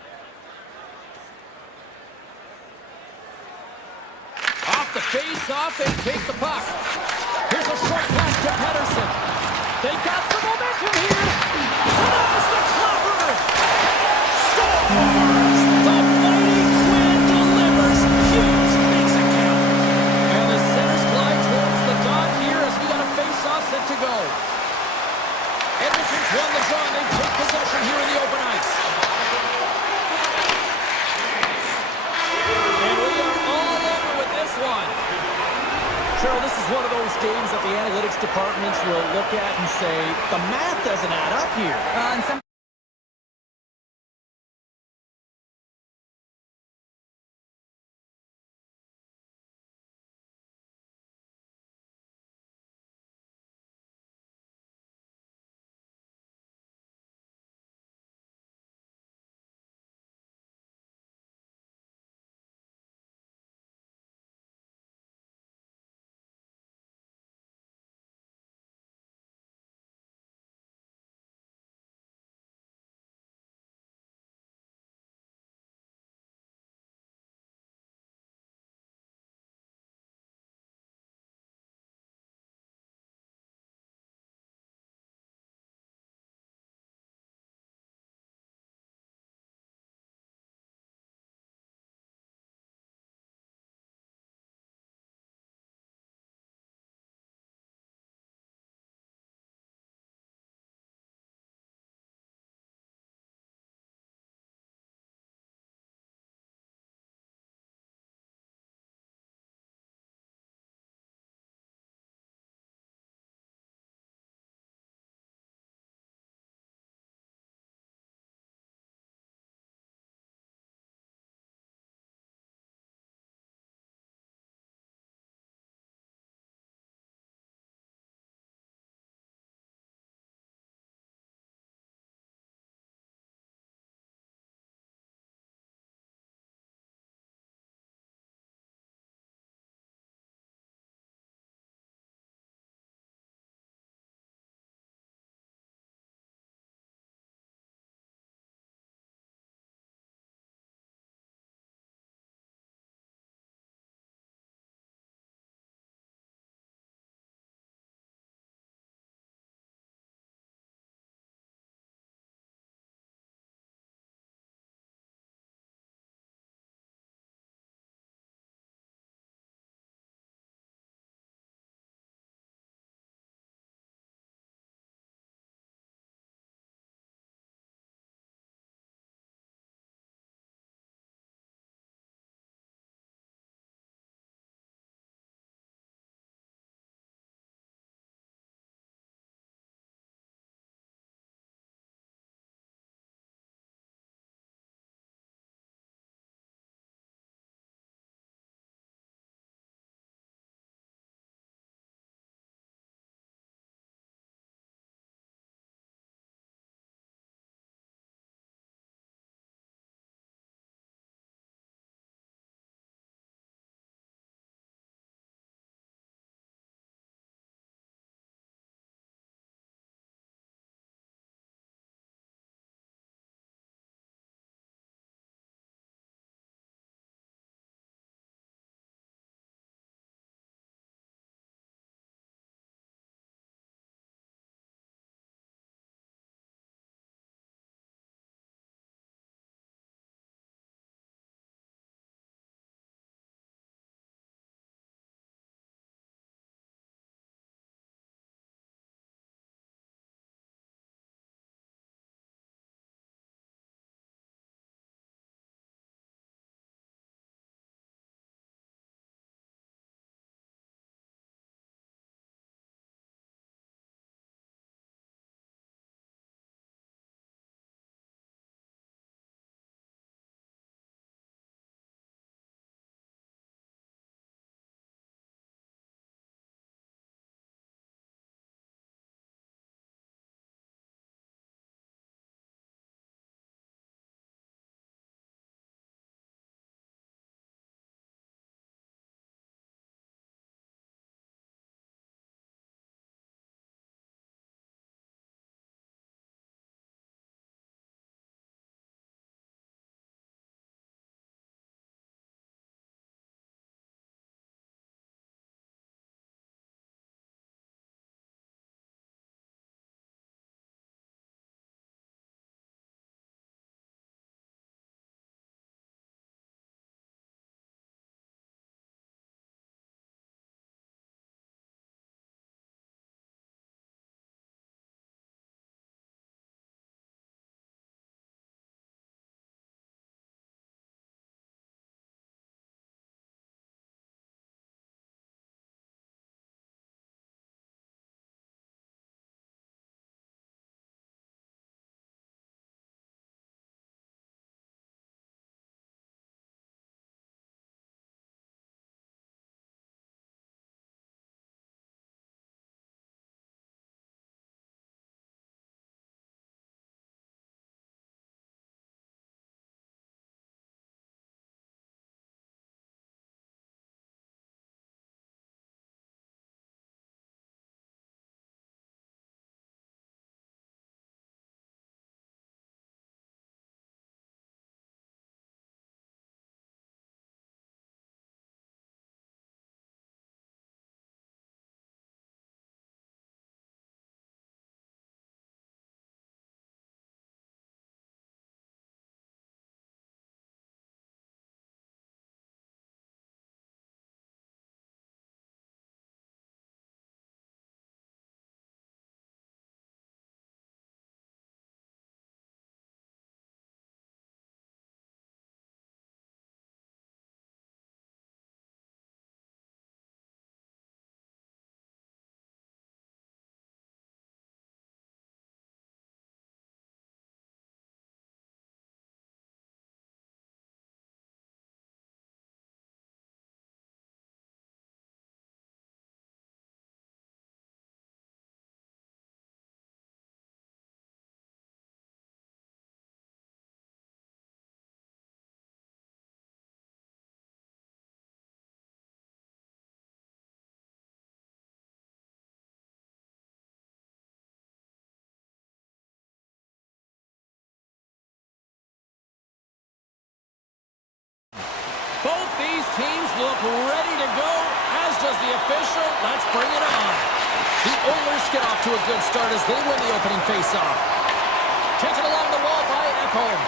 Off the face-off, they take the puck. Here's a short pass to Pedersen. They got some momentum here. Denies the clever. Scores! The mighty Quinn delivers. Hughes makes it count. And the centers glide towards the dot here as we got a face-off set to go. Edmonton's won the draw and they take possession here in the open ice. And we are all over with this one. Cheryl, this is one of those games that the analytics departments will look at and say, the math doesn't add up here. And some look ready to go, as does the official. Let's bring it on. The Oilers get off to a good start as they win the opening faceoff. Taken along the wall by Ekholm.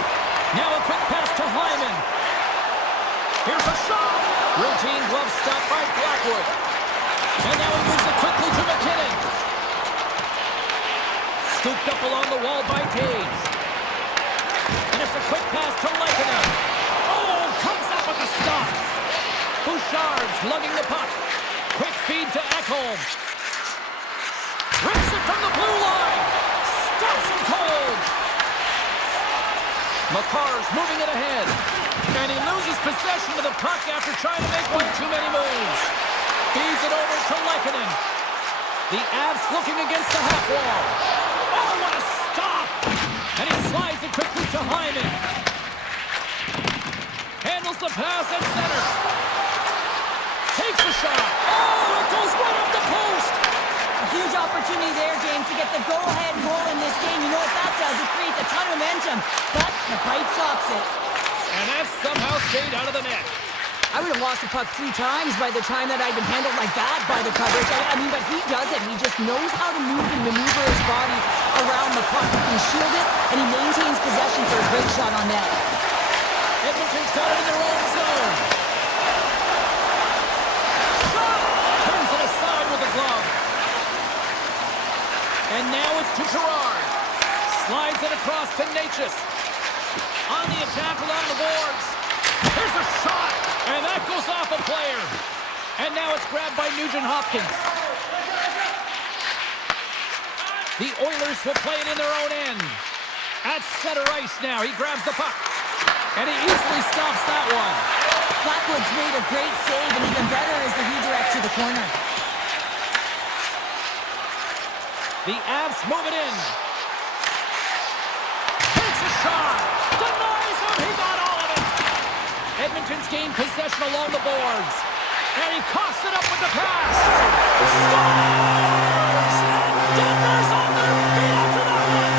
Now a quick pass to Hyman. Here's a shot. Routine glove stop by Blackwood. And now he moves it quickly to McKinnon. Scooped up along the wall by Taves. And it's a quick pass to Lehkonen. Oh, comes up with the stop. Bouchard's lugging the puck. Quick feed to Ekholm. Rips it from the blue line. Stops him cold. Makar's moving it ahead. And he loses possession of the puck after trying to make one too many moves. Feeds it over to Lehkonen. The Avs looking against the half wall. Oh, what a stop! And he slides it quickly to Hyman. Handles the pass at center. Takes a shot. Oh, it goes right up the post. A huge opportunity there, James, to get the go-ahead goal in this game. You know what that does? It creates a ton of momentum. But the pipe stops it. And that somehow stayed out of the net. I would have lost the puck 3 times by the time that I'd been handled like that by the coverage. I mean, but he does it. He just knows how to move and maneuver his body around the puck. He can shield it, and he maintains possession for a great shot on net. Edmonton's got it in their own zone. Shot! Turns it aside with the glove. And now it's to Gerard. Slides it across to Natchez. On the attack along the boards. Here's a shot, and that goes off a player. And now it's grabbed by Nugent-Hopkins. The Oilers will play it in their own end. At center ice now, he grabs the puck. And he easily stops that one. Blackwood's made a great save, and even better is the redirect to the corner. The Avs move it in. Takes a shot. Denies him. He got all of it. Edmonton's gained possession along the boards. And he coughs it up with the pass. Scores! And Denver's on their feet after that one.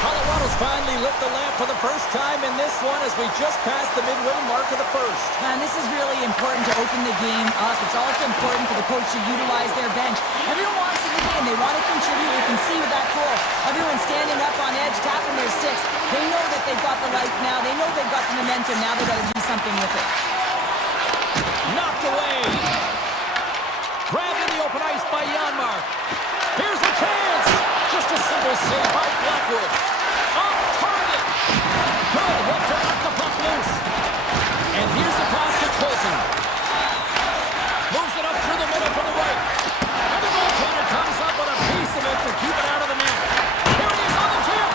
Colorado's finally lit the lamp for the first time in this one as we just passed the midway mark of the first. Man, this is really important to open the game up. It's also important for the coach to utilize their bench. Everyone wants to win. They want to contribute. You can see with that goal. Everyone standing up on edge, tapping their sticks. They know that they've got the life now. They know they've got the momentum. Now they've got to do something with it. Knocked away. Grabbed in the open ice by Janmark. Here's a chance. Just a simple save by Blackwood. Off target. Good hit to knock the puck loose. And here's the pass to Colton. Moves it up through the middle from the right. And the goaltender comes up with a piece of it to keep it out of the net. Here he is on the tip.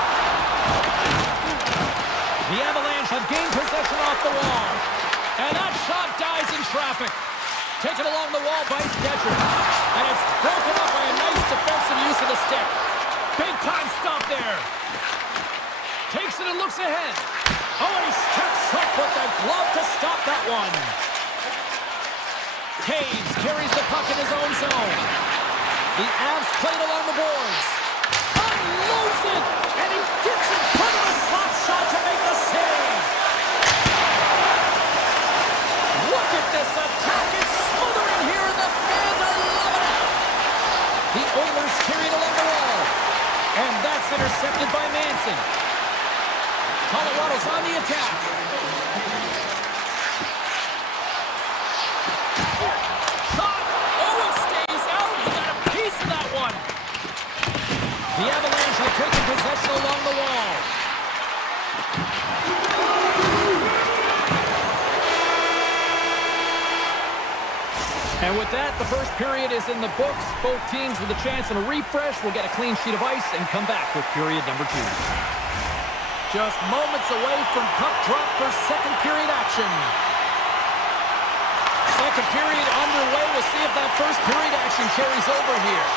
The Avalanche have gained possession off the wall. And that shot dies in traffic. Taken along the wall by Sketcher. And it's broken up by a nice defensive use of the stick. Big time stop there. Takes it and looks ahead. Oh, and he steps up with the glove to stop that one. Taves carries the puck in his own zone. The Avs played along the boards. Unloads it, and he gets in front of the slap shot to make the save. Look at this attack. It's smothering here, and the fans are loving it. The Oilers carried along the wall. And that's intercepted by Manson. Colorado's on the attack. Shot! Oh, it stays out. He got a piece of that one. The Avalanche are taking possession along the wall. And with that, the first period is in the books. Both teams with a chance and a refresh will get a clean sheet of ice and come back with period number 2. Just moments away from puck drop for second period action. Second period underway. We'll see if that first period action carries over here.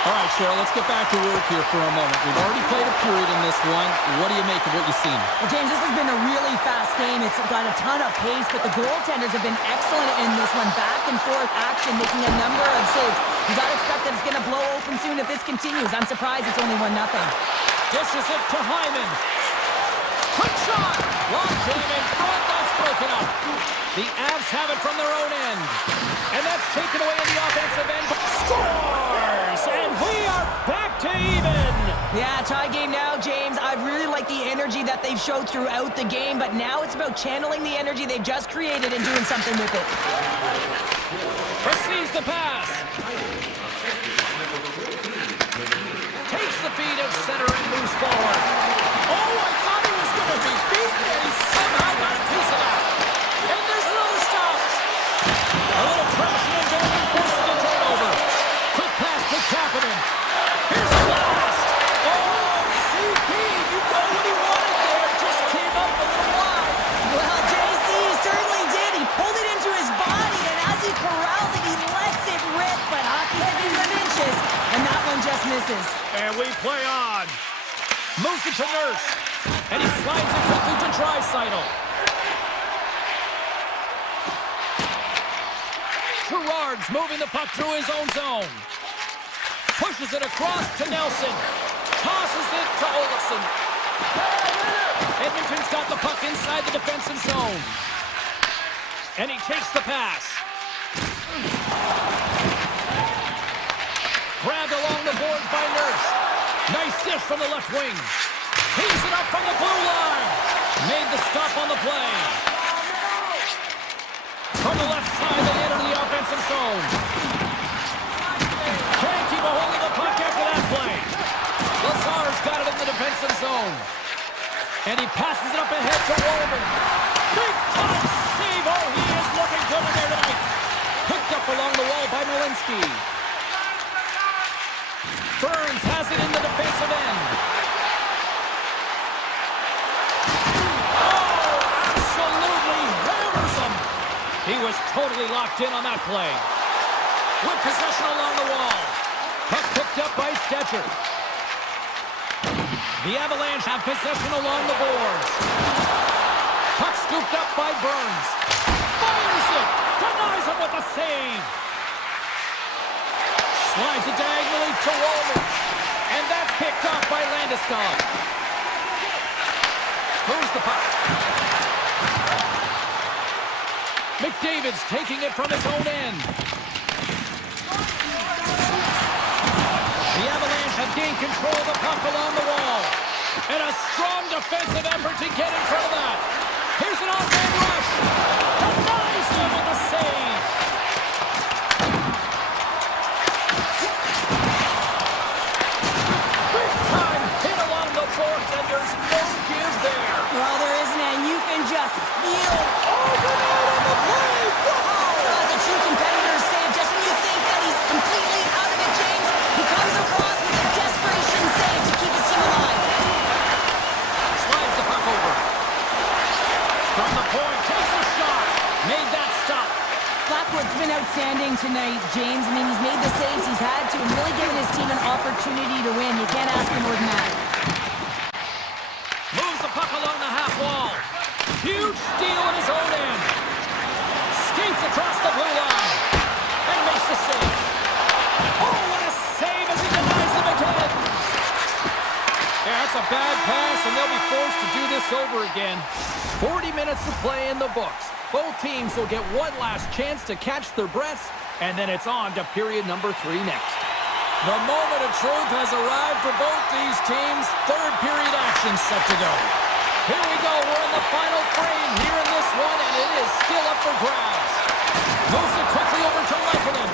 All right, Cheryl, let's get back to work here for a moment. We've already played a period in this one. What do you make of what you've seen? Well, James, this has been a really fast game. It's got a ton of pace, but the goaltenders have been excellent in this one. Back and forth action, making a number of saves. You got to expect that it's going to blow open soon if this continues. I'm surprised it's only 1-0. Dishes it to Hyman. Quick shot! Long jam in front, that's broken up. The Avs have it from their own end. And that's taken away in the offensive end. Scores! And we are back to even. Yeah, tie game now, James. I really like the energy that they've showed throughout the game, but now it's about channeling the energy they've just created and doing something with it. Receives the pass. Takes the feed at center and moves forward. Oh, I thought he was going to be beaten, and he somehow got a piece of that. And there's another stop. A little crashing and going forces the turnover. Quick pass to Kapanen. Here's the blast. Oh, CP, you know what he wanted there. Just came up a little wide. Well, JC certainly did. He pulled it into his body, and as he corrals it, he lets it rip. But hockey's a game of inches, and that one just misses. And we play on. Moves it to Nurse. And he slides it quickly to Draisaitl. Gerard's moving the puck through his own zone. Pushes it across to Nelson. Tosses it to Olofsson. Edmonton's got the puck inside the defensive zone. And he takes the pass. Grabbed along the boards by Nurse. Nice dish from the left wing. Tees it up from the blue line. Made the stop on the play. From the left side, they enter the offensive zone. Can't keep a hold of the puck after that play. Lazar's got it in the defensive zone. And he passes it up ahead to Walman. Big time save. Oh, he is looking good in there tonight. Picked up along the wall by Malinsky. Burns has it in the defensive end. Oh, absolutely hammers him. He was totally locked in on that play. With possession along the wall. Puck picked up by Stetcher. The Avalanche have possession along the boards. Puck scooped up by Burns. Fires it. Denies him with a save. Slides it diagonally to Walman. And that's picked up by Landeskog. Moves the puck. McDavid's taking it from his own end. The Avalanche have gained control of the puck along the wall. And a strong defensive effort to get in front of that. Here's an off-man rush. Denies him with a save. Big time hit along the boards, and there's no give there. Well, there isn't, and you can just feel overnight on the play. Wow! That's a true competitor's save. Just when you think that he's completely out of it, James, he comes across with a desperation save to keep his team alive. Slides the puck over. From the point, takes a shot. Made that stop. Blackwood's been outstanding tonight, James. I mean, he's made the saves he's had to and really given his team an opportunity to win. You can't ask for more than that. Moves the puck along the half wall. Huge steal in his own end. Skates across the blue line. And makes the save. Oh, what a save as he denies them again. Yeah, that's a bad pass, and they'll be forced to do this over again. 40 minutes to play in the books. Both teams will get one last chance to catch their breaths, and then it's on to period number 3 next. The moment of truth has arrived for both these teams. Third period action set to go. Here we go. We're in the final frame here in this one, and it is still up for grabs. Moves it quickly over to Lehkonen.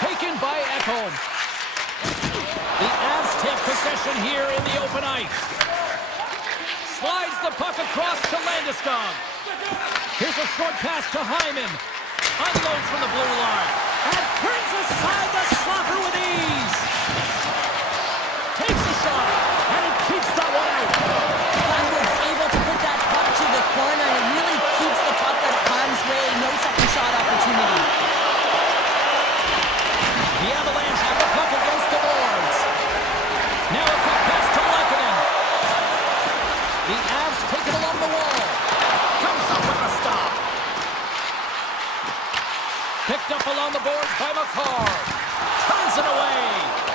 Taken by Ekholm. The Avs take possession here in the open ice. Slides the puck across to Landeskog. Here's a short pass to Hyman. Unloads from the blue line. And brings aside the slapper with ease. Takes a shot. And he keeps that one out. Blackwood's able to put that puck to the corner, and it really keeps the puck out of harm's way. No second shot opportunity. The Avalanche have the puck against the boards. Now a quick pass to Lehkonen. The Avs take it along the wall. Comes up with a stop. Picked up along the boards by McCarr. Turns it away.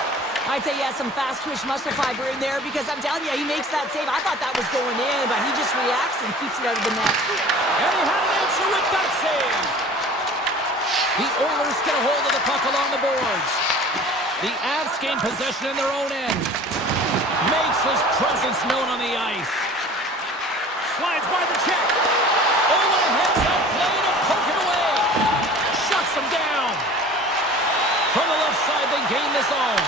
he has some fast-twitch muscle fiber in there because I'm telling you, he makes that save. I thought that was going in, but he just reacts and keeps it out of the net. And he had an answer with that save. The Oilers get a hold of the puck along the boards. The Avs gain possession in their own end. Makes his presence known on the ice. Slides by the check. Over the heads-up play to poke it away. Shuts him down. From the left side, they gain the zone.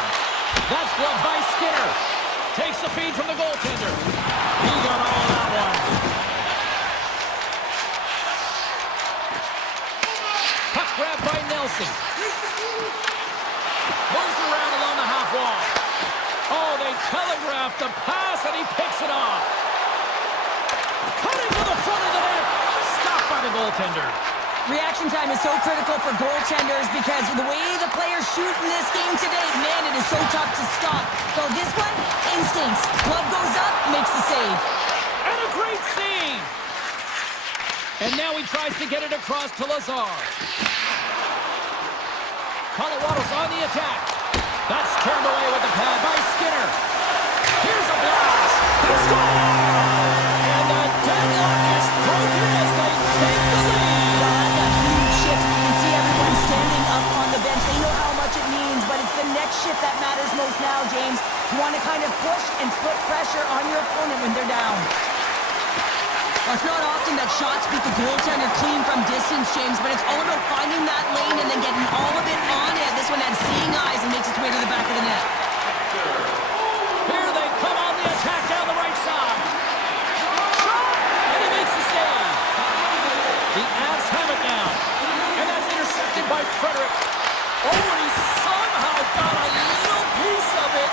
That's blocked by Skinner. Takes the feed from the goaltender. He got all of that one. Puck grabbed by Nelson. Moves around along the half wall. Oh, they telegraphed the pass, and he picks it off. Cutting to the front of the net. Stopped by the goaltender. Reaction time is so critical for goaltenders because the way the players shoot in this game today, man, it is so tough to stop. So this one, instincts. Glove goes up, makes the save. And a great save. And now he tries to get it across to Lazar. Colorado's on the attack. That's turned away with the pad by Skinner. Here's a blast. He scores! And the deadlock is broken as they take the lead. Well, that's a huge shift. You can see everyone standing up on the bench. They know how much it means, but it's the next shift that matters most now, James. You want to kind of push and put pressure on your opponent when they're down. Well, it's not often that shots beat the goaltender clean from distance, James, but it's all about finding that lane and then getting all of it on it. This one had seeing eyes and makes its way to the back of the net. Here they come on the attack down the right side. Shot! And he makes the save. The Avs have it now. And that's intercepted by Frederick. Oh, and he somehow got a little piece of it,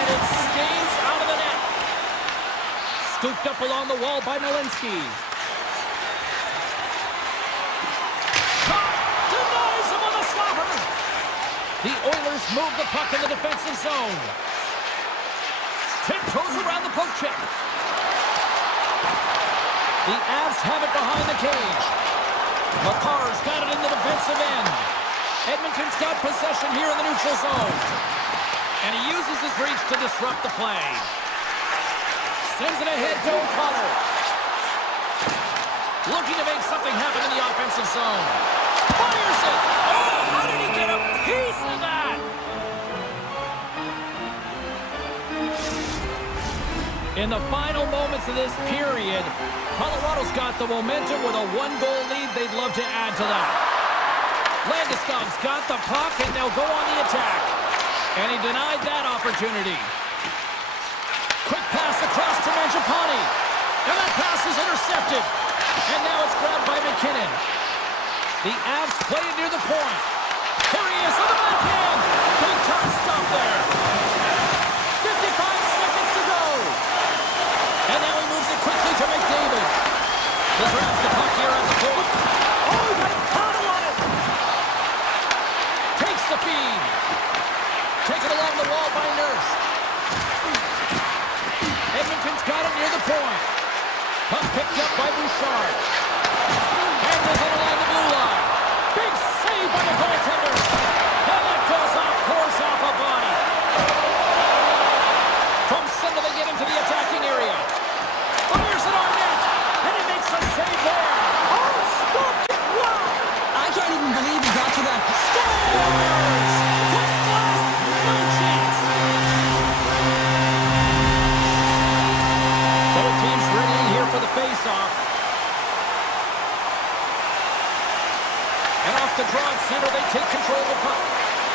and it stays out of the net. Scooped up along the wall by Malinsky. Shot! Denies him on the slapper. The Oilers move the puck in the defensive zone. Tiptoes around the poke check. The Avs have it behind the cage. McCarr's got it in the defensive end. Edmonton's got possession here in the neutral zone. And he uses his reach to disrupt the play. Sends it ahead to O'Connor. Looking to make something happen in the offensive zone. Fires it! Oh, how did he get a piece of that? In the final moments of this period, Colorado's got the momentum with a one-goal lead. They'd love to add to that. Landeskog's got the puck, and they'll go on the attack. And he denied that opportunity. Quick pass across to Mangiapane. And that pass is intercepted. And now it's grabbed by McKinnon. The Avs play it near the point. Here he is on the backhand. Big time stop there. 55 seconds to go. And now he moves it quickly to McDavid. He grabs the puck here at the point. Oh, he got a paddle on it. Takes the feed. Taken along the wall by Nurse. Edmonton's got it near the point. Puck picked up by Bouchard. And goes in along the blue line. Big save by the goaltender. And that goes off course off a body. From center they get into the attacking area. Fires it on net. And he makes a save there. Oh, scooped it. Wow. I can't even believe he got to that. Scores! Quick blast. No chance. Both teams ready here for the face-off. And off the draw center, they take control of the puck.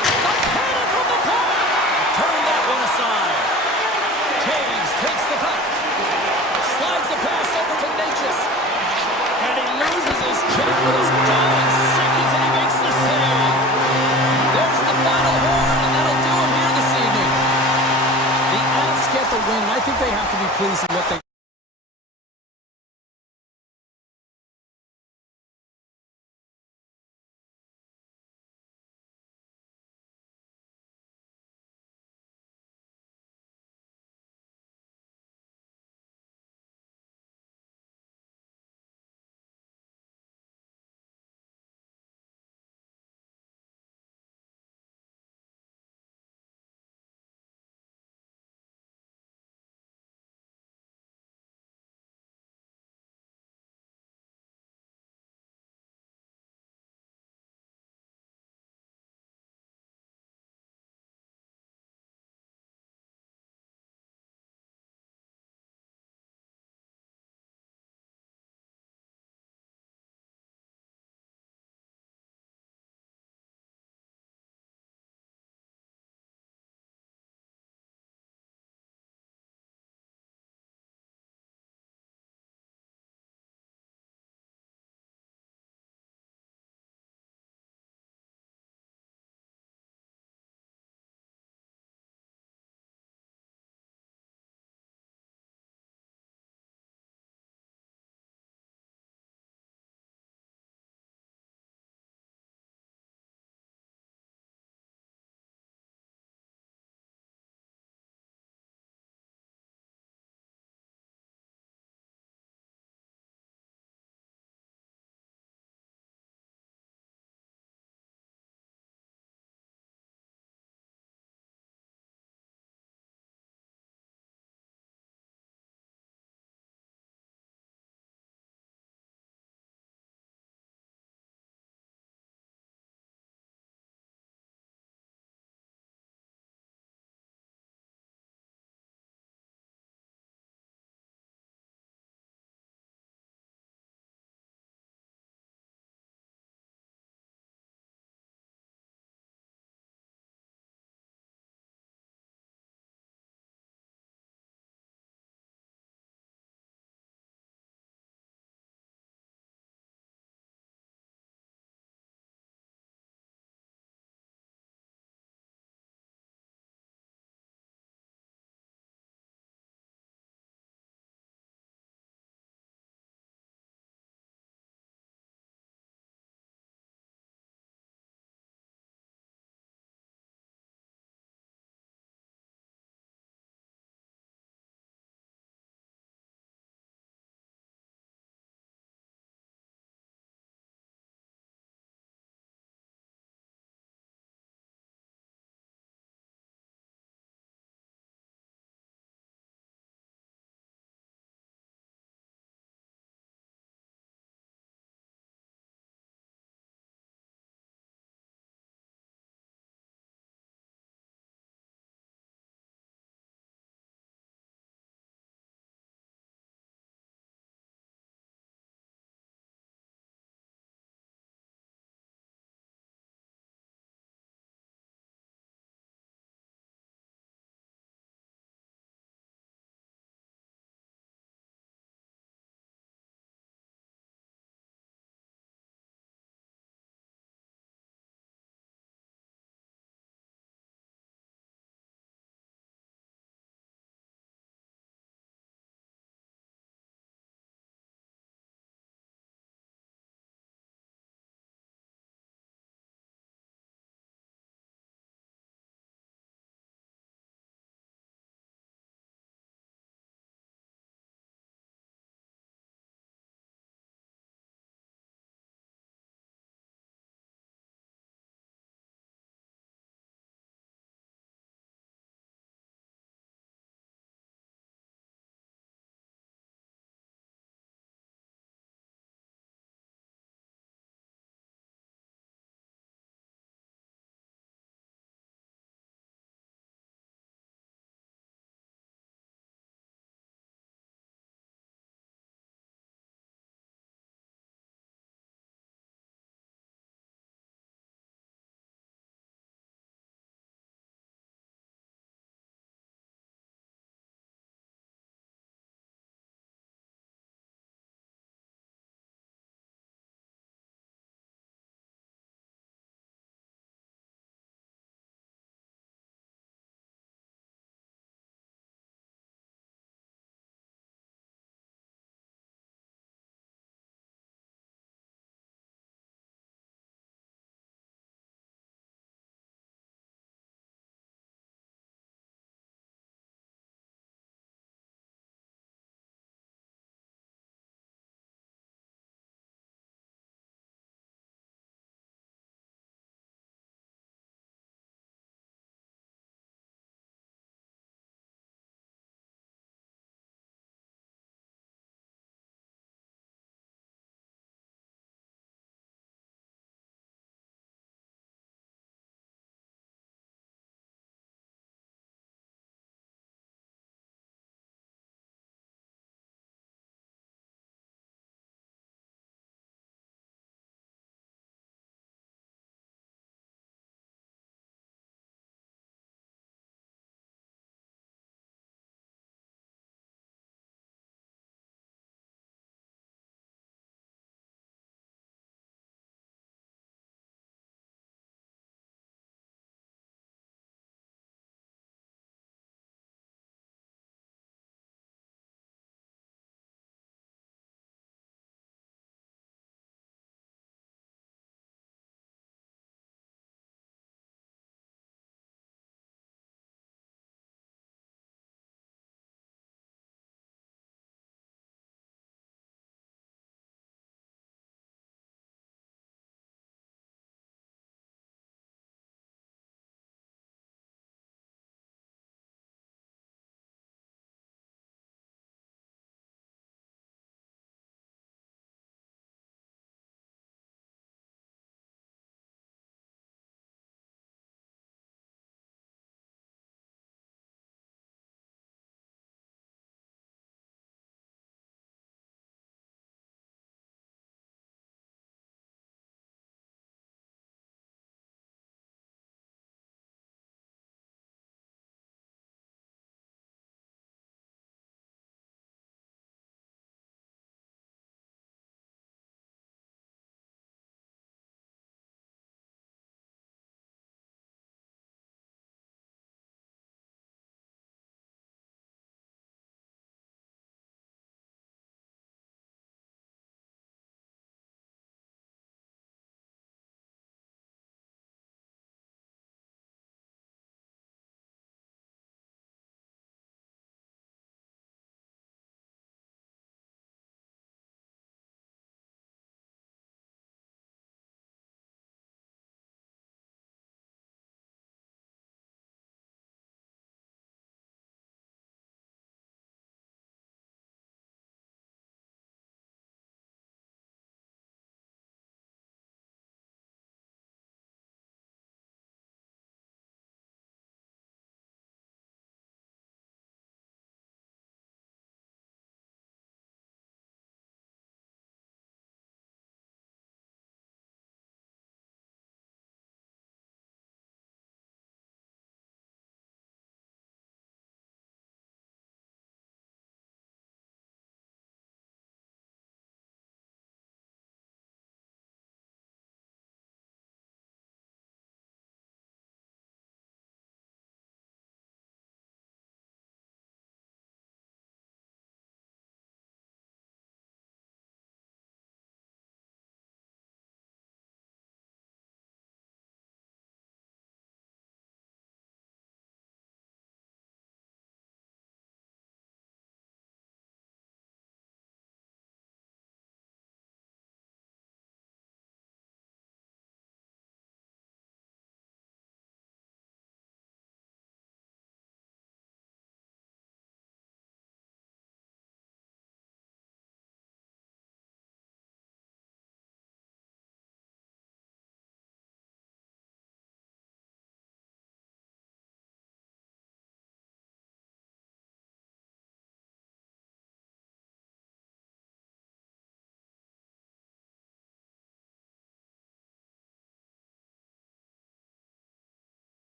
The cannon from the corner. Turn that one aside. Taves takes the puck. Slides the pass over to Natchez. And he loses his check with his dying seconds, and he makes the save. There's the final horn, and that'll do it here this evening. The Avs get the win, and I think they have to be pleased with what they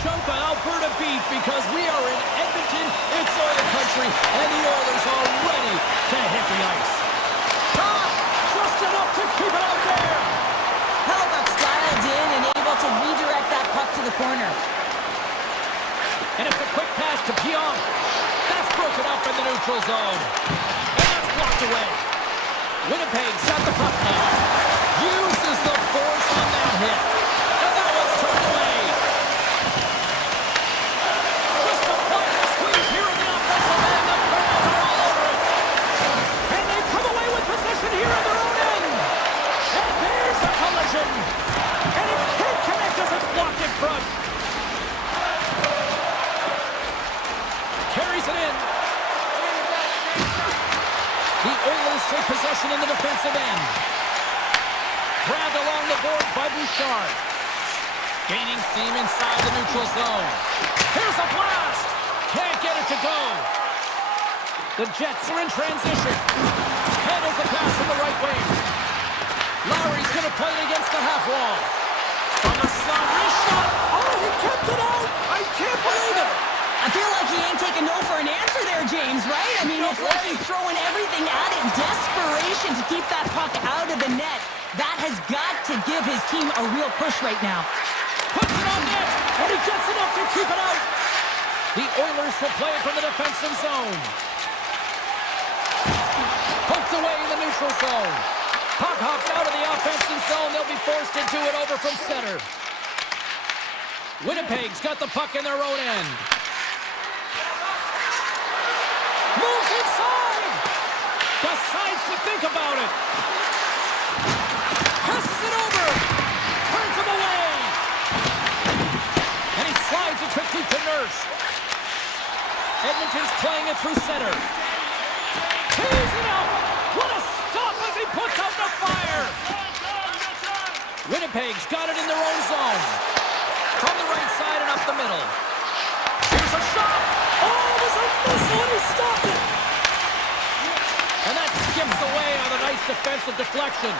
chunk of Alberta beef because we are in Edmonton, it's oil country, and the Oilers are ready to hit the ice. Shot! Just enough to keep it out there! Hellebuyck's dialed in and able to redirect that puck to the corner. And it's a quick pass to Pionk. That's broken up in the neutral zone. And that's blocked away. Winnipeg's got the puck now. Uses the force on that hit. And that one's turned away. Just a quiet squeeze here in the offensive end. The fans are all over it. And they come away with possession here at their own end. And there's a collision. And it can't connect as it's blocked in front. Carries it in. The Oilers take possession in the defensive end. Grabbed along the boards by Bouchard. Gaining steam inside the neutral zone. Here's a blast! Can't get it to go. The Jets are in transition. Handles the pass from the right wing. Lowry's going to play it against the half wall. From the slot, wrist shot. Oh, he kept it out. I can't believe it. I feel like he ain't taking no for an answer there, James, right? I mean, it's like he's throwing everything at it. Desperation to keep that puck out of the net. That has got to give his team a real push right now. Puts it on net, and he gets enough to keep it out. The Oilers will play it from the defensive zone. Poked away in the neutral zone. Puck hops out of the offensive zone. They'll be forced into it over from center. Winnipeg's got the puck in their own end. Moves inside! Decides to think about it. Passes it over. Turns him away. And he slides it quickly to Nurse. Edmonton's playing it through center. Tees it up. What a stop as he puts out the fire. Winnipeg's got it in their own zone. From the right side and up the middle. Here's a shot. Oh, it was a missile and he stopped it. And that skips away on a nice defensive deflection.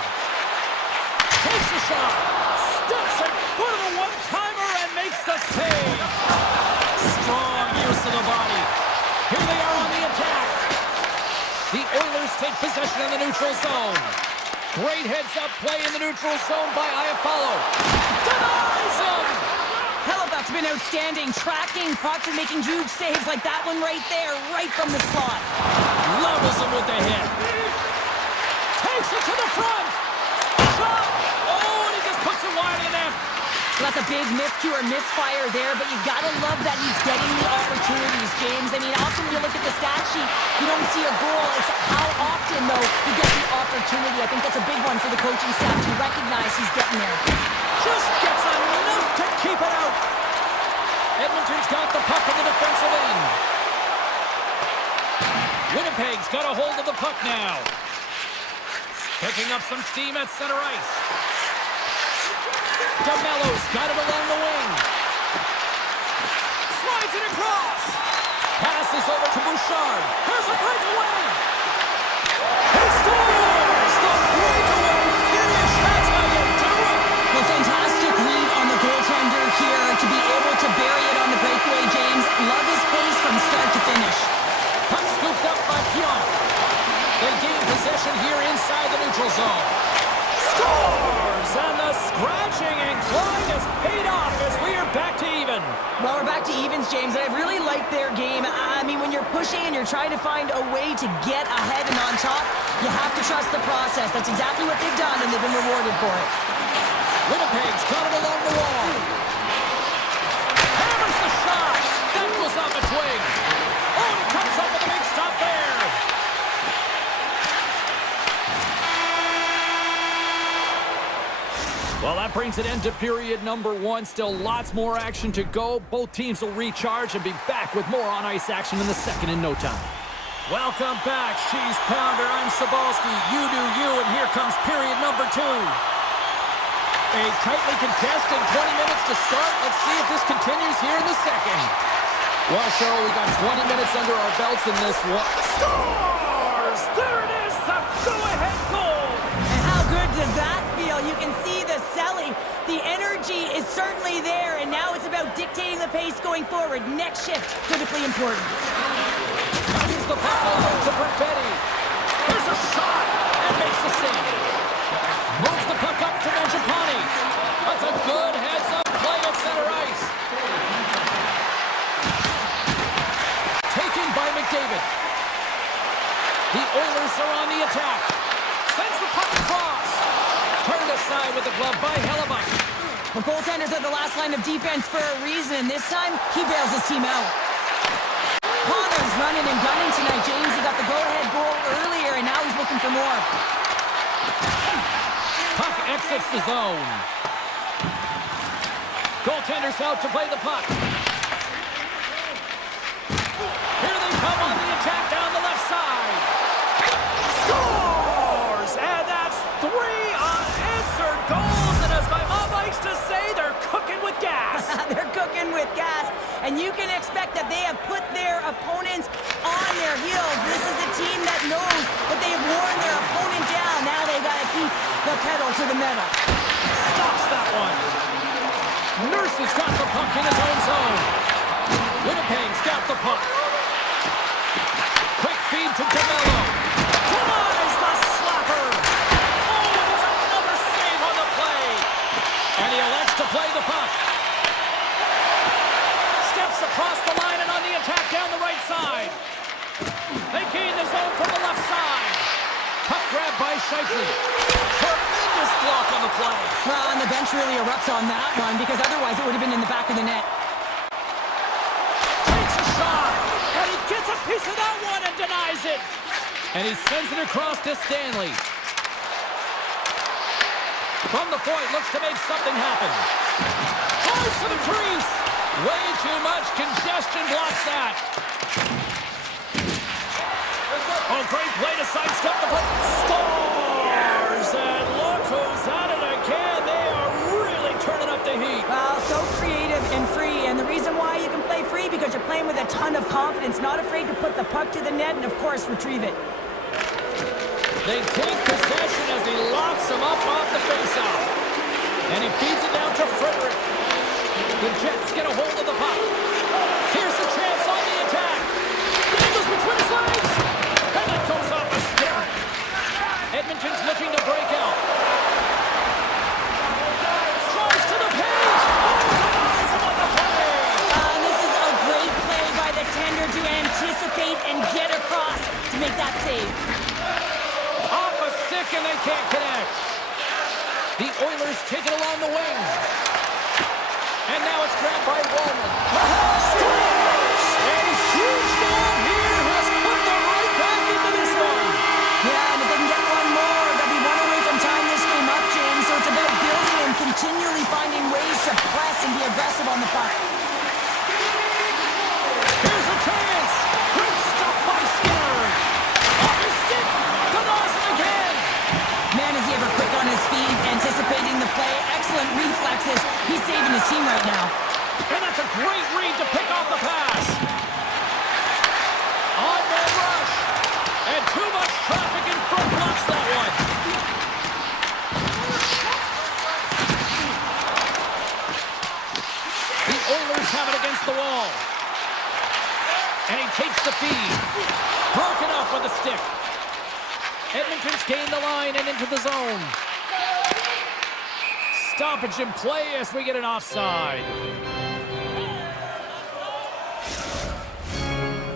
Takes the shot. Steps in front of the one-timer and makes the save. Strong use of the body. Here they are on the attack. The Oilers take possession in the neutral zone. Great heads-up play in the neutral zone by Iafallo. Denies him! Hellebuyck's been outstanding, tracking pucks and making huge saves like that one right there, right from the slot. Levels him with the hit. Takes it to the front. Shot! Oh, and he just puts it wide of the net. So that's a big miscue or misfire there, but you gotta love that he's getting the opportunities, James. I mean, often when you look at the stat sheet, you don't see a goal. It's how often, though, you get the opportunity. I think that's a big one for the coaching staff to recognize he's getting there. Just gets enough to keep it out. Edmonton's got the puck in the defensive end. Winnipeg's got a hold of the puck now. Picking up some steam at center ice. DeMello's got it along the wing. Slides it across. Passes over to Bouchard. Here's a breakaway. He scores! The breakaway finish. That's how you do it. Well, fantastic read on the goaltender here to be able to bury it on the breakaway, James. Love his pace from start to finish. Puck scooped up by Pionk. They gain possession here inside the neutral zone. Scores! And the scratching and clawing has paid off as we are back to even. Well, we're back to evens, James, and I really like their game. I mean, when you're pushing and you're trying to find a way to get ahead and on top, you have to trust the process. That's exactly what they've done, and they've been rewarded for it. Winnipeg's got it along the wall. Hammers the shot. That goes off its wing. Oh, and it comes up with a big stop there. Well, that brings an end to period number one. Still lots more action to go. Both teams will recharge and be back with more on-ice action in the second in no time. Welcome back, Cheese Pounder. I'm Sabalski. You do you, and here comes period number two. A tightly contested 20 minutes to start. Let's see if this continues here in the second. Well, Cheryl, we got 20 minutes under our belts in this one. Scores! There it is, the go-ahead goal! And how good does that feel? You can see the selling, the energy energy is certainly there, and now it's about dictating the pace going forward. Next shift, critically important. Passes the puck over to Perfetti. There's a shot and makes the save. Moves the puck up to Mangiapane. That's a good heads-up play at center ice. Taken by McDavid. The Oilers are on the attack. Sends the puck across. Turned aside with the glove by Hellebuck. The goaltenders are the last line of defense for a reason. This time, he bails his team out. Connor's running and gunning tonight, James. He got the go-ahead goal earlier, and now he's looking for more. Puck exits the zone. Goaltenders out to play the puck. Here they come on the attack down the left side. Scores! And that's 3 unanswered goals. And as my mom likes to say, they're cooking with gas. They're cooking with gas. And you can expect that they have put their opponents on their heels. This is a team that knows that they have worn their opponent down. Now they got to keep the pedal to the metal. Stops that one. Nurse has got the puck in his own zone. Winnipeg's got the puck. Quick feed to DeMello. Denies the slapper. Oh, and it's another save on the play. And he elects to play the puck. Steps across the line and on the attack down the right side. They gain the zone from the left side. Puck grab by Scheifele. Tremendous block on the play. Well, and the bench really erupts on that one because otherwise it would have been in the back of the net. Takes a shot, and he gets a piece of that one and denies it. And he sends it across to Stanley. From the point, looks to make something happen. Goes to the crease. Way too much congestion blocks that. Oh, great play to sidestep the puck. Scores! And look who's at it again. They are really turning up the heat. Well, so creative and free. And the reason why you can play free, because you're playing with a ton of confidence, not afraid to put the puck to the net and, of course, retrieve it. They take possession as he locks him up off the faceoff. And he feeds it down to Frederick. The Jets get a hold of the puck. Here's a chance on the attack. Dangles between his legs. And it goes off the stick. Edmonton's looking to break out. Throws to the page. Oh, denies him on the play. This is a great play by the tender to anticipate and get across to make that save. Off a stick and they can't connect. The Oilers take it along the wing. And now it's grabbed by Wallman. Scores! A huge goal here has put them right back into this one. Yeah, and if they can get one more, they'll be one away from tying this game up, James. So it's about building and continually finding ways to press and be aggressive on the puck. Here's a chance. Great stop by Skinner. Off his stick. Denies him again. Man, is he ever quick on his feet, anticipating the play. Excellent reflexes. He's saving his team right now. And that's a great read to pick off the pass. On-man rush. And too much traffic in front blocks that one. The Oilers have it against the wall. And he takes the feed. Broken up with the stick. Edmonton's gained the line and into the zone. Stoppage in play as we get an offside.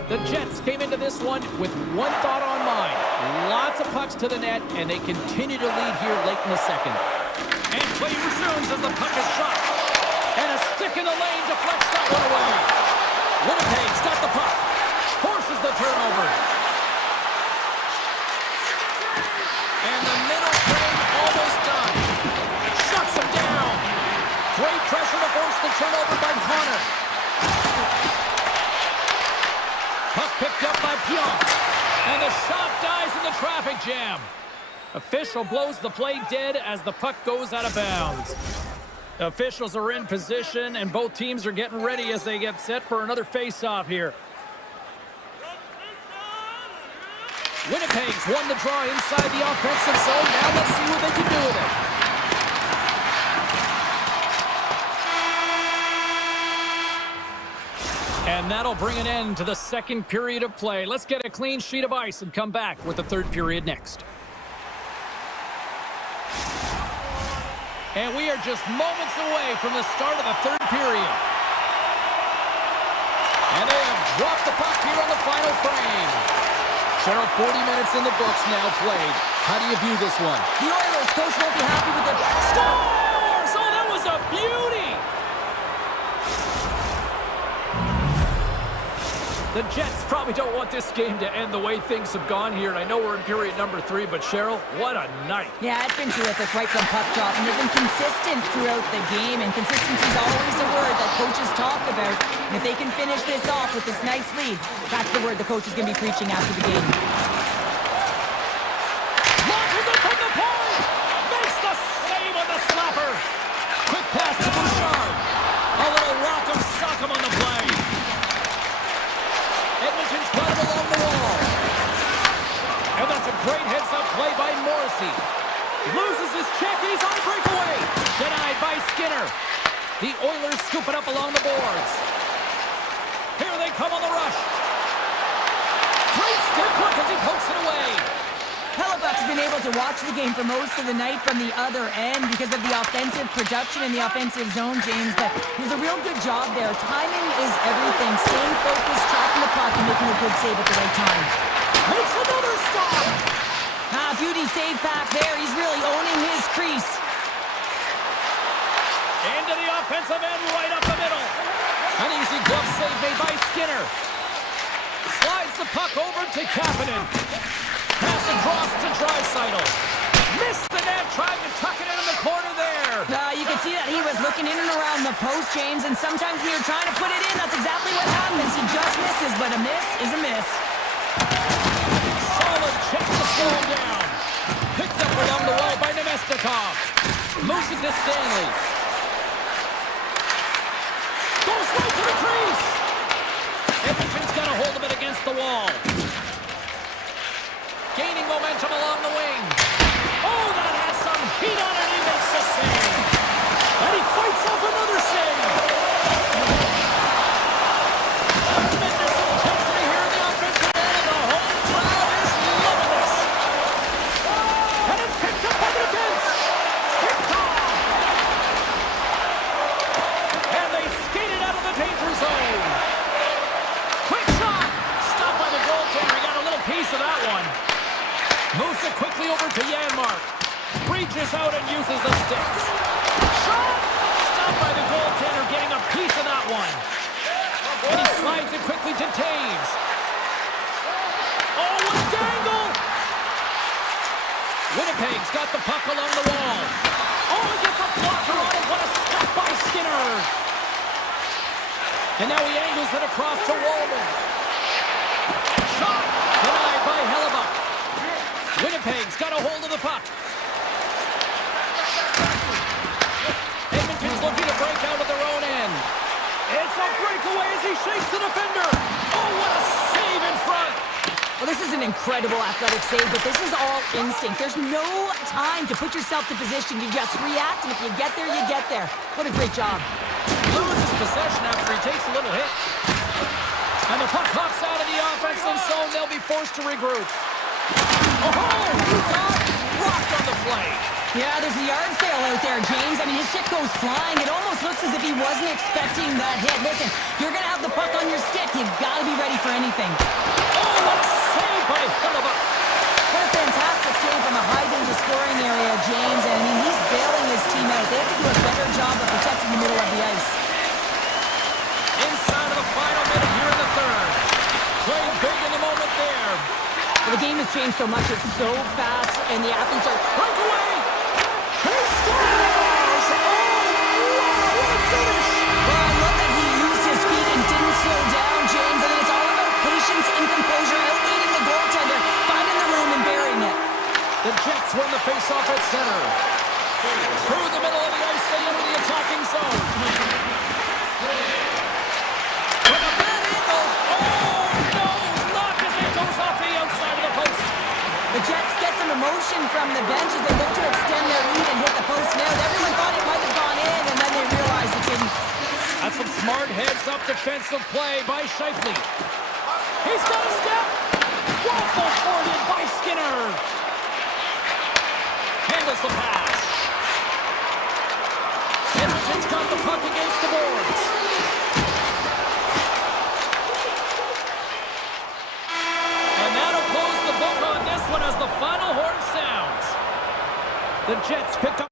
The Jets came into this one with one thought on mind. Lots of pucks to the net, and they continue to lead here late in the second. And play resumes as the puck is shot. And a stick in the lane deflects that one away. Winnipeg's got the puck. Forces the turnover. And the middle frame almost done. Shuts him down. Great pressure to force the turnover by Connor. Puck picked up by Pionk. And the shot dies in the traffic jam. Official blows the play dead as the puck goes out of bounds. Officials are in position, and both teams are getting ready as they get set for another face-off here. Winnipeg's won the draw inside the offensive zone. Now let's see what they can do with it. And that'll bring an end to the second period of play. Let's get a clean sheet of ice and come back with the third period next. And we are just moments away from the start of the third period. And they have dropped the puck here on the final frame. Cheryl, 40 minutes in the books now played. How do you view this one? The Oilers coach won't be happy with it. Scores! Oh, that was a beauty! The Jets probably don't want this game to end the way things have gone here. And I know we're in period number 3, but Cheryl, what a night. Yeah, it's been terrific right from puck drop. And they've been consistent throughout the game. And consistency is always a word that coaches talk about. And if they can finish this off with this nice lead, that's the word the coach is going to be preaching after the game. Launches it from the point! Makes the save on the slapper! Quick pass to Bouchard. A little rock'em sock'em on the play. Edmonton's got him along the wall. And that's a great heads-up play by Morrissey. Loses his check, he's on breakaway. Denied by Skinner. The Oilers scoop it up along the boards. Here they come on the rush. Great stick work as he pokes it away. Halifax has been able to watch the game for most of the night from the other end because of the offensive production in the offensive zone, James, but he's a real good job there. Timing is everything. Staying focused, tracking the puck, and making a good save at the right time. Makes another stop! Beauty save back there. He's really owning his crease. Into the offensive end, right up the middle. An easy glove save made by Skinner. Slides the puck over to Kapanen. Pass across to Draisaitl. Missed the net, trying to tuck it in the corner there. You can see that he was looking in and around the post, James, and sometimes when you're trying to put it in, that's exactly what happens. He just misses, but a miss is a miss. Solid check to slow him down. Picked up along the wall by Nemesnikov. Moves it to Stanley. Goes right to the crease. Edmonton's got a hold of it against the wall. Gaining momentum along the wing. Oh, that has some heat on it. He makes the save. And he fights off another save. Tremendous intensity here in the offensive end, and the home crowd is loving this. And it's picked up by the defense. Picked off. And they skated out of the danger zone. Quick shot. Stopped by the goaltender. He got a little piece of that one. Moves it quickly over to Janmark. Reaches out and uses the stick. Shot! Stopped by the goaltender, getting a piece of that one. And he slides it quickly to Taves. Oh, what a dangle! Winnipeg's got the puck along the wall. Oh, he gets a blocker on it. What a stop by Skinner. And now he angles it across to Wallman. Shot! Denied by Hellebuck. Winnipeg's got a hold of the puck. Edmonton's looking to break out of their own end. It's a breakaway as he shakes the defender. Oh, what a save in front. Well, this is an incredible athletic save, but this is all instinct. There's no time to put yourself to position. You just react, and if you get there, you get there. What a great job. Loses possession after he takes a little hit. And the puck hops out of the offensive zone. They'll be forced to regroup. Oh, you got rocked on the play. Yeah, there's a yard sale out there, James. I mean, his stick goes flying. It almost looks as if he wasn't expecting that hit. Listen, you're going to have the puck on your stick. You've got to be ready for anything. Oh, what a save by Hellebuck. What a fantastic save from a high-danger scoring area, James. And, I mean, he's bailing his team out. They have to do a better job of protecting the middle of the ice. Inside of the final minute here in the third. Playing big in the moment there. Well, the game has changed so much. It's so fast, and the athletes are... Breakaway! He scores! Oh, wow, what a finish! Well, I love that he used his feet and didn't slow down, James. I mean, it's all about patience and composure, outweighing the goaltender, finding the room and burying it. The Jets win the faceoff at center. Through the middle of the ice, they enter the attacking zone. With a bad angle. Oh, no! Knock as it goes off the outside of the post. The Jets get some emotion from the bench as they look to extend their lead and hit the post now. Everyone thought it might have gone in, and then they realized it didn't. That's some Smart heads-up defensive play by Scheifele. He's got a step. Waffle forwarded by Skinner. Handles the pass. Edmonton's got the puck against the boards. And that'll close the book on this one as the final horn sounds. The Jets pick up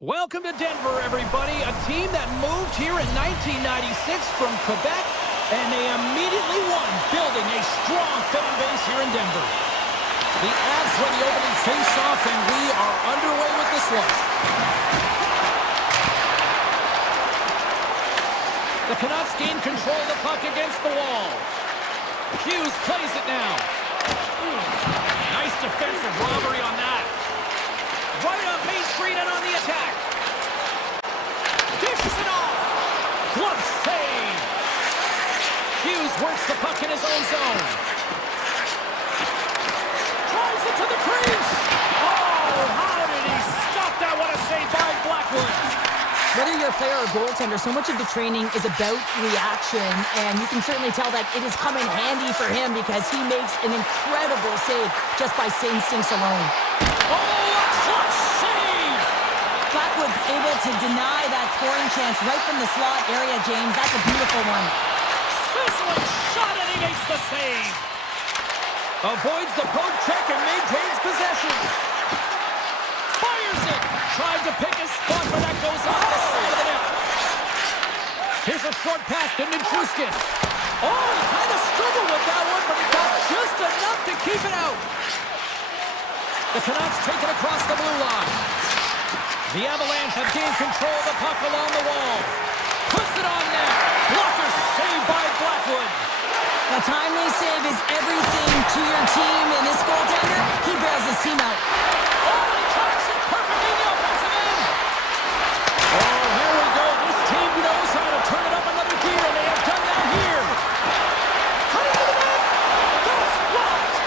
Welcome to Denver, everybody. A team that moved here in 1996 from Quebec, and they immediately won, building a strong fan base here in Denver. The Avs win the opening face-off, and we are underway with this one. The Canucks gain control of the puck against the wall. Hughes plays it now. Nice defensive robbery on that. Right up Main Street and on the attack. Dishes it off. Glove save. Hughes works the puck in his own zone. Drives it to the crease. Oh, how did he stop that? What a save by Blackwood. Whether you're a player or goaltender, so much of the training is about reaction, and you can certainly tell that it has come in handy for him because he makes an incredible save just by instincts alone. Oh, a clutch save! Blackwood's able to deny that scoring chance right from the slot area, James. That's a beautiful one. Sizzling shot, and he makes the save. Avoids the poke check and maintains possession. Fires it. Tried to pick his spot, but that goes off the side of the net. Here's a short pass to Nichushkin. Oh, he kind of struggled with that one, but he got just enough to keep it out. The Canucks take it across the blue line. The Avalanche have gained control of the puck along the wall. Puts it on net. Blocker saved by Blackwood. A timely save is everything to your team, and this goaltender, he bails his team out. Oh, he tracks it perfectly in the offensive end. Oh, here we go. This team knows how to turn it up another gear, and they have done that here. Cutting to the net. That's blocked.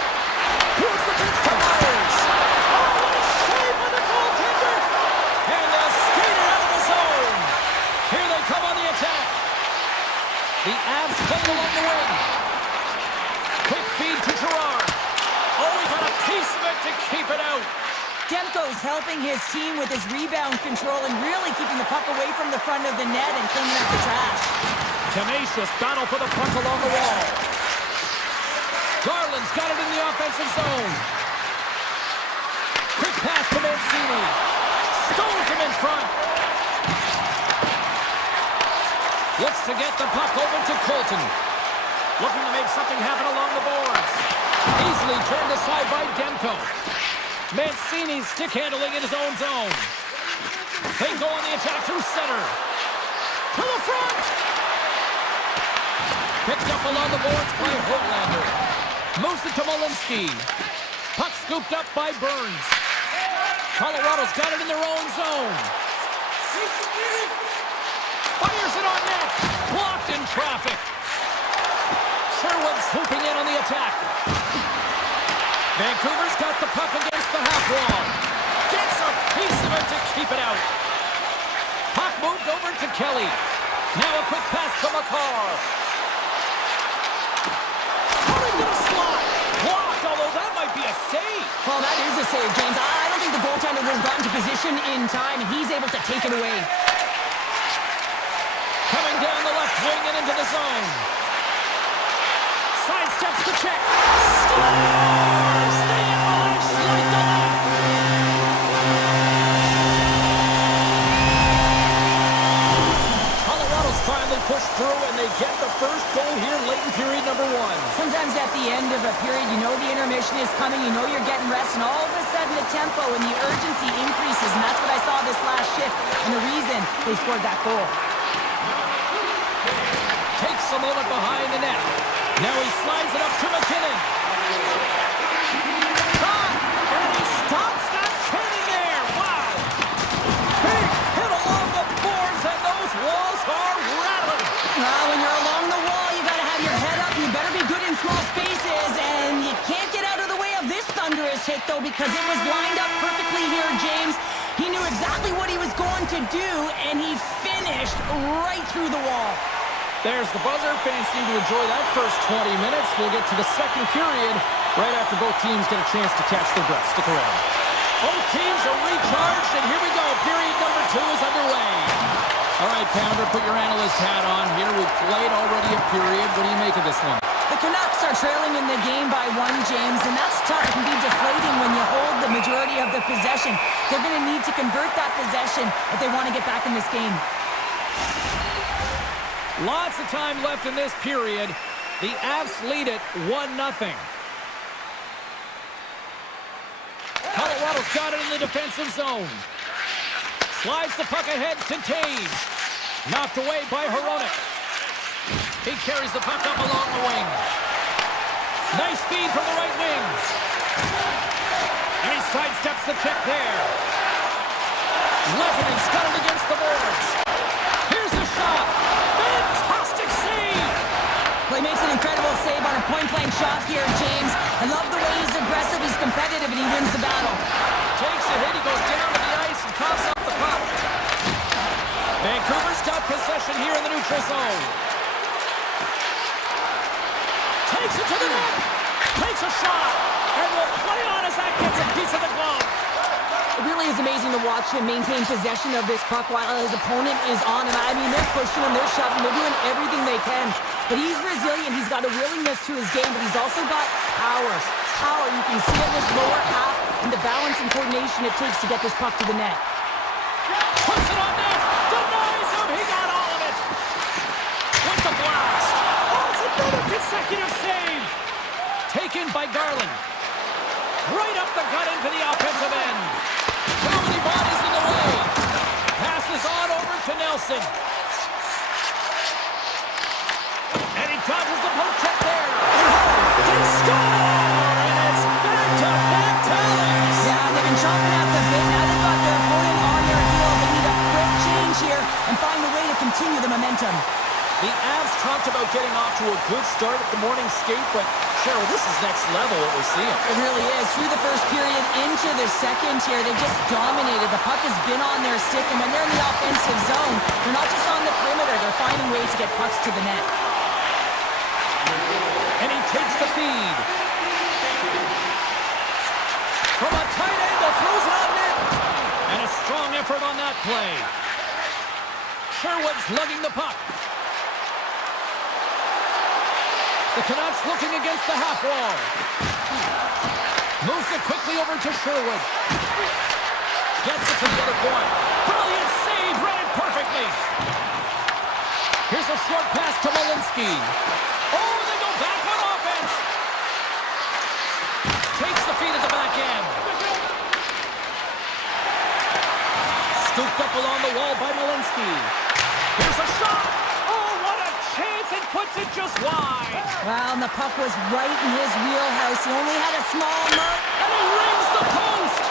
Here's the pitch to Myers. Oh, what a save by the goaltender. And they'll skate it out of the zone. Here they come on the attack. The Avs play along the wing. Quick feed to Gerard. Oh, he got a piece of it to keep it out. Demko's helping his team with his rebound control and really keeping the puck away from the front of the net and cleaning up the trash. Tenacious battle for the puck along the wall. Garland's got it in the offensive zone. Quick pass to Mancini. Stones him in front. Looks to get the puck over to Colton. Looking to make something happen along the boards. Easily turned aside by Demko. Mancini stick handling in his own zone. They go on the attack through center. To the front. Picked up along the boards by Hoglander. Moves it to Malinsky. Puck scooped up by Burns. Colorado's got it in their own zone. Fires it on net. Blocked in traffic. Sherwood swooping in on the attack. Vancouver's got the puck against the half wall. Gets a piece of it to keep it out. Puck moved over to Kelly. Now a quick pass to McCarr. Coming to the slot. Blocked, although that might be a save. Well, that is a save, James. I don't think the goaltender would have gotten to position in time, and he's able to take it away. Coming down the left wing and into the zone. Sidesteps the check. Scores! The Avalanche light the lead. Colorado's finally pushed through, and they get the first goal here late in period number one. Sometimes at the end of a period, you know the intermission is coming, you know you're getting rest, and all of a sudden the tempo and the urgency increases, and that's what I saw this last shift, and the reason they scored that goal. Takes a moment behind the net. Now he slides it up to McKinnon. Shot! And he stops that cannon there. Wow! Big hit along the boards, and those walls are rattling. When you're along the wall, you got to have your head up. You better be good in small spaces, and you can't get out of the way of this thunderous hit, though, because it was lined up perfectly here, James. He knew exactly what he was going to do, and he finished right through the wall. There's the buzzer. Fans seem to enjoy that first 20 minutes. We'll get to the second period right after both teams get a chance to catch their breath. Stick around. Both teams are recharged, and here we go. Period number 2 is underway. All right, Pounder, put your analyst hat on here. We've played already a period. What do you make of this one? The Canucks are trailing in the game by 1, James, and that's tough. It can be deflating when you hold the majority of the possession. They're going to need to convert that possession if they want to get back in this game. Lots of time left in this period. The Avs lead it 1-0. Colorado's got it in the defensive zone. Slides the puck ahead to Taves. Knocked away by Hronek. He carries the puck up along the wing. Nice feed from the right wing. And he sidesteps the check there. Levinen's got it against the boards. Here's a shot. Fantastic save. Well, he makes an incredible save on a point-blank shot here, James. I love the way he's aggressive, he's competitive, and he wins the battle. Takes a hit, he goes down to the ice and coughs up the puck. Vancouver's got possession here in the neutral zone. Takes it to the net. Takes a shot. And will play on as that gets a piece of the glove. It really is amazing to watch him maintain possession of this puck while his opponent is on him. I mean, they're pushing him, they're shoving, they're doing everything they can. But he's resilient, he's got a willingness to his game, but he's also got power. Power, you can see in this lower half and the balance and coordination it takes to get this puck to the net. Puts it on net. Denies him. He got all of it. With the blast. Oh, it's another consecutive save. Taken by Garland. Right up the gut into the offensive end. Too many bodies in the way. Passes on over to Nelson. And he dodges the poke check there. He scores! And it's back-to-back tallies. Yeah, they've been chomping at the bit. Now they've got their opponent on their heels. They need a quick change here and find a way to continue the momentum. The Avs talked about getting off to a good start at the morning skate, but Cheryl, this is next level what we're seeing. It really is. Through the first period into the second here, they just dominated. The puck has been on their stick, and when they're in the offensive zone, they're not just on the perimeter, they're finding ways to get pucks to the net. And he takes the feed. From a tight angle, throws it on net. And a strong effort on that play. Sherwood's lugging the puck. The Canucks looking against the half wall. Moves it quickly over to Sherwood. Gets it to the other point. Brilliant save, read it perfectly. Here's a short pass to Malinsky. Oh, they go back on offense. Takes the feed at the back end. Scooped up along the wall by Malinsky. Here's a shot. Oh, what a chance. It puts it just wide. Well, and the puck was right in his wheelhouse. He only had a small mark. And he rings the post.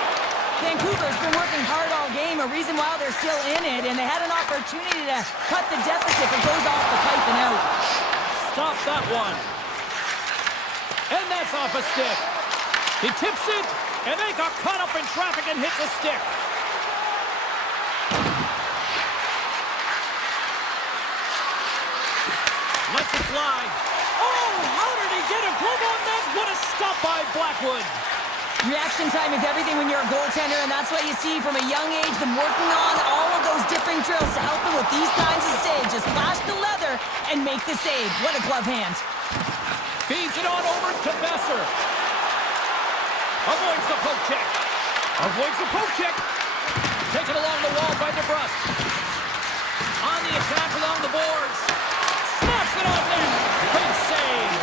Vancouver's been working hard all game, a reason why they're still in it, and they had an opportunity to cut the deficit. It goes off the pipe and out. Stop that one. And that's off a stick. He tips it, and they got caught up in traffic and hits a stick. Lets it fly. Oh, how did he get a glove on that? What a stop by Blackwood. Reaction time is everything when you're a goaltender, and that's what you see from a young age, them working on all of those different drills to help them with these kinds of saves. Just flash the leather and make the save. What a glove hand. Feeds it on over to Besser. Avoids the poke check. Avoids the poke check. Taken along the wall by DeBrusque. On the attack along the boards. Snaps it on net. Big save.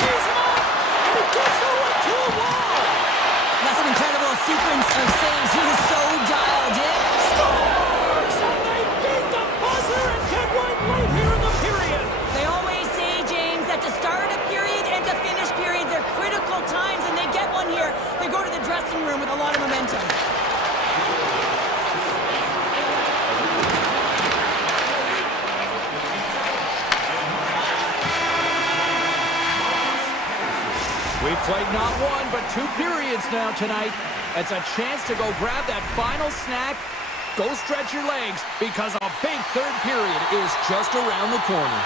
Tees him up. And he gets over to the wall. That's an incredible sequence of saves. He is so dialed in. Scores! And they beat the buzzer and get one late here in the period. They always say, James, that to start a period and to finish periods are critical times, and they get one here. They go to the dressing room with a lot of momentum. We've played not one, but 2 periods now tonight. It's a chance to go grab that final snack. Go stretch your legs, because a big third period is just around the corner.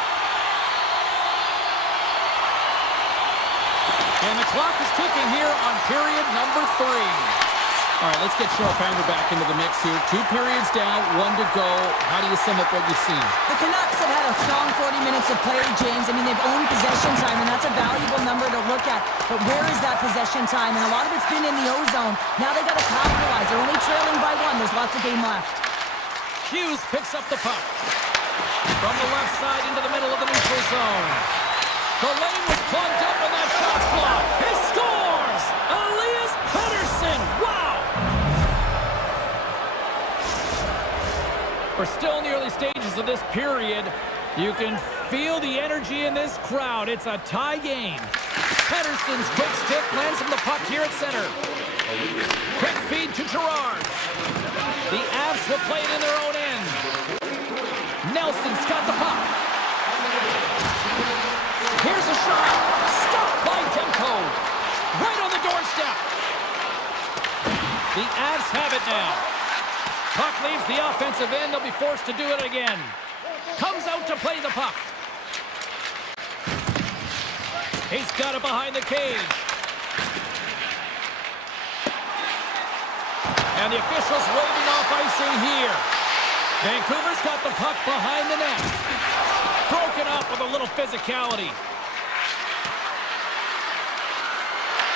And the clock is ticking here on period number 3. All right, let's get Cheryl Pounder back into the mix here. 2 periods down, 1 to go. How do you sum up what you've seen? The Canucks have had a strong 40 minutes of play, James. I mean, they've owned possession time, and that's a valuable number to look at. But where is that possession time? And a lot of it's been in the O-zone. Now they got to capitalize. They're only trailing by 1. There's lots of game left. Hughes picks up the puck. From the left side into the middle of the neutral zone. The lane was plugged up and that shot's blocked. He scores! Elias Pettersson! Wow! We're still in the early stages of this period. You can feel the energy in this crowd. It's a tie game. Pettersson's quick stick lands him the puck here at center. Quick feed to Gerard. The Avs were playing in their own end. Nelson's got the puck. Here's a shot. Stopped by Demko. Right on the doorstep. The Avs have it now. Puck leaves the offensive end. They'll be forced to do it again. Comes out to play the puck. He's got it behind the cage. And the officials waving off icing here. Vancouver's got the puck behind the net. Broken up with a little physicality.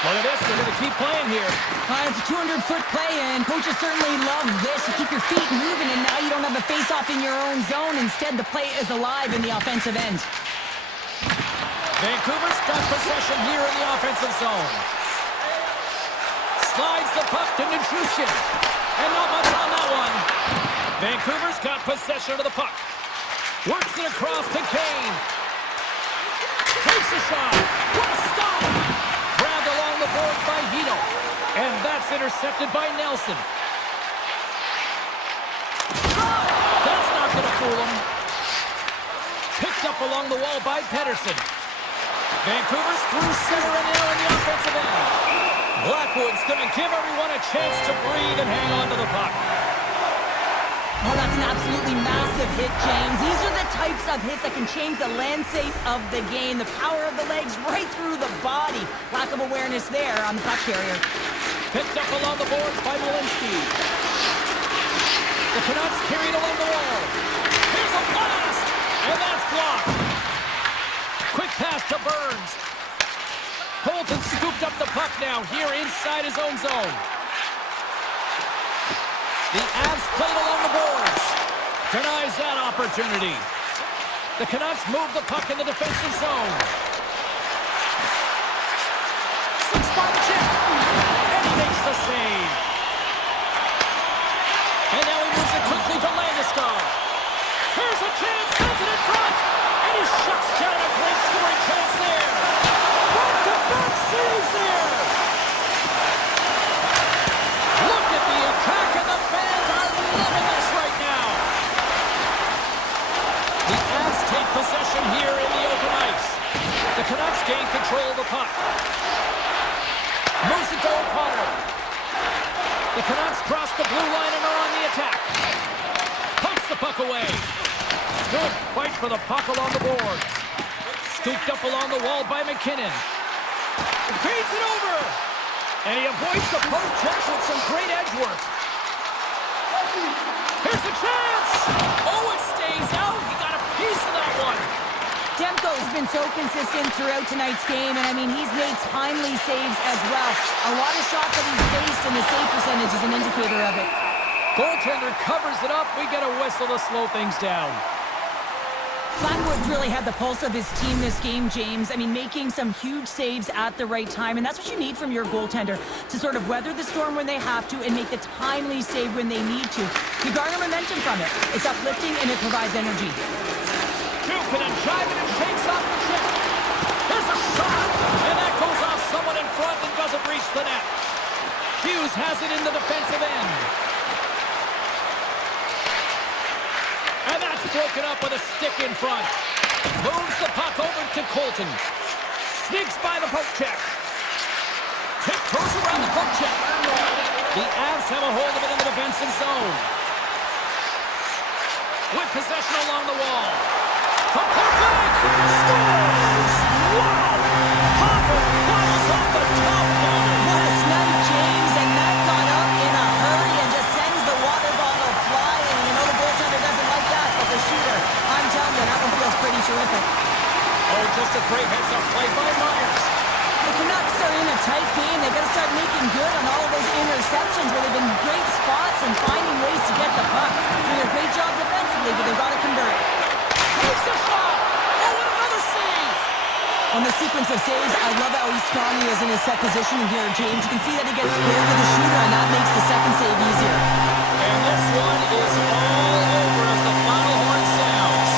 Look at this, they're going to keep playing here. It's a 200-foot play, and coaches certainly love this. You keep your feet moving, and now you don't have a face-off in your own zone. Instead, the play is alive in the offensive end. Vancouver's got possession here in the offensive zone. Slides the puck to Nichushkin. And not much on that one. Vancouver's got possession of the puck. Works it across to Kane. Takes a shot. What a stop! Grabbed along the boards by Hito. And that's intercepted by Nelson. That's not going to fool him. Picked up along the wall by Pettersson. Vancouver's through center and now in the offensive end. Blackwood's going to give everyone a chance to breathe and hang on to the puck. Oh, that's an absolutely massive hit, James. These are the types of hits that can change the landscape of the game. The power of the legs right through the body. Lack of awareness there on the puck carrier. Picked up along the boards by Malinsky. The Canucks carried along the wall. Here's a blast! And that's blocked. Quick pass to Burns. Colton scooped up the puck now here inside his own zone. The Avs played along the boards. Denies that opportunity. The Canucks move the puck in the defensive zone. Six-spot check. And he makes the save. And now he moves it quickly to Landeskog. Here's a chance. Sends it in front. And he shuts down a great scoring chance there. Back-to-back saves there. Look at the attack, and the fans are loving this right now. The Avs take possession here in the open ice. The Canucks gain control of the puck. Moves it to O'Connor. The Canucks cross the blue line and are on the attack. Pumps the puck away. Good fight for the puck along the boards. Scooped up along the wall by McKinnon. Feeds it over. And he avoids the poke check with some great edge work. Here's a chance! Oh, it stays out. He got a piece of that one. Demko's been so consistent throughout tonight's game, and I mean, he's made timely saves as well. A lot of shots that he's faced, and the save percentage is an indicator of it. Goaltender covers it up. We get a whistle to slow things down. Blackwood's really had the pulse of his team this game, James. I mean, making some huge saves at the right time, and that's what you need from your goaltender, to sort of weather the storm when they have to and make the timely save when they need to. You garner momentum from it. It's uplifting and it provides energy. Jukinen driving and shakes off the check. There's a shot, and that goes off someone in front and doesn't reach the net. Hughes has it in the defensive end. And that's broken up with a stick in front. Moves the puck over to Colton. Sneaks by the poke check. Tiptoes around the poke check. The Avs have a hold of it in the defensive zone. With possession along the wall. From point blank. Scores! Wow! Hopper bottles off the top corner. What a snipe, James, and that got up in a just a great heads-up play by Myers. The Canucks are in a tight game. They've got to start making good on all of those interceptions where they've been great spots and finding ways to get the puck. Doing a great job defensively, but they've got to convert. Takes a shot! Oh, and another save! On the sequence of saves, I love how strong he is in his set positioning here, James. You can see that he gets squared to the shooter, and that makes the second save easier. And this one is all over as the final horn sounds.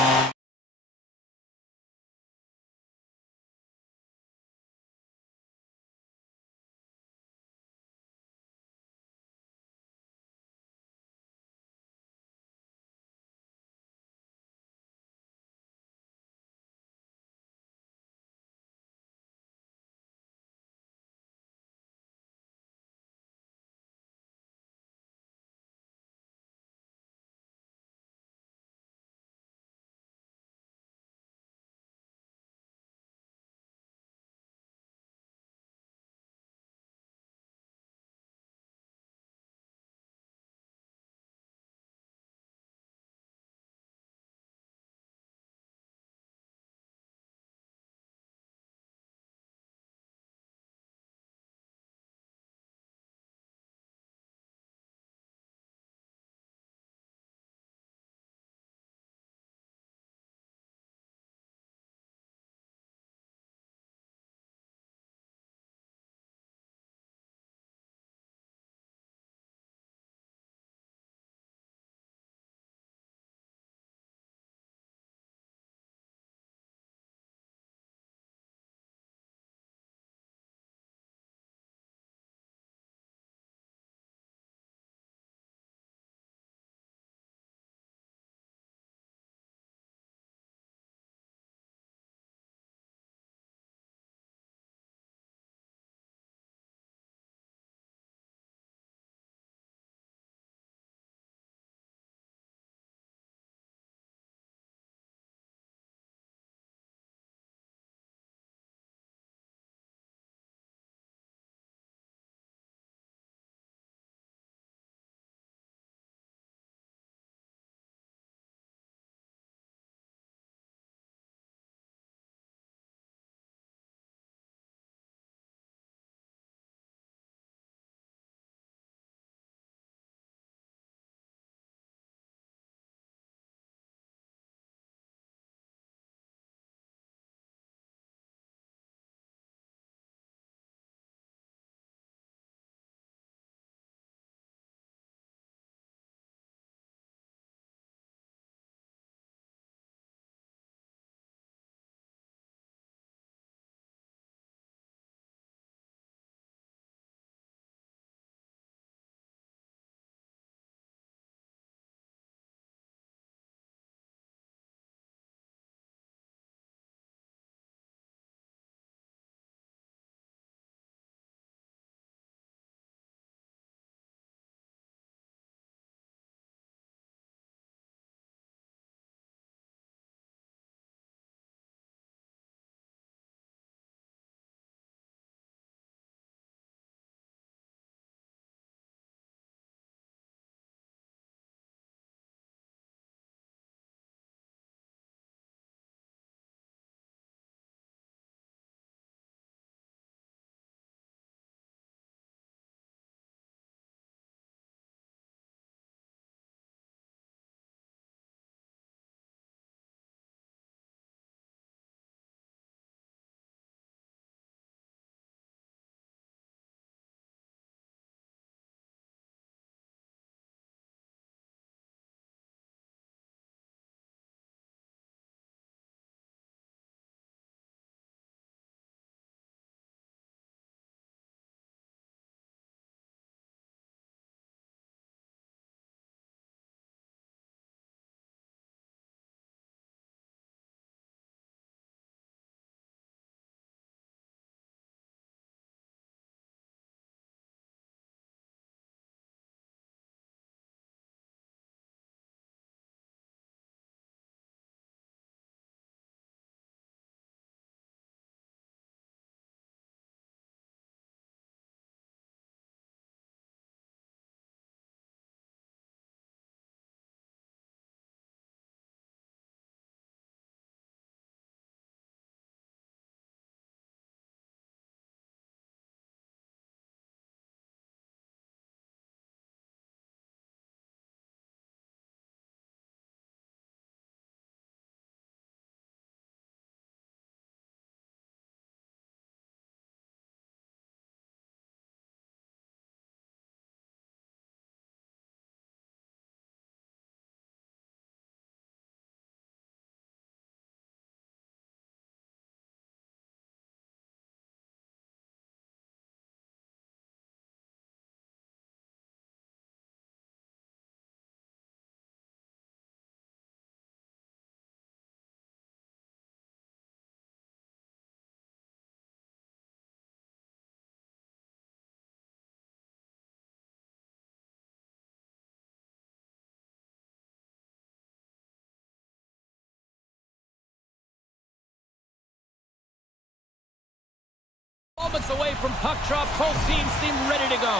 Moments away from puck drop, both teams seem ready to go.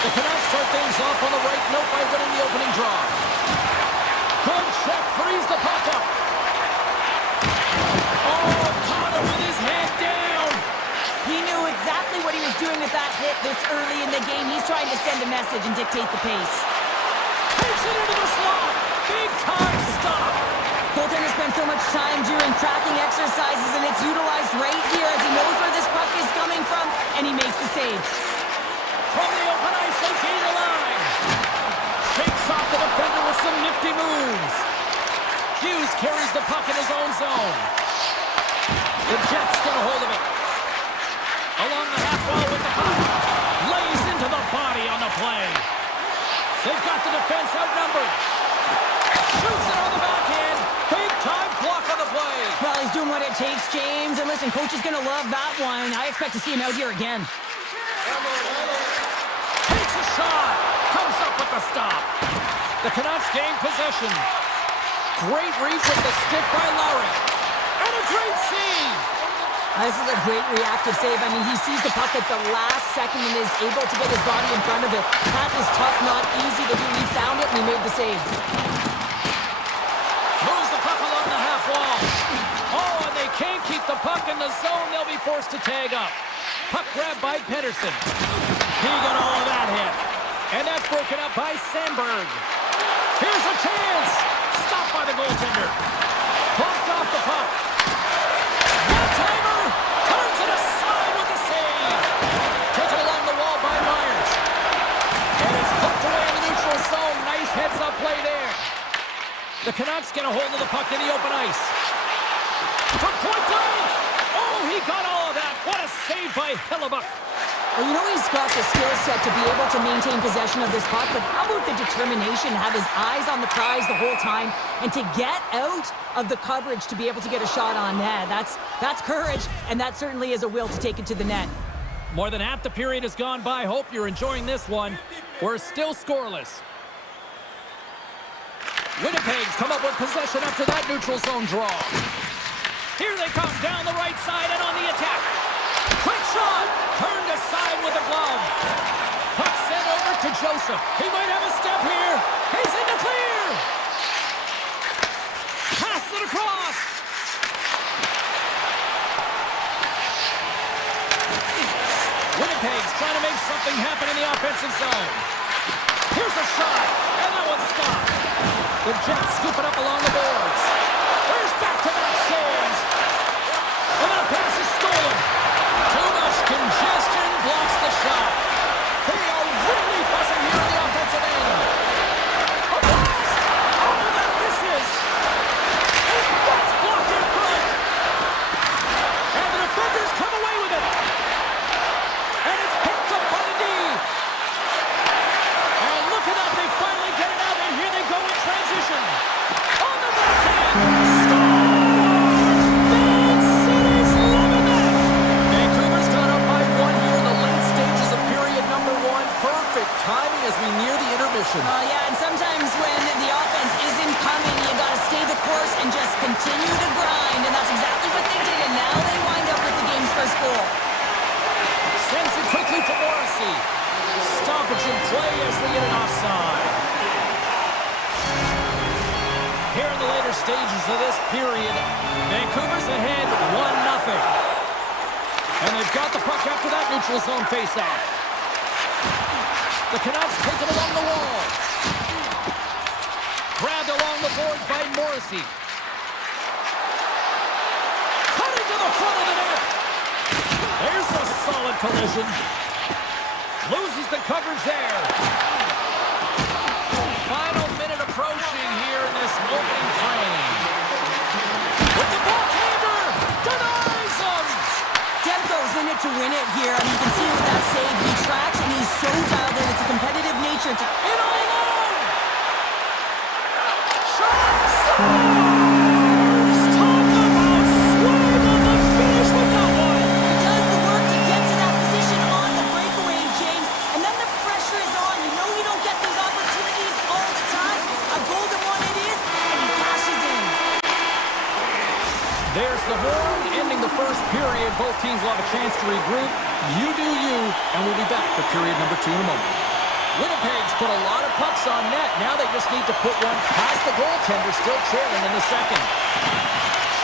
The Canucks start things off on the right note by winning the opening draw. Good check, frees the puck up. Oh, Connor with his head down. He knew exactly what he was doing with that hit this early in the game. He's trying to send a message and dictate the pace. Takes it into the slot. Big time stop. Goaltender spent so much time during tracking exercises, and it's utilized right here as he knows where this puck is coming from, and he makes the save. From the open ice, they gain the line. Shakes off the defender with some nifty moves. Hughes carries the puck in his own zone. The Jets get a hold of it. Along the half wall with the puck. Lays into the body on the play. They've got the defense outnumbered. Shoots it on the backhand. Big time block on the play. Well, he's doing what it takes, James. And listen, coach is going to love that one. I expect to see him out here again. Takes a shot. Comes up with the stop. The Canucks gain possession. Great reach with the stick by Lowry. And a great save. This is a great reactive save. I mean, he sees the puck at the last second and is able to get his body in front of it. That is tough, not easy to do. He found it and he made the save. Moves the puck along the half wall. Oh, and they can't keep the puck in the zone. They'll be forced to tag up. Puck grab by Pedersen. He got all of that hit. And that's broken up by Sandberg. Here's a chance. Stopped by the goaltender. Blocked off the puck. One-timer. Turns it aside with the save. Taken along the wall by Myers. And it's hooked away in the neutral zone. Nice heads-up play there. The Canucks get a hold of the puck in the open ice. From point blank. Oh, he got all of that. What a save by Hellebuck. Well, you know he's got the skill set to be able to maintain possession of this puck, but how about the determination to have his eyes on the prize the whole time and to get out of the coverage to be able to get a shot on net? That's courage, and that certainly is a will to take it to the net. More than half the period has gone by. Hope you're enjoying this one. We're still scoreless. Winnipeg's come up with possession after that neutral zone draw. Here they come down the right side and on the attack. Quick shot! Turned aside with a glove. Puck sent over to Joseph. He might have a step here. He's in the clear. Pass it across. Winnipeg's trying to make something happen in the offensive zone. Here's a shot, and that one's stopped. The Jets scoop it up along the boards. Where's back to that saves? And that pass is stolen. Too much congestion blocks the shot. They are really buzzing here on the offensive end. A blast! Oh, that misses. And that's blocked in front. And the defenders come away with it. And it's picked up by the D. And look at that, they finally get it out, and here they go in transition. On the backhand. Score! Van City's loving that. Vancouver's got up by one here in the late stages of period number one. Perfect timing as we near the intermission. Yeah, and sometimes when the offense isn't coming, you got to stay the course and just continue to grind, and that's exactly what they did, and now they wind up with the game's first goal. Sends it quickly to Morrissey. Stoppage in play as they get an offside. Here in the later stages of this period, Vancouver's ahead 1-0. And they've got the puck after that neutral zone faceoff. The Canucks take it along the wall. Grabbed along the boards by Morrissey. Cutting to the front of the net. There's a solid collision. Loses the coverage there. Final minute approaching here in this opening frame. With the backhander, denies him. Demko's in it to win it here. I mean, you can see with that save, he tracks and he's so dialed in. It's a competitive nature to... In all alone. Shot scores. Talk about swing on the finish with that one. He does the work to get to that position on the breakaway, James. And then the pressure is on. You know you don't get these opportunities all the time. A golden one it is, and he cashes in. There's the horn, ending the the first period. Both teams will have a chance to regroup. You do you, and we'll be back for period number 2 in a moment. Winnipeg's put a lot of pucks on net. Now they just need to put one past the goaltender, still trailing in the second.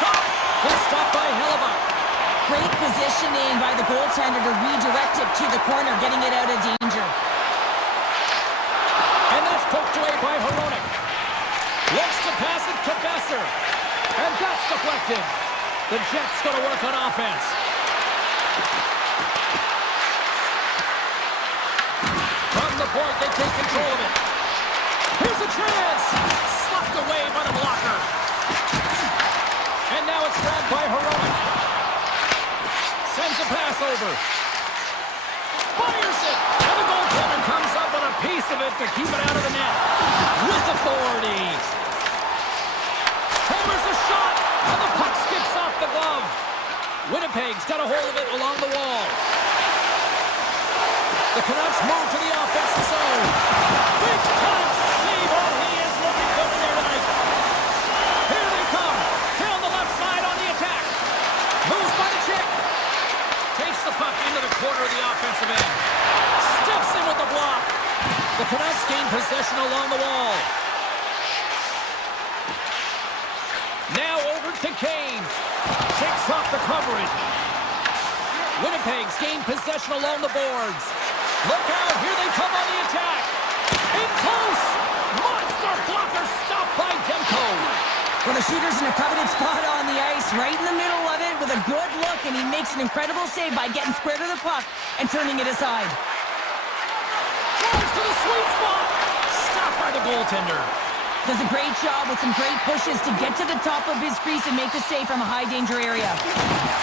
Shot! Good stop by Hellebuck. Great positioning by the goaltender to redirect it to the corner, getting it out of danger. And that's poked away by Hronek. Looks to pass it to Besser. And that's deflected. The Jets going to work on offense. From the point, they take control of it. Here's a chance. Slapped away by the blocker. And now it's grabbed by Hronek. Sends a pass over. Fires it. And the goaltender comes up on a piece of it to keep it out of the net. With authority. Hammers a shot. And the puck skips off the glove. Winnipeg's got a hold of it along the wall. The Canucks move to the offensive zone. Big time save. Oh, he is looking good in there tonight. Here they come. Down the left side on the attack. Moves by the chick. Takes the puck into the corner of the offensive end. Steps in with the block. The Canucks gain possession along the wall. Now over to Kane. Shakes off the coverage. Winnipeg's gained possession along the boards. Look out, here they come on the attack. In close. Monster blocker stopped by Demko. Well, the shooter's in a coveted spot on the ice, right in the middle of it with a good look, and he makes an incredible save by getting square to the puck and turning it aside. Drives to the sweet spot. Stopped by the goaltender. Does a great job with some great pushes to get to the top of his crease and make the save from a high-danger area.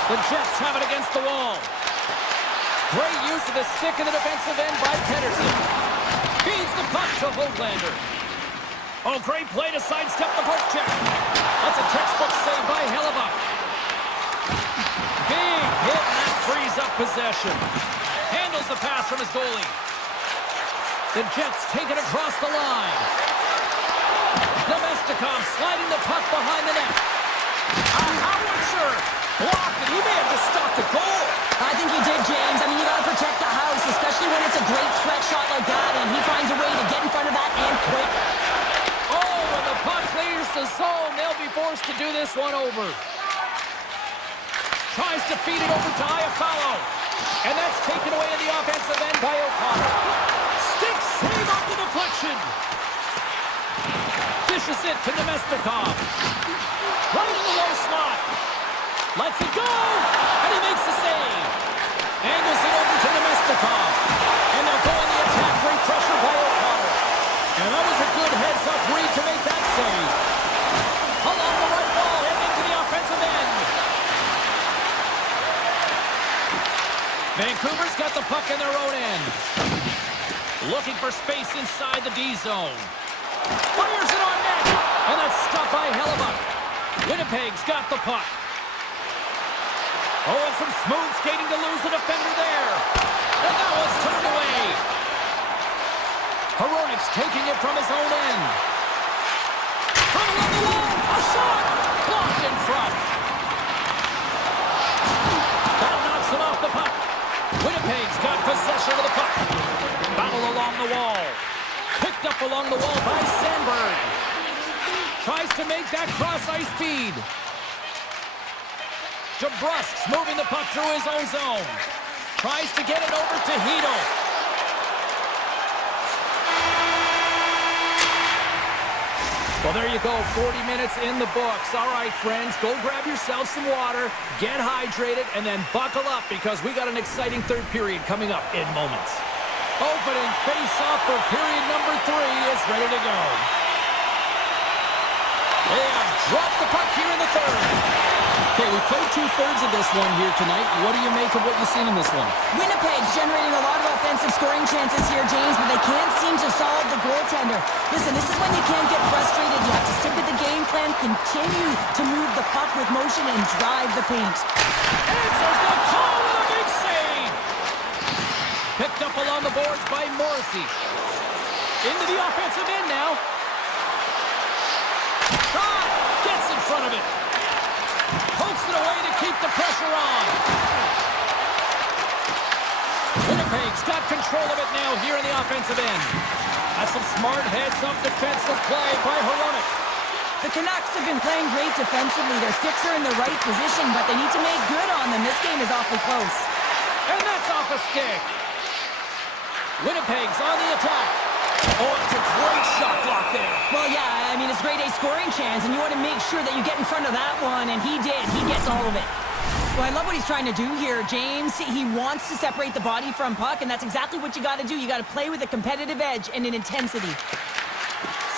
The Jets have it against the wall. Great use of the stick in the defensive end by Pedersen. Feeds the puck to Höglander. Oh, great play to sidestep the poke check. That's a textbook save by Hellebuck. Big hit, and that frees up possession. Handles the pass from his goalie. The Jets take it across the line. Nemestikov sliding the puck behind the net. A howitzer blocked, and he may have just stopped the goal. I think he did, James. I mean, you got to protect the house, especially when it's a great threat shot like that, and he finds a way to get in front of that and quick. Oh, when the puck clears the zone, they'll be forced to do this one over. Tries to feed it over to Iafallo, and that's taken away in the offensive end by O'Connor. Stick save off the deflection. Dishes it to Nemestikov. Right in the low slot. Lets it go, and he makes the save. Angles it over to Nemestikov. And they'll go on the attack. Great pressure by O'Connor. And that was a good heads-up read to make that save. Along the right wall, and into the offensive end. Vancouver's got the puck in their own end. Looking for space inside the D zone. Fires it on net, and that's stopped by Hellebuck. Winnipeg's got the puck. Oh, and some smooth skating to lose the defender there. And that was turned away. Hronek's taking it from his own end. From along the wall, a shot! Blocked in front. That knocks him off the puck. Winnipeg's got possession of the puck. Battle along the wall. Picked up along the wall by Sandberg. Tries to make that cross-ice feed. DeBrusk's moving the puck through his own zone. Tries to get it over to Hito. Well, there you go. 40 minutes in the books. All right, friends, go grab yourself some water, get hydrated, and then buckle up because we got an exciting third period coming up in moments. Opening face-off for period number 3 is ready to go. They have dropped the puck here in the third. Okay, we played 2/3 of this one here tonight. What do you make of what you've seen in this one? Winnipeg's generating a lot of offensive scoring chances here, James, but they can't seem to solve the goaltender. Listen, this is when you can't get frustrated. You have to stick with the game plan, continue to move the puck with motion, and drive the paint. Answers the call with a big save. Picked up along the boards by Morrissey. Into the offensive end now. Shot! Gets in front of it. Pokes it away to keep the pressure on. Winnipeg's got control of it now here in the offensive end. That's some smart heads-up defensive play by Hronek. The Canucks have been playing great defensively. Their sticks are in the right position, but they need to make good on them. This game is awfully close. And that's off a stick. Winnipeg's on the attack. Oh, it's a great shot block there. Well, yeah, I mean, it's grade A scoring chance, and you want to make sure that you get in front of that one, and he did. He gets all of it. Well, I love what he's trying to do here, James. He wants to separate the body from puck, and that's exactly what you got to do. You got to play with a competitive edge and an intensity.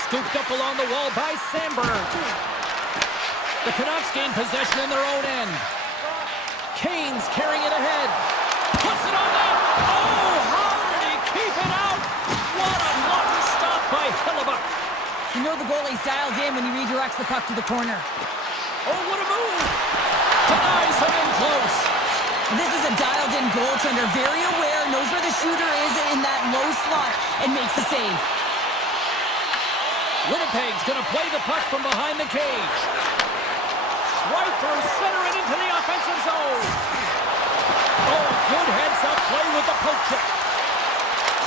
Scooped up along the wall by Sandberg. The Canucks gain possession in their own end. Kane's carrying it ahead. Puts it on net. Oh, how did he keep it out? What a lucky stop by Hellebuyck. You know the goalie's dialed in when he redirects the puck to the corner. Oh, what a move. Denies him in close. And this is a dialed-in goaltender. Very aware, knows where the shooter is in that low slot, and makes the save. Winnipeg's going to play the puck from behind the cage. Right through center and into the offensive zone. Oh, good heads-up play with the poke check.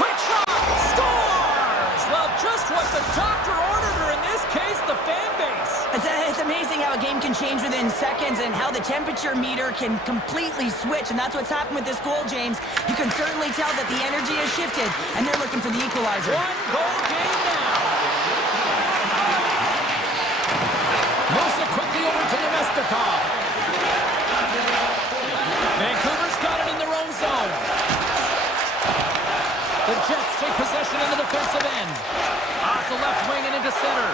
Quick shot! Scores! Well, just what the doctor ordered, or in this case, the fan base. It's amazing how a game can change within seconds and how the temperature meter can completely switch, and that's what's happened with this goal, James. You can certainly tell that the energy has shifted, and they're looking for the equalizer. One goal game now. Moves it quickly over to Nemestikov. Vancouver's got it in their own zone. The Jets take possession in the defensive end. Off the left wing and into center.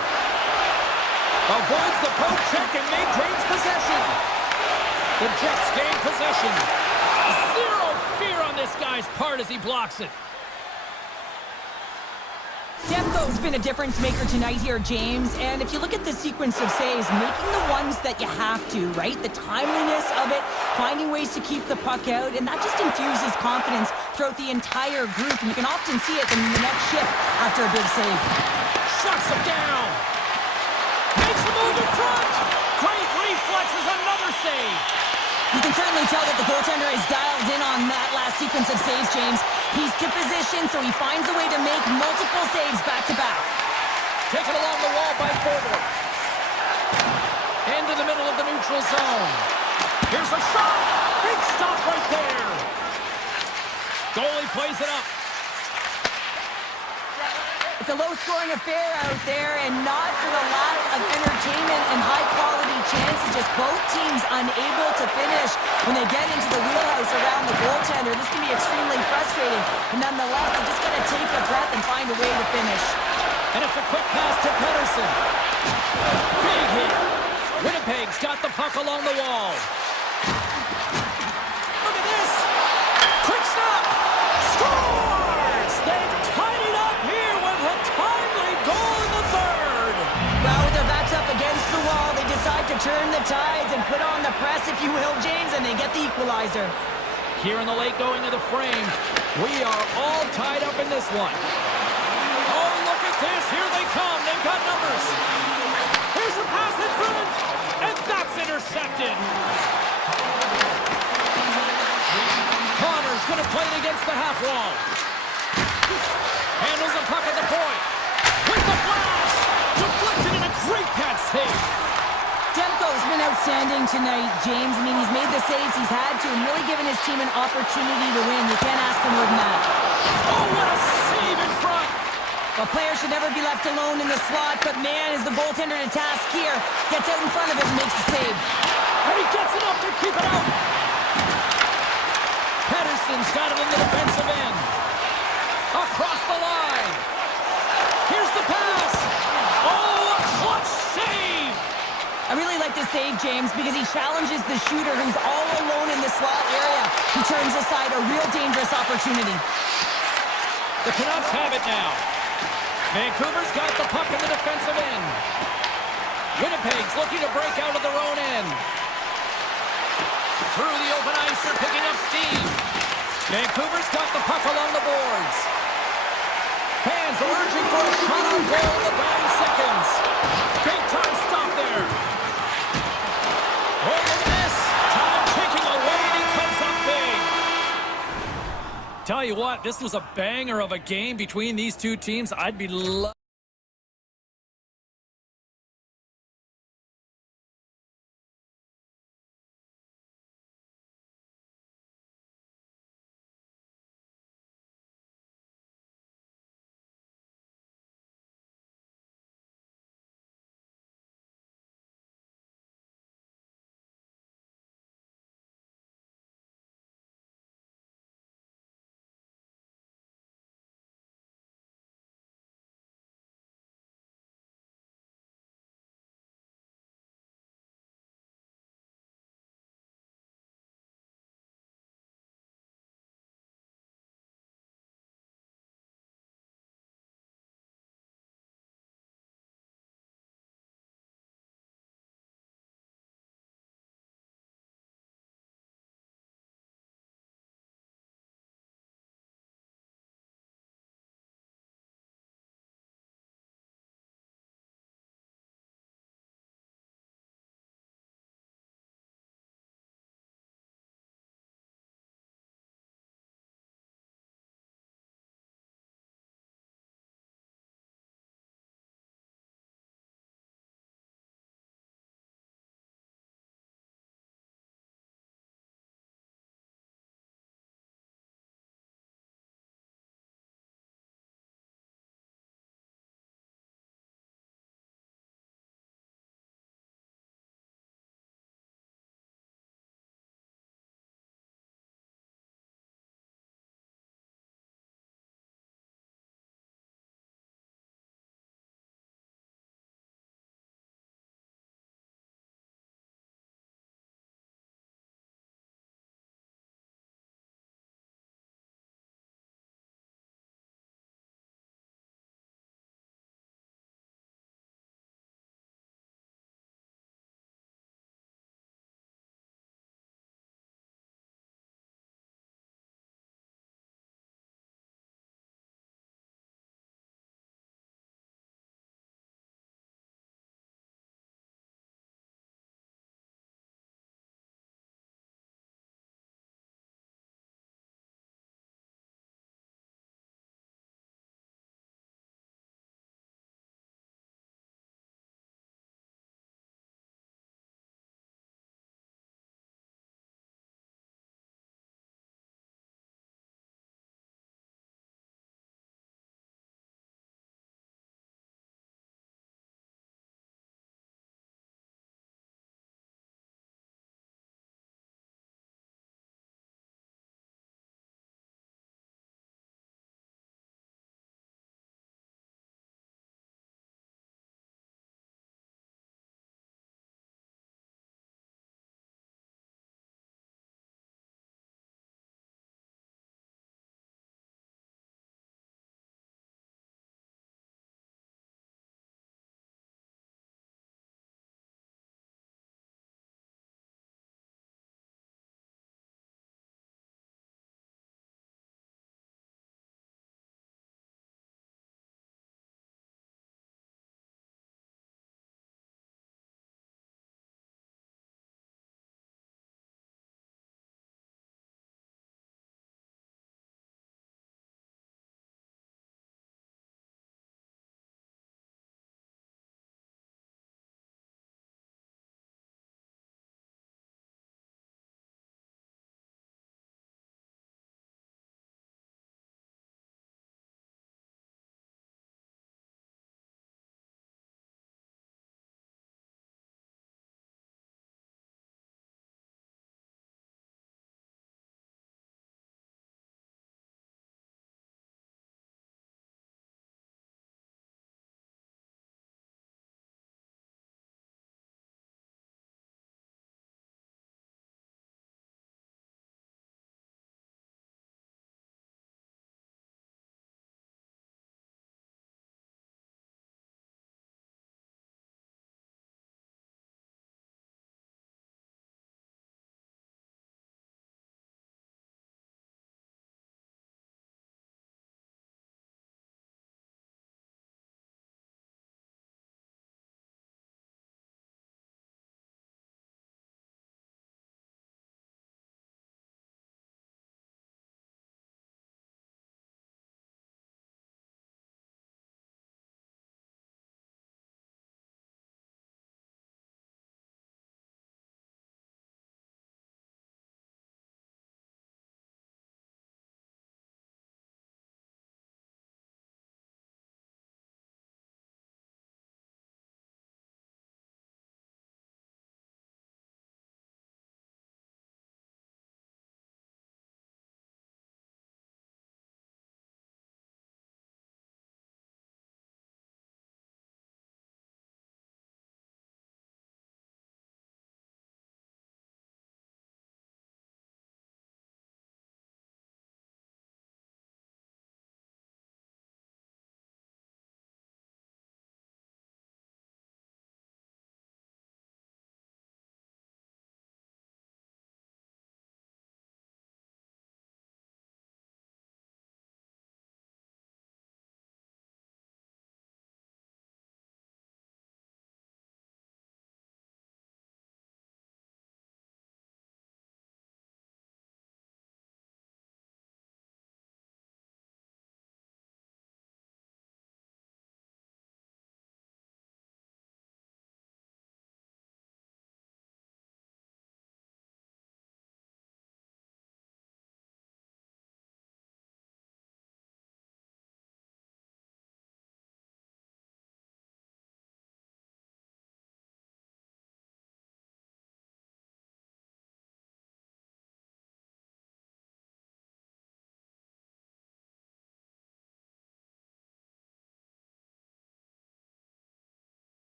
Avoids the poke check and maintains possession. The Jets gain possession. Zero fear on this guy's part as he blocks it. Demko's been a difference maker tonight here, James. And if you look at the sequence of saves, making the ones that you have to, right? The timeliness of it, finding ways to keep the puck out, and that just infuses confidence throughout the entire group. And you can often see it in the next shift after a big save. Shuts him down. Makes a move in front. Great reflexes, another save. You can certainly tell that the goaltender is dialed in on that last sequence of saves, James. He's to position, so he finds a way to make multiple saves back-to-back. Taken along the wall by Forward. Into the middle of the neutral zone. Here's a shot. Big stop right there. Goalie plays it up. It's a low-scoring affair out there, and not for the lack of entertainment and high-quality chances. Just both teams unable to finish when they get into the wheelhouse around the goaltender. This can be extremely frustrating, but nonetheless, they just got to take a breath and find a way to finish. And it's a quick pass to Pettersson. Big hit. Winnipeg's got the puck along the wall. Look at this. Quick snap. Scores! They've tied it up here with a timely goal in the third. Well, with their backs up against the wall, they decide to turn the tides and put on the press, if you will, James, and they get the equalizer. Here in the late going of the frame, we are all tied up in this one. Oh, look at this. Here they come. They've got numbers. Here's a pass in front, and that's intercepted. Connor's going to play it against the half wall. Handles the puck at the point. With the blast. Deflected in a great pad save. Demko's been outstanding tonight, James. I mean, he's made the saves he's had to and really given his team an opportunity to win. You can't ask for more than that. Oh, what a save in front. A player should never be left alone in the slot, but man, is the goaltender to task here. Gets out in front of it and makes the save. And he gets enough to keep it out. Pettersson's got it in the defensive end. Across the line. Here's the pass. Oh, a clutch save. I really like this save, James, because he challenges the shooter who's all alone in the slot area. He turns aside a real dangerous opportunity. The Canucks have it now. Vancouver's got the puck in the defensive end. Winnipeg's looking to break out of their own end. Through the open ice, they're picking up steam. Vancouver's got the puck along the boards. Fans are urging for a shot on goal in the dying seconds. Big time stop there. Oh, look at this. Time to Tell you what, this was a banger of a game between these two teams. I'd be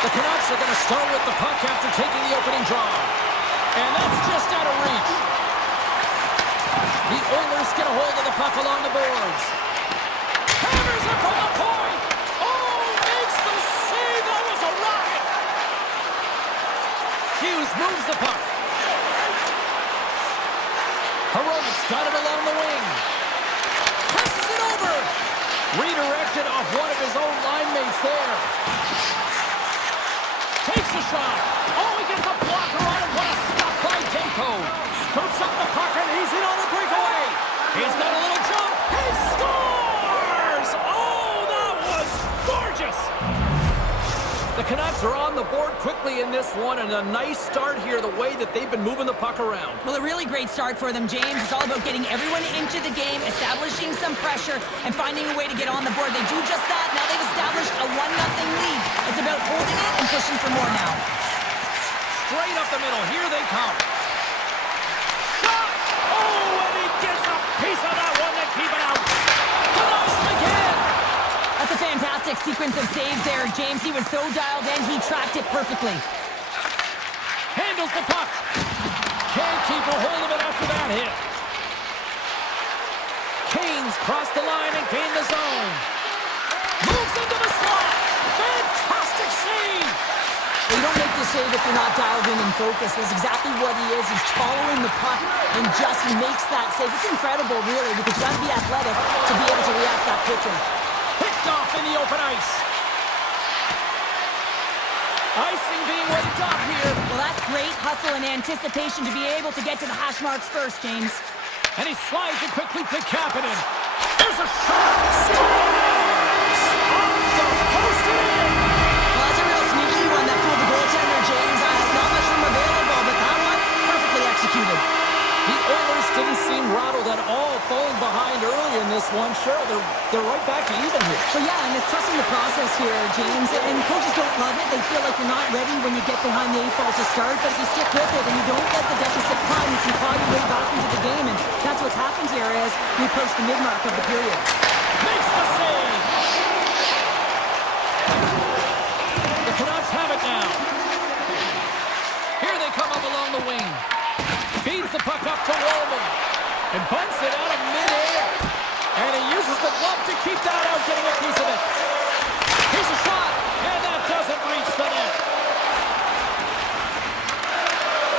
The Canucks are going to start with the puck after taking the opening draw. And that's just out of reach. The Oilers get a hold of the puck along the boards. Hammers it from the point. Oh, makes the save. That was a rocket. Hughes moves the puck. Heroic's got it along the wing. Presses it over. Redirected off one of his own line mates there. Takes a shot. Oh, he gets a blocker on it. What a stop by Demko. Scoops up the puck and he's in on the breakaway. He's got a little jump. He scores! Oh, that was gorgeous. The Canucks are on the board quickly in this one, and a nice start here the way that they've been moving the puck around. Well, a really great start for them, James. It's all about getting everyone into the game, establishing some pressure, and finding a way to get on the board. They do just that. Now they've established a 1-0 lead. It's about holding it and pushing for more now. Straight up the middle. Here they come. Shot! Oh, and he gets a piece of that one to keep it out. Denies again. That's a fantastic sequence of saves there, James. He was so dialed in, he tracked it perfectly. Handles the puck. Can't keep a hold of it after that hit. Canes cross the line and gain the zone. Moves into the slot. Fantastic save. You don't make the save if you're not dialed in and focused. That's exactly what he is. He's following the puck and just makes that save. It's incredible, really, because you have to be athletic to be able to react that quickly. Picked off in the open ice. Icing being waved off here. Well, that's great hustle and anticipation to be able to get to the hash marks first, James. And he slides it quickly to Kapanen. There's a shot. Scores! Off the post and in. Well, that's a real sneaky one that fooled the goaltender, James. Not much room available, but that one perfectly executed. The Oilers didn't seem rattled at all, falling behind early in this one. Sure, they're right back to even here. But yeah, and it's trusting the process here, James. And coaches don't love it. They feel like you're not ready when you get behind the 8 ball to start. But if you stick with it and you don't let the deficit climb, you can claw your way back into the game. And that's what's happened here as we approach the mid-mark of the period. Makes the save. The Canucks have it now. Here they come up along the wing. Feeds the puck up to Wallman. And bunts it out of midair. And he uses the glove to keep that out, getting a piece of it. Here's a shot. And that doesn't reach the net.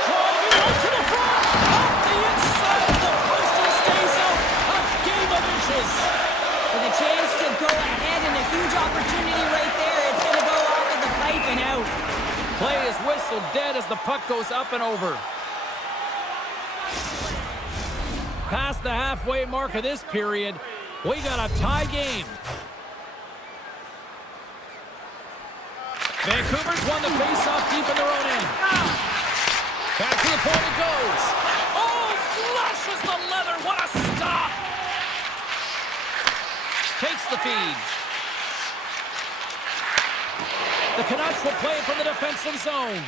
Driving right to the front. Off the inside of the post and stays out. A game of inches. With a chance to go ahead and a huge opportunity right there. It's going to go off of the pipe and out. Play is whistled dead as the puck goes up and over. Past the halfway mark of this period, we got a tie game. Vancouver's won the face-off deep in their own end. Back to the point it goes. Oh, flushes the leather. What a stop. Takes the feed. The Canucks will play from the defensive zone.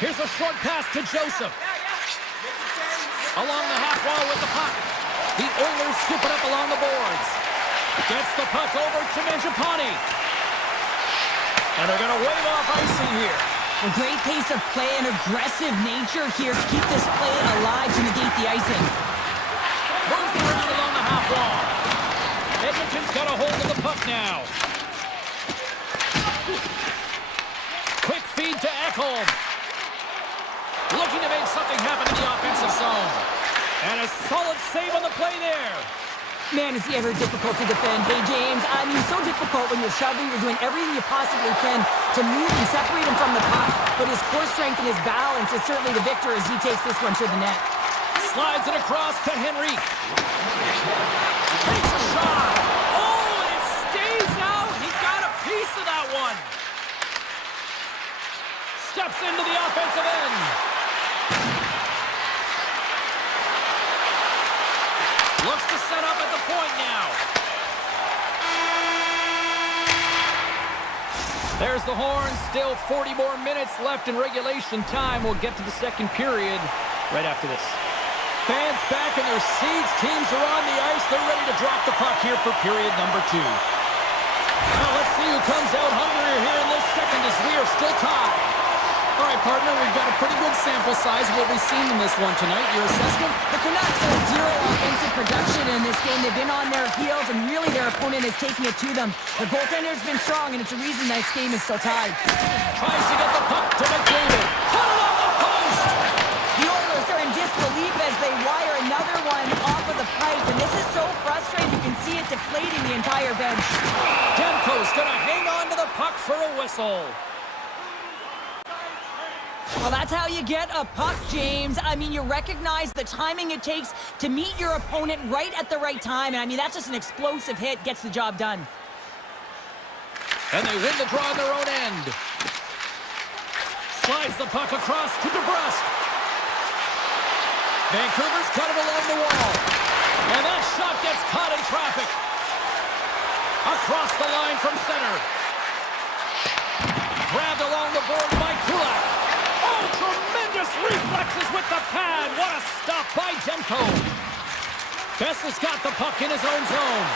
Here's a short pass to Joseph. Along the half wall with the puck. The Oilers scoop it up along the boards. Gets the puck over to Mangiapane. And they're going to wave off icing here. A great pace of play and aggressive nature here to keep this play alive to negate the icing. Moves around along the half wall. Edmonton's got a hold of the puck now. Quick feed to Ekholm. Looking to make something happen in the offensive zone. And a solid save on the play there. Man, is he ever difficult to defend. Hey, James, I mean, so difficult when you're shoving. You're doing everything you possibly can to move and separate him from the puck. But his core strength and his balance is certainly the victor as he takes this one to the net. Slides it across to Henrique. Takes a shot. Oh, and it stays out. He got a piece of that one. Steps into the offensive end. Looks to set up at the point now. There's the horn. Still 40 more minutes left in regulation time. We'll get to the second period right after this. Fans back in their seats. Teams are on the ice. They're ready to drop the puck here for period number 2. Now let's see who comes out hungrier here in this second as we are still the tie. All right, partner, we've got a pretty good sample size of what we've seen in this one tonight. Your assessment? The Canucks have zero offensive production in this game. They've been on their heels, and really their opponent is taking it to them. The goaltender's been strong, and it's a reason this game is still tied. Tries to get the puck to McDavid. Put it on the post! The Oilers are in disbelief as they wire another one off of the pipe, and this is so frustrating. You can see it deflating the entire bench. Demko's gonna hang on to the puck for a whistle. Well, that's how you get a puck, James. I mean, you recognize the timing it takes to meet your opponent right at the right time. And I mean, that's just an explosive hit, gets the job done. And they win the draw on their own end. Slides the puck across to DeBrusque. Vancouver's got it along the wall. And that shot gets caught in traffic. Across the line from center. Grabbed along the board by Kulak. Oh, tremendous reflexes with the pad. What a stop by Demko. Bessler's got the puck in his own zone.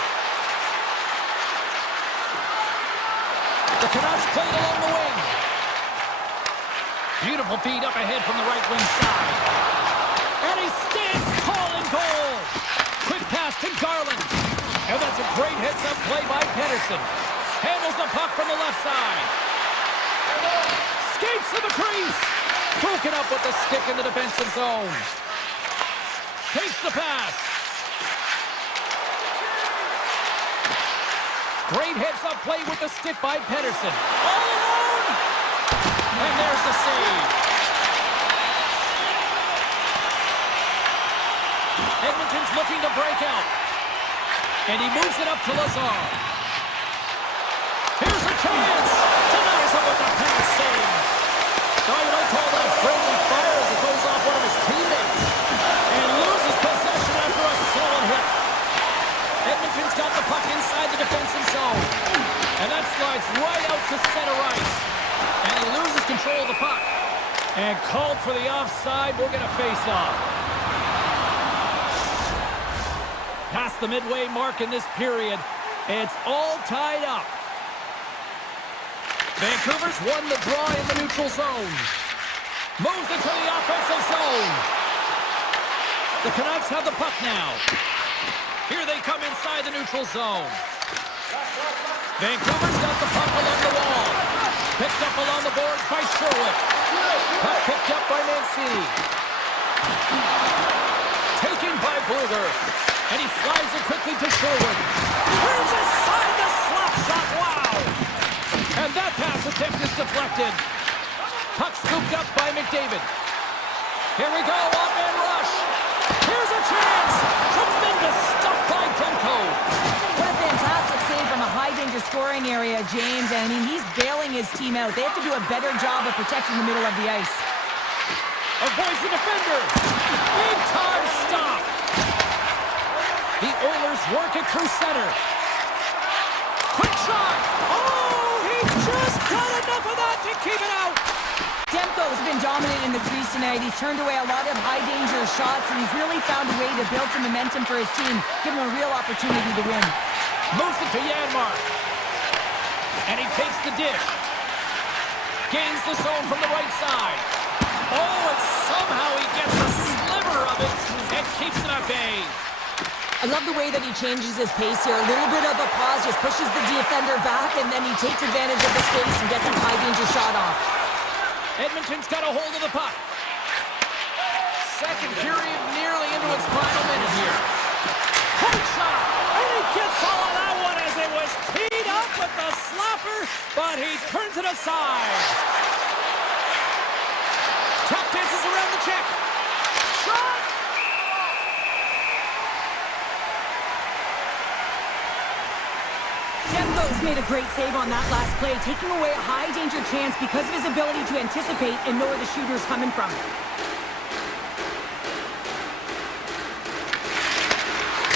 The Canucks played along the wing. Beautiful feed up ahead from the right wing side. And he stands tall in goal. Quick pass to Garland. And that's a great heads-up play by Pedersen. Handles the puck from the left side. Skates to the crease. Broken up with the stick in the defensive zone. Takes the pass. Great heads-up play with the stick by Pedersen. All alone! And there's the save. Edmonton's looking to break out. And he moves it up to Lazar. Here's a chance! Denies it with the pass save. No, you don't call that friendly fire as it goes off one of his teammates. And loses possession after a solid hit. Edmonton's got the puck inside the defensive zone. And that slides right out to center ice. And he loses control of the puck. And called for the offside. We'll get a face-off. Past the midway mark in this period. It's all tied up. Vancouver's won the draw in the neutral zone. Moves it to the offensive zone. The Canucks have the puck now. Here they come inside the neutral zone. Vancouver's got the puck along the wall. Picked up along the boards by Sherwood. Puck picked up by Mancini. Taken by Bluger. And he slides it quickly to Sherwood. Here's a side to slap shot. Wow! And that pass attempt is deflected. Puck scooped up by McDavid. Here we go, one-man rush. Here's a chance. Tremendous stop by Demko. What a fantastic save from a high-danger scoring area, James. I mean, he's bailing his team out. They have to do a better job of protecting the middle of the ice. Avoids the defender. Big-time stop. The Oilers work it through center. Quick shot. Oh! Just got enough of that to keep it out. Demko's been dominant in the crease tonight. He's turned away a lot of high-danger shots, and he's really found a way to build some momentum for his team, give him a real opportunity to win. Moves it to Janmark. And he takes the dish. Gains the zone from the right side. Oh, and somehow he gets a sliver of it and keeps it at bay. I love the way that he changes his pace here. A little bit of a pause, just pushes the defender back, and then he takes advantage of the space and gets a high-danger shot off. Edmonton's got a hold of the puck. Second period nearly into its final minute here. Quick shot, and he gets all of that one as it was teed up with the slapper, but he turns it aside. Tap dances around the check. Shot! Demko's made a great save on that last play, taking away a high-danger chance because of his ability to anticipate and know where the shooter's coming from.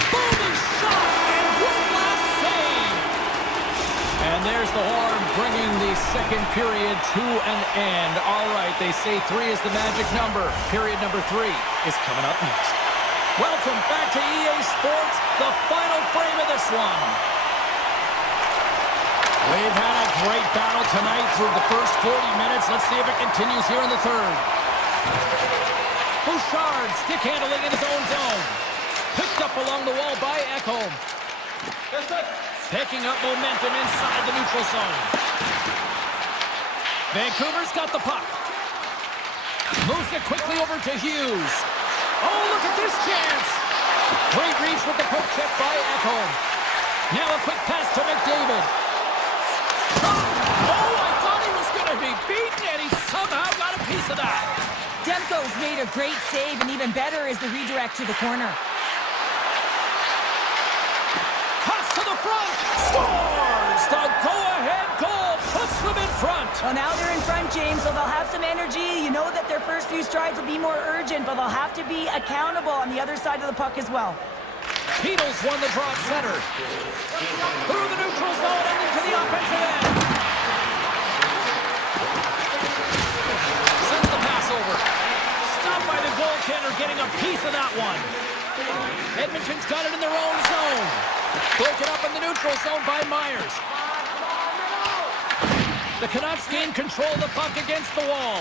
Booming shot, and one last save. And there's the horn, bringing the second period to an end. All right, they say 3 is the magic number. Period number 3 is coming up next. Welcome back to EA Sports, the final frame of this one. We've had a great battle tonight through the first 40 minutes. Let's see if it continues here in the third. Bouchard stick handling in his own zone. Picked up along the wall by Ekholm. Picking up momentum inside the neutral zone. Vancouver's got the puck. Moves it quickly over to Hughes. Oh, look at this chance. Great reach with the poke check by Ekholm. Now a quick pass to McDavid. Oh, I thought he was going to be beaten, and he somehow got a piece of that. Demko's made a great save, and even better is the redirect to the corner. Toss to the front. Scores! The go-ahead goal puts them in front. Well, now they're in front, James, so they'll have some energy. You know that their first few strides will be more urgent, but they'll have to be accountable on the other side of the puck as well. Beatles won the draw at center. Through the neutral zone and into the offensive end. Sends the pass over. Stopped by the goaltender, getting a piece of that one. Edmonton's got it in their own zone. Broken up in the neutral zone by Myers. The Canucks gain control of the puck against the wall.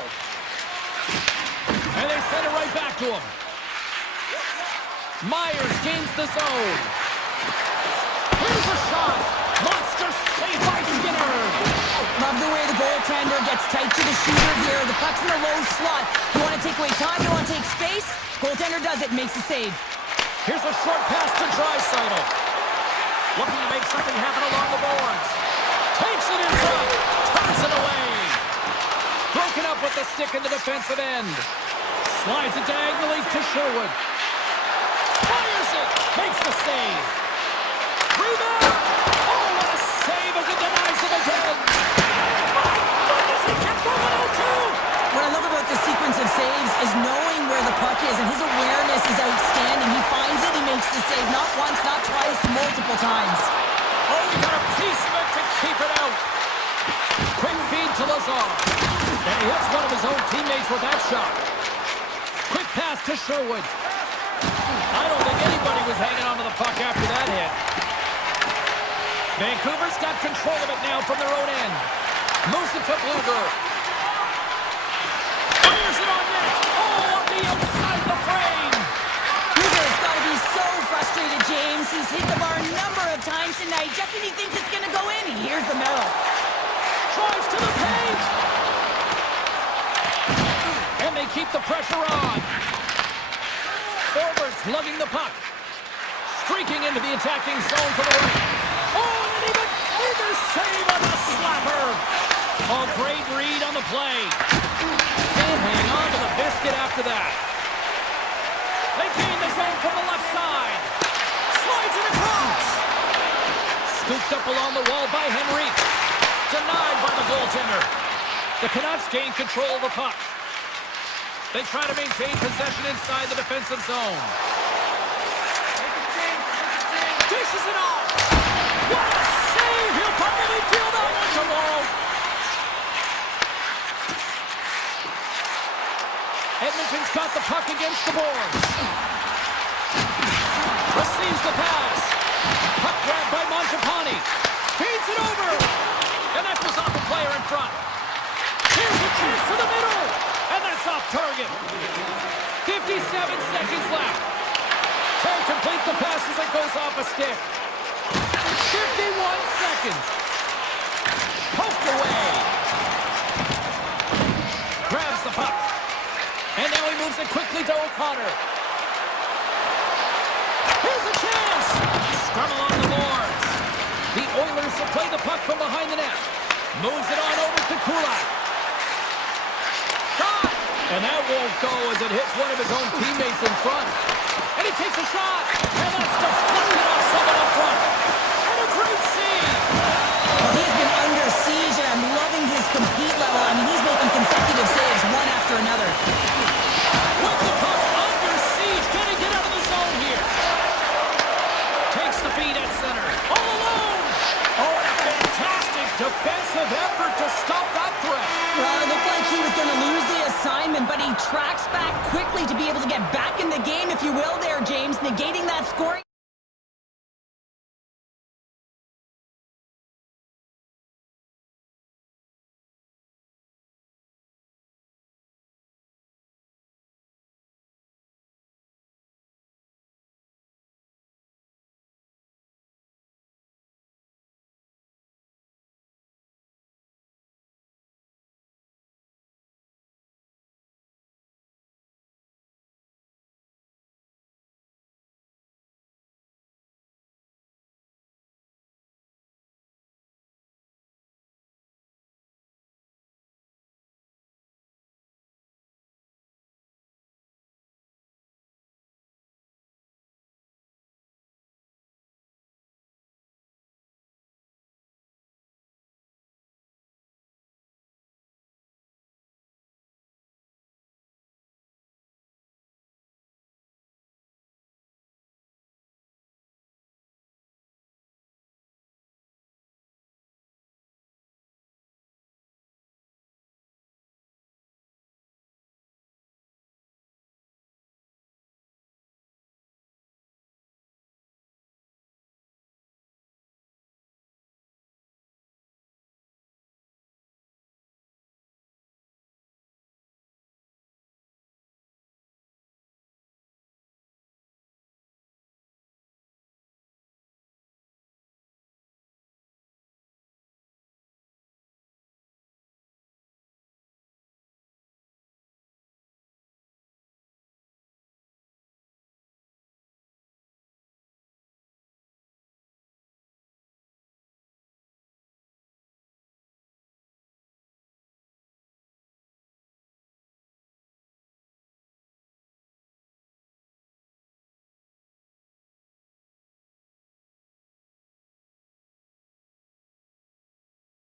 And they send it right back to him. Myers gains the zone. Here's a shot. Monster save by Skinner. Love the way the goaltender gets tight to the shooter here. The puck's in the low slot. You want to take away time, you want to take space. Goaltender does it, makes the save. Here's a short pass to Draisaitl. Looking to make something happen along the boards. Takes it in front. Turns it away. Broken up with the stick in the defensive end. Slides it diagonally to Sherwood. Fires it. Makes the save. Rebound. Oh, what a save as it denies him again. My goodness, he kept going 0-2. What I love about this sequence of saves is knowing where the puck is, and his awareness is outstanding. He finds it, he makes the save. Not once, not twice, multiple times. Oh, he got a piece of it to keep it out. Quick feed to Lazar. And he hits one of his own teammates with that shot. Quick pass to Sherwood. I don't think anybody was hanging on to the puck after that hit. Vancouver's got control of it now from their own end. Moves it to Bluger. Fires it on net. Oh, on the outside the frame. Bluger's got to be so frustrated, James. He's hit the bar a number of times tonight. Just when he thinks it's going to go in, he hears the middle. Drives to the paint. And they keep the pressure on. Forwards lugging the puck. Streaking into the attacking zone for the right. Oh, and even either save on the slapper. A great read on the play. And hang on to the biscuit after that. They gain the zone from the left side. Slides it across. Scooped up along the wall by Henrique. Denied by the goaltender. The Canucks gain control of the puck. They try to maintain possession inside the defensive zone. Dishes it off. What a save! He'll probably feel that one tomorrow. Edmonton's got the puck against the boards. Receives the pass. Puck grabbed by Mangiapane. Feeds it over. And that goes off the player in front. Here's a chance to the middle. And that's off target. 57 seconds left. Can't complete the pass as it goes off a stick. 51 seconds. Poked away. Grabs the puck. And now he moves it quickly to O'Connor. Here's a chance. Scrum along the boards. The Oilers will play the puck from behind the net. Moves it on over to Kulak. Shot! And that won't go as it hits one of his own teammates in front. And he takes a shot. And that's deflected off someone up front. And a great save. Well, he's been under siege, and I'm loving his compete level. I mean, he's making consecutive saves one after another. With the puck under siege. Can he get out of the zone here? Takes the feed at center. All alone. Oh, a fantastic defensive effort to stop that threat. Well, it looked like he was going to lose the assignment, but he tracks back quickly to be able to get back in the game, if you will there, James, negating that scoring.